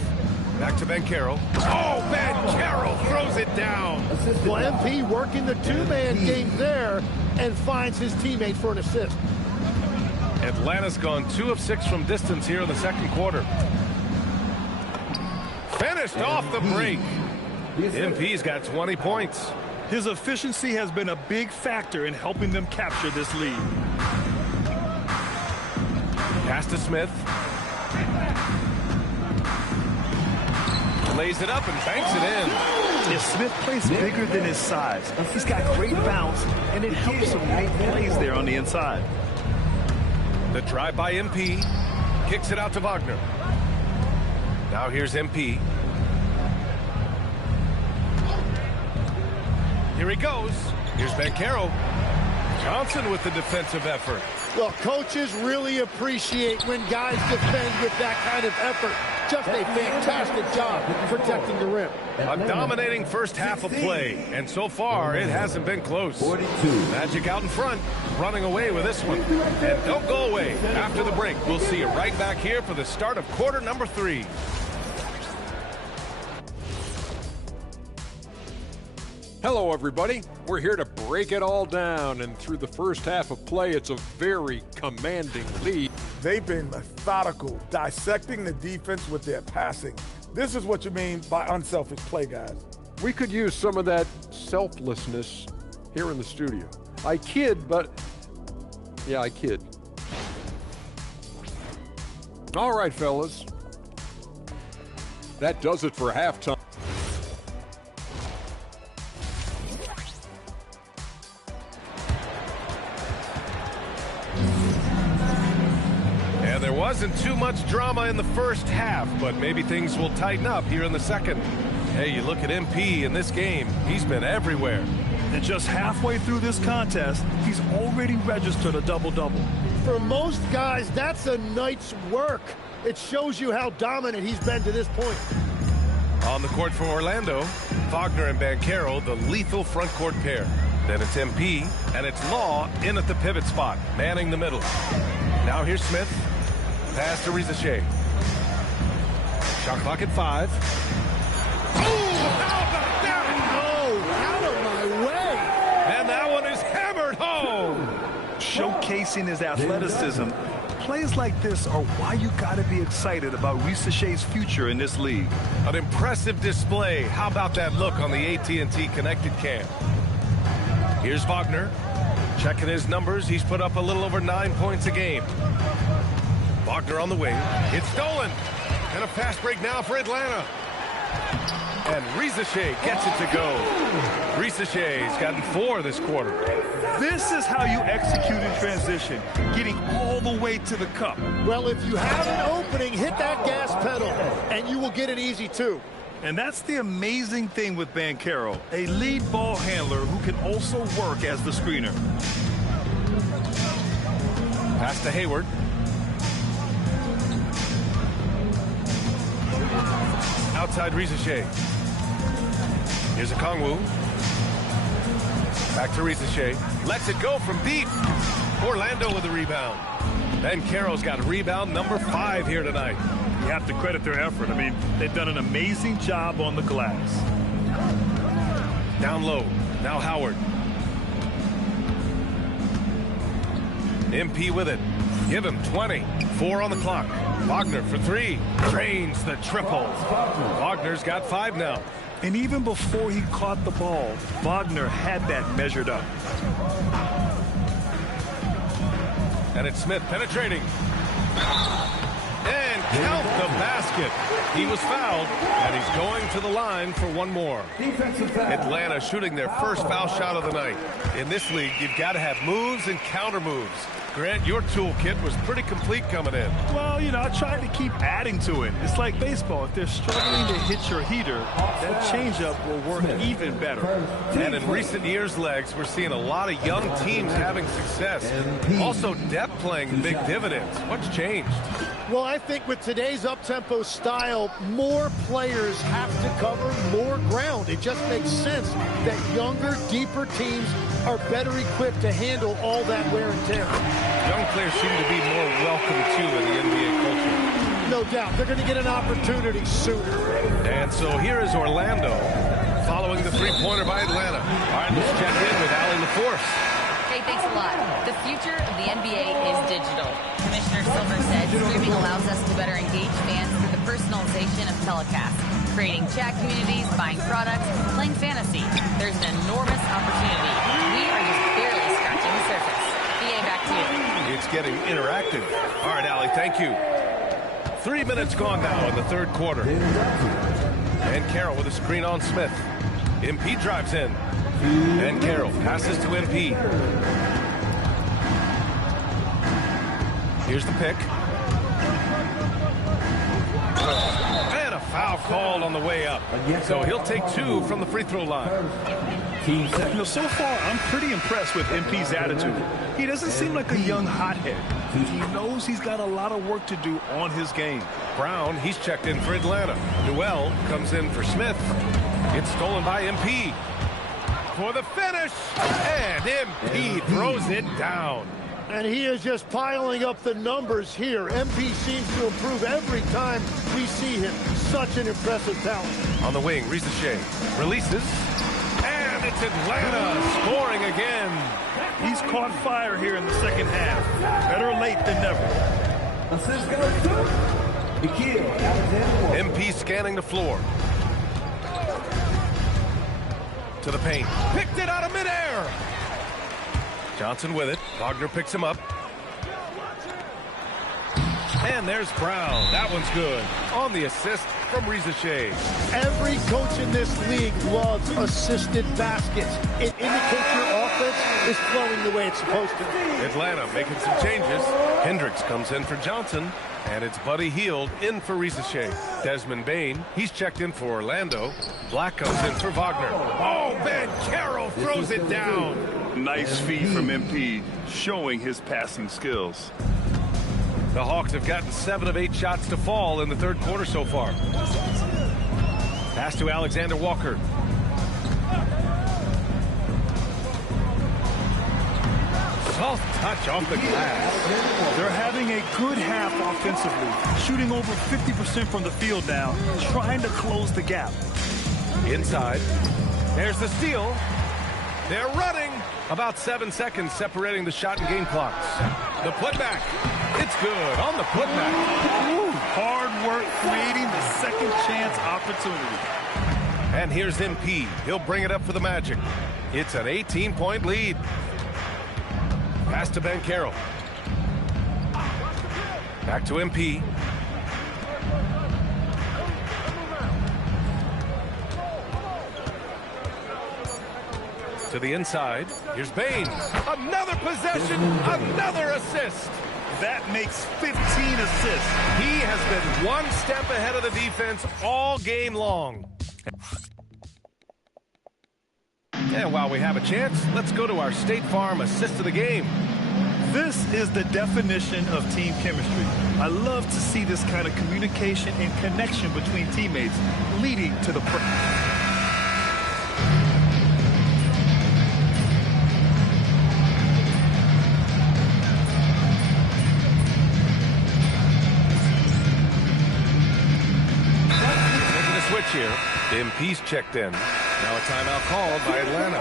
Back to Banchero. Oh, Banchero throws it down. Well, MP working the two-man game there and finds his teammate for an assist. Atlanta's gone 2 of 6 from distance here in the second quarter. Finished off the break. MP's got 20 points. His efficiency has been a big factor in helping them capture this lead. Pass to Smith. Lays it up and banks it in. If Smith plays bigger than his size, he's got great bounce, and it gives him make plays there on the inside. The drive by MP. Kicks it out to Wagner. Now here's MP. Here he goes. Here's Banchero. Johnson with the defensive effort. Well, coaches really appreciate when guys defend with that kind of effort. Just a fantastic job protecting the rim. A dominating first half of play, and so far it hasn't been close. 42. Magic out in front, running away with this one. And don't go away. After the break, we'll see you right back here for the start of quarter number 3. Hello, everybody. We're here to break it all down, and through the first half of play, it's a very commanding lead. They've been methodical, dissecting the defense with their passing. This is what you mean by unselfish play, guys. We could use some of that selflessness here in the studio. I kid, but yeah, I kid. All right, fellas. That does it for halftime. There wasn't too much drama in the first half, but maybe things will tighten up here in the second. Hey, you look at MP in this game, he's been everywhere. And just halfway through this contest, he's already registered a double-double. For most guys, that's a night's work. It shows you how dominant he's been to this point. On the court for Orlando, Wagner and Banchero, the lethal front court pair. Then it's MP, and it's Law in at the pivot spot, manning the middle. Now here's Smith. Pass to Rizachet. Shot clock at 5. How about that? Oh, out of my way. And that one is hammered home. Showcasing his athleticism. Plays like this are why you got to be excited about Rizachet's future in this league. An impressive display. How about that look on the AT&T connected cam? Here's Wagner. Checking his numbers. He's put up a little over 9 points a game. Wagner on the wing. It's stolen. And a fast break now for Atlanta. And Rizachet gets it to go. Rizachet's gotten 4 this quarter. This is how you execute in transition, getting all the way to the cup. Well, if you have an opening, hit that gas pedal, and you will get it easy, too. And that's the amazing thing with Banchero, a lead ball handler who can also work as the screener. Pass to Hayward. Outside Rizachet. Here's a Kongwu. Back to Rizachet. Lets it go from deep. Orlando with the rebound. Banchero's got rebound number 5 here tonight. You have to credit their effort. I mean, they've done an amazing job on the glass. Down low. Now Howard. MP with it. Give him 20. 4 on the clock. Wagner for 3. Drains the triple. Wagner's got 5 now. And even before he caught the ball, Wagner had that measured up. And it's Smith penetrating. And count the basket. He was fouled, and he's going to the line for 1 more. Atlanta shooting their first foul shot of the night. In this league, you've got to have moves and counter moves. Grant, your toolkit was pretty complete coming in. Well, you know, I tried to keep adding to it. It's like baseball. If they're struggling to hit your heater, that changeup will work even better. And in recent years, Legs, we're seeing a lot of young teams having success. Also, depth playing big dividends. What's changed? Well, I think with today's up-tempo style, more players have to cover more ground. It just makes sense that younger, deeper teams are better equipped to handle all that wear and tear. Young players seem to be more welcome, too, in the NBA culture. No doubt. They're going to get an opportunity sooner. And so here is Orlando following the three-pointer by Atlanta. All right, let's check in with Allie LaForce. Hey, thanks a lot. The future of the NBA is digital. Commissioner Silver said streaming allows us to better engage fans through the personalization of telecasts, creating chat communities, buying products, playing fantasy. There's an enormous opportunity. We are just barely scratching the surface. BA, back to you. It's getting interactive. All right, Allie, thank you. 3 minutes gone now in the third quarter. And Carroll with a screen on Smith. MP drives in. And Carroll passes to MP. Here's the pick. And a foul called on the way up. So he'll take 2 from the free throw line. You know, so far, I'm pretty impressed with MP's attitude. He doesn't seem like a young hothead. He knows he's got a lot of work to do on his game. Brown, he's checked in for Atlanta. Newell comes in for Smith. It's stolen by MP. For the finish, and MP throws it down. And he is just piling up the numbers here. MP seems to improve every time we see him. Such an impressive talent. On the wing, Rizachet releases, and it's Atlanta scoring again. He's caught fire here in the second half. Better late than never. MP scanning the floor. To the paint. Picked it out of midair. Johnson with it. Wagner picks him up. And there's Brown. That one's good. On the assist from Rizachet. Every coach in this league loves assisted baskets. It indicates your offense is flowing the way it's supposed to. Atlanta making some changes. Hendricks comes in for Johnson. And it's Buddy Hield in for Rizachet. Desmond Bain, he's checked in for Orlando. Black comes in for Wagner. Oh, Banchero throws it down. Nice feed from MP, showing his passing skills. The Hawks have gotten 7 of 8 shots to fall in the third quarter so far. Pass to Alexander Walker. Soft touch off the glass. They're having a good half offensively, shooting over 50% from the field now, trying to close the gap. Inside. There's the steal. They're running. About 7 seconds separating the shot and game clocks. The putback. It's good on the putback. Ooh, hard work creating the second chance opportunity. And here's MP. He'll bring it up for the Magic. It's an 18-point lead. Pass to Ben Carroll. Back to MP. To the inside. Here's Bain. Another possession. Another assist. That makes 15 assists. He has been one step ahead of the defense all game long. And while we have a chance, let's go to our State Farm assist of the game. This is the definition of team chemistry. I love to see this kind of communication and connection between teammates leading to the here. MP's checked in. Now a timeout called by Atlanta.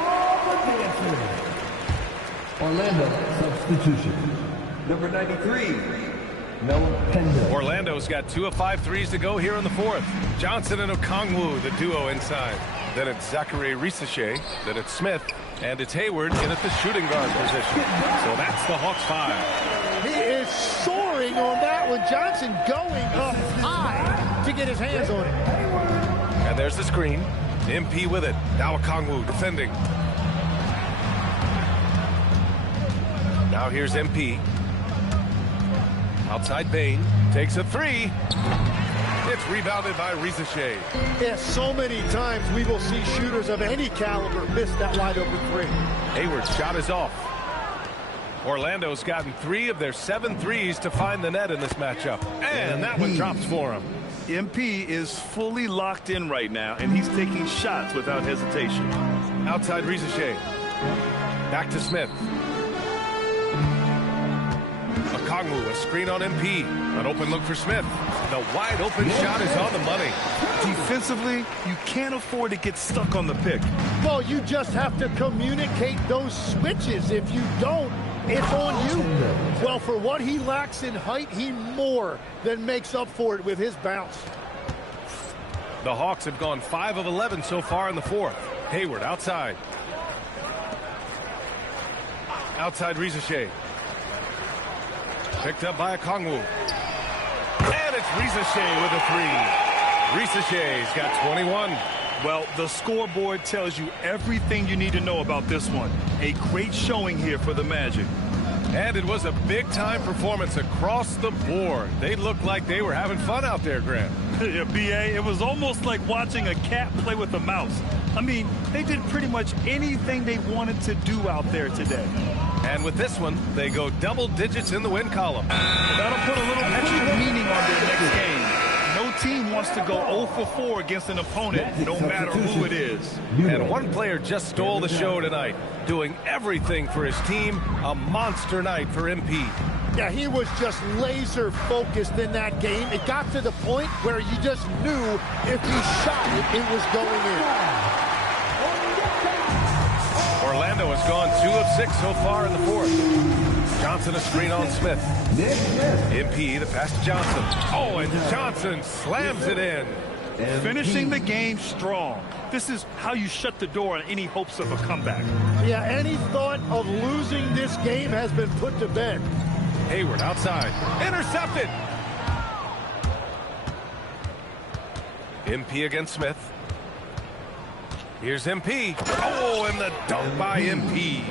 Orlando substitution. Number 93, Noah Penda. Orlando's got 2 of 5 threes to go here in the fourth. Johnson and Okongwu, the duo inside. Then it's Zachary Risachet. Then it's Smith. And it's Hayward in at the shooting guard position. So that's the Hawks 5. He is soaring on that one. Johnson going up high to get his hands on it. And there's the screen. MP with it. Now Okongwu defending. Now here's MP. Outside Bain. Takes a three. It's rebounded by Risachet. Yeah, so many times we will see shooters of any caliber miss that wide open three. Hayward's shot is off. Orlando's gotten 3 of their 7 threes to find the net in this matchup. And that one drops for him. MP is fully locked in right now, and he's taking shots without hesitation. Outside Risachet. Back to Smith. Okongwu, a screen on MP. An open look for Smith. The wide open shot is on the money. Defensively, you can't afford to get stuck on the pick. Well, you just have to communicate those switches. If you don't, it's on you. Well, for what he lacks in height, he more than makes up for it with his bounce. The Hawks have gone 5 of 11 so far in the fourth. Hayward outside. Outside Risachet. Picked up by Okongwu. And it's Risachet with a three. Risachet's got 21. Well, the scoreboard tells you everything you need to know about this one. A great showing here for the Magic. And it was a big-time performance across the board. They looked like they were having fun out there, Grant. Yeah, B.A., it was almost like watching a cat play with a mouse. I mean, they did pretty much anything they wanted to do out there today. And with this one, they go double digits in the win column. That'll put a little extra meaning on their next game. No team wants to go 0 for 4 against an opponent, no matter who it is. And one player just stole the show tonight, doing everything for his team. A monster night for MP. Yeah, he was just laser focused in that game. It got to the point where you just knew if he shot it, it was going in. Orlando has gone 2 of 6 so far in the fourth. Johnson a screen on Smith. MP the pass to Johnson. Oh, and Johnson slams it in. Finishing the game strong. This is how you shut the door on any hopes of a comeback. Yeah, any thought of losing this game has been put to bed. Hayward outside. Intercepted. MP against Smith. Here's MP. Oh, and the dunk by MP.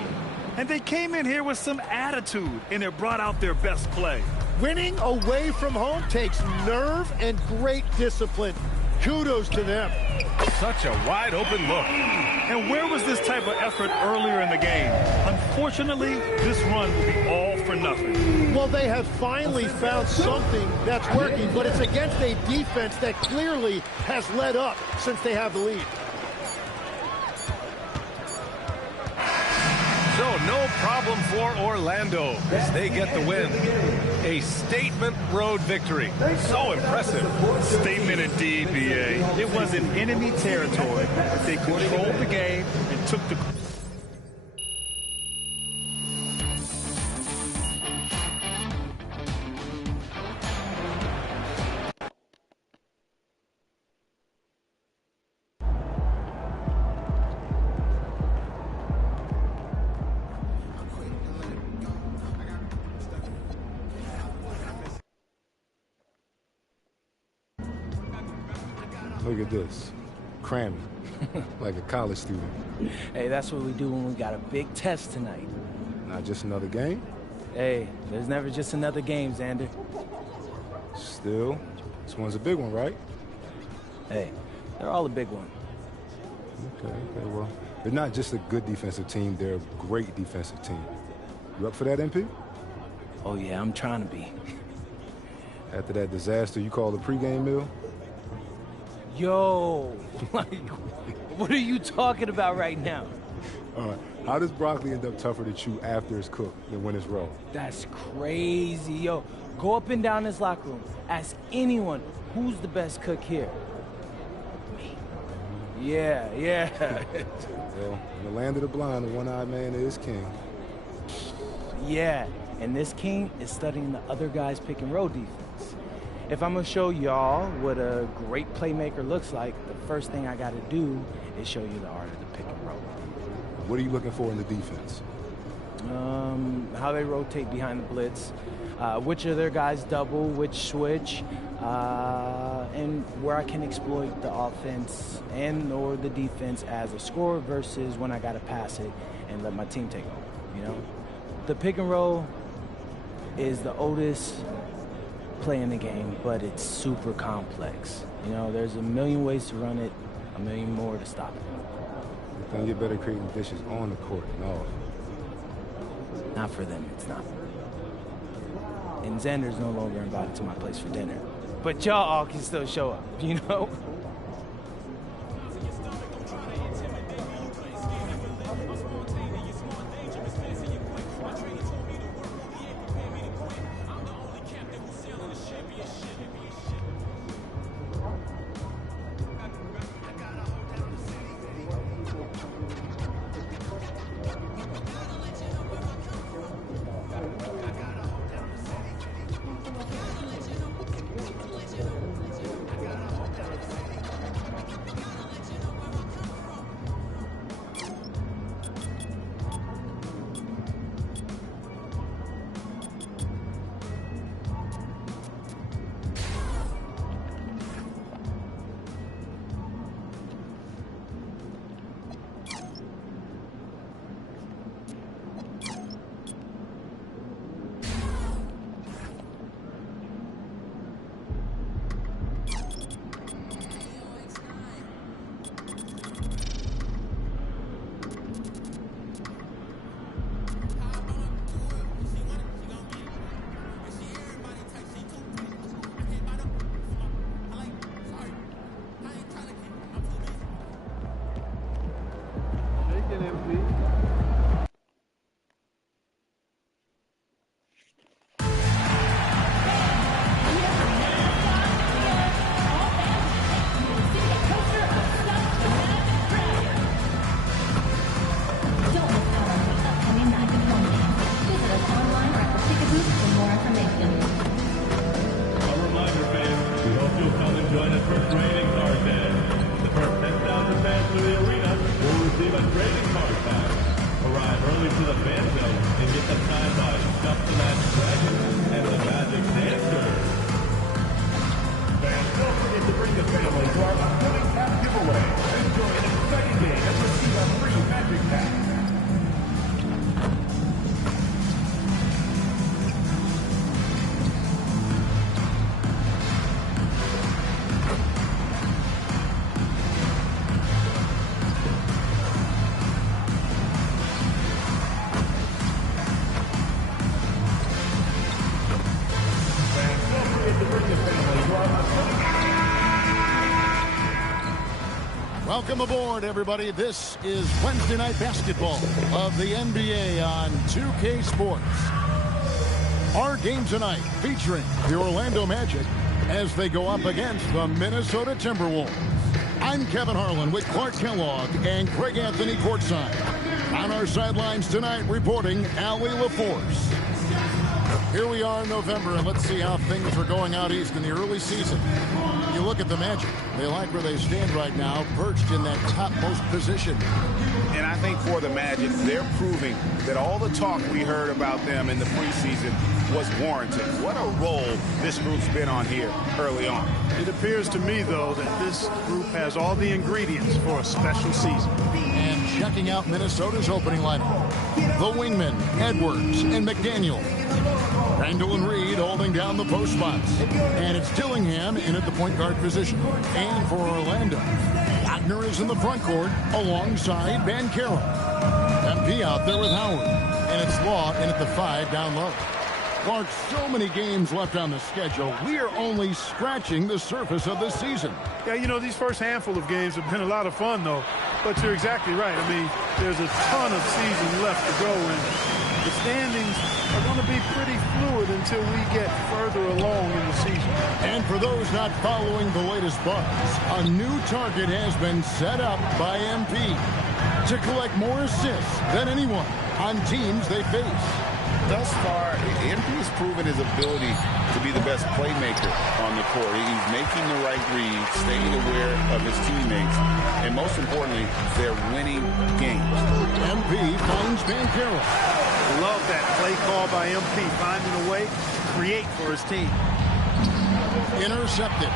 And they came in here with some attitude, and it brought out their best play. Winning away from home takes nerve and great discipline. Kudos to them. Such a wide open look. And where was this type of effort earlier in the game? Unfortunately, this run will be all for nothing. Well, they have finally found something that's working, but it's against a defense that clearly has led up since they have the lead. So no problem for Orlando as they get the win. A statement road victory. So impressive. Statement indeed, BA. It was in enemy territory, but they controlled the game and took the... Look at this. Cramming. Like a college student. Hey, that's what we do when we got a big test tonight. Not just another game? Hey, there's never just another game, Xander. Still, this one's a big one, right? Hey, they're all a big one. Okay, well, they're not just a good defensive team, they're a great defensive team. You up for that, MP? Oh, yeah, I'm trying to be. After that disaster you call the pregame meal? Yo, like, what are you talking about right now? All right, how does broccoli end up tougher to chew after it's cooked than when it's raw? That's crazy. Yo, go up and down this locker room. Ask anyone, who's the best cook here? Me. Yeah. Well, in the land of the blind, the one-eyed man is king. Yeah, and this king is studying the other guy's pick and roll defense. If I'm gonna show y'all what a great playmaker looks like, the first thing I gotta do is show you the art of the pick and roll. What are you looking for in the defense? How they rotate behind the blitz, which of their guys double, which switch, and where I can exploit the offense and or the defense as a scorer versus when I gotta pass it and let my team take over, you know? The pick and roll is the oldest play in the game, but it's super complex. You know, there's a million ways to run it, a million more to stop it. You think you're better creating dishes on the court than off? Not for them, it's not. And Xander's no longer invited to my place for dinner. But y'all all can still show up, you know? Welcome aboard, everybody. This is Wednesday Night Basketball of the NBA on 2K Sports. Our game tonight featuring the Orlando Magic as they go up against the Minnesota Timberwolves. I'm Kevin Harlan with Clark Kellogg and Craig Anthony courtside. On our sidelines tonight, reporting Allie LaForce. Here we are in November, and let's see how things are going out east in the early season. You look at the Magic. They like where they stand right now, perched in that topmost position. And I think for the Magic, they're proving that all the talk we heard about them in the preseason was warranted. What a role this group's been on here early on. It appears to me, though, that this group has all the ingredients for a special season. And checking out Minnesota's opening lineup, the wingmen, Edwards and McDaniel. Randall and Reed holding down the post spots. And it's Dillingham in at the point guard position. And for Orlando, Wagner is in the front court alongside Banchero. MP out there with Howard. And it's Law in at the 5 down low. Clark, so many games left on the schedule. We are only scratching the surface of the season. Yeah, you know, these first handful of games have been a lot of fun, though. But you're exactly right. I mean, there's a ton of season left to go, and the standings are going to be pretty fluid until we get further along in the season. And for those not following the latest buzz, a new target has been set up by MP to collect more assists than anyone on teams they face. Thus far, MP has proven his ability to be the best playmaker on the court. He's making the right reads, staying aware of his teammates, and most importantly, they're winning games. MP finds Banchero. Love that play call by MP, finding a way to create for his team. Intercepted.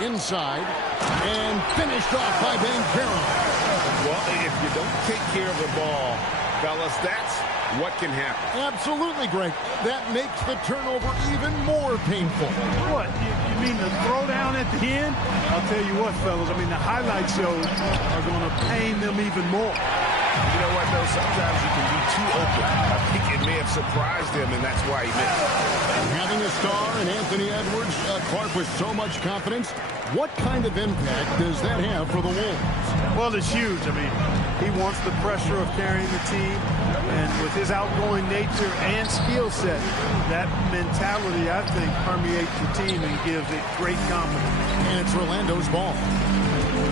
Inside, and finished off by Banchero. Well, if you don't take care of the ball, fellas, that's what can happen. Absolutely, Greg. That makes the turnover even more painful. What? You mean the throwdown at the end? I'll tell you what, fellas. I mean, the highlight shows are going to pain them even more. You know what, though? Sometimes you can be too open. I think it may have surprised him, and that's why he missed. Having a star in Anthony Edwards, Clark with so much confidence, what kind of impact does that have for the Wolves? Well, it's huge. I mean, he wants the pressure of carrying the team, and with his outgoing nature and skill set, that mentality, I think, permeates the team and gives it great confidence. And it's Orlando's ball.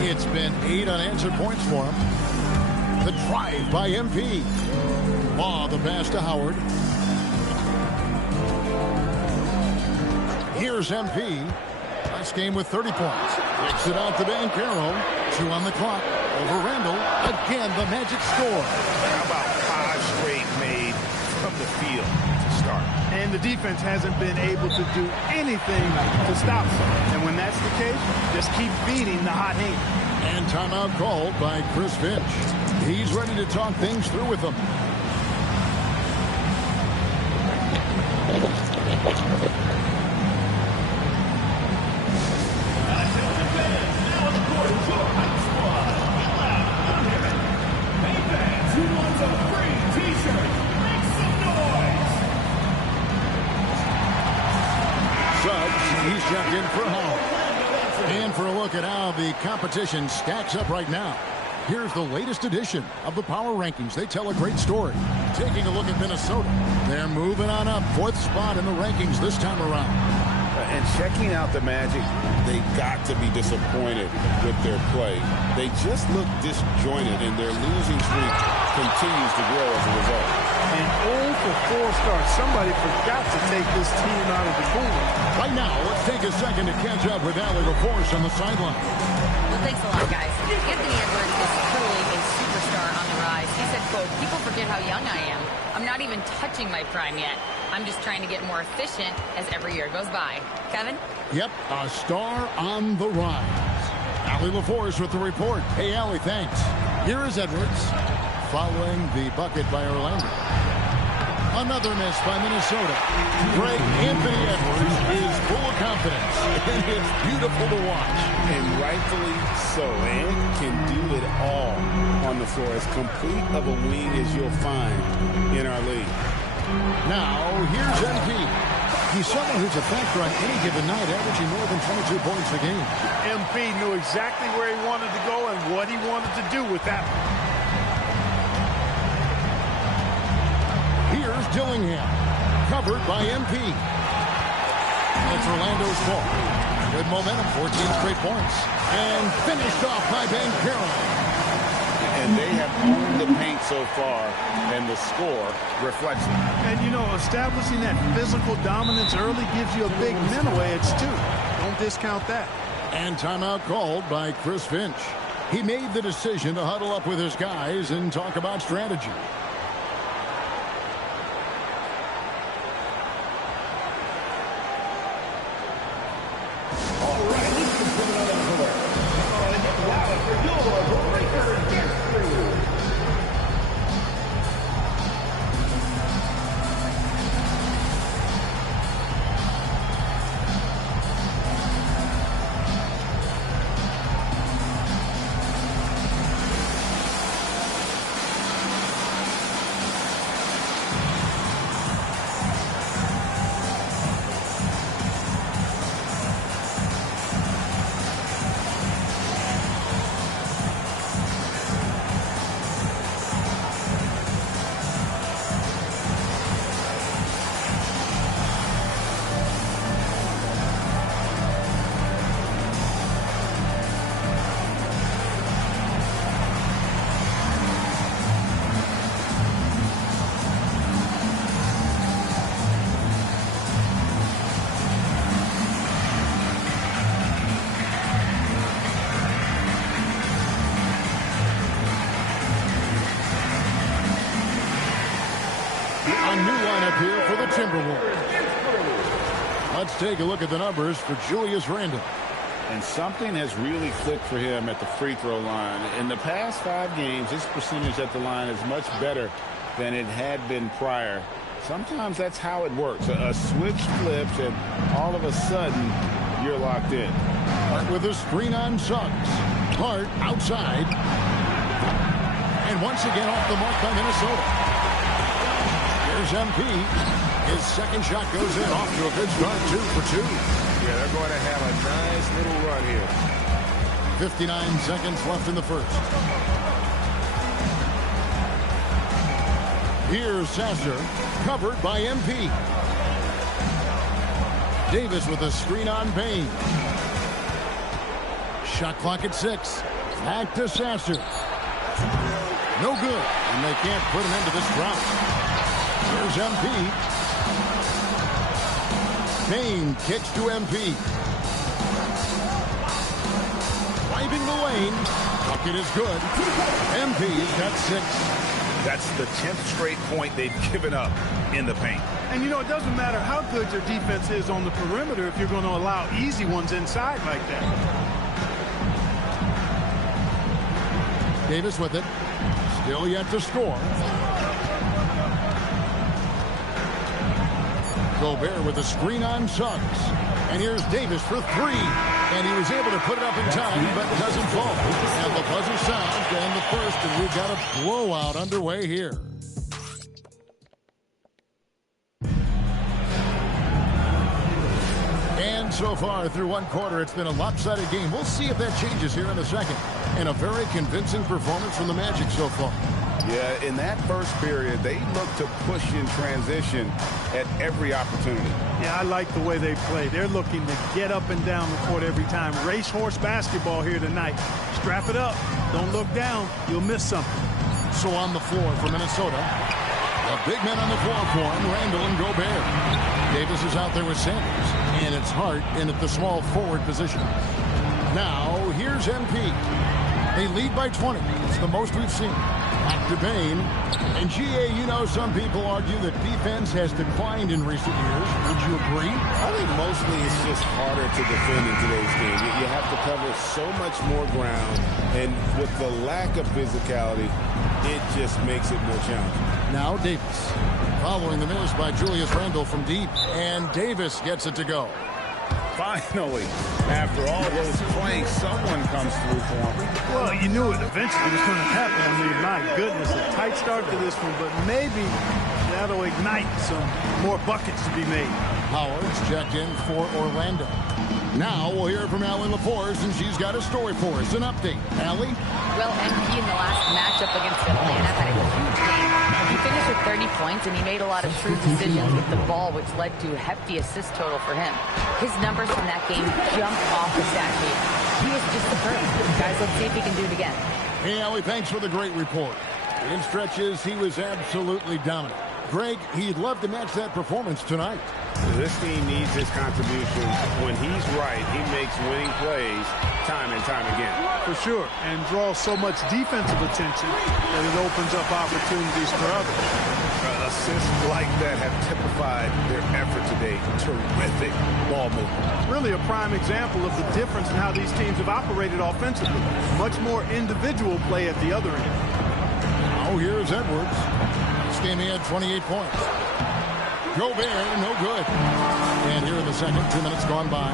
It's been 8 unanswered points for him. The drive by MP. Law, the pass to Howard. Here's MP. Last game with 30 points. Kicks it out to Banchero. 2 on the clock. Over Randall. Again, the Magic score. How about 5 straight made from the field to start? And the defense hasn't been able to do anything to stop them. And when that's the case, just keep feeding the hot hand. And timeout called by Chris Finch. He's ready to talk things through with them. He's checked in for Howard. And for a look at how the competition stacks up right now, here's the latest edition of the Power Rankings. They tell a great story. Taking a look at Minnesota, they're moving on up, 4th spot in the rankings this time around. And checking out the Magic, they got to be disappointed with their play. They just look disjointed, and their losing streak continues to grow as a result. And 0 for 4 starts. Somebody forgot to take this team out of the pool. Right now, let's take a second to catch up with Allie LaForce on the sideline. Well, thanks a lot, guys. Anthony Edwards is truly a superstar on the rise. He said, quote, "People forget how young I am. I'm not even touching my prime yet. I'm just trying to get more efficient as every year goes by." Kevin? Yep, a star on the rise. Allie LaForce with the report. Hey, Allie, thanks. Here is Edwards following the bucket by Orlando. Another miss by Minnesota. Greg, Anthony Edwards is full of confidence, and it's beautiful to watch. And rightfully so. And can do it all on the floor. As complete of a wing as you'll find in our league. Now, here's MP. He's someone who's a factor on any given night, averaging more than 22 points a game. MP knew exactly where he wanted to go and what he wanted to do with that one. Here's Dillingham, covered by MP. It's Orlando's ball. Good momentum, 14 straight points. And finished off by MyCAREER. And they have owned the paint so far, and the score reflects it. And, you know, establishing that physical dominance early gives you a big mental edge, too. Don't discount that. And timeout called by Chris Finch. He made the decision to huddle up with his guys and talk about strategy. Here for the Timberwolves. Let's take a look at the numbers for Julius Randle. And something has really clicked for him at the free throw line. In the past 5 games, his percentage at the line is much better than it had been prior. Sometimes that's how it works. A switch flips, and all of a sudden, you're locked in. Hart with a screen on Suggs. Hart outside. And once again off the mark by Minnesota. Here's MP. His second shot goes in, off to a good start, 2 for 2. Yeah, they're going to have a nice little run here. 59 seconds left in the first. Here's Sasser, covered by MP. Davis with a screen on Payne. Shot clock at 6. Back to Sasser. No good, and they can't put an end to this drought. Here's MP. Payne kicks to MP. Driving the lane. Bucket is good. MP's got 6. That's the 10th straight point they've given up in the paint. And, you know, it doesn't matter how good your defense is on the perimeter if you're going to allow easy ones inside like that. Davis with it. Still yet to score. Gobert with a screen on Suggs. And here's Davis for 3. And he was able to put it up in time, but it doesn't fall. And the buzzer sounds to end the first, and we've got a blowout underway here. And so far through one quarter, it's been a lopsided game. We'll see if that changes here in the second. And a very convincing performance from the Magic so far. Yeah, in that first period, they looked to push in transition at every opportunity. Yeah, I like the way they play. They're looking to get up and down the court every time. Racehorse basketball here tonight. Strap it up. Don't look down. You'll miss something. So on the floor for Minnesota, the big men on the floor for him, Randle and Gobert. Davis is out there with Sanders, and it's Hart in at the small forward position. Now, here's MP. They lead by 20. It's the most we've seen. Back to Payne. And GA, you know, some people argue that defense has declined in recent years. Would you agree? I think mostly it's just harder to defend in today's game. You have to cover so much more ground, and with the lack of physicality, it just makes it more challenging. Now Davis, following the miss by Julius Randle from deep, and Davis gets it to go. Finally, after all those planks, someone comes through for him. Well, you knew it eventually was going to happen. I mean, my goodness, a tight start to this one, but maybe that'll ignite some more buckets to be made. Howard's checked in for Orlando. Now we'll hear from Allie LaForce, and she's got a story for us. An update. Allie? Well, MP in the last matchup against Atlanta had a huge game. He finished with 30 points, and he made a lot of shrewd decisions with the ball, which led to a hefty assist total for him. His numbers from that game jumped off the stat sheet. He was just superb. Guys, let's see if he can do it again. Hey, Allie, thanks for the great report. In stretches, he was absolutely dominant. Greg, he'd love to match that performance tonight. This team needs his contributions. When he's right, he makes winning plays time and time again. For sure, and draws so much defensive attention that it opens up opportunities for others. Assists like that have typified their effort today. Terrific ball movement. Really a prime example of the difference in how these teams have operated offensively. Much more individual play at the other end. Oh, here's Edwards. This game he had 28 points. Gobert, no good. And here in the second, 2 minutes gone by.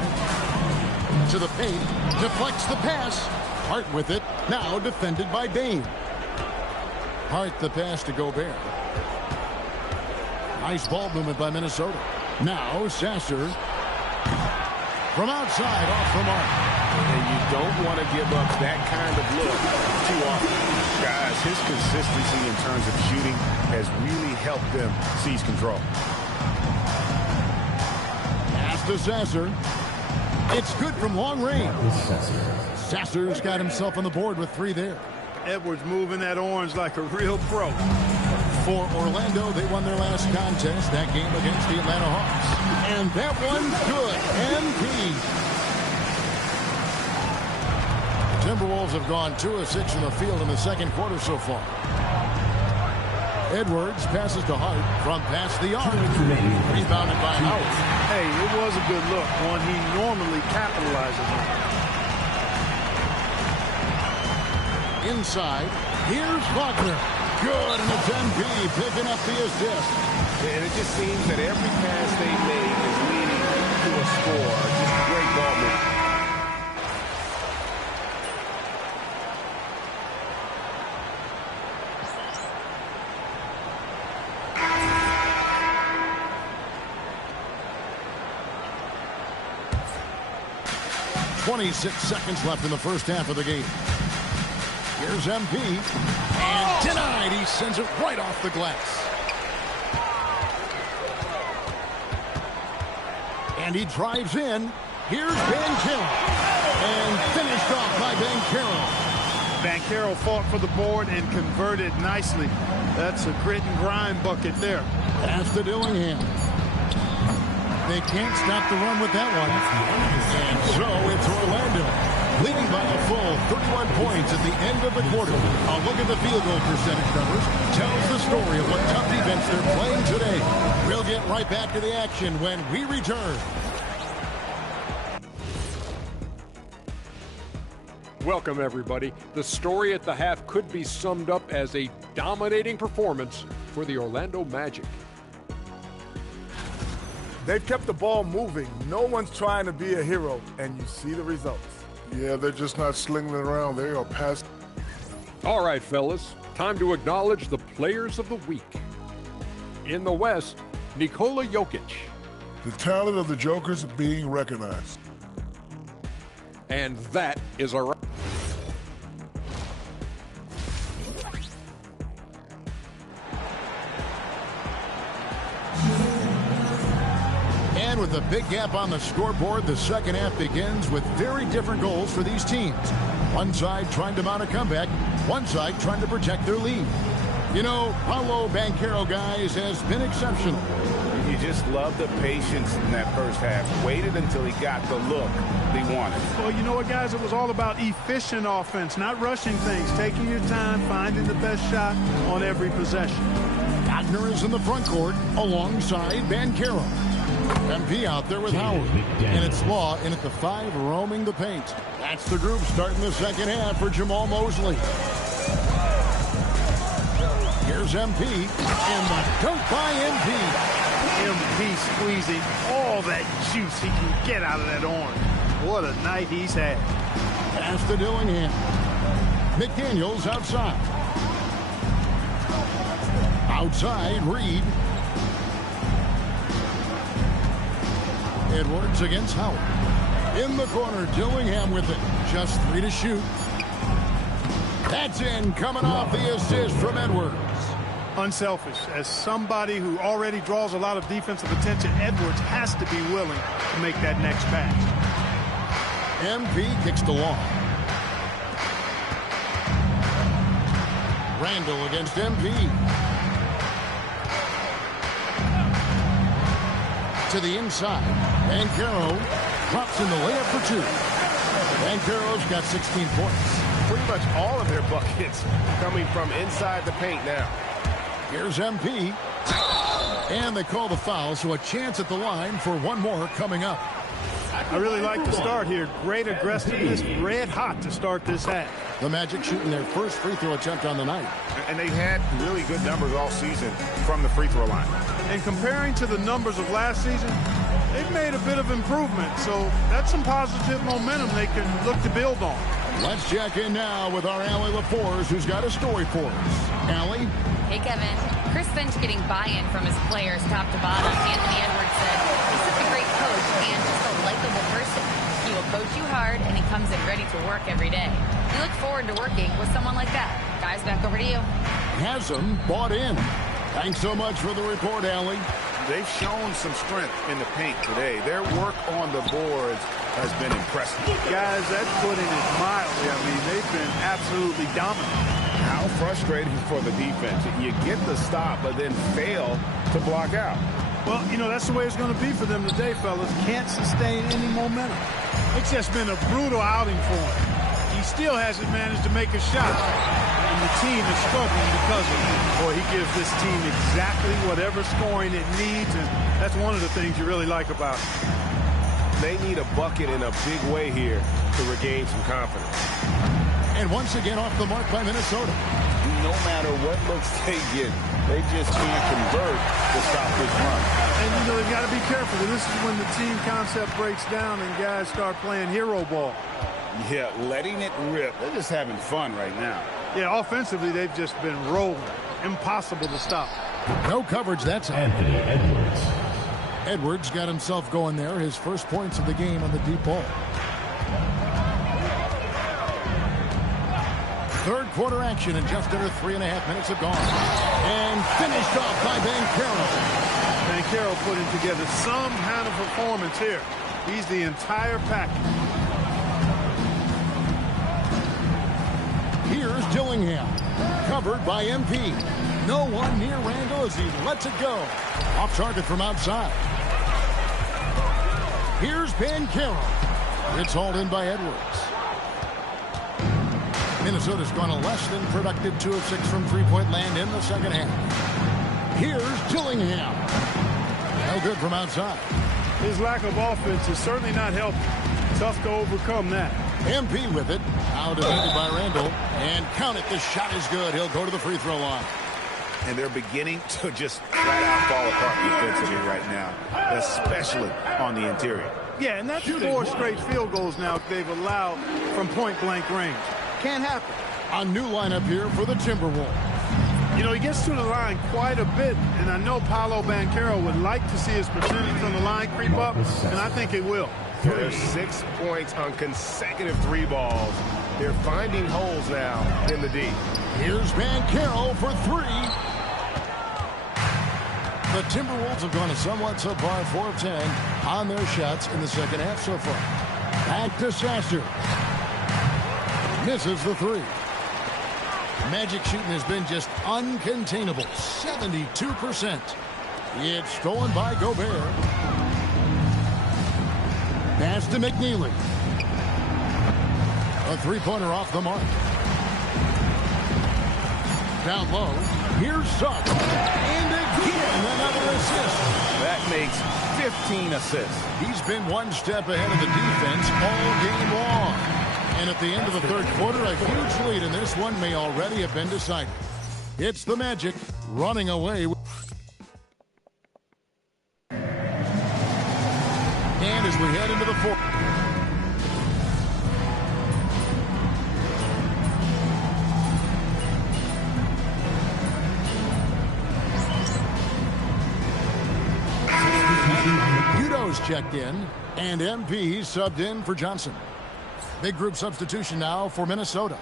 To the paint, deflects the pass. Hart with it, now defended by Bain. Hart the pass to Gobert. Nice ball movement by Minnesota. Now Sasser. From outside, off the mark. And you don't want to give up that kind of look too often. Guys, his consistency in terms of shooting has really helped them seize control. Pass to Sasser. It's good from long range. Sasser's got himself on the board with 3 there. Edwards moving that orange like a real pro. For Orlando, they won their last contest, that game against the Atlanta Hawks. And that one's good. MP. The Timberwolves have gone 2 of 6 from the field in the second quarter so far. Edwards passes to Hart from past the arc. Rebounded by Howard. Hey, it was a good look, one he normally capitalizes on. Inside, here's Wagner. Good, and it's MP picking up the assist. And it just seems that every pass they make is leading to a score. Just great ball movement. .26 seconds left in the first half of the game. Here's MP. And denied. He sends it right off the glass. And he drives in. Here's Banchero. And finished off by Banchero. Banchero fought for the board and converted nicely. That's a grit and grind bucket there. Pass to Dillingham. They can't stop the run with that one. And so it's Orlando, leading by a full 31 points at the end of the quarter. A look at the field goal percentage numbers tells the story of what tough defense they're playing today. We'll get right back to the action when we return. Welcome, everybody. The story at the half could be summed up as a dominating performance for the Orlando Magic. They've kept the ball moving. No one's trying to be a hero, and you see the results. Yeah, they're just not slinging it around. They are past. All right, fellas, time to acknowledge the players of the week. In the West, Nikola Jokic. The talent of the Jokers being recognized. And that is our... And with a big gap on the scoreboard, the second half begins with very different goals for these teams. One side trying to mount a comeback, one side trying to protect their lead. You know, Paolo Banchero, guys, has been exceptional. You just love the patience in that first half. Waited until he got the look he wanted. Well, you know what, guys? It was all about efficient offense, not rushing things, taking your time, finding the best shot on every possession. Wagner is in the front court alongside Banchero. MP out there with Howard. And it's Law in at the 5, roaming the paint. That's the group starting the second half for Jamal Mosley. Here's MP, and the dunk by MP. MP squeezing all that juice he can get out of that orange. What a night he's had. Pass to Dillingham. McDaniels outside. Outside, Reed. Edwards against Howard. In the corner, Dillingham with it. Just 3 to shoot. That's in, coming off the assist from Edwards. Unselfish. As somebody who already draws a lot of defensive attention, Edwards has to be willing to make that next pass. MP kicks to Long. Randall against MP. To the inside. Banchero drops in the layup for 2. Banchero's got 16 points. Pretty much all of their buckets coming from inside the paint now. Here's MP. And they call the foul, so a chance at the line for one more coming up. I really like the start here. Great aggressiveness, red hot to start this half. The Magic shooting their first free throw attempt on the night. And they've had really good numbers all season from the free throw line. And comparing to the numbers of last season, they've made a bit of improvement. So that's some positive momentum they can look to build on. Let's check in now with our Allie LaForce, who's got a story for us. Allie? Hey, Kevin. Chris Finch getting buy-in from his players top to bottom. Anthony Edwards said he's such a great coach and just a likable person. He will coach you hard, and he comes in ready to work every day. We look forward to working with someone like that. Guys, back over to you. Hasn't bought in. Thanks so much for the report, Allie. They've shown some strength in the paint today. Their work on the boards has been impressive. Guys, that's putting it mildly. I mean, they've been absolutely dominant. How frustrating for the defense. You get the stop, but then fail to block out. Well, you know, that's the way it's going to be for them today, fellas. Can't sustain any momentum. It's just been a brutal outing for him. He still hasn't managed to make a shot. And the team is struggling because of it. Boy, he gives this team exactly whatever scoring it needs, and that's one of the things you really like about it. They need a bucket in a big way here to regain some confidence. And once again off the mark by Minnesota. No matter what looks they get, they just can't convert to stop this run. And, you know, they've got to be careful. This is when the team concept breaks down and guys start playing hero ball. Yeah, letting it rip. They're just having fun right now. Yeah, offensively, they've just been rolling. Impossible to stop. No coverage, that's Anthony Edwards. Edwards got himself going there. His first points of the game on the deep ball. Third quarter action, and just under 3.5 minutes have gone. And finished off by Banchero. Banchero putting together some kind of performance here. He's the entire package. Here's Dillingham, covered by MP. No one near Randall as he lets it go. Off target from outside. Here's Banchero. It's hauled in by Edwards. Minnesota's gone a less than productive 2 of 6 from three-point land in the second half. Here's Dillingham. No good from outside. His lack of offense is certainly not helping. Tough to overcome that. MP with it. Now defended by Randall. And count it. The shot is good. He'll go to the free throw line. And they're beginning to just flat out fall apart defensively right now, especially on the interior. Yeah, and that's 4 straight field goals now they've allowed from point-blank range. Can't happen. A new lineup here for the Timberwolves. You know, he gets to the line quite a bit, and I know Paolo Banchero would like to see his percentage on the line creep up, and I think it will. There's 6 points on consecutive 3 balls. They're finding holes now in the D. Here's Banchero for 3. The Timberwolves have gone a somewhat subpar 4 of 10 on their shots in the second half so far. Back to Sasser. Misses the 3. Magic shooting has been just uncontainable. 72%. It's stolen by Gobert. Pass to McNeely. A three-pointer off the mark. Down low. Here's Suggs. And again, another assist. That makes 15 assists. He's been one step ahead of the defense all game long. And at the end of the third quarter, a huge lead in this one may already have been decided. It's the Magic running away. And as we head into the fourth. is checked in, and MP subbed in for Johnson. Big group substitution now for Minnesota.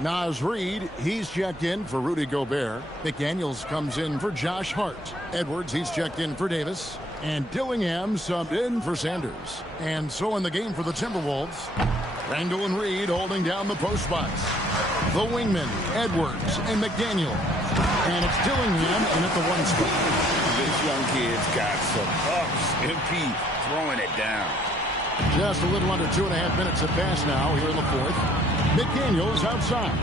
Naz Reid, he's checked in for Rudy Gobert. McDaniels comes in for Josh Hart. Edwards, he's checked in for Davis. And Dillingham subbed in for Sanders. And so in the game for the Timberwolves, Randall and Reid holding down the post spots. The wingmen, Edwards and McDaniel. And it's Dillingham in at the 1 spot. This young kid's got some ups. MP throwing it down. Just a little under 2.5 minutes have passed now here in the 4th. McDaniel is outside.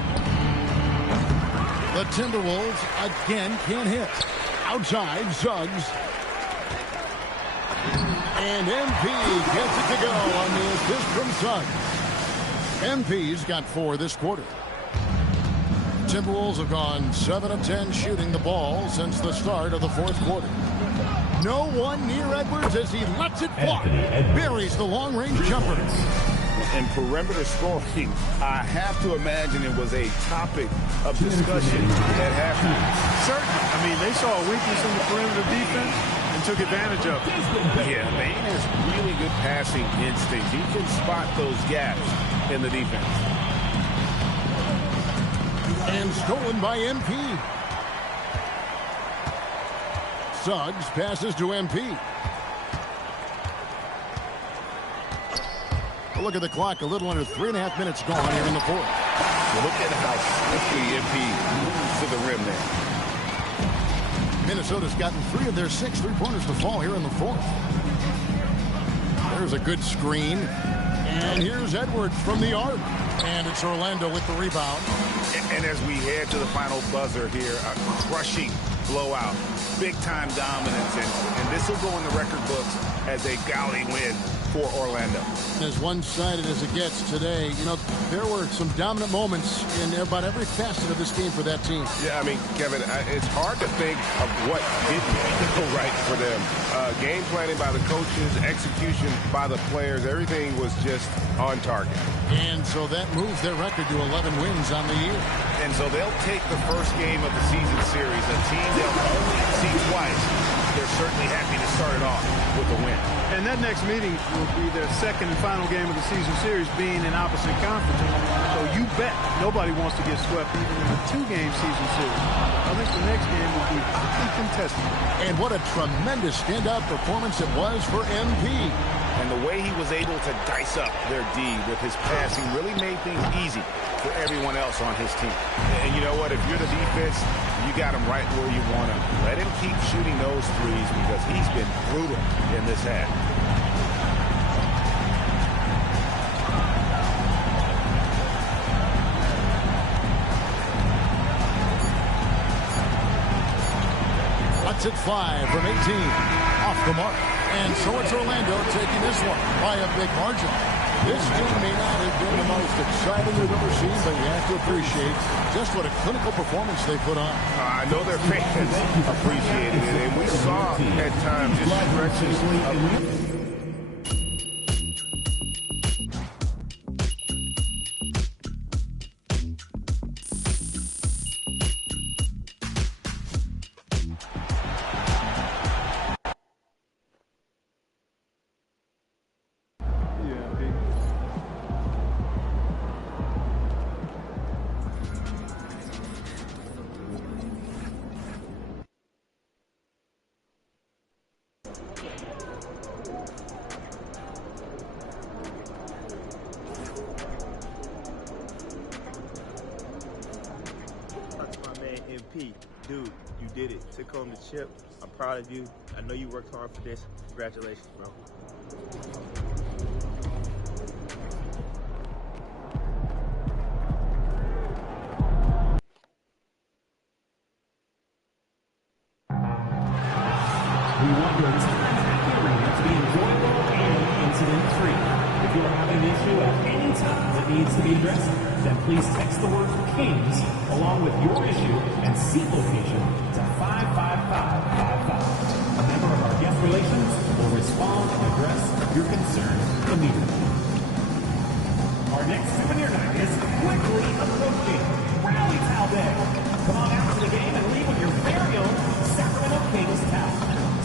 The Timberwolves again can't hit. Outside, Suggs. And MP gets it to go on the assist from Suggs. MP's got 4 this quarter. Timberwolves have gone 7 of 10 shooting the ball since the start of the 4th quarter. No one near Edwards as he lets it fly. Buries the long-range jumper. And perimeter scoring, I have to imagine it was a topic of discussion at halftime. Certainly. I mean, they saw a weakness in the perimeter defense and took advantage of it. Yeah, Bane has really good passing instinct. He can spot those gaps in the defense. And stolen by MP. Suggs passes to MP. A look at the clock, a little under 3.5 minutes gone here in the 4th. Look at how swiftly MP moves to the rim there. Minnesota's gotten 3 of their 6 3-pointers to fall here in the 4th. There's a good screen. And here's Edwards from the arc. And it's Orlando with the rebound. And as we head to the final buzzer here, a crushing blowout. Big-time dominance. And this will go in the record books as a gaudy win for Orlando. As one-sided as it gets today, you know, there were some dominant moments in about every facet of this game for that team. Yeah, I mean, Kevin, it's hard to think of what didn't go right for them. Game planning by the coaches, execution by the players, everything was just on target. And so that moves their record to 11 wins on the year. And so they'll take the first game of the season series, a team they'll only see twice. They're certainly happy to start it off with a win. And that next meeting will be their second and final game of the season series, being in opposite conferences. So you bet nobody wants to get swept even in a 2-game season series. I think the next game will be pretty contested. And what a tremendous standout performance it was for MP. And the way he was able to dice up their D with his passing really made things easy for everyone else on his team. And you know what? If you're the defense, you got him right where you want him. Let him keep shooting those threes because he's been brutal in this half. Lets it fly from 18. Off the mark. And so it's Orlando taking this one by a big margin. This team may not have been the most exciting we've ever seen, but you have to appreciate just what a clinical performance they put on. I know their fans appreciated it, and we saw at times just stretches of... Dude, you did it. Took home the chip. I'm proud of you. I know you worked hard for this. Congratulations, bro. We want your time at the arena to be enjoyable and incident-free. If you're having an issue at any time that needs to be addressed, then please text the word KINGS along with your issue and seat location to 55555. A member of our guest relations will respond and address your concern immediately. Our next souvenir night is quickly approaching. Rally Towel Day. Come on out to the game and leave with your very own Sacramento Kings towel.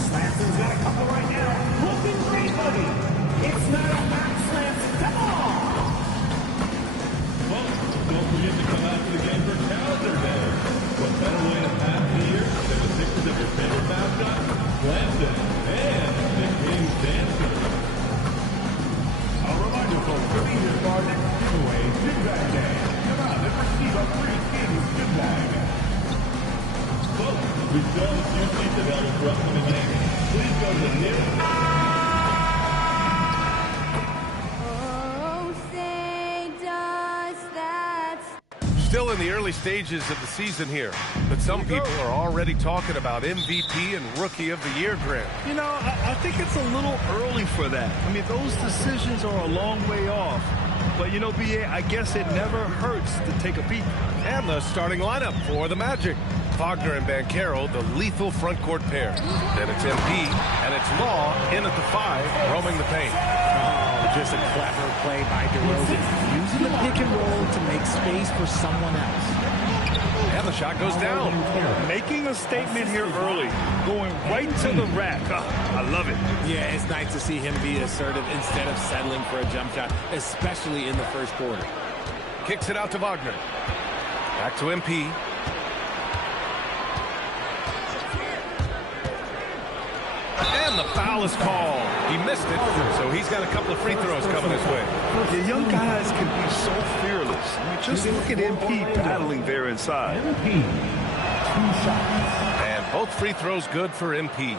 Slanson's got a couple right now. Looking great for the Still in the early stages of the season here, but some people are already talking about MVP and Rookie of the Year grant. You know, I think it's a little early for that. I mean, those decisions are a long way off. But, you know, B.A., I guess it never hurts to take a peek. And the starting lineup for the Magic. Wagner and Banchero, the lethal front court pair. Then it's MP, and it's Law in at the 5, roaming the paint. Oh, just a clever play by DeRozan, using the pick and roll to make space for someone else. And the shot goes down. Making a statement here early, going right to the rack. I love it. Yeah, it's nice to see him be assertive instead of settling for a jump shot, especially in the first quarter. Kicks it out to Wagner. Back to MP. And the foul is called. He missed it, so he's got a couple of free throws coming his way. The young guys can be so fearless. I mean, just look at MP battling there inside. And both free throws good for MP.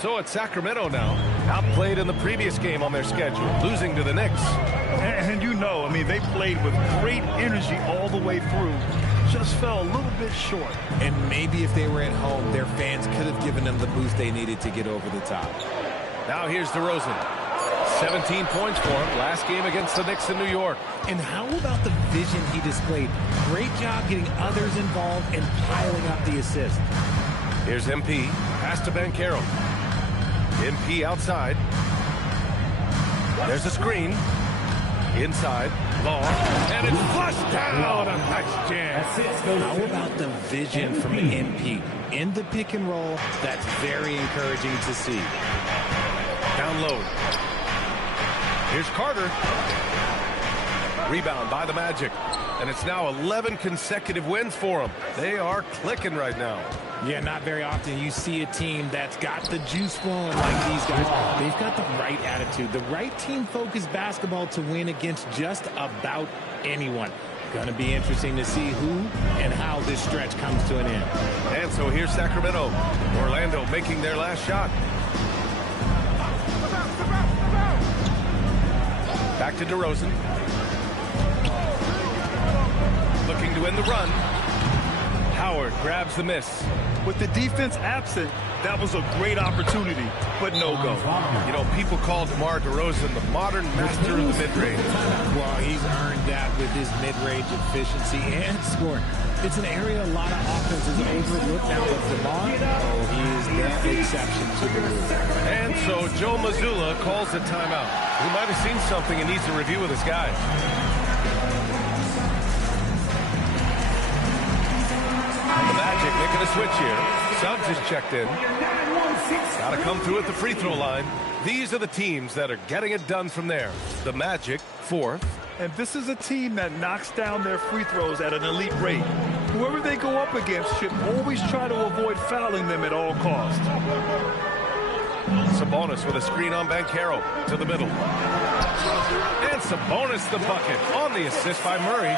So it's Sacramento now, outplayed in the previous game on their schedule, losing to the Knicks. And you know, I mean, they played with great energy all the way through. Just fell a little bit short. And maybe if they were at home, their fans could have given them the boost they needed to get over the top. Now here's DeRozan. 17 points for him last game against the Knicks in New York. And how about the vision he displayed? Great job getting others involved and piling up the assist. Here's MP. Pass to Banchero. MP outside. There's a screen. Inside. Long. And it's flushed down. A nice jam. How about the vision from MP? In the pick and roll, that's very encouraging to see. Down low. Here's Carter. Rebound by the Magic. And it's now 11 consecutive wins for them. They are clicking right now. Yeah, not very often you see a team that's got the juice flowing like these guys. They've got the right attitude, the right team-focused basketball to win against just about anyone. Going to be interesting to see who and how this stretch comes to an end. And so here's Sacramento. Orlando making their last shot. Back to DeRozan. Looking to end the run. Howard grabs the miss. With the defense absent, that was a great opportunity, but no go. You know, people call DeMar DeRozan the modern master of the mid-range. Well, he's earned that with his mid-range efficiency and scoring. It's an area a lot of offenses overlook now, but DeMar, he is the exception to the rule. And so Joe Mazzulla calls the timeout. He might have seen something and needs to review with his guys. The Magic making a switch here. Suggs is checked in. Got to come through at the free throw line. These are the teams that are getting it done from there. The Magic, 4th. And this is a team that knocks down their free throws at an elite rate. Whoever they go up against should always try to avoid fouling them at all costs. Sabonis with a screen on Banchero to the middle. And Sabonis the bucket on the assist by Murray.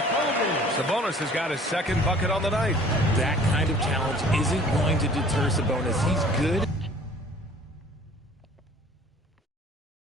Sabonis has got his second bucket on the night. That kind of challenge isn't going to deter Sabonis. He's good